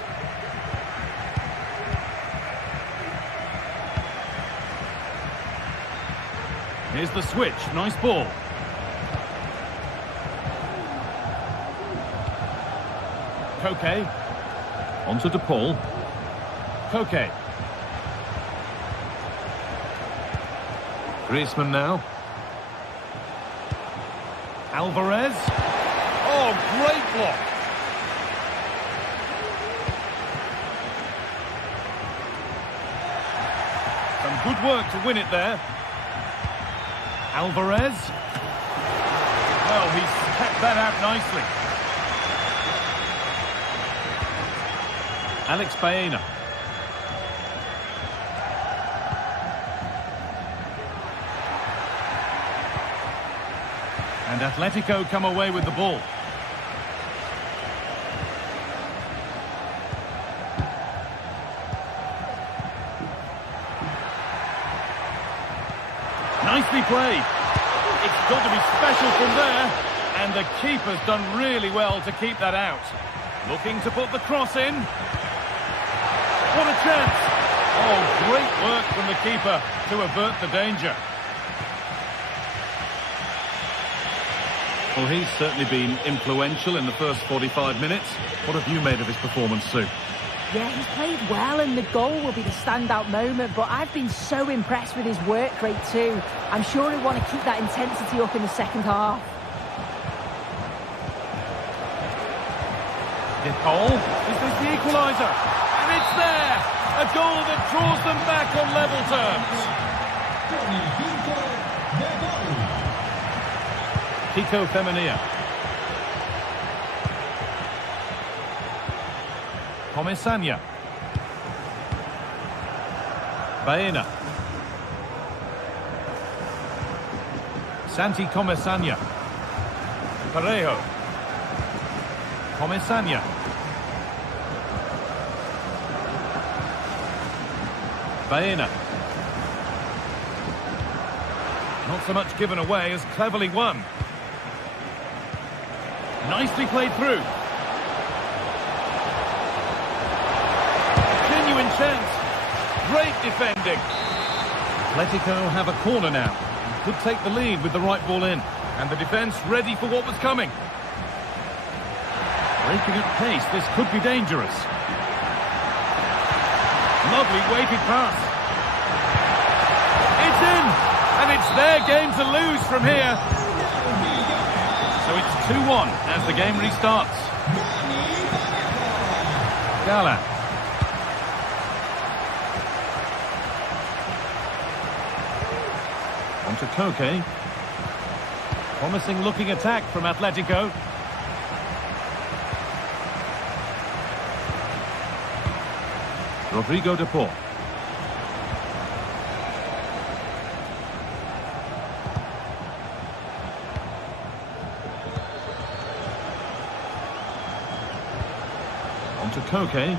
Here's the switch. Nice ball. Koke. On to De Paul. Koke. Griezmann now. Alvarez. Oh, great block. Some good work to win it there. Alvarez. Well, he's kept that out nicely. Alex Baena. And Atletico come away with the ball. Nicely played. It's got to be special from there. And the keeper's done really well to keep that out. Looking to put the cross in. What a chance. Oh, great work from the keeper to avert the danger. Well, he's certainly been influential in the first 45 minutes. What have you made of his performance, Sue? Yeah, he's played well, and the goal will be the standout moment, but I've been so impressed with his work rate too. I'm sure he'll want to keep that intensity up in the second half. De Paul, is this the equalizer? And it's there! A goal that draws them back on level terms. Kiko Femenia. Comesaña. Baena. Santi Comesaña. Parejo. Comesaña. Baena. Not so much given away as cleverly won. Nicely played through. Genuine chance. Great defending. Atletico have a corner now. Could take the lead with the right ball in. And the defence ready for what was coming. Breaking at pace, this could be dangerous. Lovely weighted pass. It's in! And it's their game to lose from here. So it's 2-1 as the game restarts. Gala. On to Koke. Promising looking attack from Atletico. Rodrigo de Paul. On to Koke.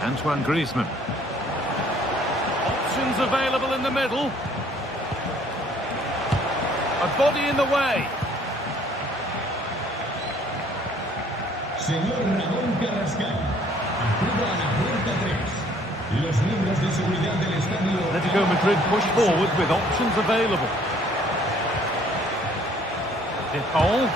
Antoine Griezmann. Options available in the middle. A body in the way. Señor Ramón Carrascal, acuda a la puerta 3. Los miembros de seguridad del estadio... Atletico Madrid push forward with options available. De Paul.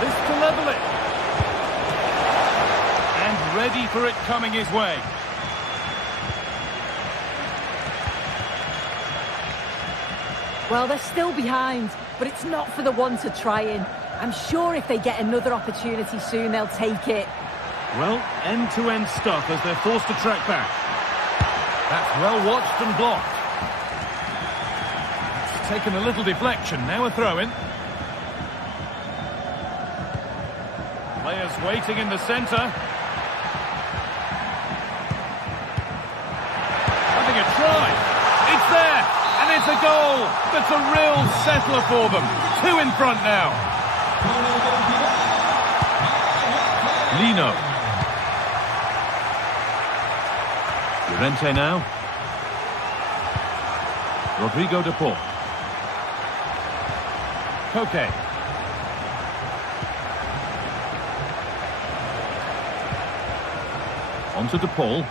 This to level it. And ready for it coming his way. Well, they're still behind, but it's not for the one to try in. I'm sure if they get another opportunity soon, they'll take it. Well, end-to-end stuff as they're forced to track back. That's well watched and blocked. It's taken a little deflection, now a throw-in. Players waiting in the centre. Having a try. It's there, and it's a goal. That's a real settler for them. 2 in front now. Lino. Llorente now. Rodrigo de Paul. Koke. On to de Paul.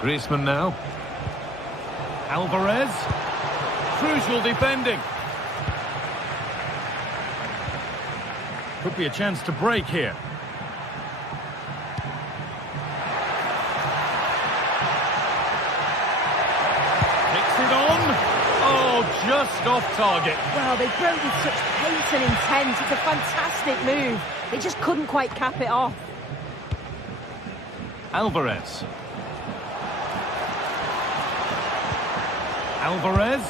Griezmann now. Alvarez. Crucial defending. Could be a chance to break here. Takes it on. Oh, just off target. Well, they broke with such pace and intent. It's a fantastic move. They just couldn't quite cap it off. Alvarez. Alvarez.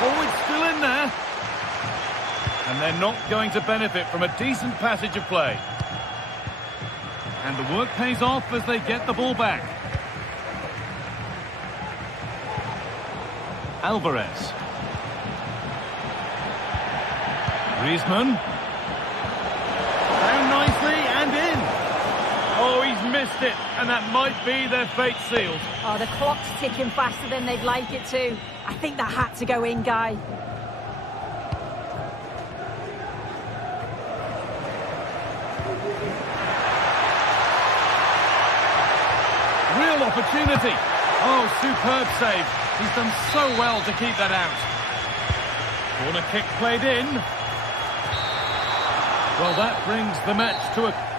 Oh, it's still in there. And they're not going to benefit from a decent passage of play. And the work pays off as they get the ball back. Alvarez. Griezmann. Down nicely and in. Oh, he's missed it, and that might be their fate sealed. Oh, the clock's ticking faster than they'd like it to. I think that had to go in, Guy. Real opportunity. Oh, superb save. He's done so well to keep that out. Corner kick played in. Well, that brings the match to a...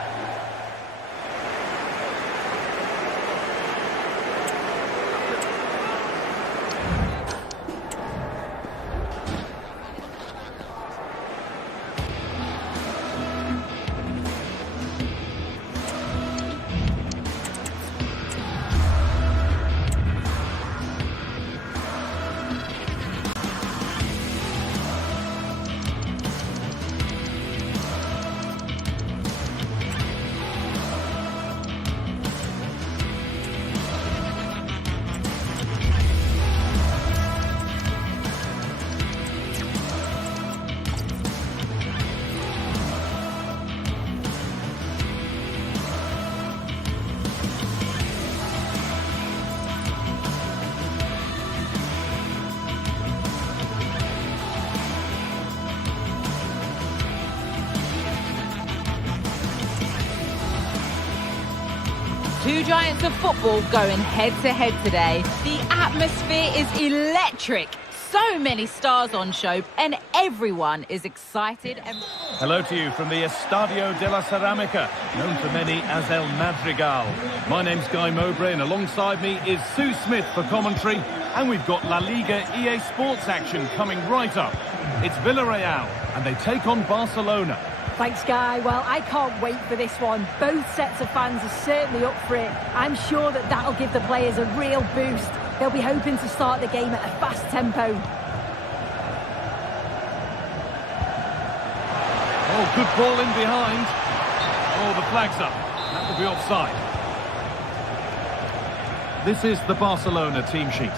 Two giants of football going head-to-head today. The atmosphere is electric. So many stars on show, and everyone is excited. Hello to you from the Estadio de la Ceramica, known to many as El Madrigal. My name's Guy Mowbray, and alongside me is Sue Smith for commentary, and we've got La Liga EA Sports action coming right up. It's Villarreal, and they take on Barcelona. Thanks, Guy. Well, I can't wait for this one. Both sets of fans are certainly up for it. I'm sure that that'll give the players a real boost. They'll be hoping to start the game at a fast tempo. Oh, good ball in behind. Oh, the flag's up. That will be offside. This is the Barcelona team sheet.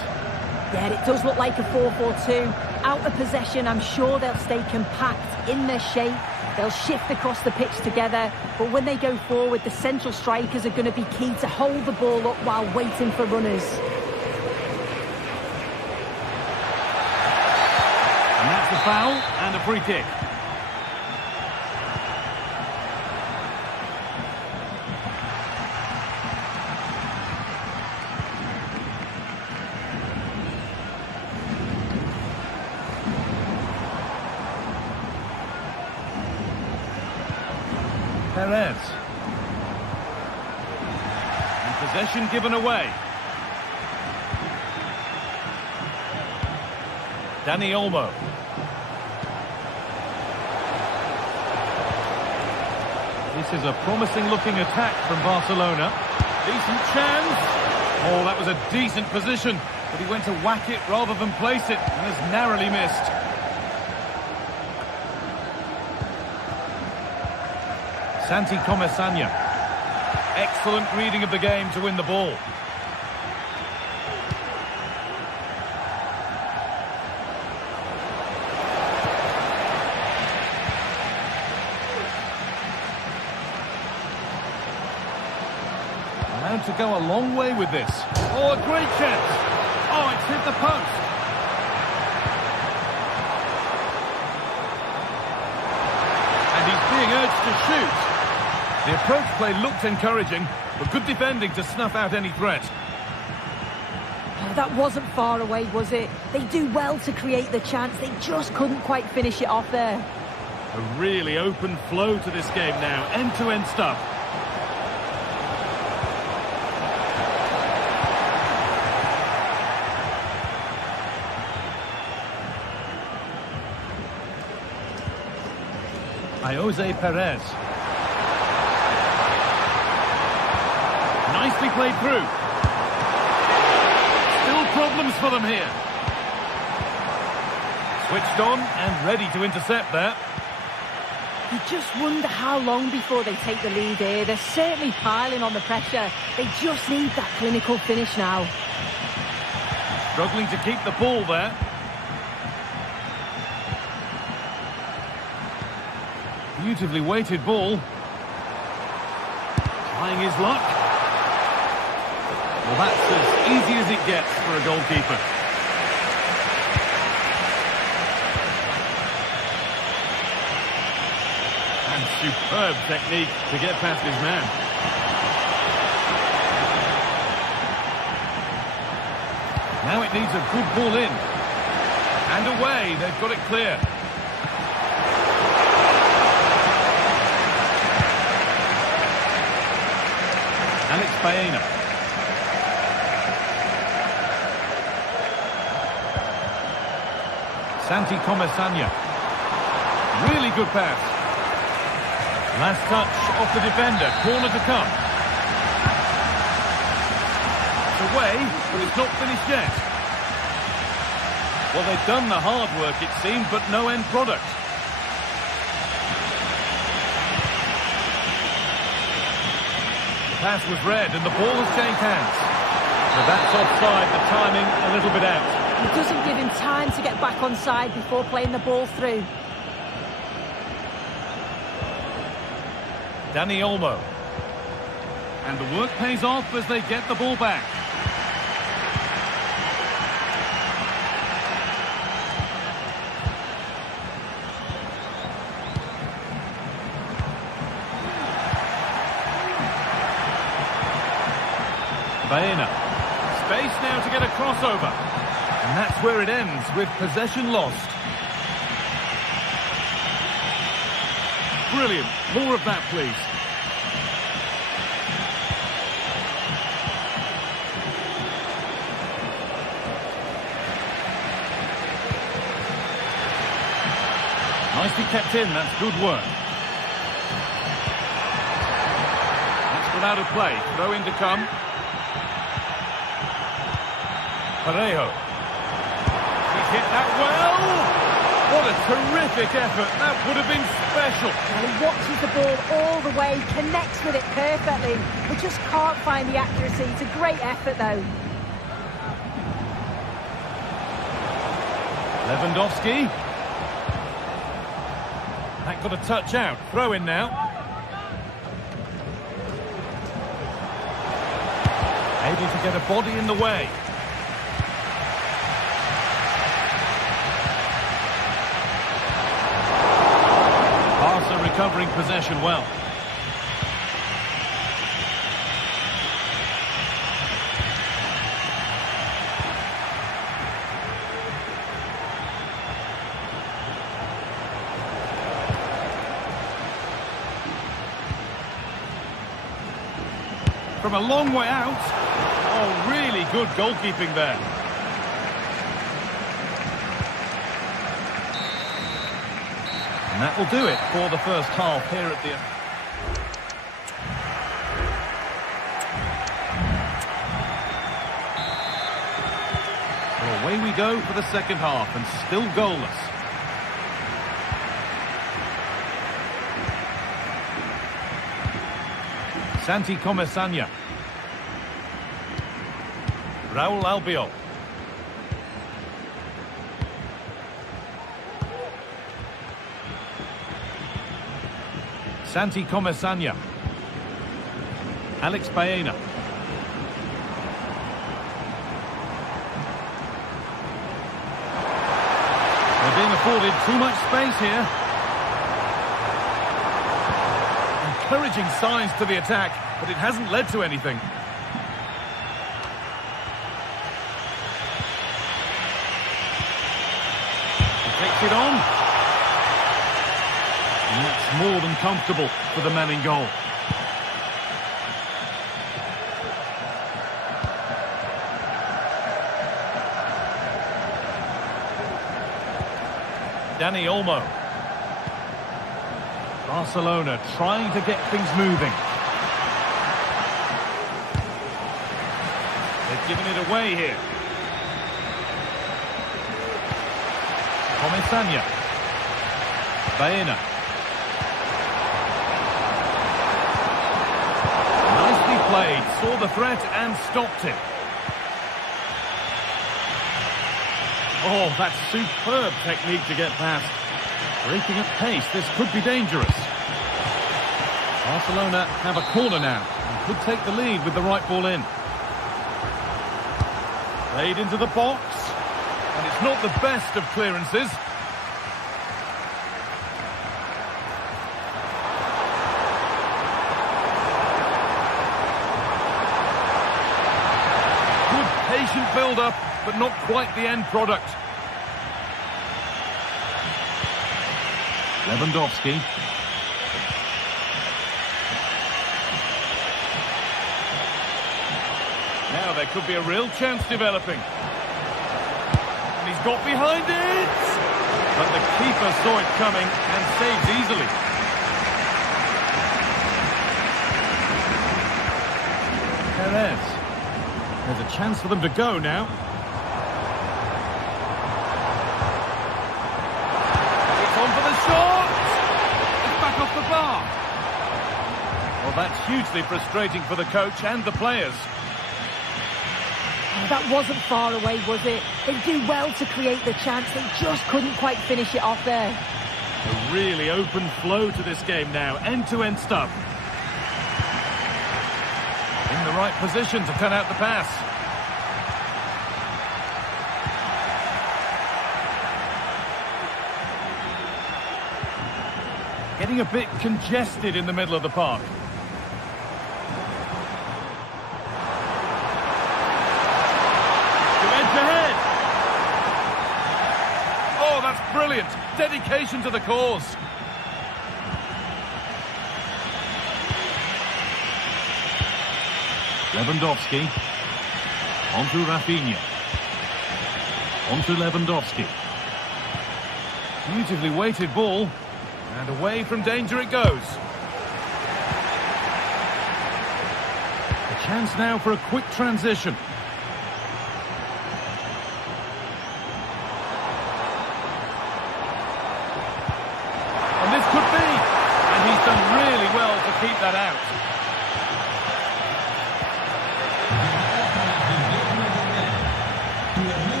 Yeah, it does look like a 4-4-2. Out of possession, I'm sure they'll stay compact in their shape. They'll shift across the pitch together, but when they go forward, the central strikers are going to be key to hold the ball up while waiting for runners. And that's a foul and a free kick. Perez. And possession given away. Dani Olmo. This is a promising looking attack from Barcelona. Decent chance. Oh, that was a decent position, but he went to whack it rather than place it and has narrowly missed. Santi Comesaña. Excellent reading of the game to win the ball. Allowed to go a long way with this. Oh, a great chance. Oh, it's hit the post. And he's being urged to shoot. The approach play looked encouraging, but good defending to snuff out any threat. Oh, that wasn't far away, was it? They do well to create the chance. They just couldn't quite finish it off there. A really open flow to this game now. End-to-end stuff. Jose Perez. Nicely played through. Still problems for them here. Switched on and ready to intercept there. You just wonder how long before they take the lead here. They're certainly piling on the pressure. They just need that clinical finish now. Struggling to keep the ball there. Beautifully weighted ball. Trying his luck. Well, that's as easy as it gets for a goalkeeper. And superb technique to get past his man. Now it needs a good ball in. And away, they've got it clear. Alex Baena. Santi Comesaña. Really good pass. Last touch off the defender. Corner to come. It's away, but it's not finished yet. Well, they've done the hard work, it seemed, but no end product. Pass was read and the ball has changed hands. So that's offside, the timing a little bit out. It doesn't give him time to get back on side before playing the ball through. Dani Olmo. And the work pays off as they get the ball back. Vienna. Space now to get a crossover. And that's where it ends, with possession lost. Brilliant. More of that, please. Nicely kept in, that's good work. That's got out of play. Throw in to come. Parejo. He's hit that well. What a terrific effort. That would have been special. And he watches the ball all the way, connects with it perfectly, but just can't find the accuracy. It's a great effort, though. Lewandowski. That got a touch out. Throw in now. Able to get a body in the way. Barca recovering possession well. From a long way out. Oh, really good goalkeeping there. And that will do it for the first half here at the... Well, away we go for the second half, and still goalless. Santi Comesaña. Raúl Albiol. Santi Comesaña. Alex Baena. They're being afforded too much space here. Encouraging signs to the attack, but it hasn't led to anything. He takes it on. And that's more than comfortable for the man in goal. Dani Olmo. Barcelona trying to get things moving. They've given it away here. Comesaña. Baena. Nicely played. Saw the threat and stopped it. Oh, that's superb technique to get past. Breaking at pace, this could be dangerous. Barcelona have a corner now. And could take the lead with the right ball in. Played into the box. And it's not the best of clearances. Good patient build-up, but not quite the end product. Lewandowski. Now there could be a real chance developing. And he's got behind it! But the keeper saw it coming and saves easily. Perez. There's a chance for them to go now. It's on for the shot! It's back off the bar. Well, that's hugely frustrating for the coach and the players. Oh, that wasn't far away, was it? They do well to create the chance. They just couldn't quite finish it off there. A really open flow to this game now. End-to-end stuff. In the right position to cut out the pass. Getting a bit congested in the middle of the park. that's brilliant. Dedication to the cause. Lewandowski. On to Rafinha. On to Lewandowski. Beautifully weighted ball. And away from danger it goes. A chance now for a quick transition. And this could be. And he's done really well to keep that out.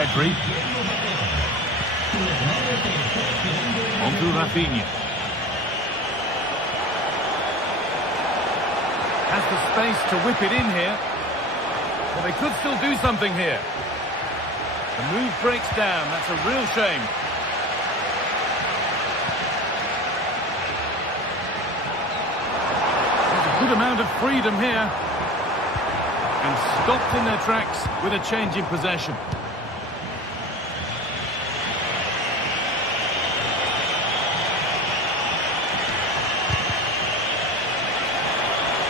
Pedri. On to Rafinha. Has the space to whip it in here. Well, they could still do something here. The move breaks down. That's a real shame. There's a good amount of freedom here. And stopped in their tracks with a change in possession.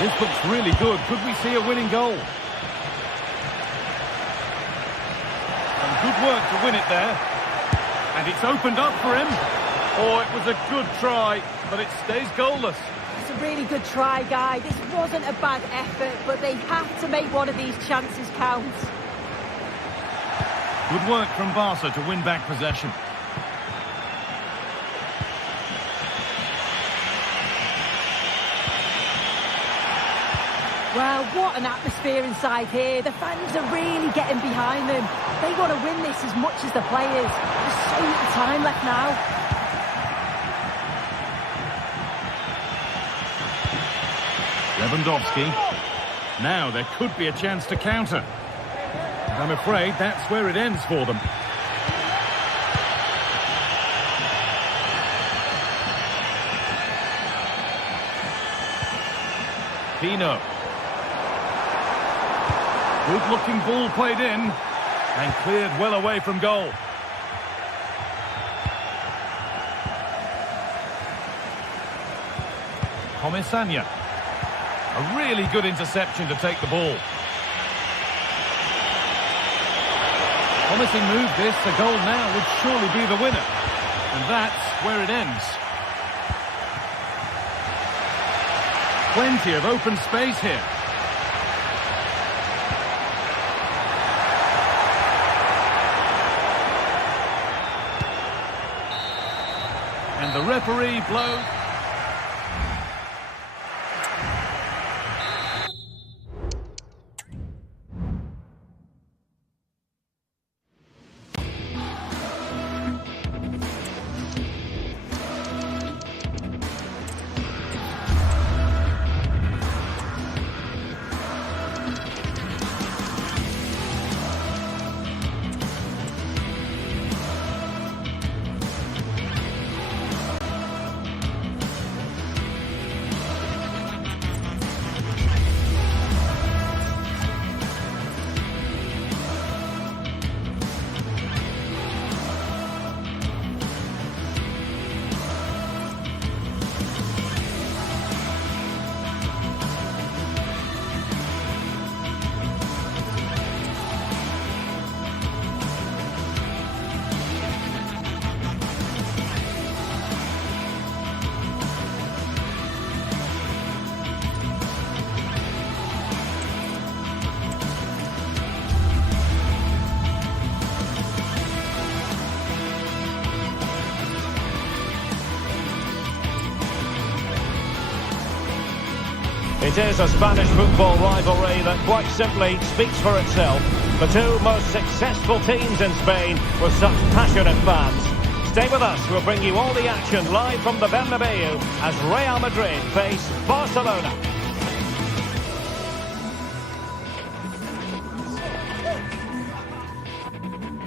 This looks really good. Could we see a winning goal? And good work to win it there. And it's opened up for him. Oh, it was a good try, but it stays goalless. It's a really good try, Guy. This wasn't a bad effort, but they have to make one of these chances count. Good work from Barca to win back possession. Well, what an atmosphere inside here. The fans are really getting behind them. They want to win this as much as the players. There's so little time left now. Lewandowski. Now there could be a chance to counter. But I'm afraid that's where it ends for them. Pino. Good-looking ball played in and cleared well away from goal. Comesaña. A really good interception to take the ball. Promising move this. A goal now would surely be the winner. And that's where it ends. Plenty of open space here. And the referee blows. It is a Spanish football rivalry that quite simply speaks for itself. The two most successful teams in Spain with such passionate fans. Stay with us, we'll bring you all the action live from the Bernabeu as Real Madrid face Barcelona.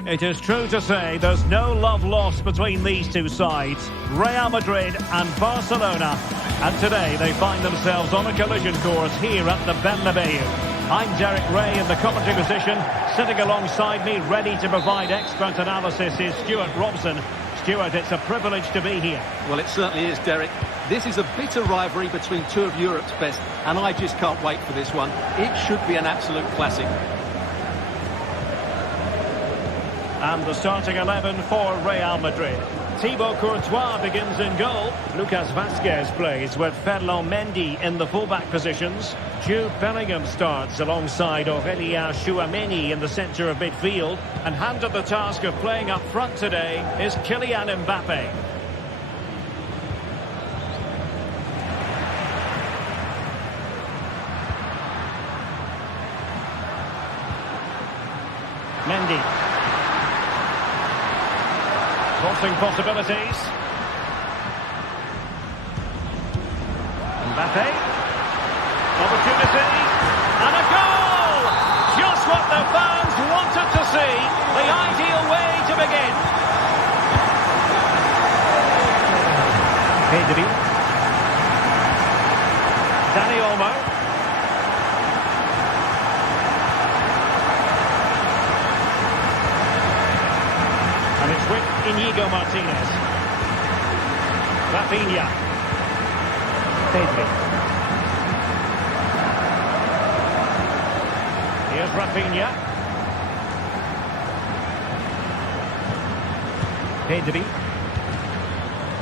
It is true to say there's no love lost between these two sides, Real Madrid and Barcelona. And today they find themselves on a collision course here at the Bernabeu. I'm Derek Ray in the commentary position. Sitting alongside me, ready to provide expert analysis, is Stuart Robson. Stuart, it's a privilege to be here. Well, it certainly is, Derek. This is a bitter rivalry between two of Europe's best, and I just can't wait for this one. It should be an absolute classic. And the starting 11 for Real Madrid. Thibaut Courtois begins in goal. Lucas Vazquez plays with Ferland Mendy in the fullback positions. Jude Bellingham starts alongside Aurélien Tchouameni in the centre of midfield. And handed the task of playing up front today is Kylian Mbappe. Mendy. Crossing possibilities. Mbappe. Opportunity. And a goal! Just what the fans wanted to see. The ideal way to begin. Pedri. Dani Olmo. And it's with Íñigo Martínez. Rafinha. Pedri. Here's Rafinha. Pedri.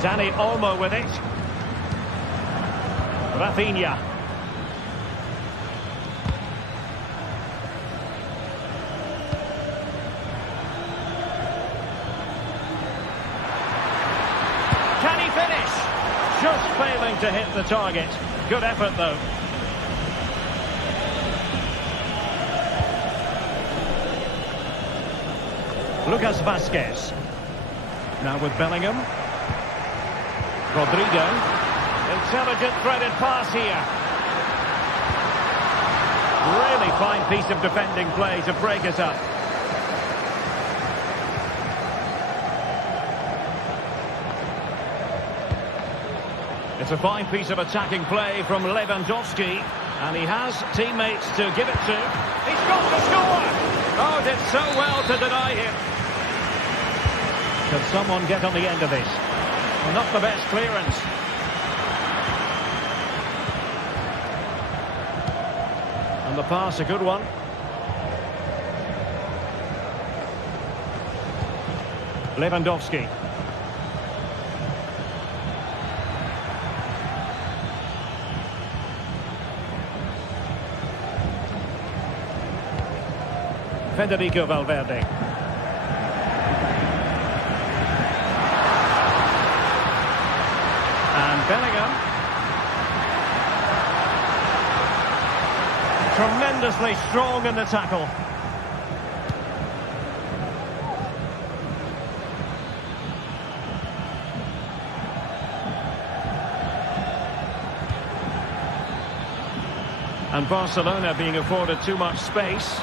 Dani Olmo with it. Rafinha. Can he finish? Just failing to hit the target. Good effort, though. Lucas Vazquez. Now with Bellingham. Rodrigo. Intelligent threaded pass here. Really fine piece of defending play to break it up. It's a fine piece of attacking play from Lewandowski, and he has teammates to give it to. He's got to score! Oh, did so well to deny him. Can someone get on the end of this? Well, not the best clearance. And the pass, a good one. Lewandowski. Federico Valverde. And Bellingham. Tremendously strong in the tackle. And Barcelona being afforded too much space.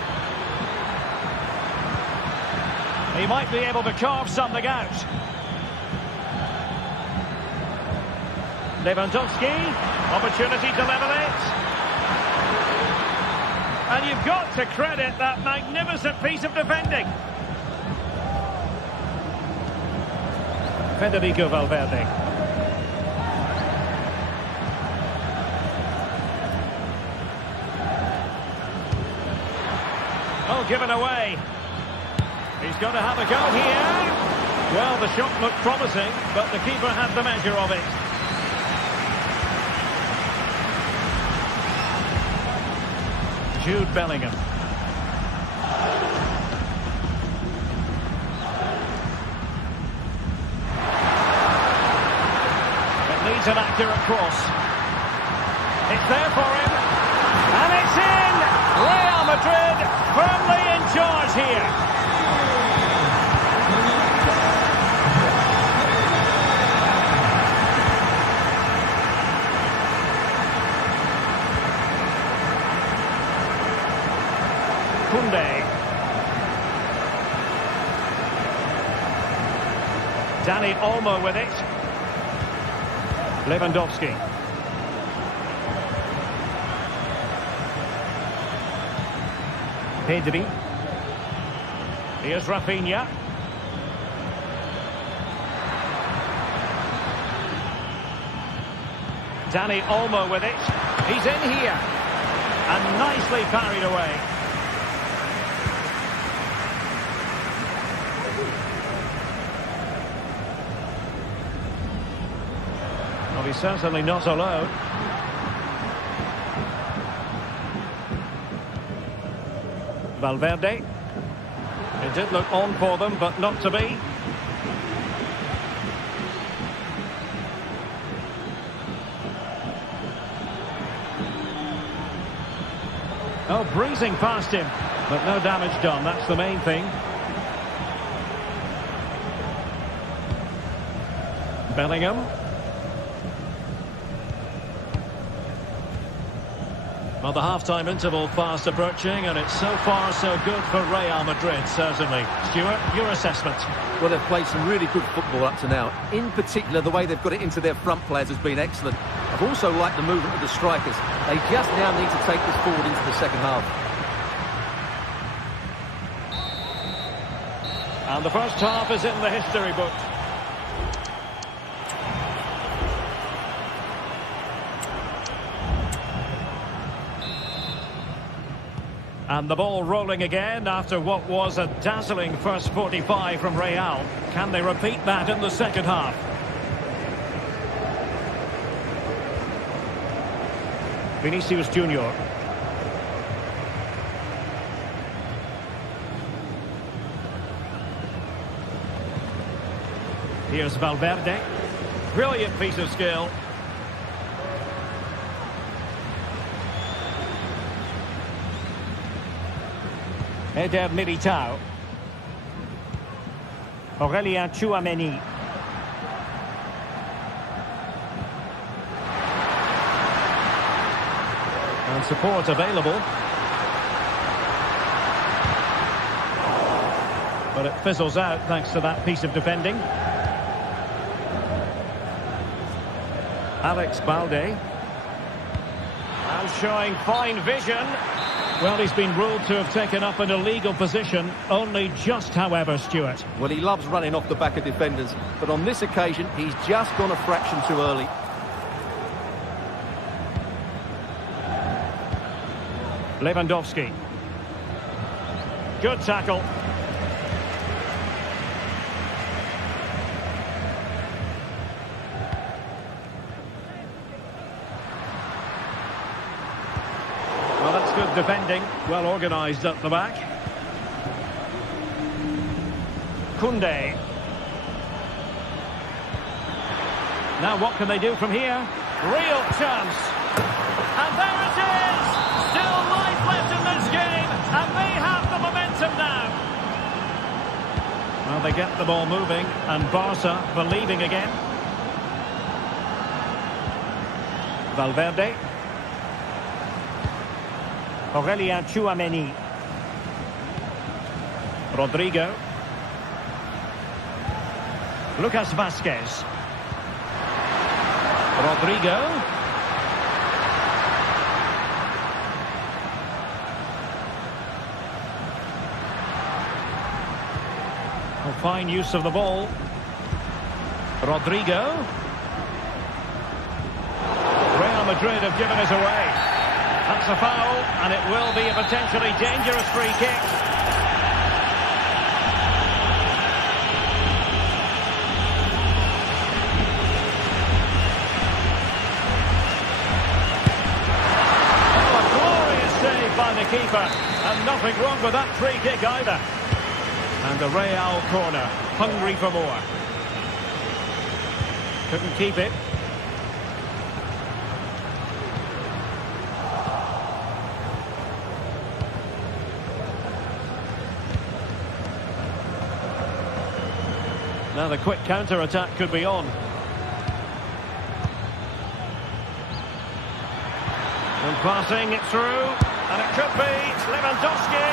He might be able to carve something out. Lewandowski, opportunity to level it. And you've got to credit that magnificent piece of defending. Federico Valverde. Oh, given away. He's going to have a go here. Well, the shot looked promising, but the keeper had the measure of it. Jude Bellingham. It needs an accurate cross. It's there for him. And it's in! Real Madrid firmly in charge here. Dani Olmo with it. Lewandowski. Pedri. Here's Rafinha. Dani Olmo with it. He's in here. And nicely parried away. Well, he's certainly not alone. Valverde. It did look on for them, but not to be. Oh, breezing past him, but no damage done. That's the main thing. Bellingham. Well, the half-time interval fast approaching, and it's so far so good for Real Madrid, certainly. Stuart, your assessment? Well, they've played some really good football up to now. In particular, the way they've got it into their front players has been excellent. I've also liked the movement of the strikers. They just now need to take this forward into the second half. And the first half is in the history book. And the ball rolling again after what was a dazzling first 45 from Real. Can they repeat that in the second half? Vinicius Junior. Here's Valverde. Brilliant piece of skill. Eder Militao. Aurélien Tchouaméni. And support available. But it fizzles out thanks to that piece of defending. Alex Balde. And showing fine vision. Well, he's been ruled to have taken up an illegal position, only just, however, Stuart. Well, he loves running off the back of defenders, but on this occasion, he's just gone a fraction too early. Lewandowski. Good tackle. Well, that's good defending. Well organised at the back. Koundé. Now what can they do from here? Real chance. And there it is! Still life left in this game, and they have the momentum now. Well, they get the ball moving, and Barca believing again. Valverde. Aurélien Tchouaméni. Rodrigo. Lucas Vázquez. Rodrigo. Oh, fine use of the ball. Rodrigo. Real Madrid have given it away. That's a foul, and it will be a potentially dangerous free kick. Oh, a glorious save by the keeper, and nothing wrong with that free kick either. And the Real corner, hungry for more. Couldn't keep it. Now the quick counter-attack could be on. And passing it through, and it could be Lewandowski.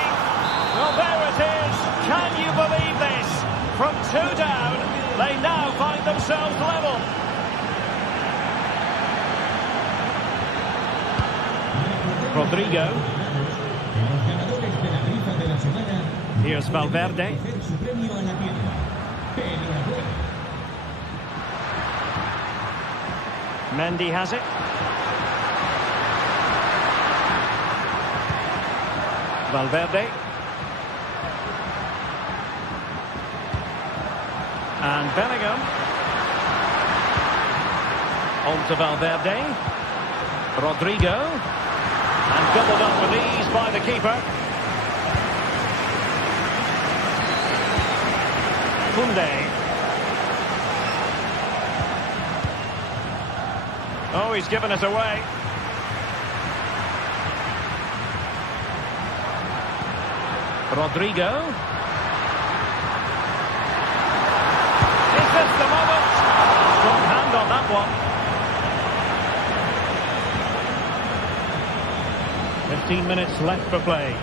Well, there it is. Can you believe this? From 2 down, they now find themselves level. Rodrigo. Here's Valverde. Mendy has it. Valverde. And Bellingham. On to Valverde. Rodrigo. And doubled up with ease by the keeper. Koundé. Oh, he's given it away. Rodrigo. Is this the moment? Strong hand on that one. 15 minutes left for play.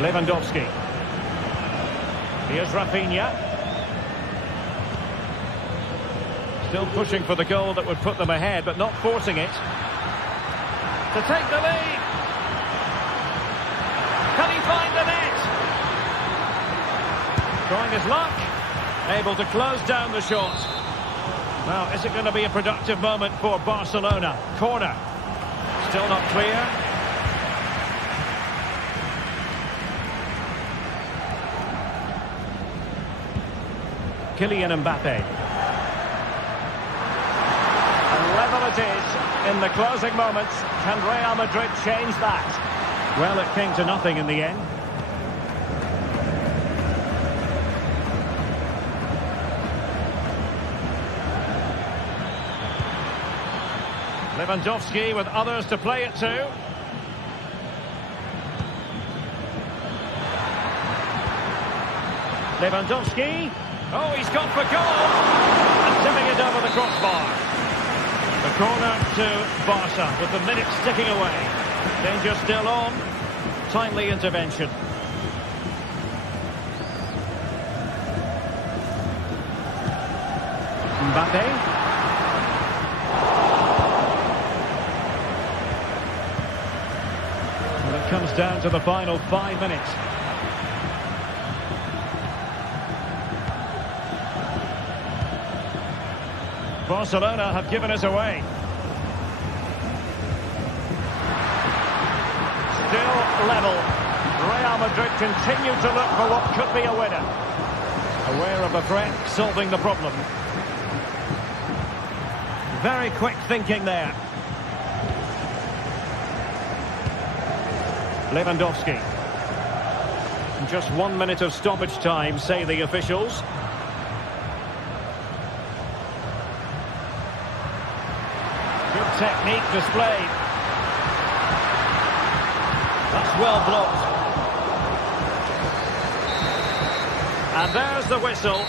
Lewandowski. Here's Rafinha. Still pushing for the goal that would put them ahead, but not forcing it. To take the lead. Can he find the net? Trying his luck. Able to close down the shot. Well, is it going to be a productive moment for Barcelona? Corner. Still not clear. Kylian Mbappe. And level it is in the closing moments. Can Real Madrid change that? Well, it came to nothing in the end. Lewandowski with others to play it to. Lewandowski. Oh, he's gone for goal. And tipping it over the crossbar. The corner to Barca with the minutes ticking away. Danger still on. Timely intervention. Mbappe. Well, it comes down to the final 5 minutes. Barcelona have given us away. Still level. Real Madrid continue to look for what could be a winner. Aware of a threat, solving the problem. Very quick thinking there. Lewandowski. Just 1 minute of stoppage time, say the officials. Good technique displayed. That's well blocked. And there's the whistle.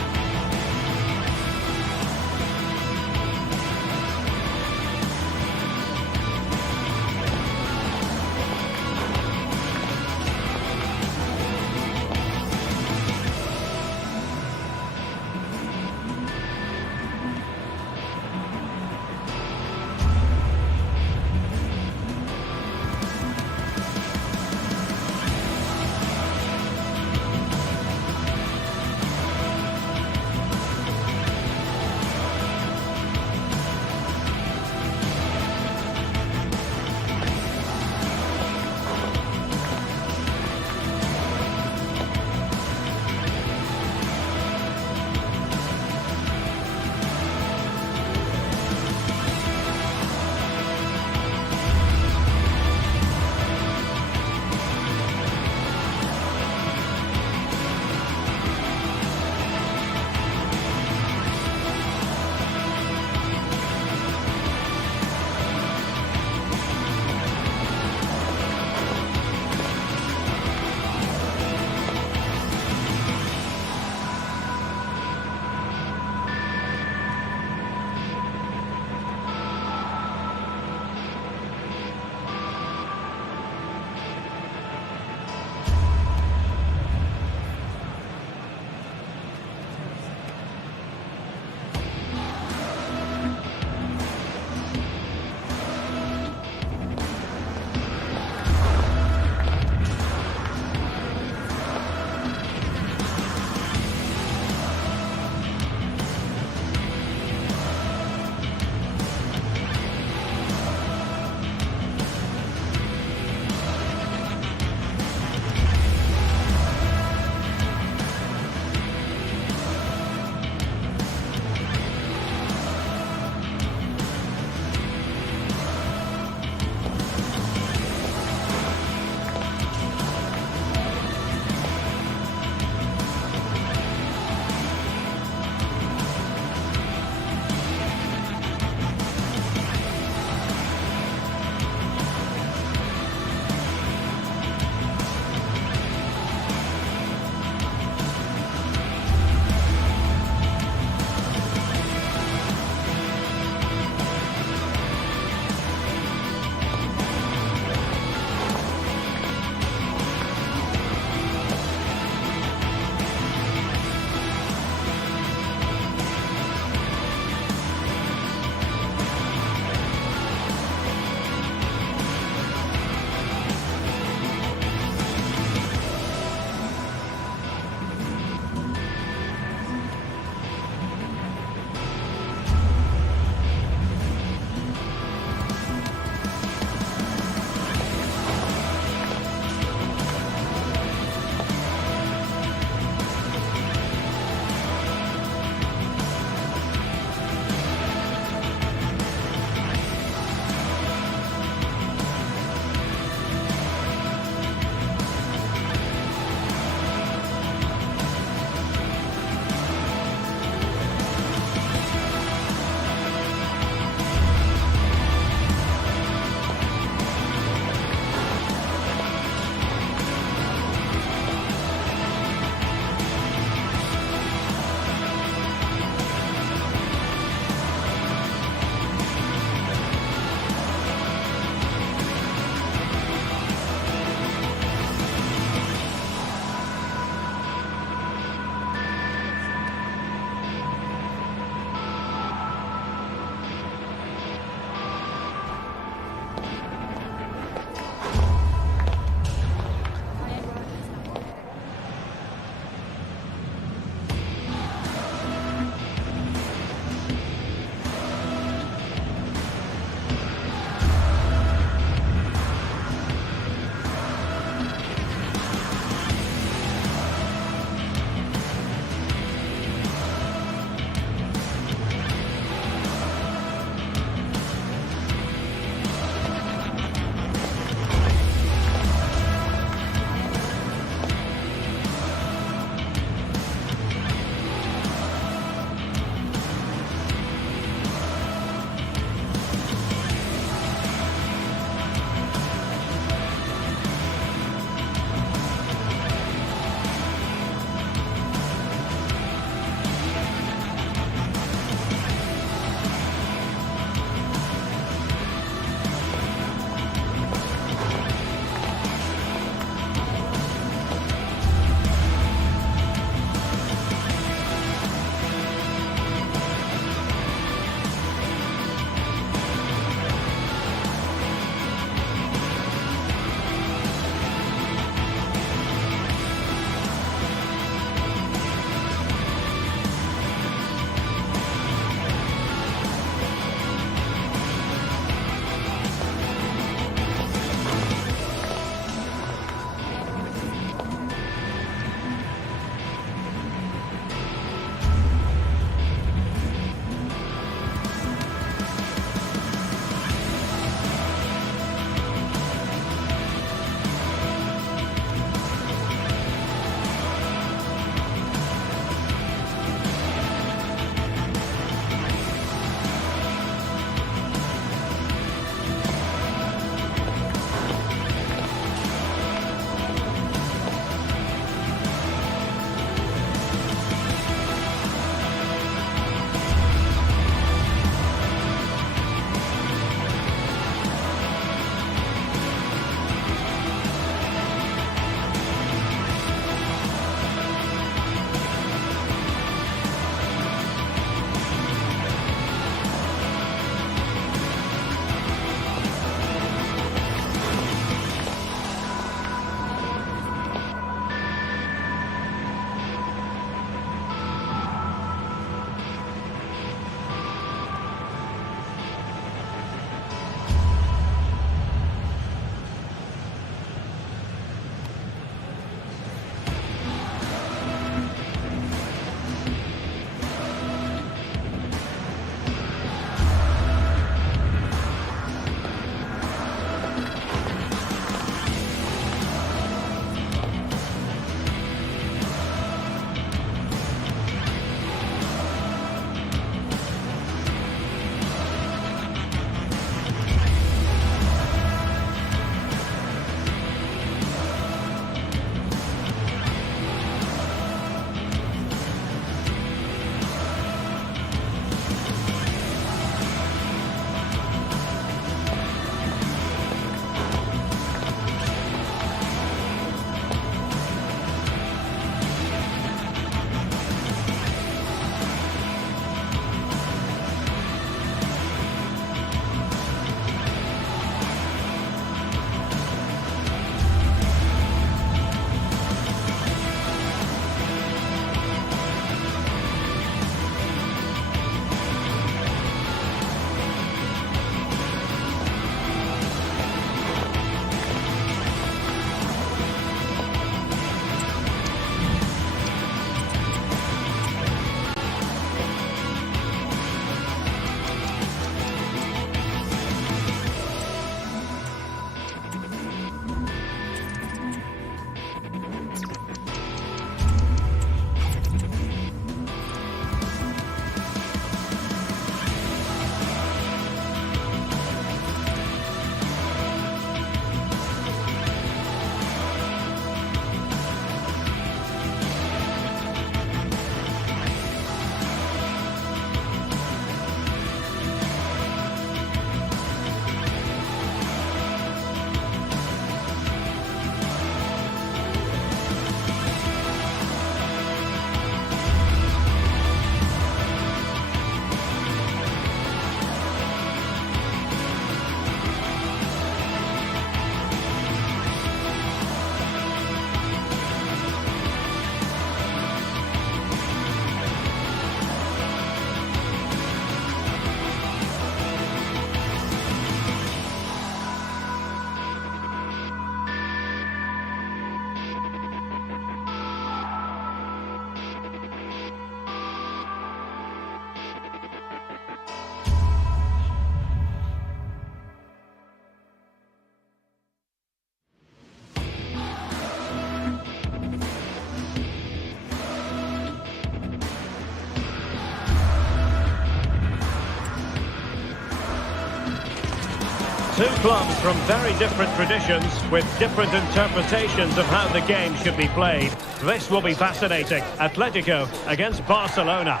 Two clubs from very different traditions with different interpretations of how the game should be played. This will be fascinating. Atletico against Barcelona.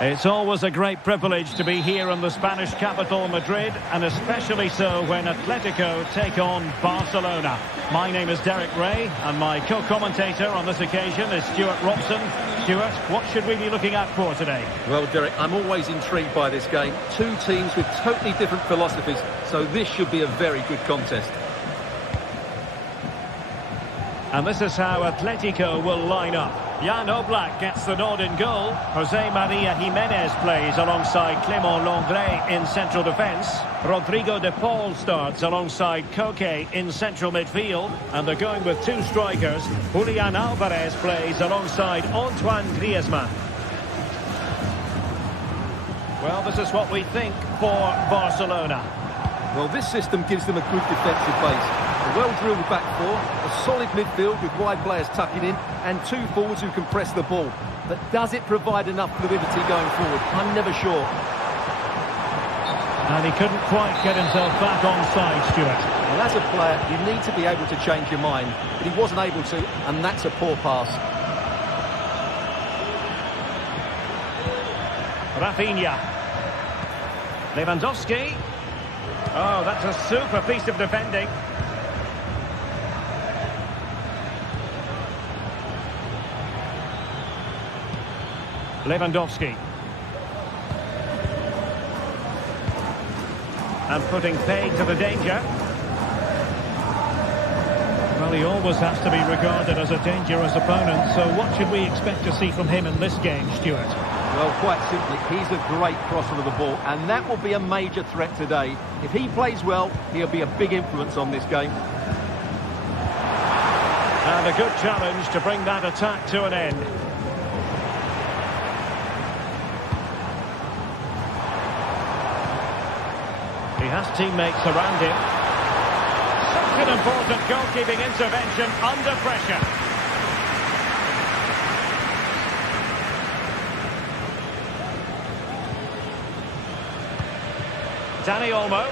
It's always a great privilege to be here in the Spanish capital, Madrid, and especially so when Atletico take on Barcelona. My name is Derek Ray, and my co-commentator on this occasion is Stuart Robson. Stuart, what should we be looking at for today? Well, Derek, I'm always intrigued by this game. Two teams with totally different philosophies, so this should be a very good contest. And this is how Atletico will line up. Jan Oblak gets the nod in goal. Jose Maria Jimenez plays alongside Clément Lenglet in central defence. Rodrigo de Paul starts alongside Koke in central midfield. And they're going with two strikers. Julian Alvarez plays alongside Antoine Griezmann. Well, this is what we think for Barcelona. Well, this system gives them a good defensive base. A well-drilled back four, a solid midfield with wide players tucking in, and two forwards who can press the ball. But does it provide enough fluidity going forward? I'm never sure. And he couldn't quite get himself back on side, Stuart. Well, as a player, you need to be able to change your mind, but he wasn't able to, and that's a poor pass. Rafinha. Lewandowski. Oh, that's a super piece of defending. Lewandowski. And putting paid to the danger. Well, he always has to be regarded as a dangerous opponent, so what should we expect to see from him in this game, Stuart? Well, quite simply, he's a great crosser of the ball, and that will be a major threat today. If he plays well, he'll be a big influence on this game. And a good challenge to bring that attack to an end. He has teammates around him. Such an important goalkeeping intervention under pressure. Dani Olmo.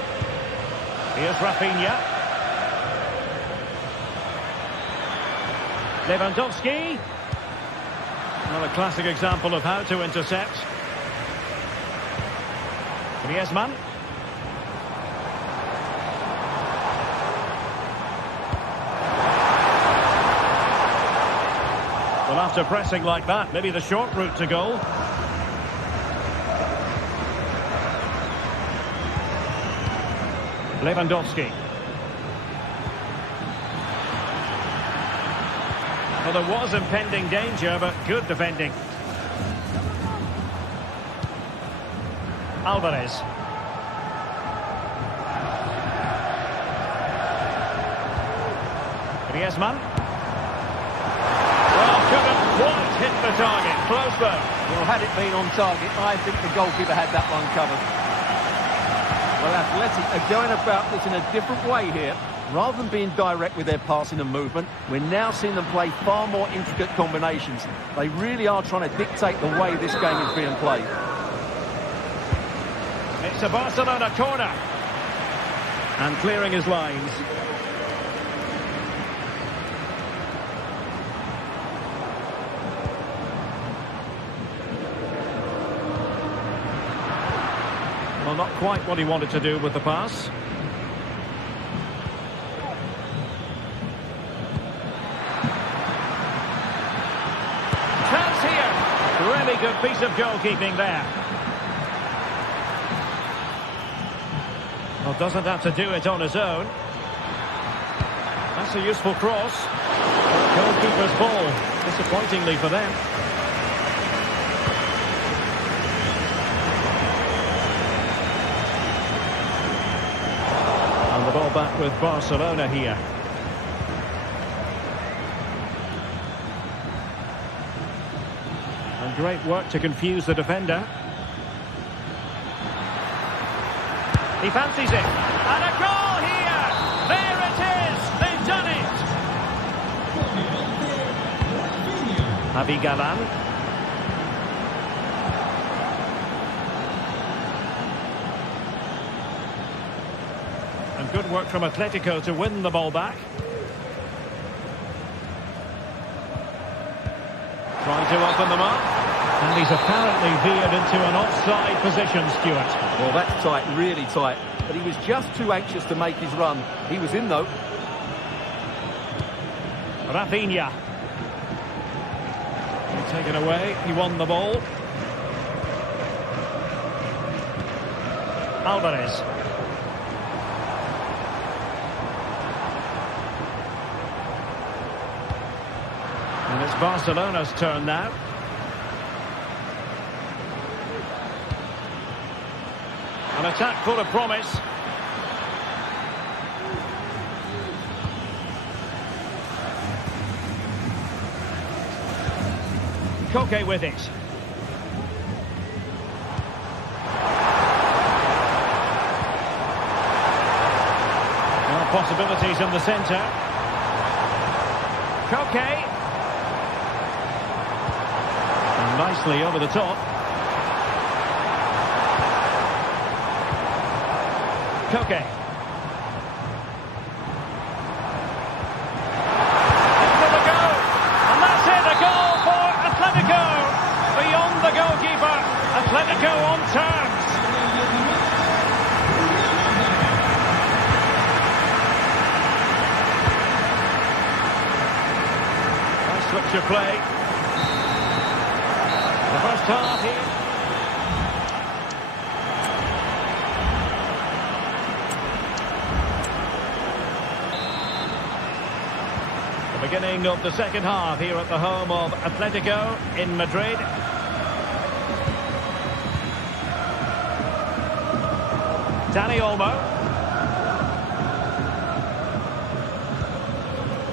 Here's Rafinha. Lewandowski. Another classic example of how to intercept. Griezmann. Well, after pressing like that, maybe the short route to goal. Lewandowski. Well, there was impending danger, but good defending. Alvarez. Griezmann. Well, couldn't quite hit the target. Close though. Well, had it been on target, I think the goalkeeper had that one covered. Well, Athletic are going about this in a different way here. Rather than being direct with their passing and movement, we're now seeing them play far more intricate combinations. They really are trying to dictate the way this game is being played. It's a Barcelona corner. And clearing his lines. Well, not quite what he wanted to do with the pass. Chance here. Really good piece of goalkeeping there. Well, doesn't have to do it on his own. That's a useful cross. Goalkeeper's ball. Disappointingly for them. The ball back with Barcelona here. And great work to confuse the defender. He fancies it. And a goal here! There it is! They've done it! Javi Galán. And Good work from Atletico to win the ball back. Trying to open them up. And he's apparently veered into an offside position, Stuart. Well, that's tight, really tight. But he was just too anxious to make his run. He was in, though. Rafinha. Taken away. He won the ball. Alvarez. And it's Barcelona's turn now. An attack full of promise. Koke with it. Well, possibilities in the centre. Koke. And nicely over the top. Koke. Into the goal. And that's it, a goal for Atletico. Beyond the goalkeeper. Atletico on terms. Nice switch of play. The first half here. Beginning of the second half here at the home of Atletico in Madrid. Dani Olmo.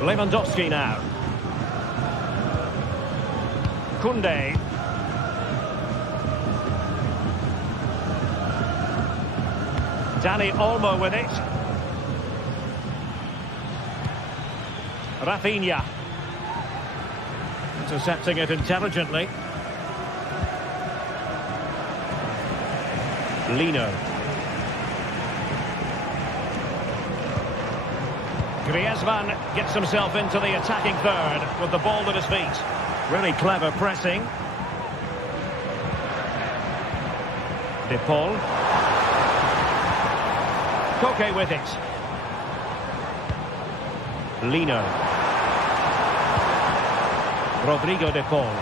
Lewandowski now. Koundé. Dani Olmo with it. Rafinha. Intercepting it intelligently. Lino. Griezmann gets himself into the attacking third with the ball at his feet. Really clever pressing. De Paul. Koke with it. Lino. Rodrigo De Paul.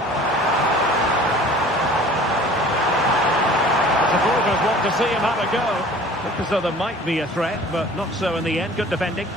The supporters want to see him have a go. Look as though there might be a threat, but not so in the end. Good defending.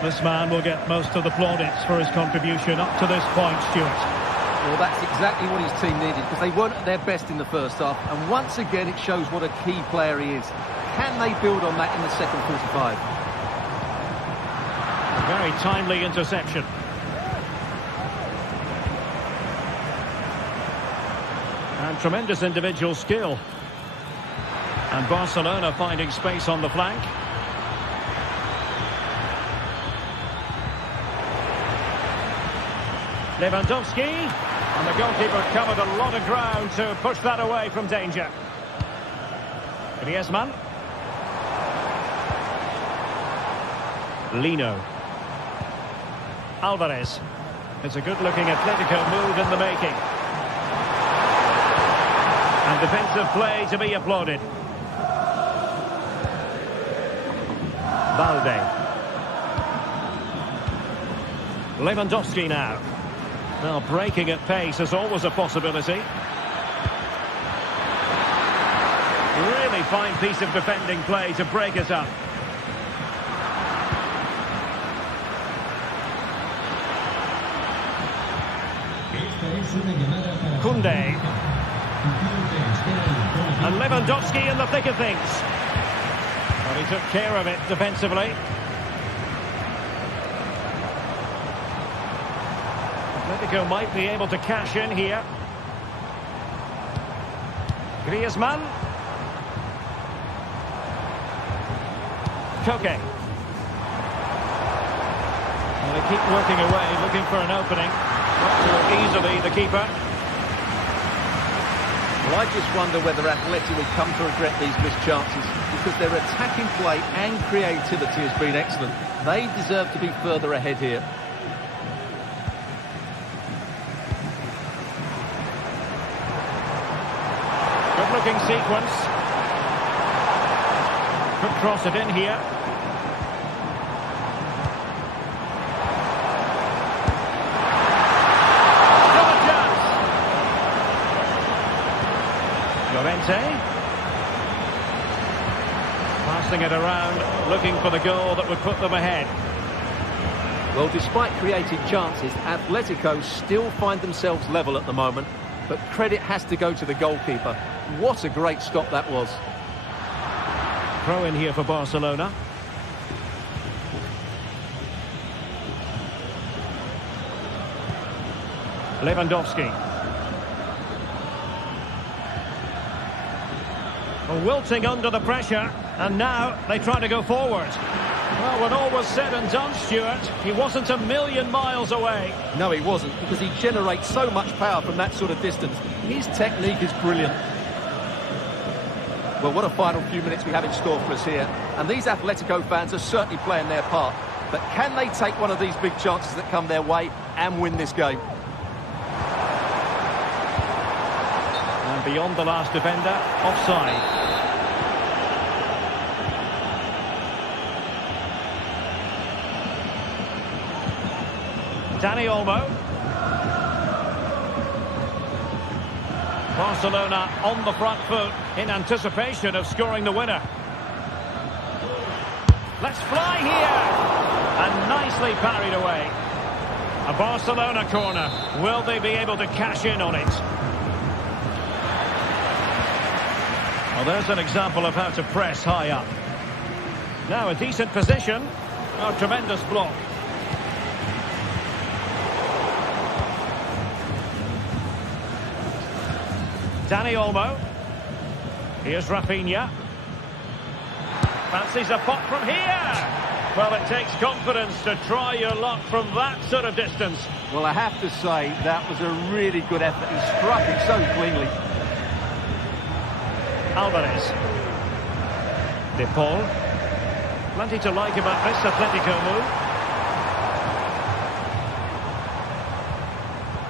This man will get most of the plaudits for his contribution up to this point, Stuart. Well, that's exactly what his team needed, because they weren't at their best in the first half. And once again, it shows what a key player he is. Can they build on that in the second 45? A very timely interception. And tremendous individual skill. And Barcelona finding space on the flank. Lewandowski, and the goalkeeper covered a lot of ground to push that away from danger. Griezmann. Lino. Alvarez. It's a good-looking Atletico move in the making. And defensive play to be applauded. Balde. Lewandowski now. Well, breaking at pace is always a possibility. Really fine piece of defending play to break it up. Koundé. And Lewandowski in the thick of things. Well, he took care of it defensively. Atletico might be able to cash in here. Griezmann. Koke. Well, they keep working away, looking for an opening. Not too easily, the keeper. Well, I just wonder whether Atleti will come to regret these missed chances, because their attacking play and creativity has been excellent. They deserve to be further ahead here. Good-looking sequence. Could cross it in here. Still a chance. Llorente. Passing it around, looking for the goal that would put them ahead. Well, despite creating chances, Atletico still find themselves level at the moment, but credit has to go to the goalkeeper. What a great stop that was. Throw in here for Barcelona. Lewandowski. Wilting under the pressure, and now they try to go forward. Well, when all was said and done, Stuart, he wasn't a million miles away. No, he wasn't, because he generates so much power from that sort of distance. His technique is brilliant. Well, what a final few minutes we have in store for us here. And these Atletico fans are certainly playing their part. But can they take one of these big chances that come their way and win this game? And beyond the last defender, offside. Dani Olmo. Barcelona on the front foot in anticipation of scoring the winner. Let's fly here! And nicely parried away. A Barcelona corner. Will they be able to cash in on it? Well, there's an example of how to press high up. Now a decent position. Oh, tremendous block. Dani Olmo. Here's Rafinha. Fancies a pop from here. Well, it takes confidence to try your luck from that sort of distance. Well, I have to say, that was a really good effort. He struck it so cleanly. Alvarez. De Paul. Plenty to like about this Atletico move.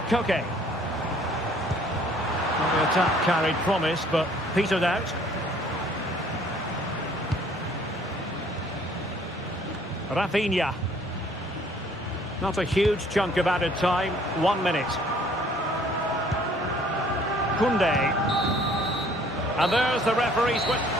Koke. Well, the attack carried promise, but petered out. Rafinha. Not a huge chunk of added time. 1 minute. Koundé. And there's the referee's whistle.